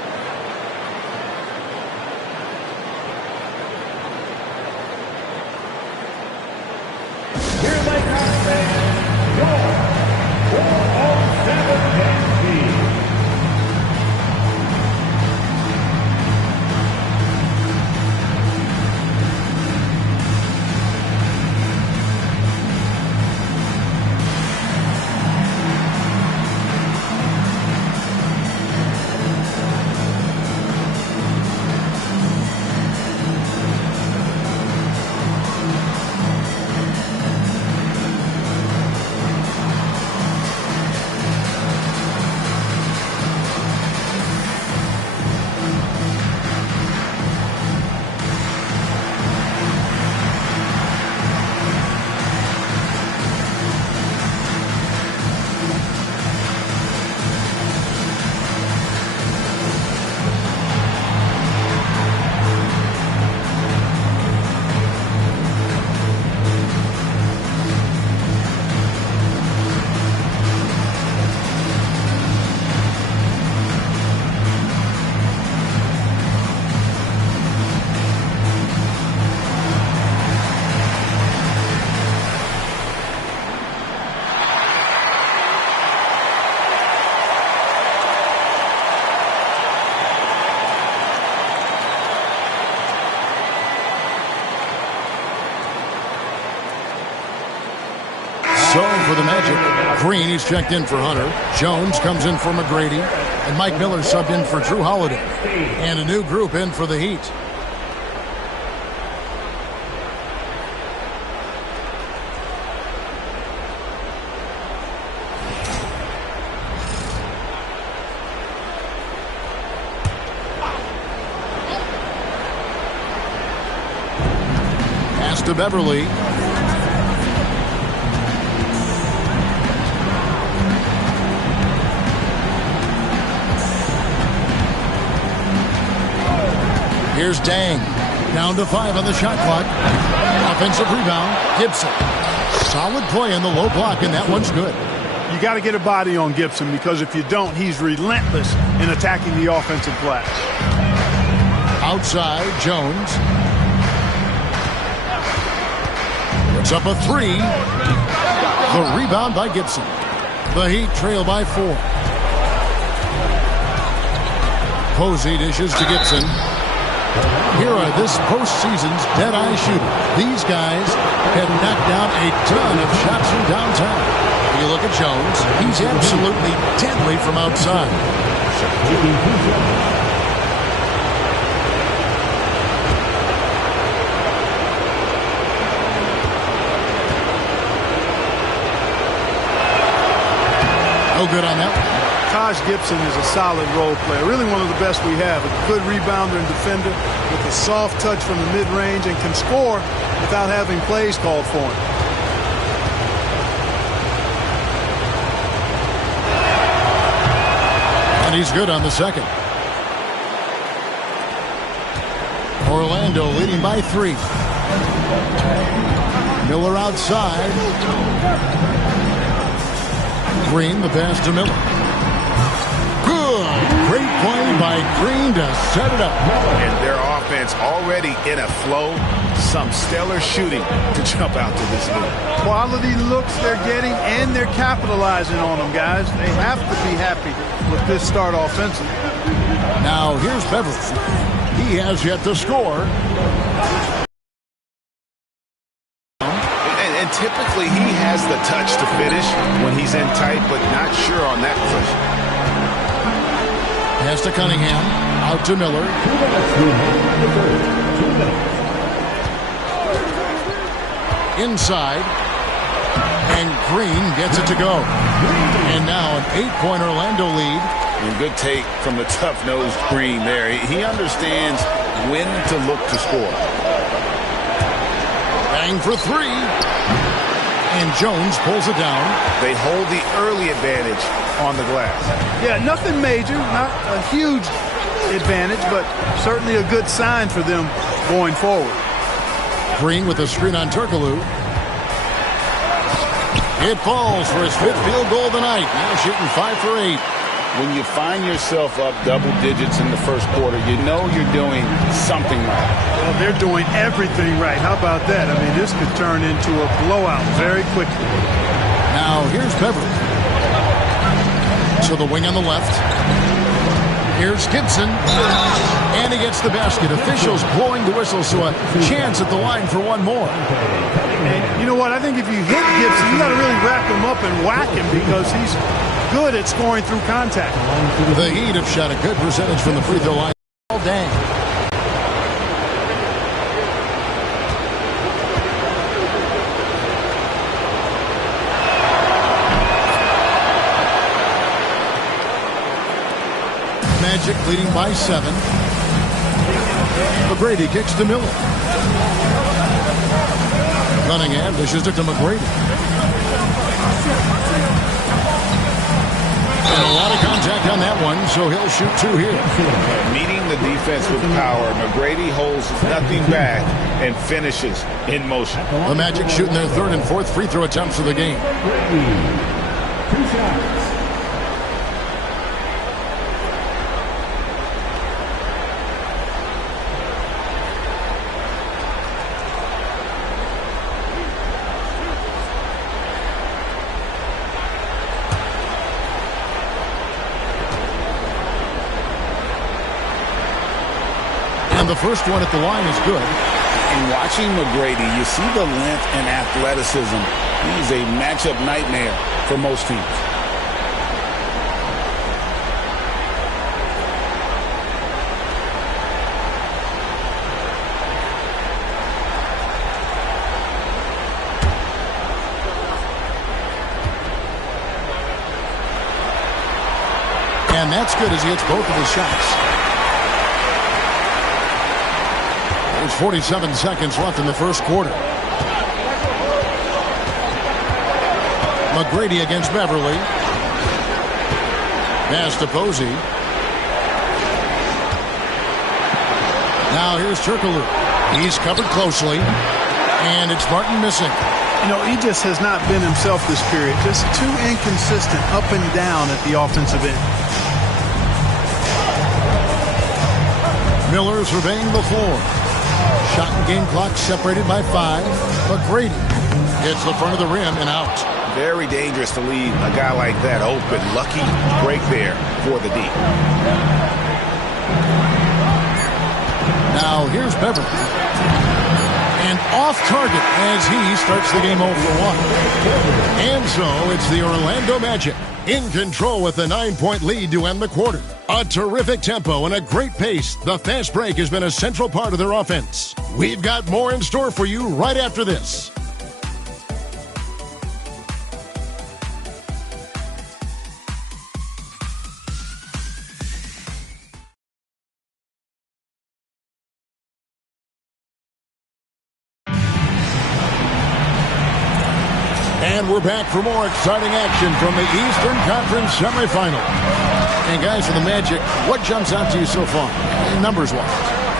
Here they come, fans. Your 407 team. So for the Magic, Green, he's checked in for Hunter. Jones comes in for McGrady. And Mike Miller subbed in for Drew Holiday. And a new group in for the Heat. to Beverly. Here's Dang. Down to 5 on the shot clock. Offensive rebound. Gibson. Solid play in the low block, and that one's good. You got to get a body on Gibson, because if you don't, he's relentless in attacking the offensive glass. Outside, Jones. Puts up a 3. The rebound by Gibson. The Heat trail by 4. Posey dishes to Gibson. Here are this postseason's dead-eye shooters. These guys have knocked down a ton of shots from downtown. You look at Jones, he's absolutely deadly from outside. No good on that one. Taj Gibson is a solid role player, really one of the best we have. A good rebounder and defender with a soft touch from the mid-range and can score without having plays called for him. And he's good on the second. Orlando leading by 3. Miller outside. Green, the pass to Miller. Great play by Green to set it up. And their offense already in a flow. Some stellar shooting to jump out to this lead. Quality looks they're getting, and they're capitalizing on them, guys. They have to be happy with this start offensively. Now here's Beverly. He has yet to score. And typically he has the touch to finish when he's in tight, but not sure on that possession. Pass to Cunningham. Out to Miller. Inside. And Green gets it to go. And now an 8-point Orlando lead. And good take from the tough-nosed Green there. He understands when to look to score. Bang for 3. And Jones pulls it down. They hold the early advantage on the glass. Yeah, nothing major, not a huge advantage, but certainly a good sign for them going forward. Green with a screen on Turkoglu. It falls for his 5th field goal of the night. Now shooting 5 for 8. When you find yourself up double digits in the first quarter, you know you're doing something right. Well, they're doing everything right. How about that? I mean, this could turn into a blowout very quickly. Now here's Beverly. To the wing on the left. Here's Gibson. And he gets the basket. Officials blowing the whistle, so a chance at the line for one more. And you know what? I think if you hit Gibson, you got to really wrap him up and whack him, because he's good at scoring through contact. The Heat have shot a good percentage from the free throw line all day. Magic leading by 7. McGrady kicks to Miller. Cunningham dishes it to McGrady. And a lot of contact on that one, so he'll shoot 2 here. Meeting the defense with power, McGrady holds nothing back and finishes in motion. The Magic shooting their 3rd and 4th free throw attempts of the game. And the first one at the line is good. And watching McGrady, you see the length and athleticism. He's a matchup nightmare for most teams. And that's good as he hits both of his shots. There's 47 seconds left in the first quarter. McGrady against Beverly. Pass to Posey. Now here's Turkoglu. He's covered closely. And it's Martin missing. You know, he just has not been himself this period. Just too inconsistent up and down at the offensive end. Miller surveying the floor. Shot and game clock separated by 5. McGrady hits the front of the rim and out. Very dangerous to leave a guy like that open. Lucky break there for the D. Now here's Beverly. And off target as he starts the game 0 for 1. And so it's the Orlando Magic in control with a 9-point lead to end the quarter. A terrific tempo and a great pace. The fast break has been a central part of their offense. We've got more in store for you right after this. And we're back for more exciting action from the Eastern Conference semifinal. And guys, for the Magic, what jumps out to you so far, numbers-wise?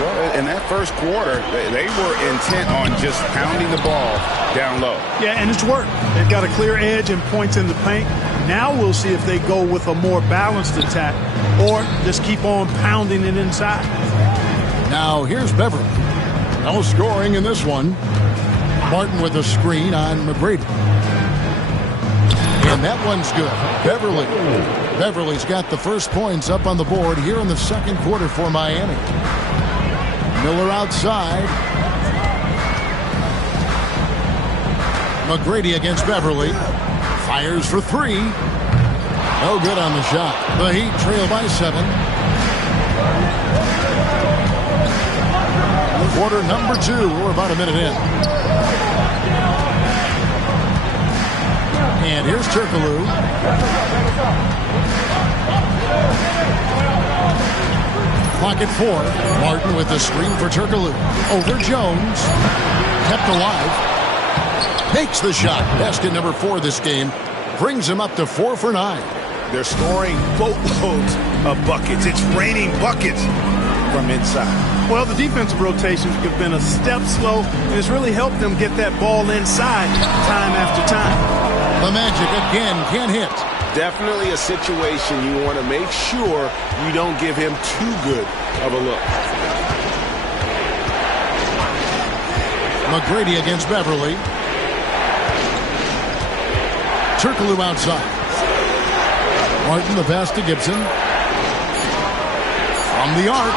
Well, in that first quarter, they were intent on just pounding the ball down low. Yeah, and it's worked. They've got a clear edge and points in the paint. Now we'll see if they go with a more balanced attack or just keep on pounding it inside. Now here's Beverly. No scoring in this one. Martin with a screen on McGrady. And that one's good. Beverly's got the first points up on the board here in the second quarter for Miami. Miller outside. McGrady against Beverly. Fires for 3. No good on the shot. The Heat trail by 7. Quarter number 2. We're about a minute in. And here's Turkoglu. Clock at 4. Martin with the screen for Turkoglu. Over Jones. Kept alive. Makes the shot. Basket number 4 this game. Brings him up to 4 for 9. They're scoring boatloads of buckets. It's raining buckets from inside. Well, the defensive rotations have been a step slow, and it's really helped them get that ball inside time after time. The Magic again can't hit. Definitely a situation you want to make sure you don't give him too good of a look. McGrady against Beverly. Turkoglu outside. Martin the pass to Gibson. From the arc.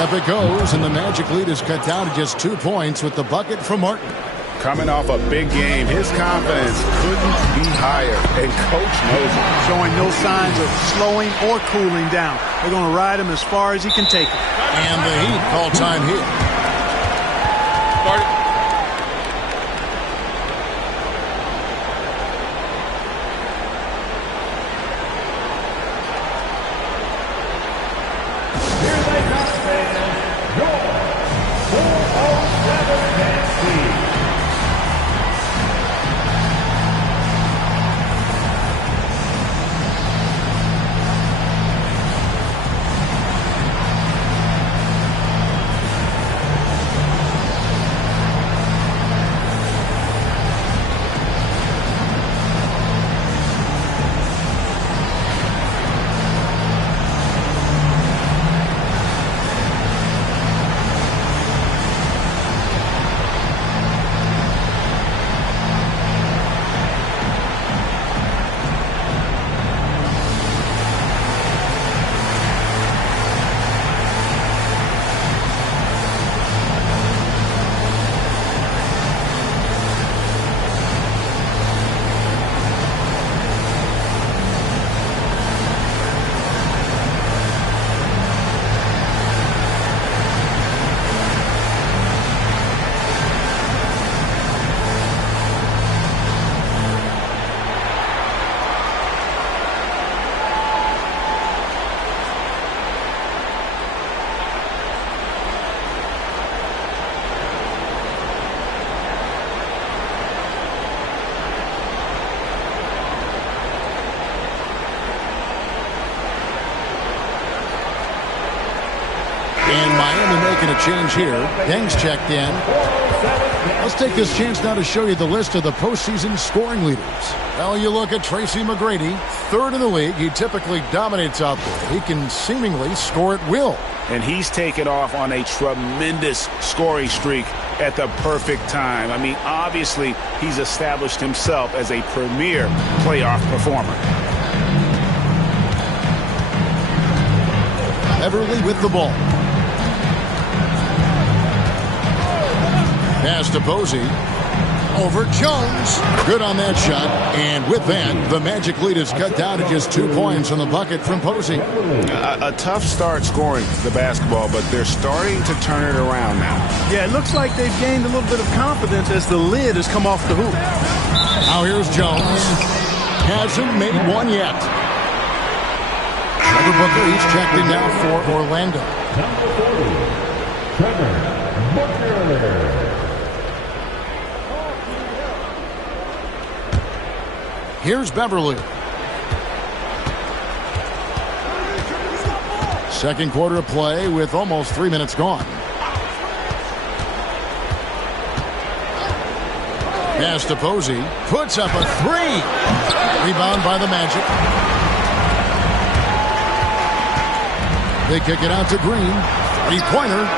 Up it goes, and the Magic lead is cut down to just 2 points with the bucket from Martin. Coming off a big game, his confidence couldn't be higher, and Coach knows it. Showing no signs of slowing or cooling down. They're going to ride him as far as he can take it. And the Heat call time here. making a change here. Deng's checked in. Let's take this chance now to show you the list of the postseason scoring leaders. Well, you look at Tracy McGrady, third in the league. He typically dominates out there. He can seemingly score at will. And he's taken off on a tremendous scoring streak at the perfect time. I mean, obviously, he's established himself as a premier playoff performer. Everly with the ball. Pass to Posey. Over Jones. Good on that shot. And with that, the Magic lead is cut down to just 2 points on the bucket from Posey. A tough start scoring the basketball, but they're starting to turn it around now. Yeah, it looks like they've gained a little bit of confidence as the lid has come off the hoop. Now here's Jones. Hasn't made one yet. Trevor Booker, he's checked in now for Orlando. Number 40, Trevor Booker. Here's Beverly. Second quarter of play with almost 3 minutes gone. Pass to Posey. Puts up a three. Rebound by the Magic. They kick it out to Green. Three-pointer.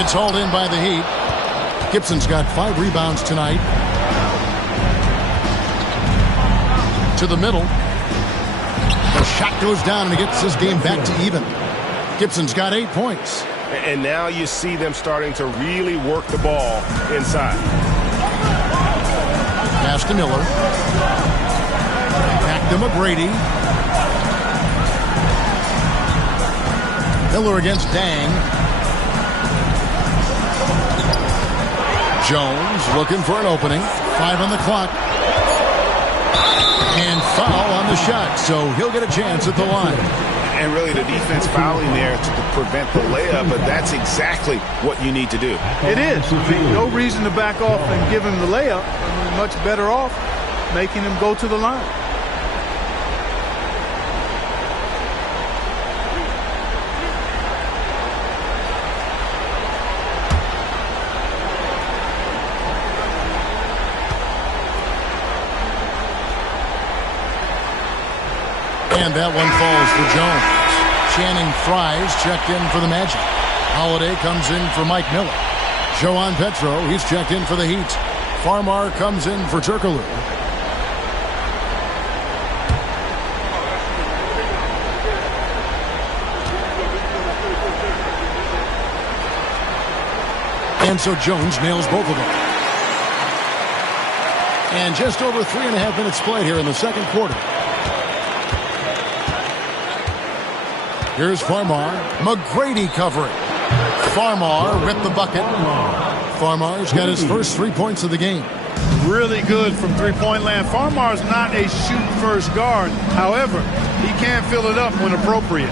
It's hauled in by the Heat. Gibson's got 5 rebounds tonight. To the middle. The shot goes down and he gets this game back to even. Gibson's got 8 points. And now you see them starting to really work the ball inside. Pass to Miller. Back to McGrady. Miller against Deng. Jones looking for an opening. 5 on the clock. And foul on the shot, so he'll get a chance at the line. And really the defense fouling there to prevent the layup, but that's exactly what you need to do. It is. I mean, no reason to back off and give him the layup. I mean, much better off making him go to the line. And that one falls for Jones. Channing Fries checked in for the Magic. Holiday comes in for Mike Miller. Joan Petro, he's checked in for the Heat. Farmar comes in for Turkoglu. And so Jones nails both of them. And just over 3.5 minutes played here in the second quarter. Here's Farmar. McGrady covering. Farmar with the bucket. Farmar's got his first 3 points of the game. Really good from three-point land. Farmar's not a shoot-first guard. However, he can fill it up when appropriate.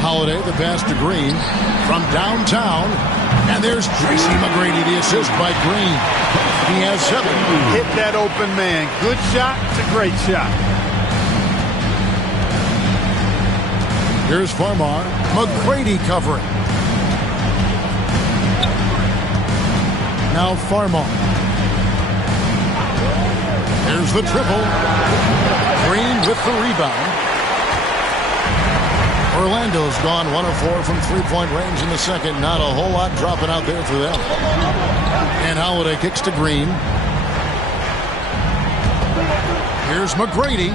Holiday, the pass to Green from downtown. And there's Tracy McGrady, the assist by Green. He has 7. Hit that open man. Good shot. It's a great shot. Here's Farmar. McGrady covering. Now Farmar. Here's the triple. Green with the rebound. Orlando's gone 1 of 4 from three-point range in the second. Not a whole lot dropping out there for them. And Holiday kicks to Green. Here's McGrady.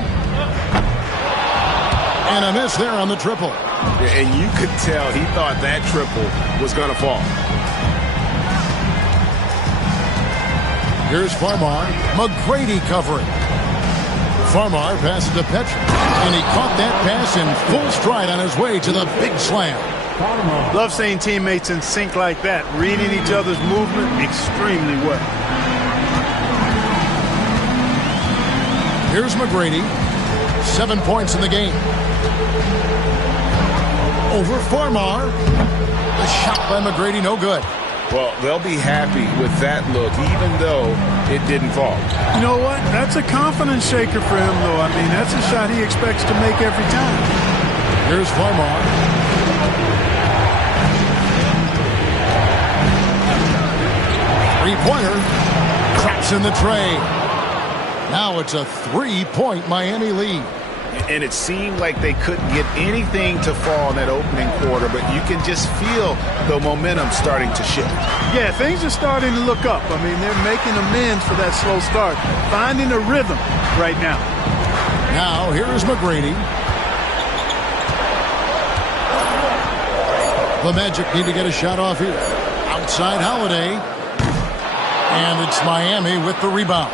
And a miss there on the triple. And you could tell he thought that triple was going to fall. Here's Farmar. McGrady covering. Farmar passes to Petro. And he caught that pass in full stride on his way to the big slam. Love seeing teammates in sync like that, reading each other's movement extremely well. Here's McGrady. 7 points in the game. Over Farmar. The shot by McGrady, no good. Well, they'll be happy with that look, even though it didn't fall. You know what? That's a confidence shaker for him, though. I mean, that's a shot he expects to make every time. Here's Farmar. Three-pointer. Traps in the tray. Now it's a 3-point Miami lead. And it seemed like they couldn't get anything to fall in that opening quarter, but you can just feel the momentum starting to shift. Yeah, things are starting to look up. I mean, they're making amends for that slow start, finding a rhythm right now. Now, here is McGrady. The Magic need to get a shot off here. Outside Holiday. And it's Miami with the rebound.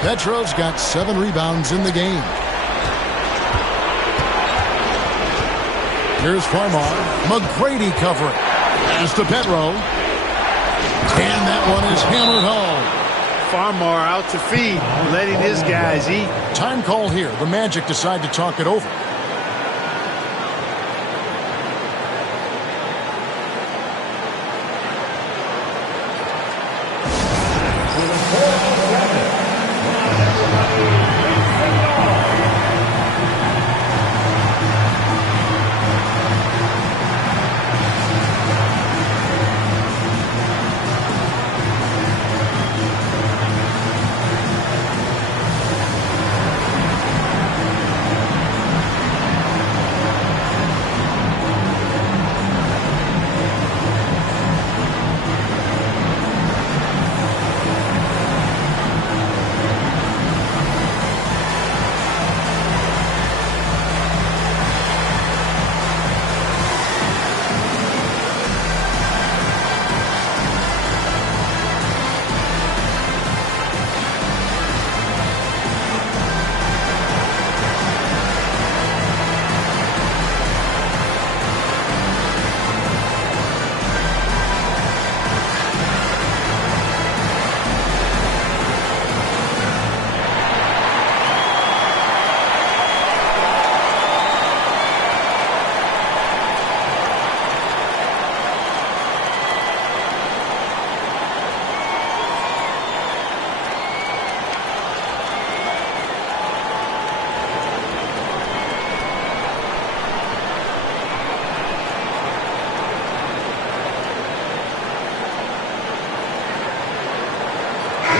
Petro's got 7 rebounds in the game. Here's Farmar. McGrady covering. Pass to Petro. And that one is hammered home. Farmar out to feed, letting his guys eat. Time call here. The Magic decide to talk it over.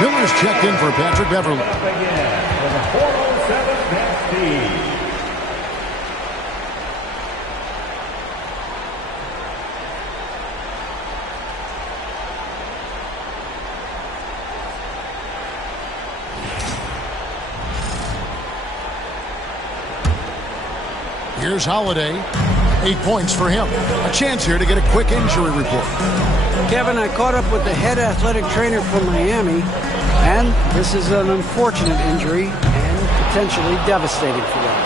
Miller's checked in for Patrick Beverly. Up again for the 407 Best. Here's Holiday. 8 points for him. A chance here to get a quick injury report. Kevin, I caught up with the head athletic trainer from Miami, and this is an unfortunate injury and potentially devastating for them.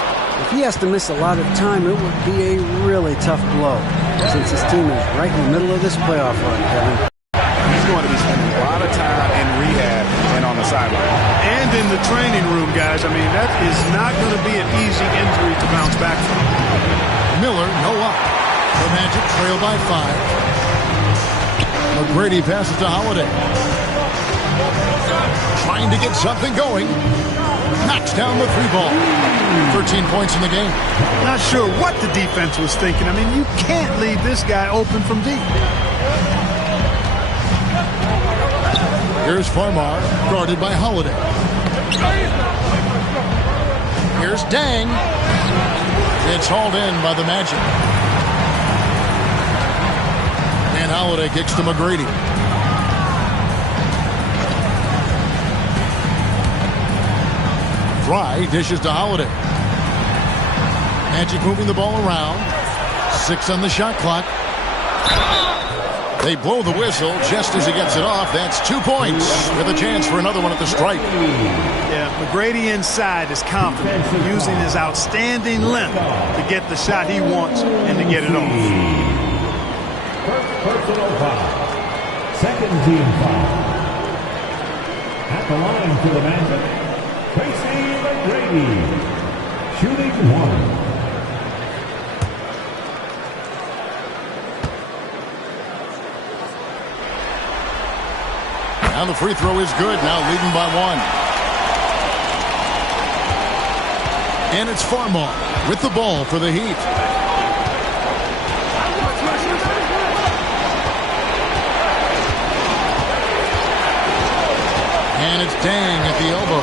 If he has to miss a lot of time, it would be a really tough blow, since his team is right in the middle of this playoff run, Kevin. He's going to be spending a lot of time in rehab and on the sideline. And in the training room, guys. I mean, that is not going to be an easy injury to bounce back from. Miller, no up. The Magic trail by 5. McGrady passes to Holiday. Trying to get something going. Knocks down the 3 ball. 13 points in the game. Not sure what the defense was thinking. I mean, you can't leave this guy open from deep. Here's Farmar, guarded by Holiday. Here's Dang. It's hauled in by the Magic. And Holiday kicks to McGrady. Fry dishes to Holiday. Magic moving the ball around. 6 on the shot clock. They blow the whistle just as he gets it off. That's 2 points with a chance for another one at the stripe. Yeah, McGrady inside is confident, using his outstanding length to get the shot he wants and to get it off. First personal foul. Second team foul. At the line for the Magic, Tracy McGrady, shooting 1. Now the free throw is good. Now leading by 1. And it's Farmar with the ball for the Heat. And it's Dang at the elbow.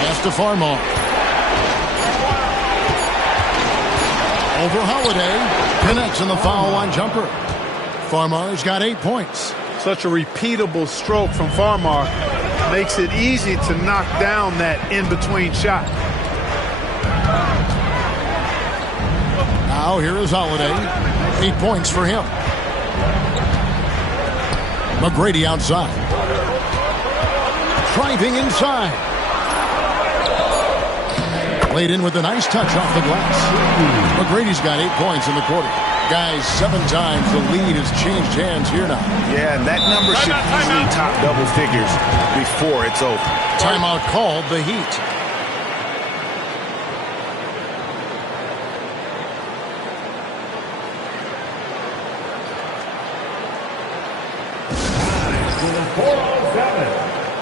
Pass to Farmar. Over Holiday. Connects in the foul line jumper. Farmar's got 8 points. Such a repeatable stroke from Farmar. Makes it easy to knock down that in-between shot. Now here is Holiday. 8 points for him. McGrady outside. Driving inside. Laid in with a nice touch off the glass. McGrady's got 8 points in the quarter. Guys, 7 times the lead has changed hands here now. Yeah, and that number should easily top double figures before it's over. Timeout called the Heat.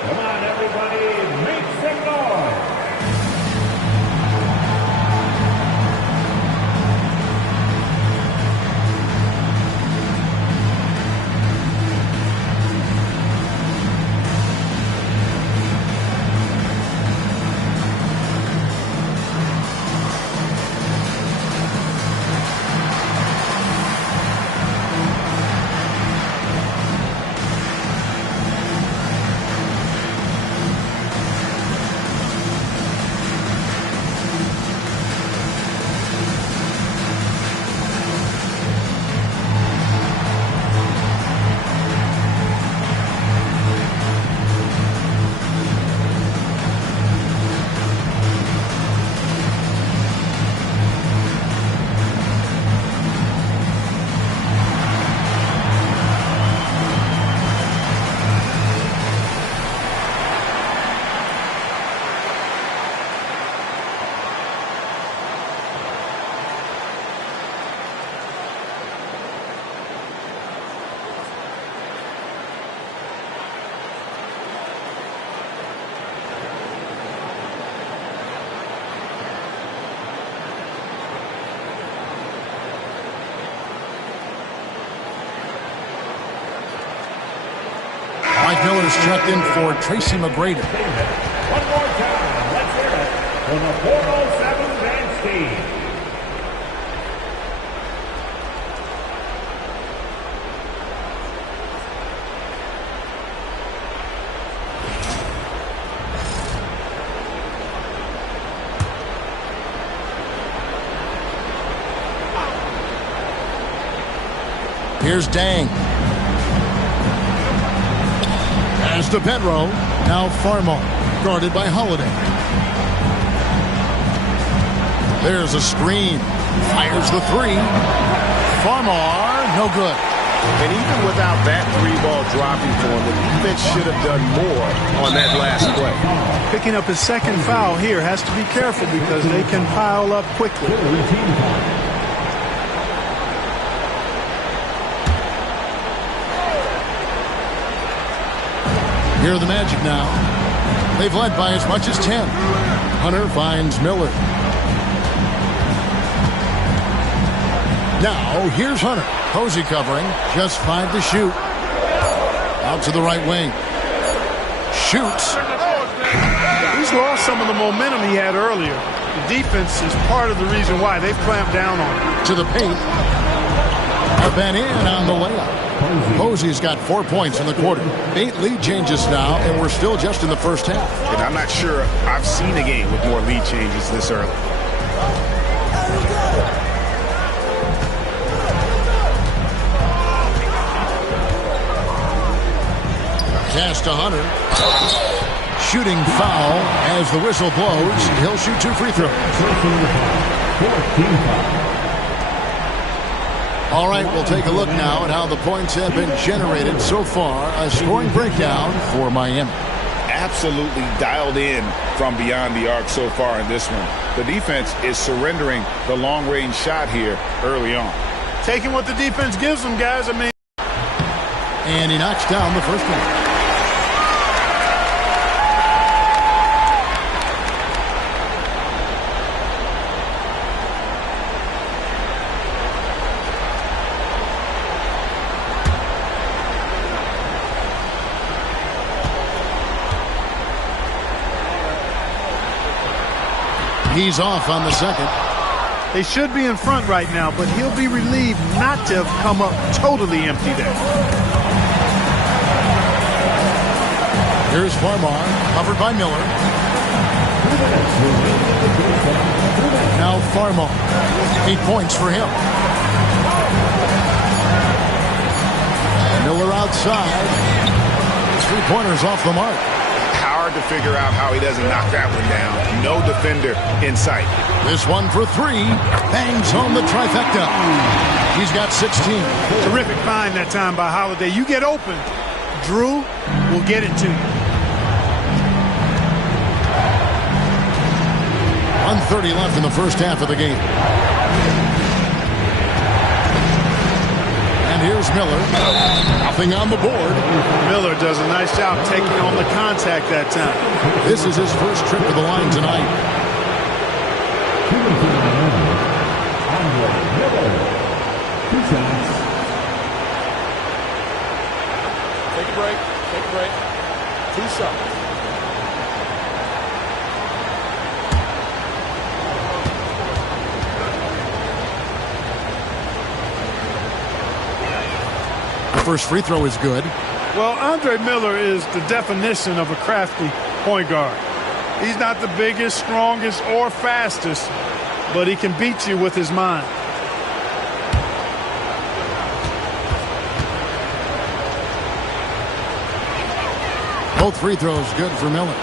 Come on, everybody, make some noise. Mike Miller's checked in for Tracy McGrady. One more time, let's hear it for the 407 dance team. Here's Dang. Pass to Pedro. Now Farmar, guarded by Holiday. There's a screen. Fires the three. Farmar, no good. And even without that 3-ball dropping for him, the defense should have done more on that last play. Picking up his second foul here, has to be careful because they can pile up quickly. Here are the Magic now. They've led by as much as 10. Hunter finds Miller. Now, here's Hunter. Posey covering. Just 5 to shoot. Out to the right wing. Shoots. He's lost some of the momentum he had earlier. The defense is part of the reason why they've clamped down on him. To the paint. Up and in on the layup. Posey's got 4 points in the quarter. 8 lead changes now, and we're still just in the first half. And I'm not sure I've seen a game with more lead changes this early. Pass to Hunter. Shooting foul as the whistle blows. He'll shoot 2 free throws. All right, we'll take a look now at how the points have been generated so far. A scoring breakdown for Miami. Absolutely dialed in from beyond the arc so far in this one. The defense is surrendering the long-range shot here early on. Taking what the defense gives them, guys. I mean, And he knocks down the first one. He's off on the second. They should be in front right now, but he'll be relieved not to have come up totally empty there. Here's Farmar, covered by Miller. Now Farmar, 8 points for him. Miller outside. 3-pointers off the mark. Hard to figure out how he doesn't knock that one down. No defender in sight. This one for 3. Bangs home the trifecta. He's got 16. Terrific find that time by Holiday. You get open, Drew will get it to you. 1:30 left in the first half of the game. And here's Miller. Nothing on the board. Miller does a nice job taking on the contact that time. This is his first trip to the line tonight. Take a break. Take a break. 2 shots. First free throw is good. Well, Andre Miller is the definition of a crafty point guard. He's not the biggest, strongest, or fastest, but he can beat you with his mind. Both free throws good for Miller.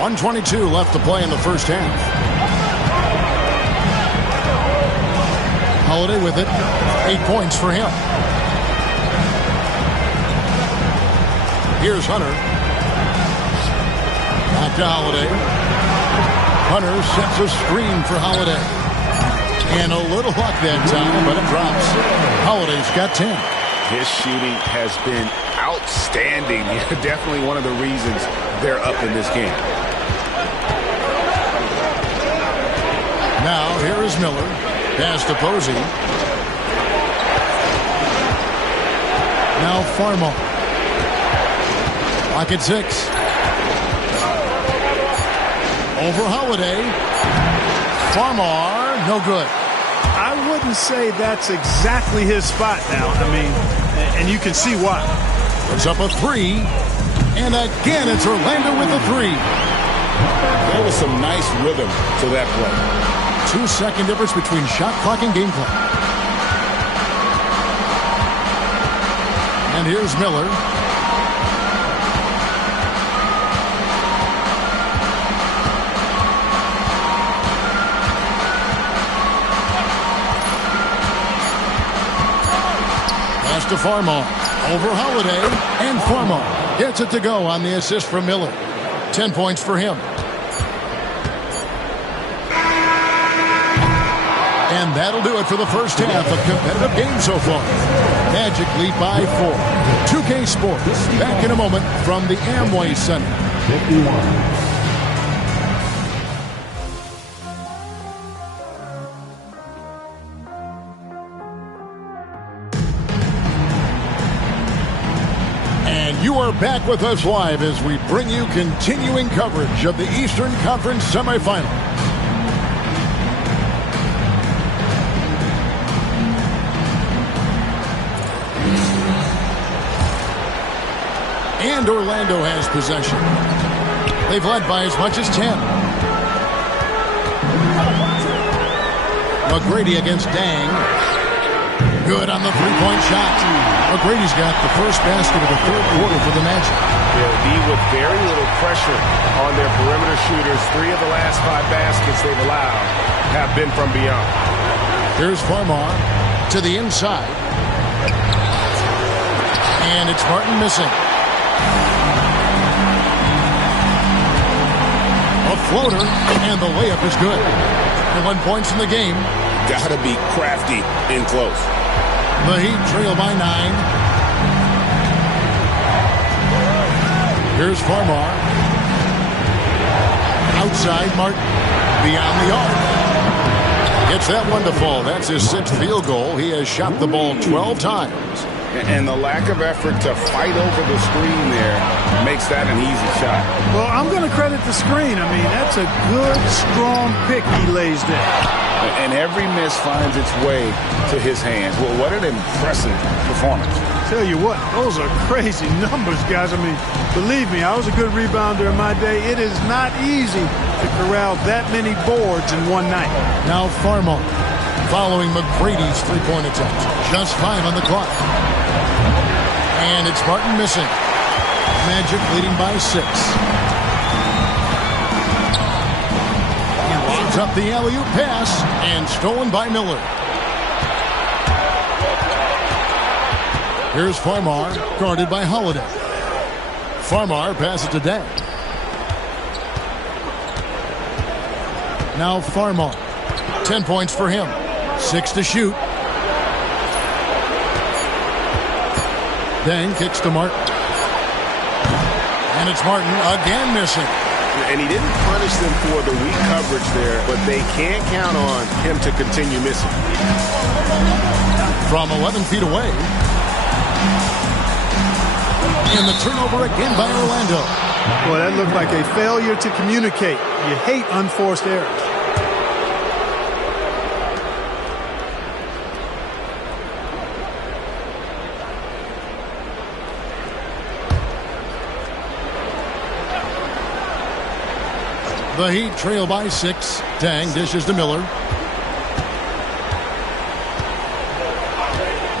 1:22 left to play in the first half. Holiday with it. 8 points for him. Here's Hunter. Back to Holiday. Hunter sets a screen for Holiday. And a little luck that time, but it drops. Holiday's got 10. His shooting has been outstanding. Definitely one of the reasons they're up in this game. Now, here is Miller. Pass to Posey. Now Farmar. Lock at 6. Over Holiday. Farmar, no good. I wouldn't say that's exactly his spot now. I mean, and you can see why. It's up a 3. And again, it's Orlando with a 3. There was some nice rhythm to that play. 2-second difference between shot clock and game clock. And here's Miller. Pass to Farmar. Over Holiday. And Farmar gets it to go on the assist from Miller. 10 points for him. And that'll do it for the first half of competitive game so far. Magic lead by 4. 2K Sports back in a moment from the Amway Center. 51. And you are back with us live as we bring you continuing coverage of the Eastern Conference semifinal. And Orlando has possession. They've led by as much as 10. McGrady against Dang. Good on the three-point shot. McGrady's got the first basket of the third quarter for the Magic. They'll be with very little pressure on their perimeter shooters. 3 of the last 5 baskets they've allowed have been from beyond. Here's Farmar to the inside. And it's Martin missing. A floater, and the layup is good. 1 points in the game. Gotta be crafty in close. The Heat trail by 9. Here's Farmar. Outside, Martin. Beyond the arc. Gets that one to fall. That's his 6th field goal. He has shot the ball 12 times. And the lack of effort to fight over the screen there makes that an easy shot. Well, I'm going to credit the screen. I mean, that's a good, strong pick he lays there. And every miss finds its way to his hands. Well, what an impressive performance. Tell you what, those are crazy numbers, guys. I mean, believe me, I was a good rebounder in my day. It is not easy to corral that many boards in one night. Now Farmar following McGrady's three-point attempt. Just 5 on the clock. And it's Martin missing. Magic leading by 6. He lines up the alley-oop pass and stolen by Miller. Here's Farmar, guarded by Holiday. Farmar passes to Dang. Now Farmar. 10 points for him. 6 to shoot. Dang kicks to Martin. And it's Martin again missing. And he didn't punish them for the weak coverage there, but they can't count on him to continue missing. From 11 feet away. And the turnover again by Orlando. Boy, that looked like a failure to communicate. You hate unforced errors. The Heat trail by 6. Dang dishes to Miller.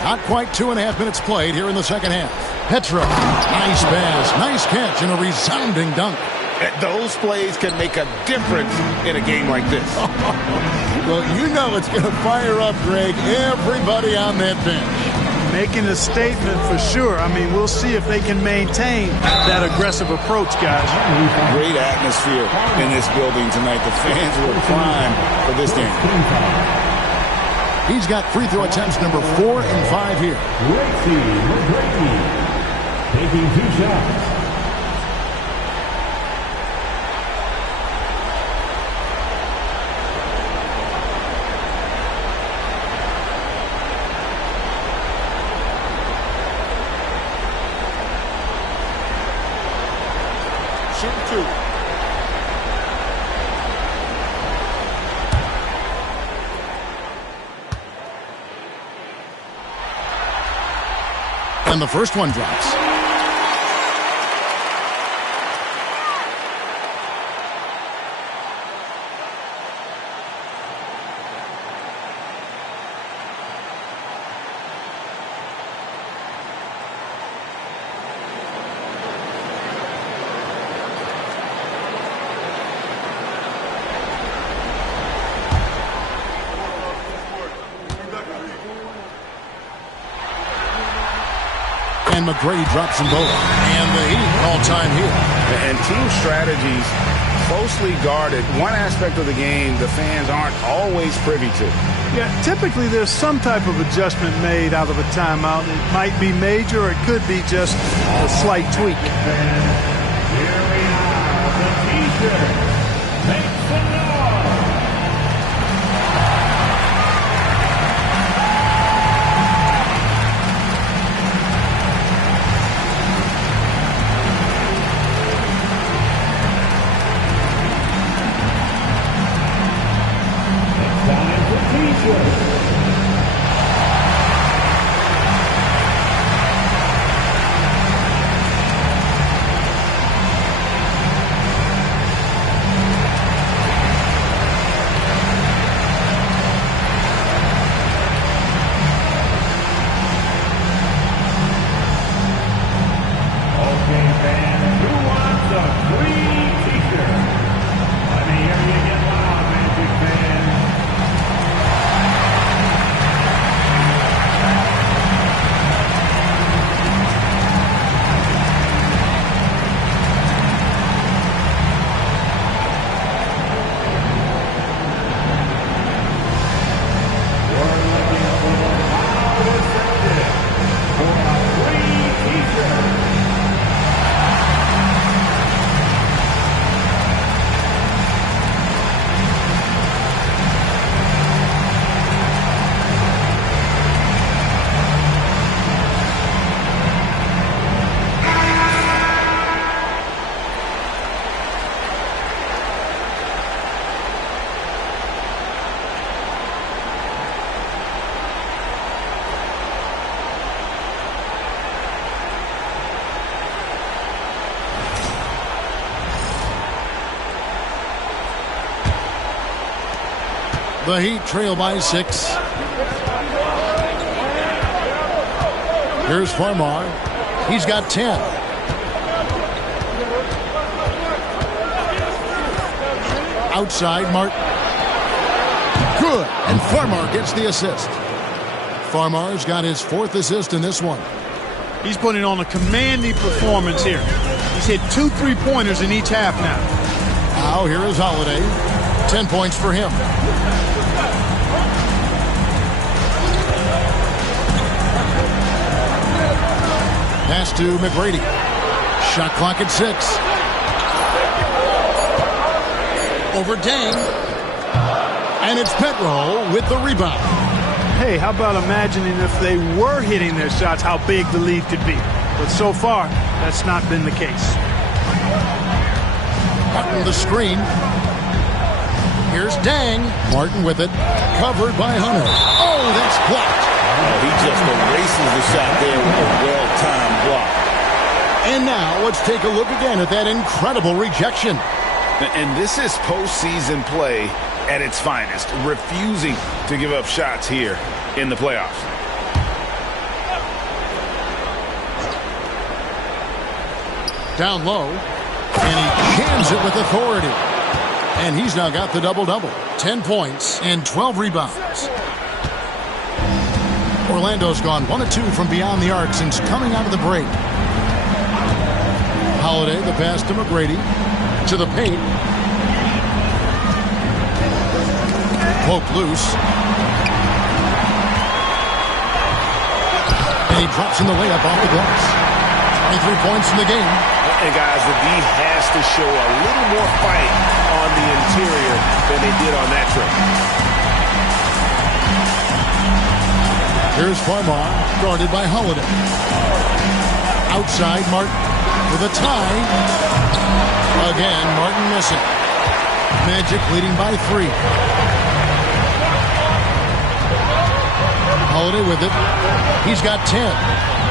Not quite 2.5 minutes played here in the second half. Petra, nice pass, nice catch, and a resounding dunk. Those plays can make a difference in a game like this. Well, you know it's going to fire up, Greg, everybody on that bench. Making a statement for sure. I mean, we'll see if they can maintain that aggressive approach, guys. Great atmosphere in this building tonight. The fans were primed for this game. He's got free throw attempts number 4 and 5 here. Taking 2 shots. Shooting 2. And the first one drops. And McGrady drops them both. And the Heat all-time here. And team strategies closely guarded. One aspect of the game the fans aren't always privy to. Yeah, typically there's some type of adjustment made out of a timeout. It might be major or it could be just a slight tweak. Here we have the T-shirt. Make some noise. The Heat trail by 6. Here's Farmar. He's got 10. Outside, Martin. Good. And Farmar gets the assist. Farmar's got his 4th assist in this one. He's putting on a commanding performance here. He's hit 2 3-pointers in each half now. Now here is Holiday. 10 points for him. Pass to McGrady. Shot clock at 6. Over Dang. And it's Petro with the rebound. Hey, how about imagining if they were hitting their shots, how big the lead could be. But so far, that's not been the case. Martin the screen. Here's Dang. Martin with it. Covered by Hunter. Oh, that's blocked. Oh, he just erases the shot there with a well-timed block. And now let's take a look again at that incredible rejection. And this is postseason play at its finest, refusing to give up shots here in the playoffs. Down low, and he jams it with authority. And he's now got the double-double. 10 points and 12 rebounds. Orlando's gone 1 of 2 from beyond the arc since coming out of the break. Holiday, the pass to McGrady. To the paint. Poke loose. And he drops in the layup off the glass. 23 points in the game. And guys, the D has to show a little more fight on the interior than they did on that trip. Here's Farmar, guarded by Holiday. Outside, Martin with a tie. Again, Martin missing. Magic leading by 3. Holiday with it. He's got 10.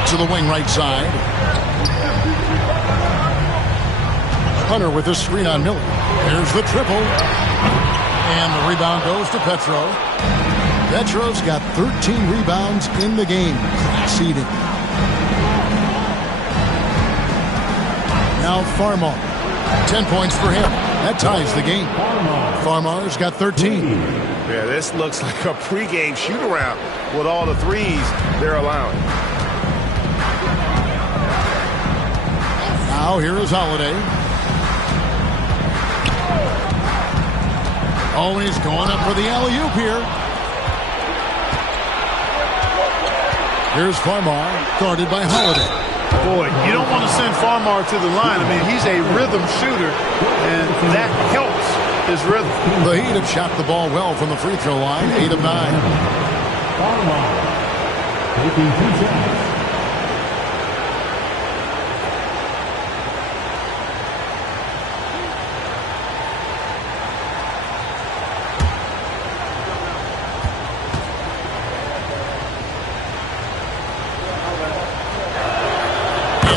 To the wing right side. Hunter with a screen on Miller. There's the triple. And the rebound goes to Petro. Petro's got 13 rebounds in the game. Class eating. Now Farmar. 10 points for him. That ties the game. Farmar's got 13. Yeah, this looks like a pregame shoot-around with all the threes they're allowing. Now here is Holiday. Always going up for the alley-oop here. Here's Farmar, guarded by Holiday. Boy, you don't want to send Farmar to the line. I mean, he's a rhythm shooter, and that helps his rhythm. The Heat have shot the ball well from the free throw line, 8 of 9. Farmar taking 2 shots.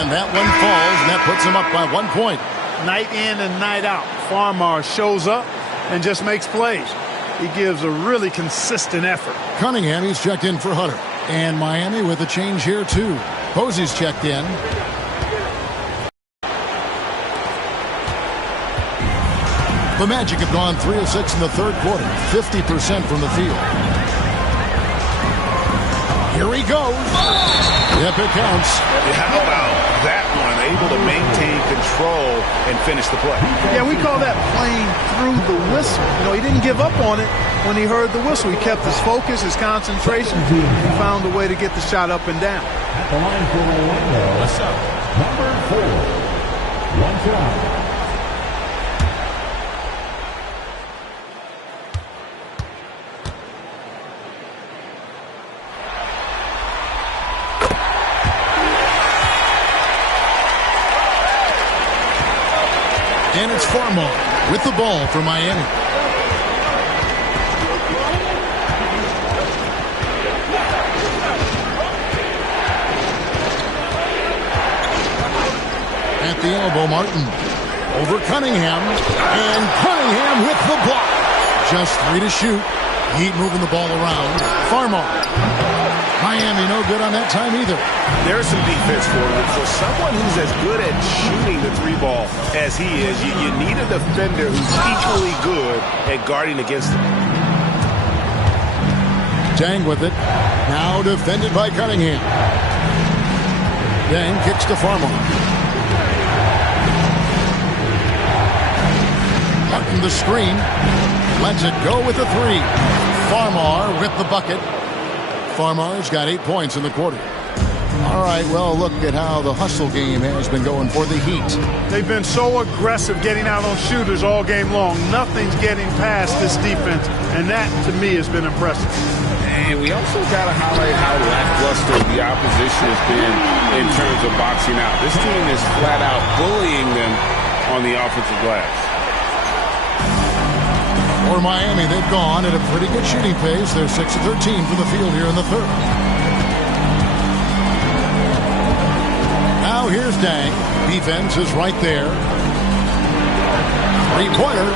That one falls, and that puts him up by 1 point. Night in and night out, Farmar shows up and just makes plays. He gives a really consistent effort. Cunningham, he's checked in for Hunter. And Miami with a change here, too. Posey's checked in. The Magic have gone 3 of 6 in the third quarter, 50% from the field. Here he goes. Yep, it counts. How about that one? Able to maintain control and finish the play. Yeah, we call that playing through the whistle. You know, he didn't give up on it when he heard the whistle. He kept his focus, his concentration. He found a way to get the shot up and down. At the line for Orlando, number 4. 1 shot. And it's Farmar with the ball for Miami. At the elbow, Martin. Over Cunningham. And Cunningham with the block. Just 3 to shoot. Heat moving the ball around. Farmer. Miami no good on that time either. There's some defense for him. For someone who's as good at shooting the three ball as he is, you need a defender who's equally good at guarding against him. Dang with it. Now defended by Cunningham. Dang kicks to Farmer. Martin the screen. Lets it go with the three. Farmer with the bucket. Farmar's got 8 points in the quarter. All right, well, look at how the hustle game has been going for the Heat. They've been so aggressive getting out on shooters all game long. Nothing's getting past this defense, and that, to me, has been impressive. And we also got to highlight how lackluster the opposition has been in terms of boxing out. This team is flat out bullying them on the offensive glass. For Miami, they've gone at a pretty good shooting pace. They're 6 of 13 from the field here in the third. Now here's Dang. Defense is right there. Three-pointer.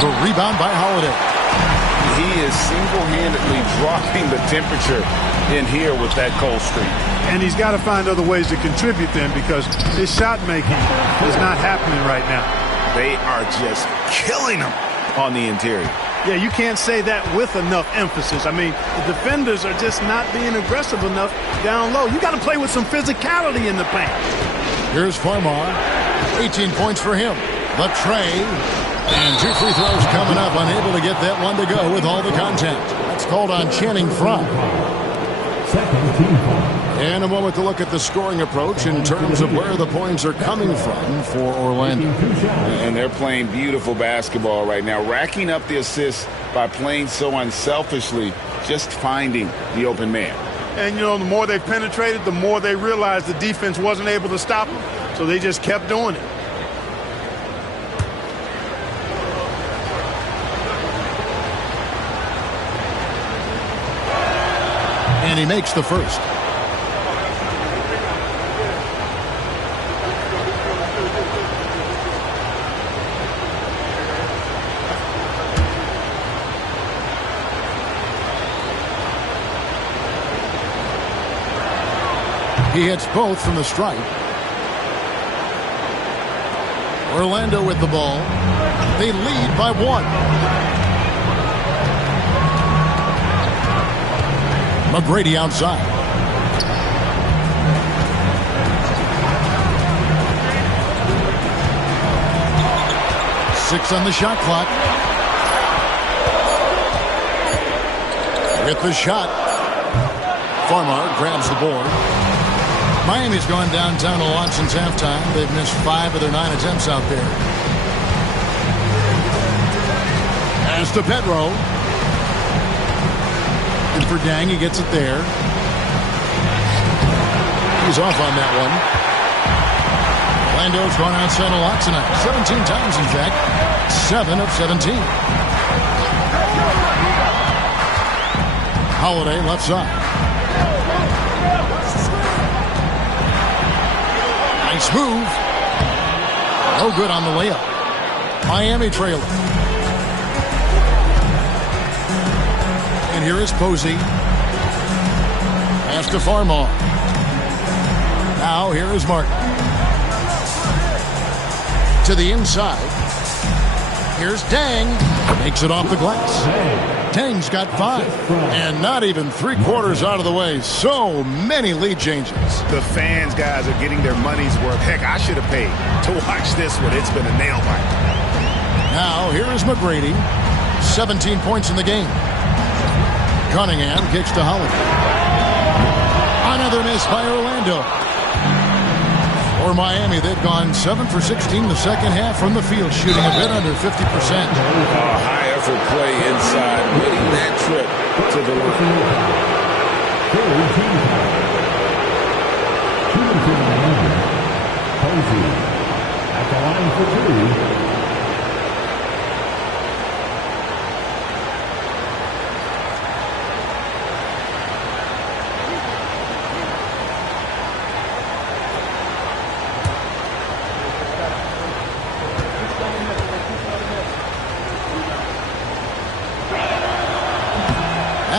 The rebound by Holiday. He is single-handedly dropping the temperature in here with that cold streak. And he's got to find other ways to contribute then, because his shot making is not happening right now. They are just killing him on the interior. Yeah, you can't say that with enough emphasis. I mean, the defenders are just not being aggressive enough down low. You got to play with some physicality in the paint. Here's Farmar. 18 points for him. The tray. And 2 free throws coming up. Unable to get that one to go with all the contact. That's called on Channing Frye. Second team foul. And a moment to look at the scoring approach in terms of where the points are coming from for Orlando. And they're playing beautiful basketball right now, racking up the assists by playing so unselfishly, just finding the open man. And, you know, the more they penetrated, the more they realized the defense wasn't able to stop them. So they just kept doing it. And he makes the first. He hits both from the stripe. Orlando with the ball. They lead by 1. McGrady outside. Six on the shot clock. With the shot. Farmar grabs the board. Miami's gone downtown a lot since halftime. They've missed 5 of their 9 attempts out there. As to Pedro. And for Dang, he gets it there. He's off on that one. Orlando's gone outside a lot tonight. 17 times, in fact. 7 of 17. Holiday left side. Nice move. No good on the layup. Miami trailing. And here is Posey. Pass to Farmar. Now here is Martin. To the inside. Here's Dang. Makes it off the glass. Dang's got 5. And not even 3/4 out of the way. So many lead changes. The fans, guys, are getting their money's worth. Heck, I should have paid to watch this one. It's been a nail biter. Now here is McGrady. 17 points in the game. Cunningham kicks to Holiday. Another miss by Orlando. For Miami, they've gone 7 for 16 the second half from the field, shooting a bit under 50%. High effort play inside, winning that trip to the line. Posey at the line for 2.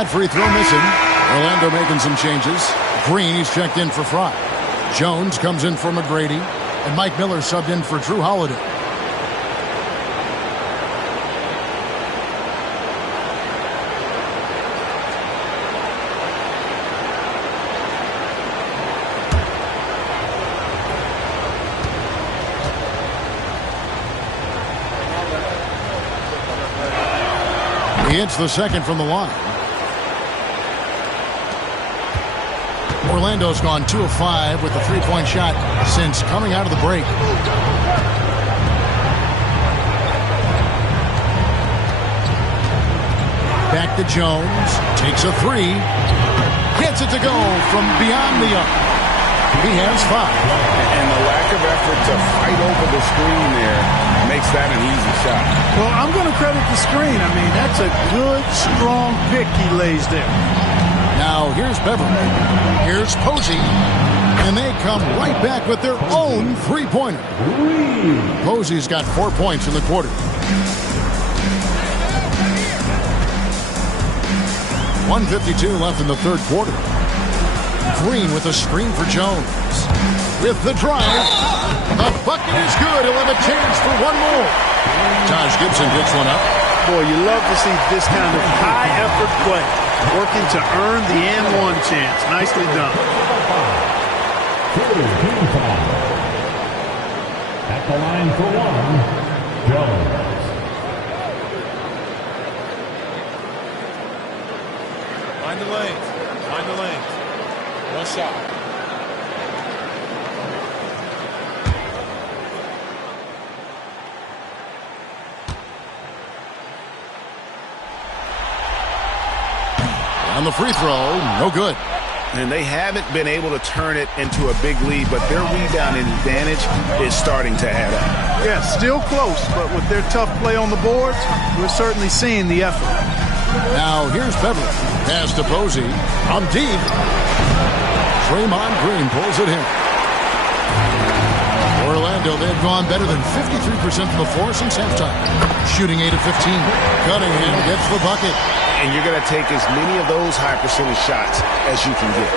free throw missing. Orlando making some changes. Green, he's checked in for Fry. Jones comes in for McGrady. And Mike Miller subbed in for Drew Holiday. He hits the second from the line. Orlando's gone 2 of 5 with the three-point shot since coming out of the break. Back to Jones. Takes a three. Gets it to go from beyond the arc. He has 5. And the lack of effort to fight over the screen there makes that an easy shot. Well, I'm going to credit the screen. I mean, that's a good, strong pick he lays there. Now here's Beverly. Here's Posey. And they come right back with their own three-pointer. Posey's got 4 points in the quarter. .152 left in the third quarter. Green with a screen for Jones. With the drive. The bucket is good. He'll have a chance for one more. Taj Gibson gets one up. Boy, you love to see this kind of high-effort play. Working to earn the and one chance. Nicely done. At the line for one, Jones. Find the lanes. Find the lanes. One shot. On the free throw, no good. And they haven't been able to turn it into a big lead, but their rebounding advantage is starting to add up. Yeah, still close, but with their tough play on the boards, we're certainly seeing the effort. Now here's Beverly. Pass to Posey. On deep. Draymond Green pulls it in. Orlando, they've gone better than 53% from the floor since halftime. Shooting 8 of 15. Cunningham gets the bucket. And you're going to take as many of those high percentage shots as you can get.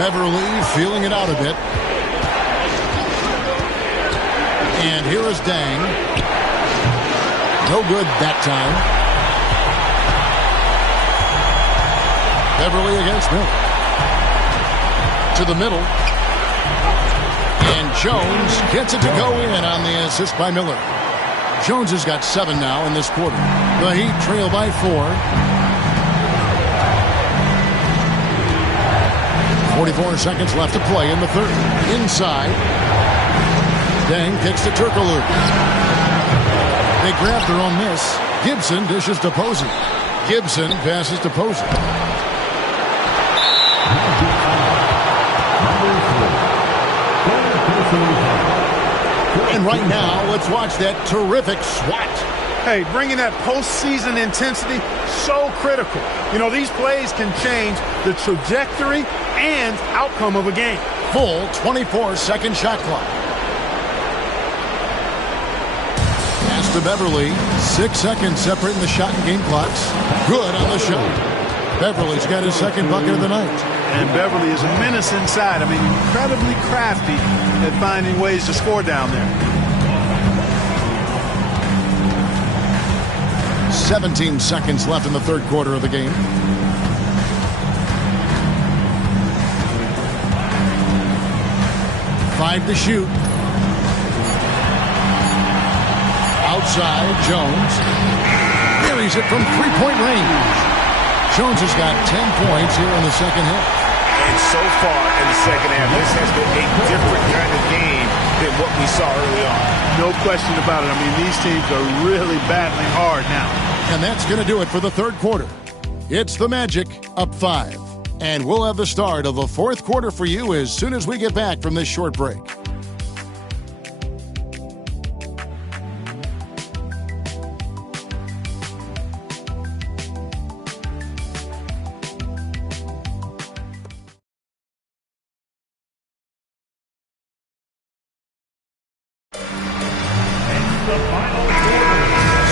Beverly feeling it out a bit. And here is Dang. No good that time. Beverly against Miller. To the middle. And Jones gets it to go in on the assist by Miller. Jones has got 7 now in this quarter. The Heat trail by 4. 44 seconds left to play in the third. Inside. Dang kicks to Turkoglu. They grab their own miss. Gibson dishes to Posey. Gibson passes to Posey. And right now, let's watch that terrific swat. Hey, bringing that postseason intensity, so critical. You know, these plays can change the trajectory and outcome of a game. Full 24-second shot clock. Pass to Beverly. 6 seconds separating the shot and game clocks. Good on the shot. Beverly's got his second bucket of the night. And Beverly is a menace inside. I mean, incredibly crafty at finding ways to score down there. 17 seconds left in the third quarter of the game. Five to shoot. Outside, Jones. Buries it from three-point range. Jones has got 10 points here in the second half. And so far in the second half, this has been a different kind of game than what we saw early on. No question about it. I mean, these teams are really battling hard now. And that's going to do it for the third quarter. It's the Magic up 5. And we'll have the start of the fourth quarter for you as soon as we get back from this short break.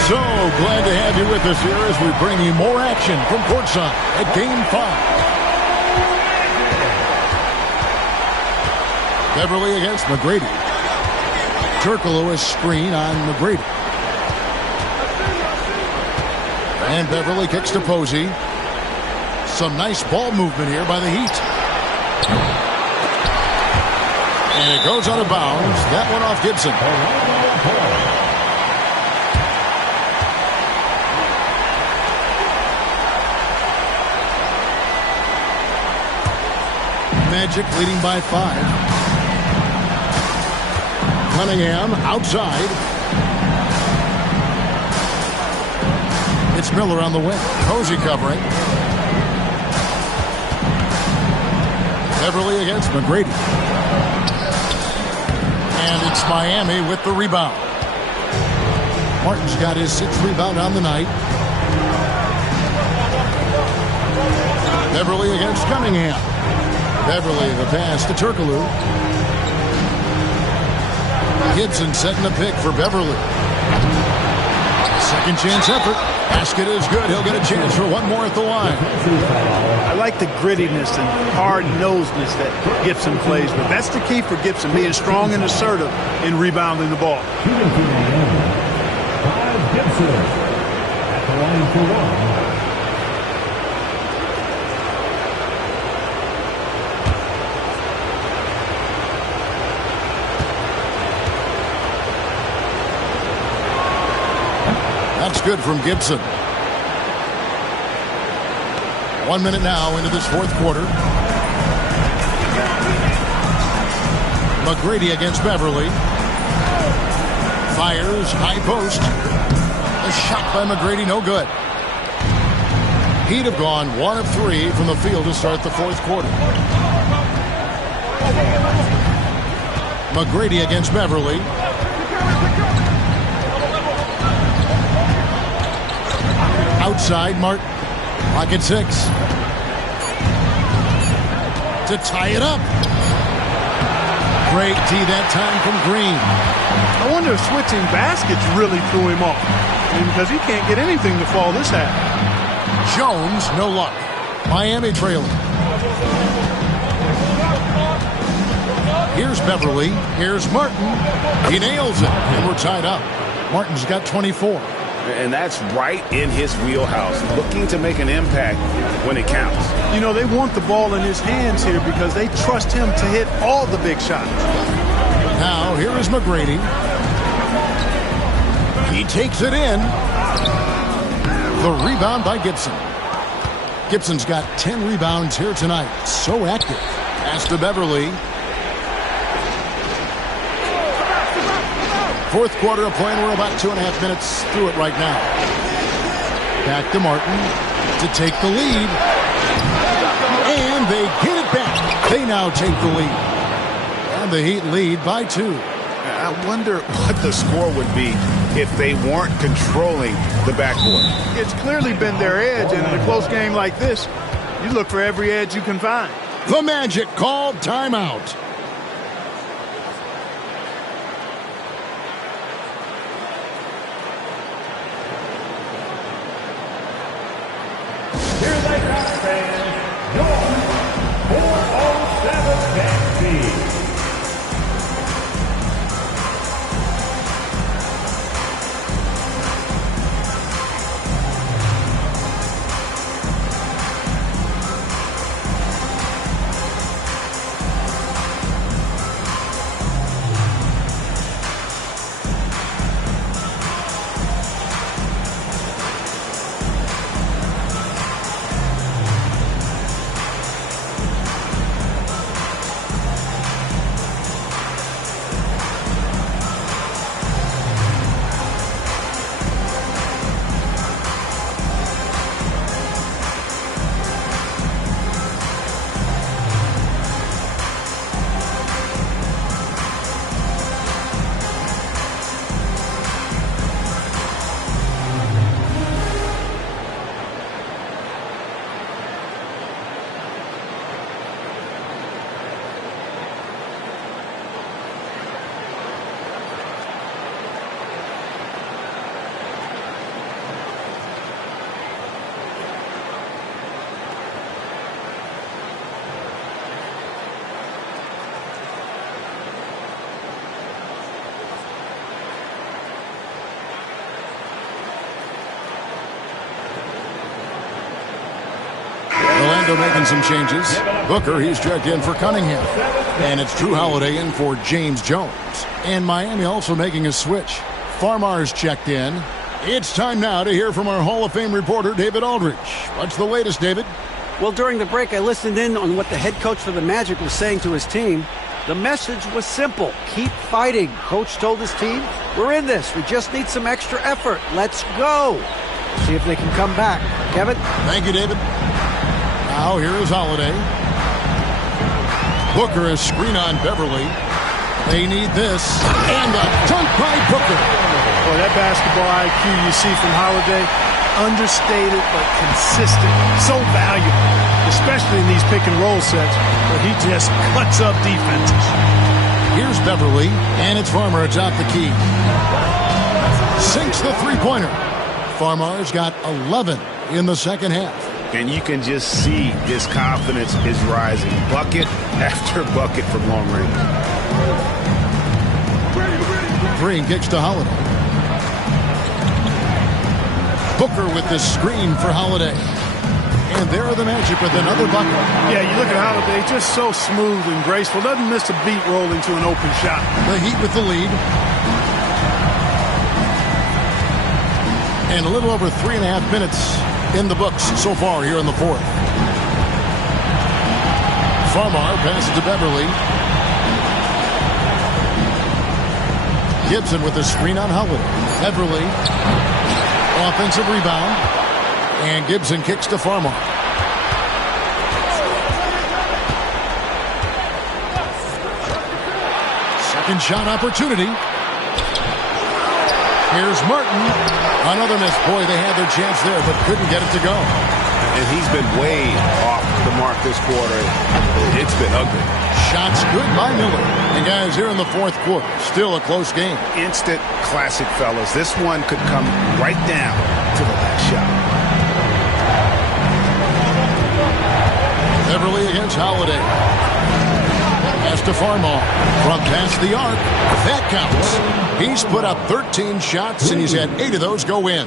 So glad to have you with us here as we bring you more action from courtside at Game 5. Beverly against McGrady. Turkoglu is screen on McGrady. And Beverly kicks to Posey. Some nice ball movement here by the Heat. And it goes out of bounds. That one off Gibson. Magic leading by 5. Cunningham outside. It's Miller on the wing. Posey covering. Beverly against McGrady. And it's Miami with the rebound. Martin's got his 6th rebound on the night. Beverly against Cunningham. Beverly the pass to Turkoglu. Gibson setting the pick for Beverly. Second chance effort. Basket is good. He'll get a chance for one more at the line. I like the grittiness and hard-nosedness that Gibson plays with. That's the key for Gibson, being strong and assertive in rebounding the ball. Gibson at the line for 1. That's good from Gibson. 1 minute now into this 4th quarter. McGrady against Beverly. Fires, high post. A shot by McGrady, no good. He'd have gone 1 of 3 from the field to start the 4th quarter. McGrady against Beverly. Outside, Martin. Pocket 6. To tie it up. Great D that time from Green. I wonder if switching baskets really threw him off. Because he can't get anything to fall this half. Jones, no luck. Miami trailing. Here's Beverly. Here's Martin. He nails it. And we're tied up. Martin's got 24. And that's right in his wheelhouse, looking to make an impact when it counts. You know, they want the ball in his hands here because they trust him to hit all the big shots. Now, here is McGrady. He takes it in. The rebound by Gibson. Gibson's got 10 rebounds here tonight. So active. Pass to Beverly. 4th quarter of play, and we're about 2.5 minutes through it right now. Back to Martin to take the lead. And they get it back. They now take the lead. And the Heat lead by 2. I wonder what the score would be if they weren't controlling the backcourt. It's clearly been their edge, and in a close game like this, you look for every edge you can find. The Magic called timeout. Here they come, fans. Your 407 Banksy. Orlando making some changes. Booker, he's checked in for Cunningham. And it's Drew Holiday in for James Jones. And Miami also making a switch. Farmar's checked in. It's time now to hear from our Hall of Fame reporter, David Aldridge. What's the latest, David? Well, during the break, I listened in on what the head coach for the Magic was saying to his team. The message was simple. Keep fighting. Coach told his team, we're in this. We just need some extra effort. Let's go. See if they can come back. Kevin? Thank you, David. Now here is Holiday. Booker is screen on Beverly. They need this. And a dunk by Booker. Boy, that basketball IQ you see from Holiday, understated but consistent. So valuable, especially in these pick and roll sets where he just cuts up defenses. Here's Beverly, and it's Farmer atop the key. Sinks the three-pointer. Farmar's got 11 in the second half. And you can just see his confidence is rising. Bucket after bucket from long range. Green kicks to Holiday. Booker with the screen for Holiday. And there are the Magic with another bucket. Yeah, you look at Holiday, just so smooth and graceful. Doesn't miss a beat rolling to an open shot. The Heat with the lead. And a little over 3.5 minutes in the books so far here in the fourth. Farmar passes to Beverly. Gibson with the screen on Holiday. Beverly. Offensive rebound. And Gibson kicks to Farmar. Second shot opportunity. Here's Martin. Another miss. Boy, they had their chance there, but couldn't get it to go. And he's been way off the mark this quarter. It's been ugly. Shots good by Miller. And guys, here in the fourth quarter, still a close game. Instant classic, fellas. This one could come right down to the last shot. Beverly against Holiday. Pass to Farmar. From past the arc. That counts. He's put up 13 shots, and he's had 8 of those go in.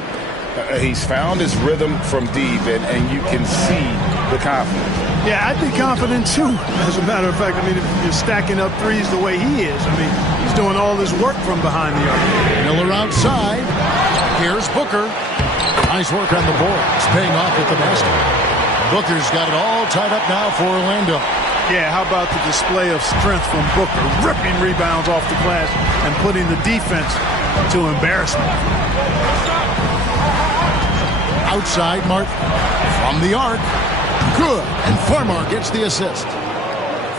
He's found his rhythm from deep, and you can see the confidence. Yeah, I'd be confident, too. As a matter of fact, I mean, if you're stacking up threes the way he is, I mean, he's doing all this work from behind the arc. Miller outside. Here's Booker. Nice work on the boards. Paying off with the basket. Booker's got it all tied up now for Orlando. Yeah, how about the display of strength from Booker, ripping rebounds off the glass and putting the defense to embarrassment. Outside Martin. From the arc. Good. And Farmar gets the assist.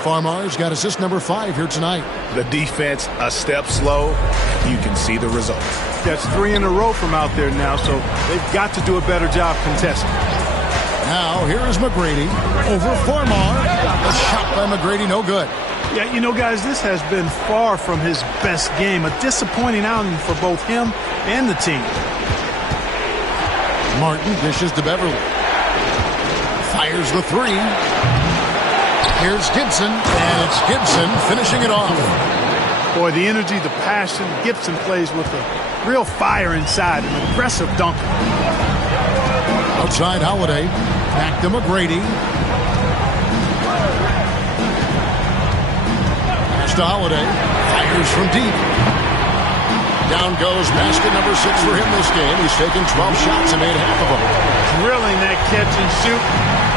Farmar's got assist number 5 here tonight. The defense a step slow. You can see the results. That's 3 in a row from out there now, so they've got to do a better job contesting. Now, here is McGrady over Farmar. A shot by McGrady, no good. Yeah, you know, guys, this has been far from his best game. A disappointing outing for both him and the team. Martin dishes to Beverly. Fires the 3. Here's Gibson, and it's Gibson finishing it off. Boy, the energy, the passion. Gibson plays with a real fire inside, an aggressive dunker. Outside Holiday. Back to McGrady. Pass to Holiday. Fires from deep. Down goes basket number 6 for him this game. He's taken 12 shots and made half of them. Drilling that catch and shoot.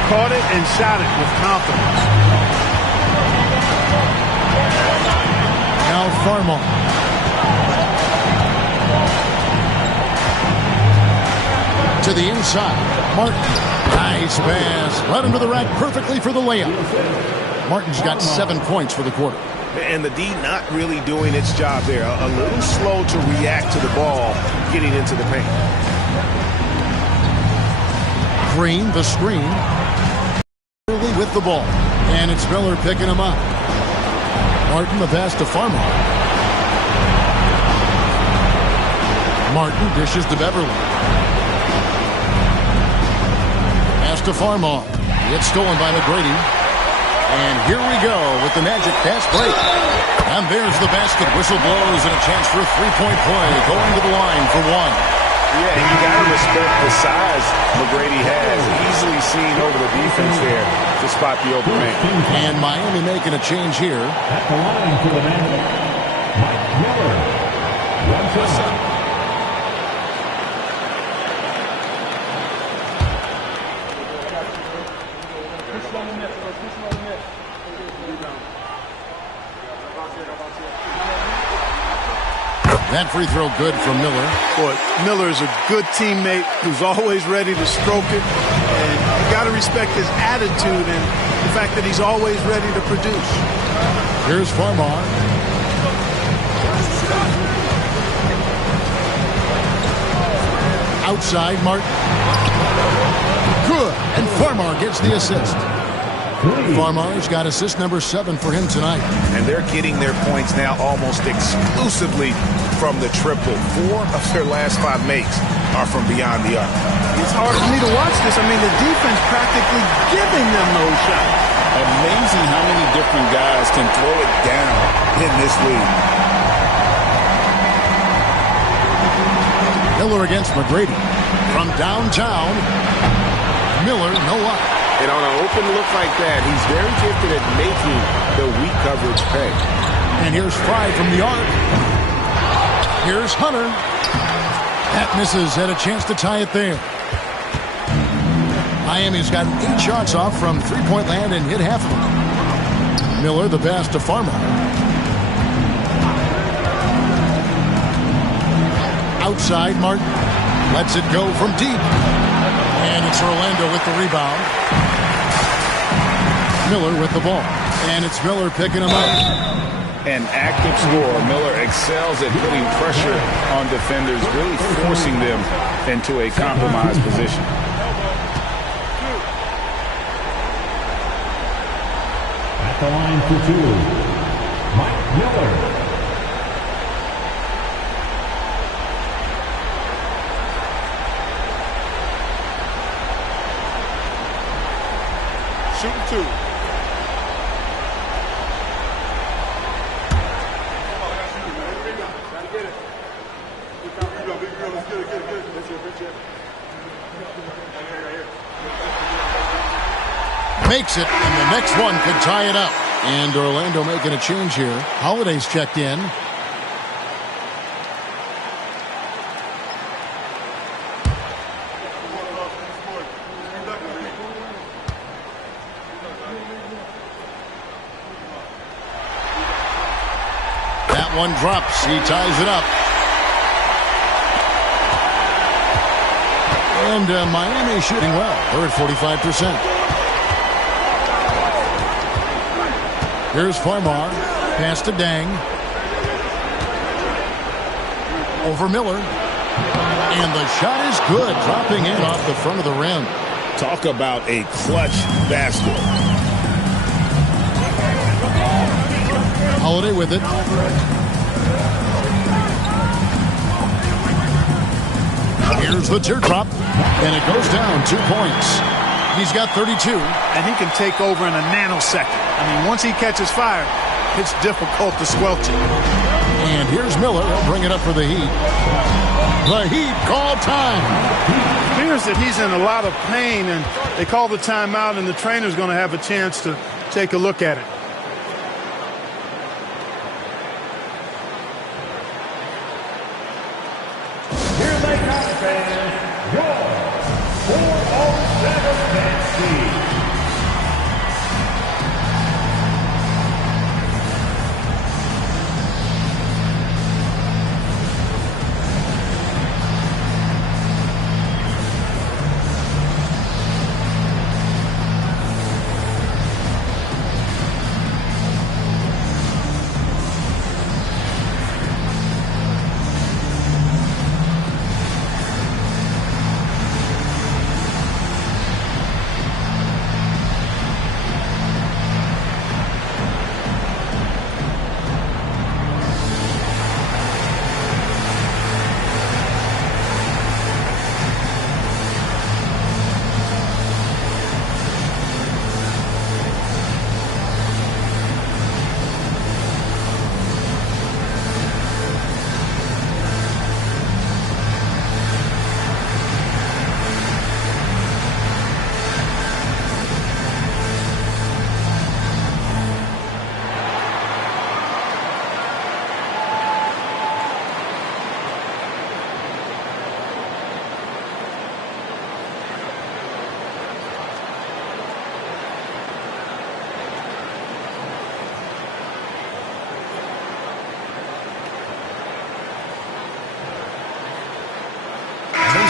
Caught it and shot it with confidence. Now Farmar. To the inside. Martin. Nice pass. Led him to the rack perfectly for the layup. Martin's got 7 points for the quarter. And the D not really doing its job there. A little slow to react to the ball getting into the paint. Green, the screen. Early with the ball. And it's Miller picking him up. Martin, the pass to Farmar. Martin dishes to Beverly. Pass to Farmar. It's stolen by McGrady. And here we go with the Magic fast break. And there's the basket. Whistle blows and a chance for a 3-point play. Going to the line for 1. Yeah, and you got to respect the size McGrady has. Easily seen over the defense there to spot the open man. And Miami making a change here. At the line for the Magic, Mike Miller. One time. That free throw good from Miller. Boy, Miller is a good teammate who's always ready to stroke it. And you got to respect his attitude and the fact that he's always ready to produce. Here's Farmar. Outside, Martin. Good. And Farmar gets the assist. Farmar's got assist number 7 for him tonight. And they're getting their points now almost exclusively from the triple. 4 of their last 5 makes are from beyond the arc. It's hard for me to watch this. I mean, the defense practically giving them those shots. Amazing how many different guys can throw it down in this league. Miller against McGrady. From downtown, Miller, no luck. And on an open look like that, he's very gifted at making the weak coverage pay. And here's Fry from the arc. Here's Hunter. That misses, had a chance to tie it there. Miami's got 8 shots off from three-point land and hit half of them. Miller, the pass to Farmer. Outside, Martin lets it go from deep. And it's Orlando with the rebound. Miller with the ball. And it's Miller picking him up. An active scorer. Miller excels at putting pressure on defenders, really forcing them into a compromised position. At the line for 2, Mike Miller. Shooting 2. Makes it, and the next one could tie it up. And Orlando making a change here. Holiday's checked in. That one drops. He ties it up. And Miami shooting well. They're at 45%. Here's Farmar. Pass to Dang. Over Miller. And the shot is good. Dropping in off the front of the rim. Talk about a clutch basket. Holiday with it. Here's the teardrop. And it goes down 2 points. He's got 32. And he can take over in a nanosecond. I mean, once he catches fire, it's difficult to squelch it. And here's Miller. He'll bring it up for the Heat. The Heat call time. It appears that he's in a lot of pain, and they call the timeout, and the trainer's going to have a chance to take a look at it. Here they come, fans. Your 407 Nancy.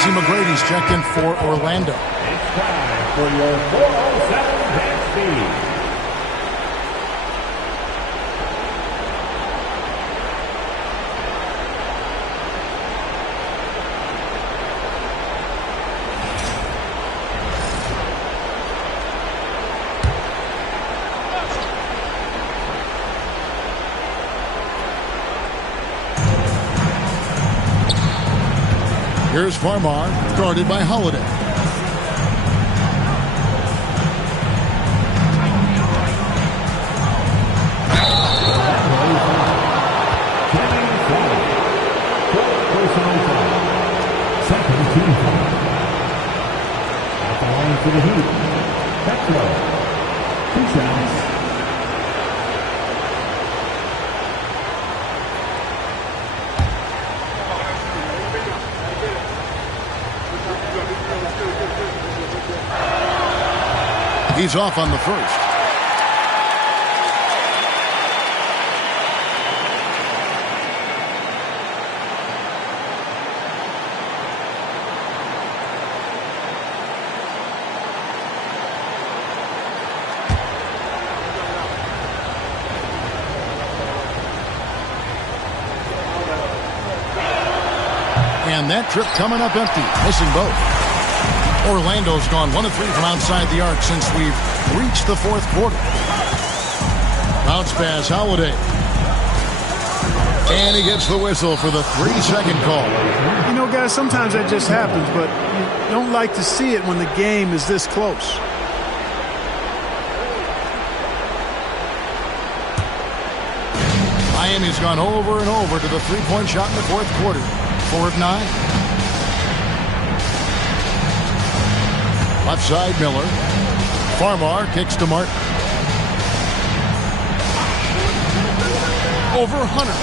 Tracy McGrady's checked in for Orlando. It's time for your 407 dance speed. Here's Farmar, guarded by Holiday. Second team foul. At the line for the Heat. Petro. 2 shots. He's off on the first. And that trip coming up empty, missing both. Orlando's gone 1 of 3 from outside the arc since we've reached the fourth quarter. Bounce pass, Holiday. And he gets the whistle for the 3-second call. You know, guys, sometimes that just happens, but you don't like to see it when the game is this close. Miami's gone over and over to the three-point shot in the fourth quarter. 4 of 9. Left side, Miller. Farmar kicks to Martin. Over Hunter.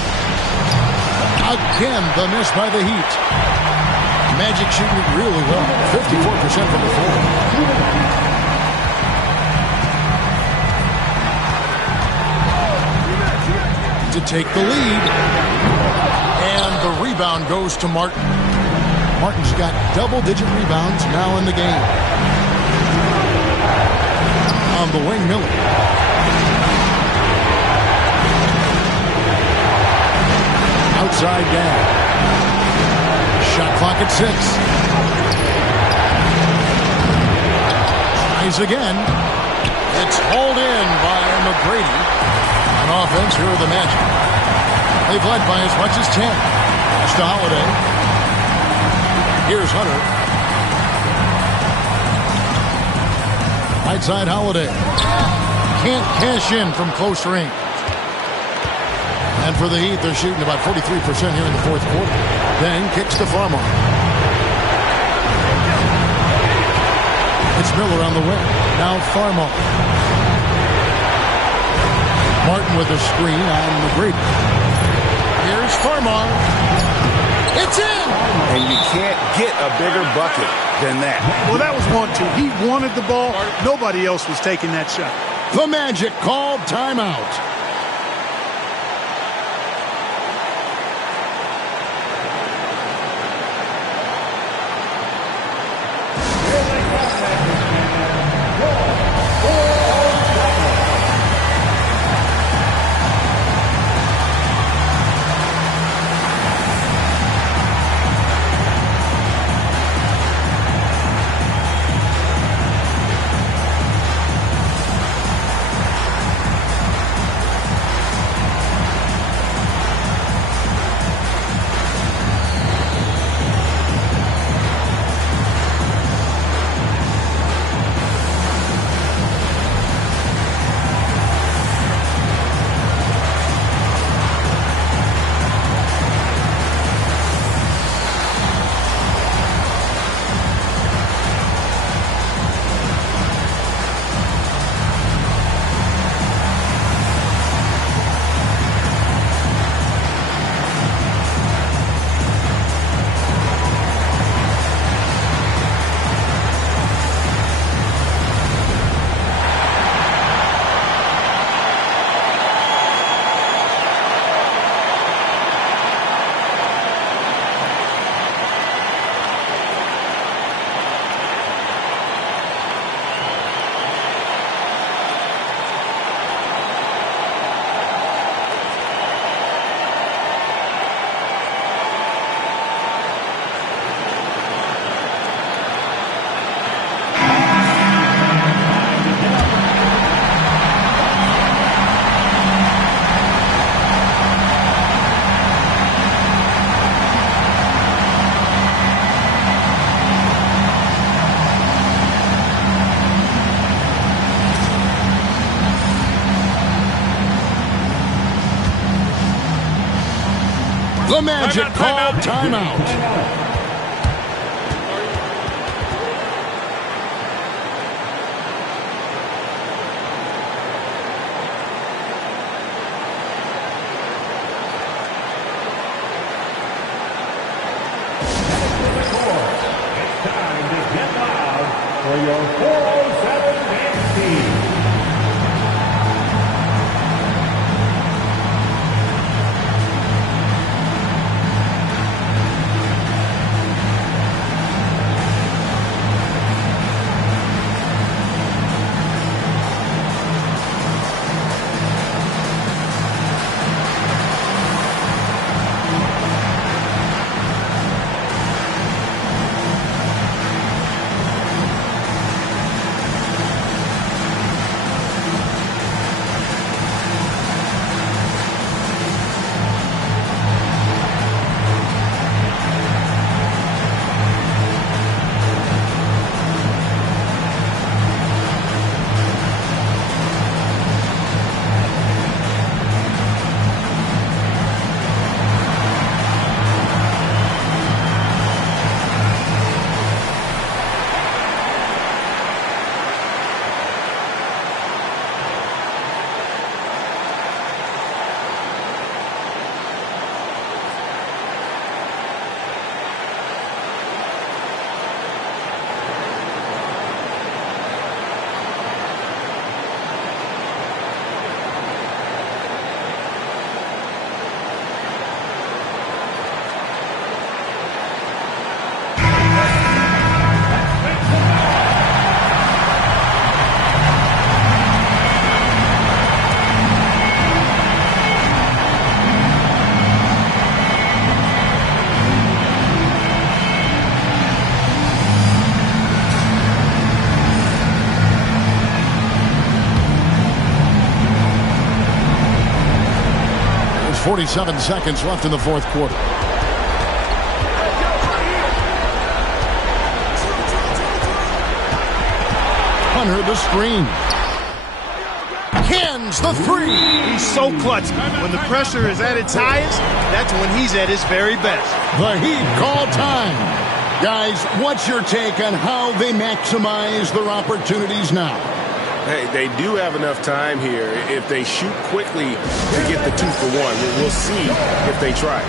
Again, the miss by the Heat. Magic shooting it really well. 54% from the floor. To take the lead. And the rebound goes to Martin. Martin's got double-digit rebounds now in the game. On the wing, Miller. Outside down. Shot clock at 6. Tries again. It's hauled in by McGrady. On offense, here are the Magic. They've led by as much as 10. Pass to Holiday. Here's Hunter. Right side, Holiday. Can't cash in from close range. And for the Heat, they're shooting about 43% here in the fourth quarter. Then kicks to Farmar. It's Miller on the wing. Now Farmar. Martin with a screen on McGrady. Here's Farmar. It's in! And you can't get a bigger bucket than that. Well, that was 1-2. He wanted the ball. Nobody else was taking that shot. The Magic called timeout. The Magic call timeout. For your 407 dance team. There's 47 seconds left in the fourth quarter. Hunter the screen. Cans the three. He's so clutch. When the pressure is at its highest, that's when he's at his very best. The Heat call time. Guys, what's your take on how they maximize their opportunities now? Hey, they do have enough time here. If they shoot quickly to get the 2 for 1, we'll see if they try.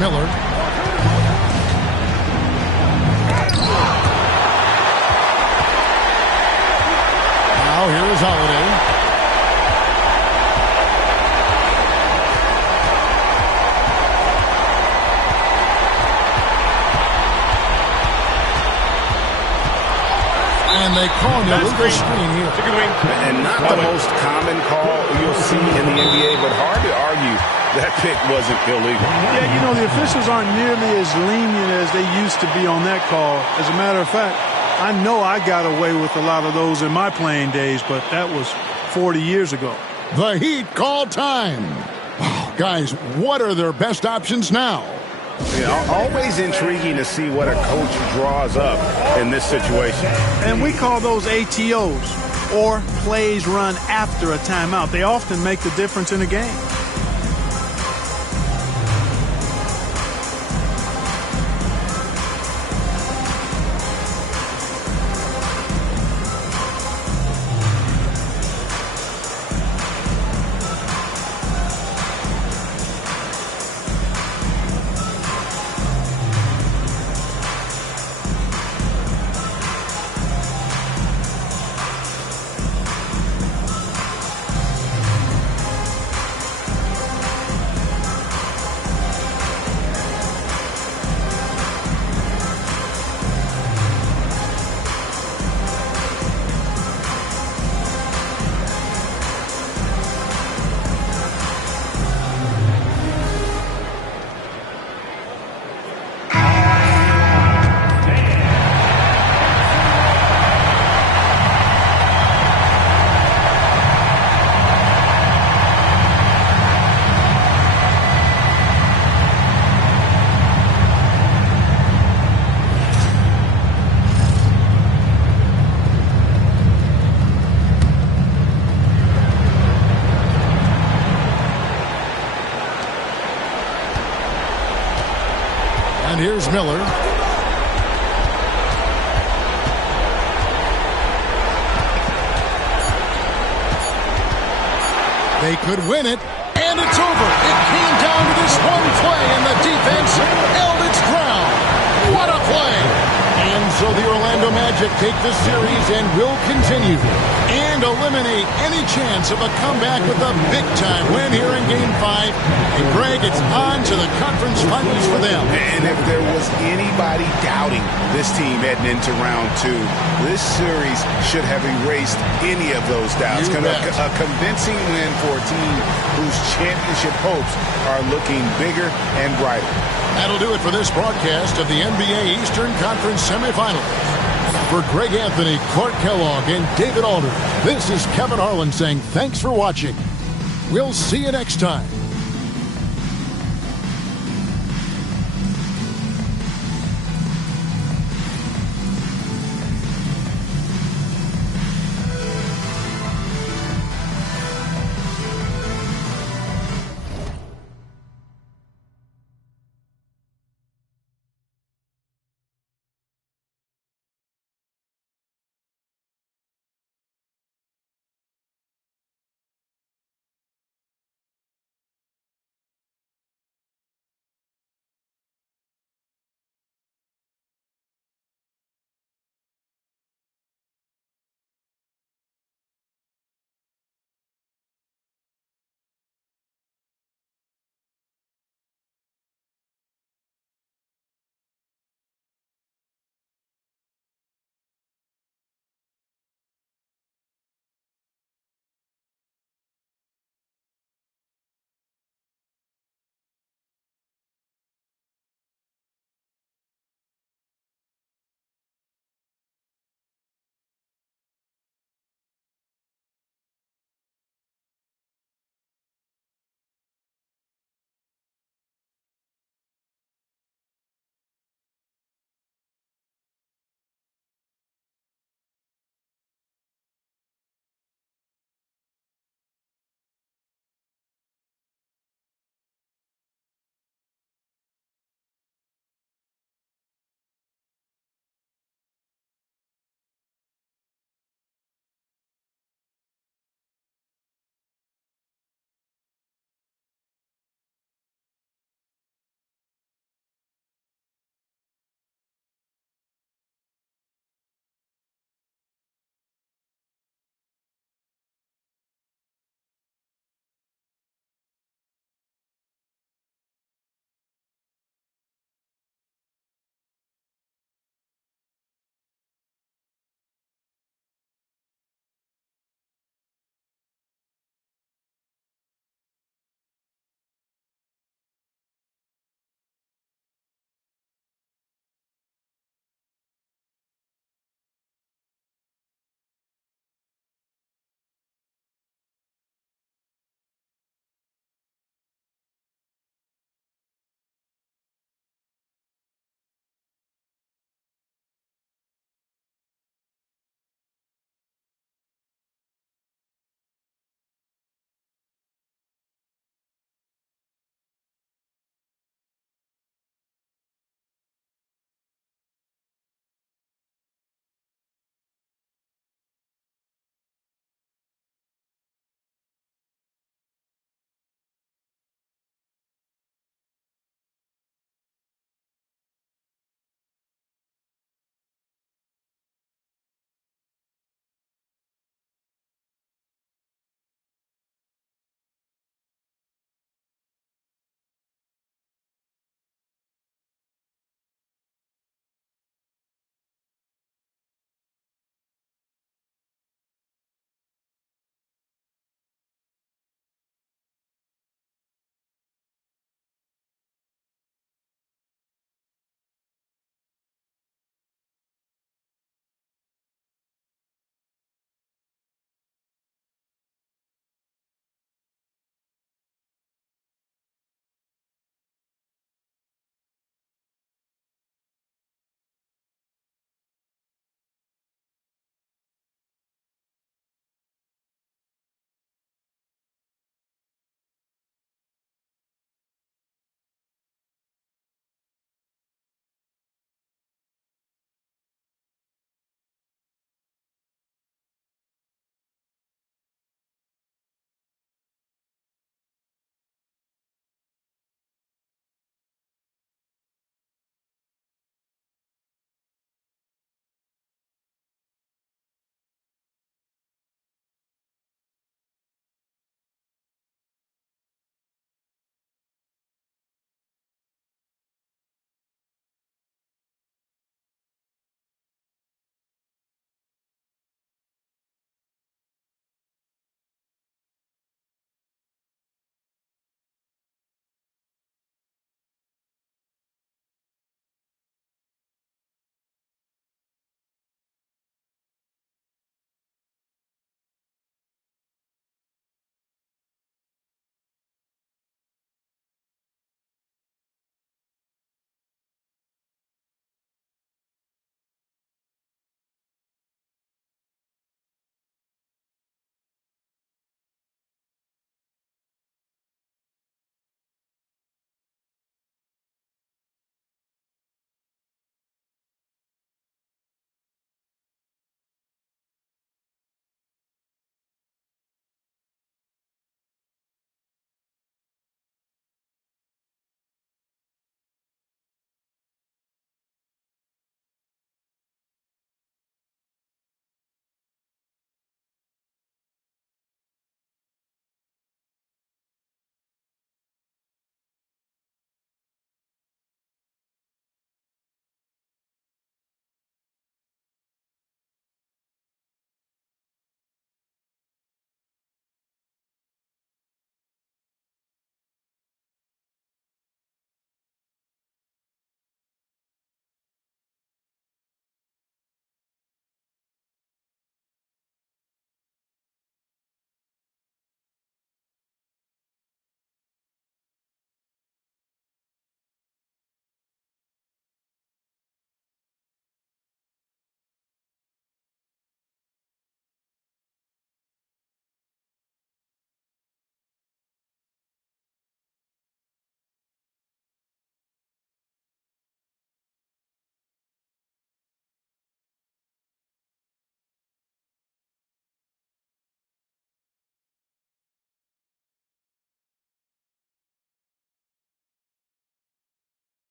Miller. Now here is Holiday. And they call him a little screen here. And not the most common call you'll see in the NBA, but hard to argue That pick wasn't illegal. Yeah, you know, the officials aren't nearly as lenient as they used to be on that call. As a matter of fact, I know I got away with a lot of those in my playing days, but that was 40 years ago. The Heat call time. Oh, guys, what are their best options now? Always intriguing to see what a coach draws up in this situation. And we call those ATOs, or plays run after a timeout. They often make the difference in a game. And here's Miller. They could win it, and it's over. It came down to this one play, and the defense held its ground. What a play! And so the Orlando Magic take this series and will continue and eliminate any chance of a comeback with a big-time win here in Game 5. And Greg, it's on to the conference finals for them. And if there was anybody doubting this team heading into round 2, this series should have erased any of those doubts. A convincing win for a team whose championship hopes are looking bigger and brighter. That'll do it for this broadcast of the NBA Eastern Conference semifinals. For Greg Anthony, Clark Kellogg, and David Alder, this is Kevin Harlan saying thanks for watching. We'll see you next time.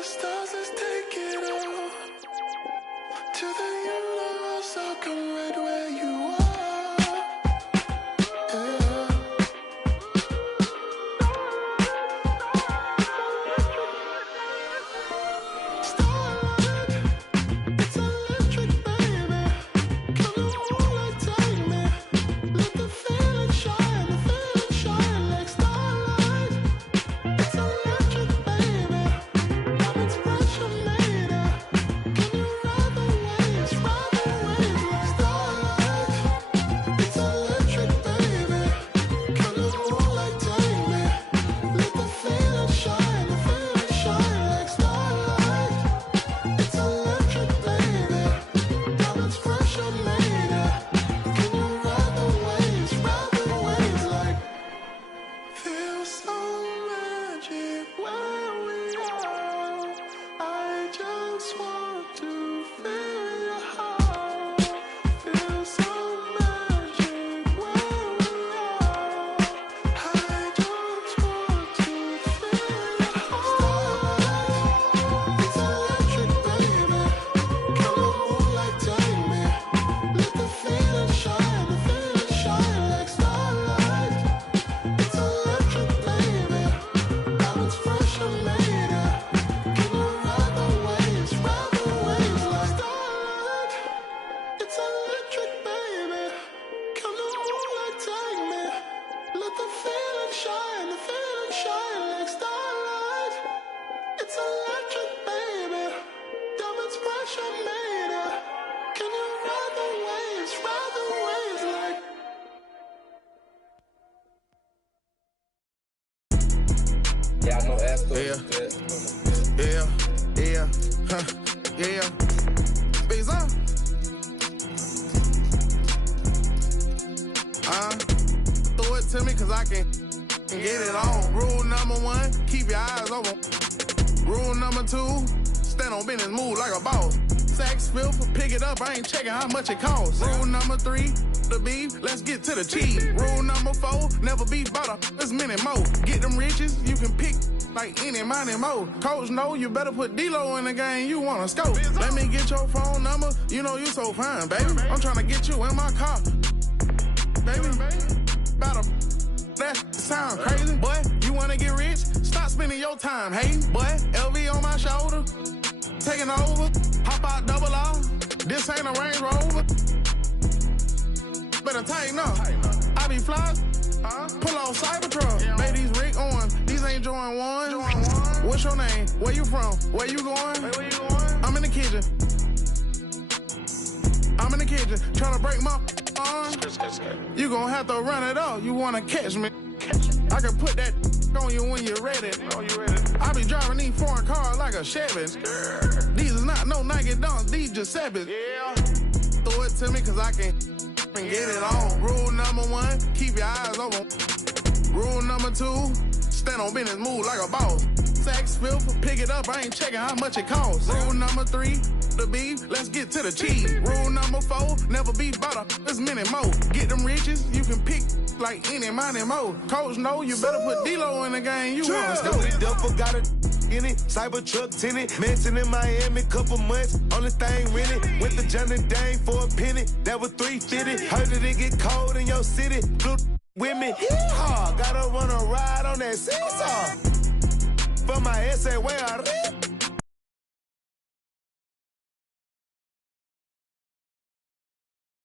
the stars, let's take it all. To the universe, I'll come right where you are. Throw it to me cause I can get it on. Rule number 1, keep your eyes open. Rule number 2, stand on business, move like a boss. Sack filth, pick it up, I ain't checking how much it costs. Rule number 3, the beef, let's get to the cheese. Rule number 4, never beef butter, there's many more. Get them riches, you can pick like any money more. Coach know you better put D-Lo in the game, you wanna scope. Let me get your phone number, you know you so fine, baby. I'm tryna get you in my car, baby. About to, that sound crazy, boy. You wanna get rich? Stop spending your time hating, boy. LV on my shoulder, taking over. Hop out double R, this ain't a Range Rover. Better tighten up. I be fly, pull on Cybertruck. Made these Rick on, these ain't Jordan 1. What's your name? Where you from? Where you going? I'm in the kitchen. I'm in the kitchen, tryna break my arm. You gon' have to run it up. You wanna catch me? I can put that on you when you're ready. I be driving these foreign cars like a Chevy. These is not no Nike Dunks, these Giuseppe's. Throw it to me cause I can get it on. Rule number 1, keep your eyes open. Rule number 2, stand on business, move like a boss. Sack filth, pick it up, I ain't checking how much it costs. Rule number 3, the beef, let's get to the cheese. Rule number 4, never beef butter, there's many more. Get them riches, you can pick like any money more. Coach know you better put D-Lo in the game, you wanna scope. Duffel got a in it, Cybertruck tinted, mansion in Miami, couple months, only thing rented. Went to Johnny Dang for a penny, that was 350. Heard that it get cold in your city, blue with me. Gotta run a ride on that seesaw. For my essay, where I read.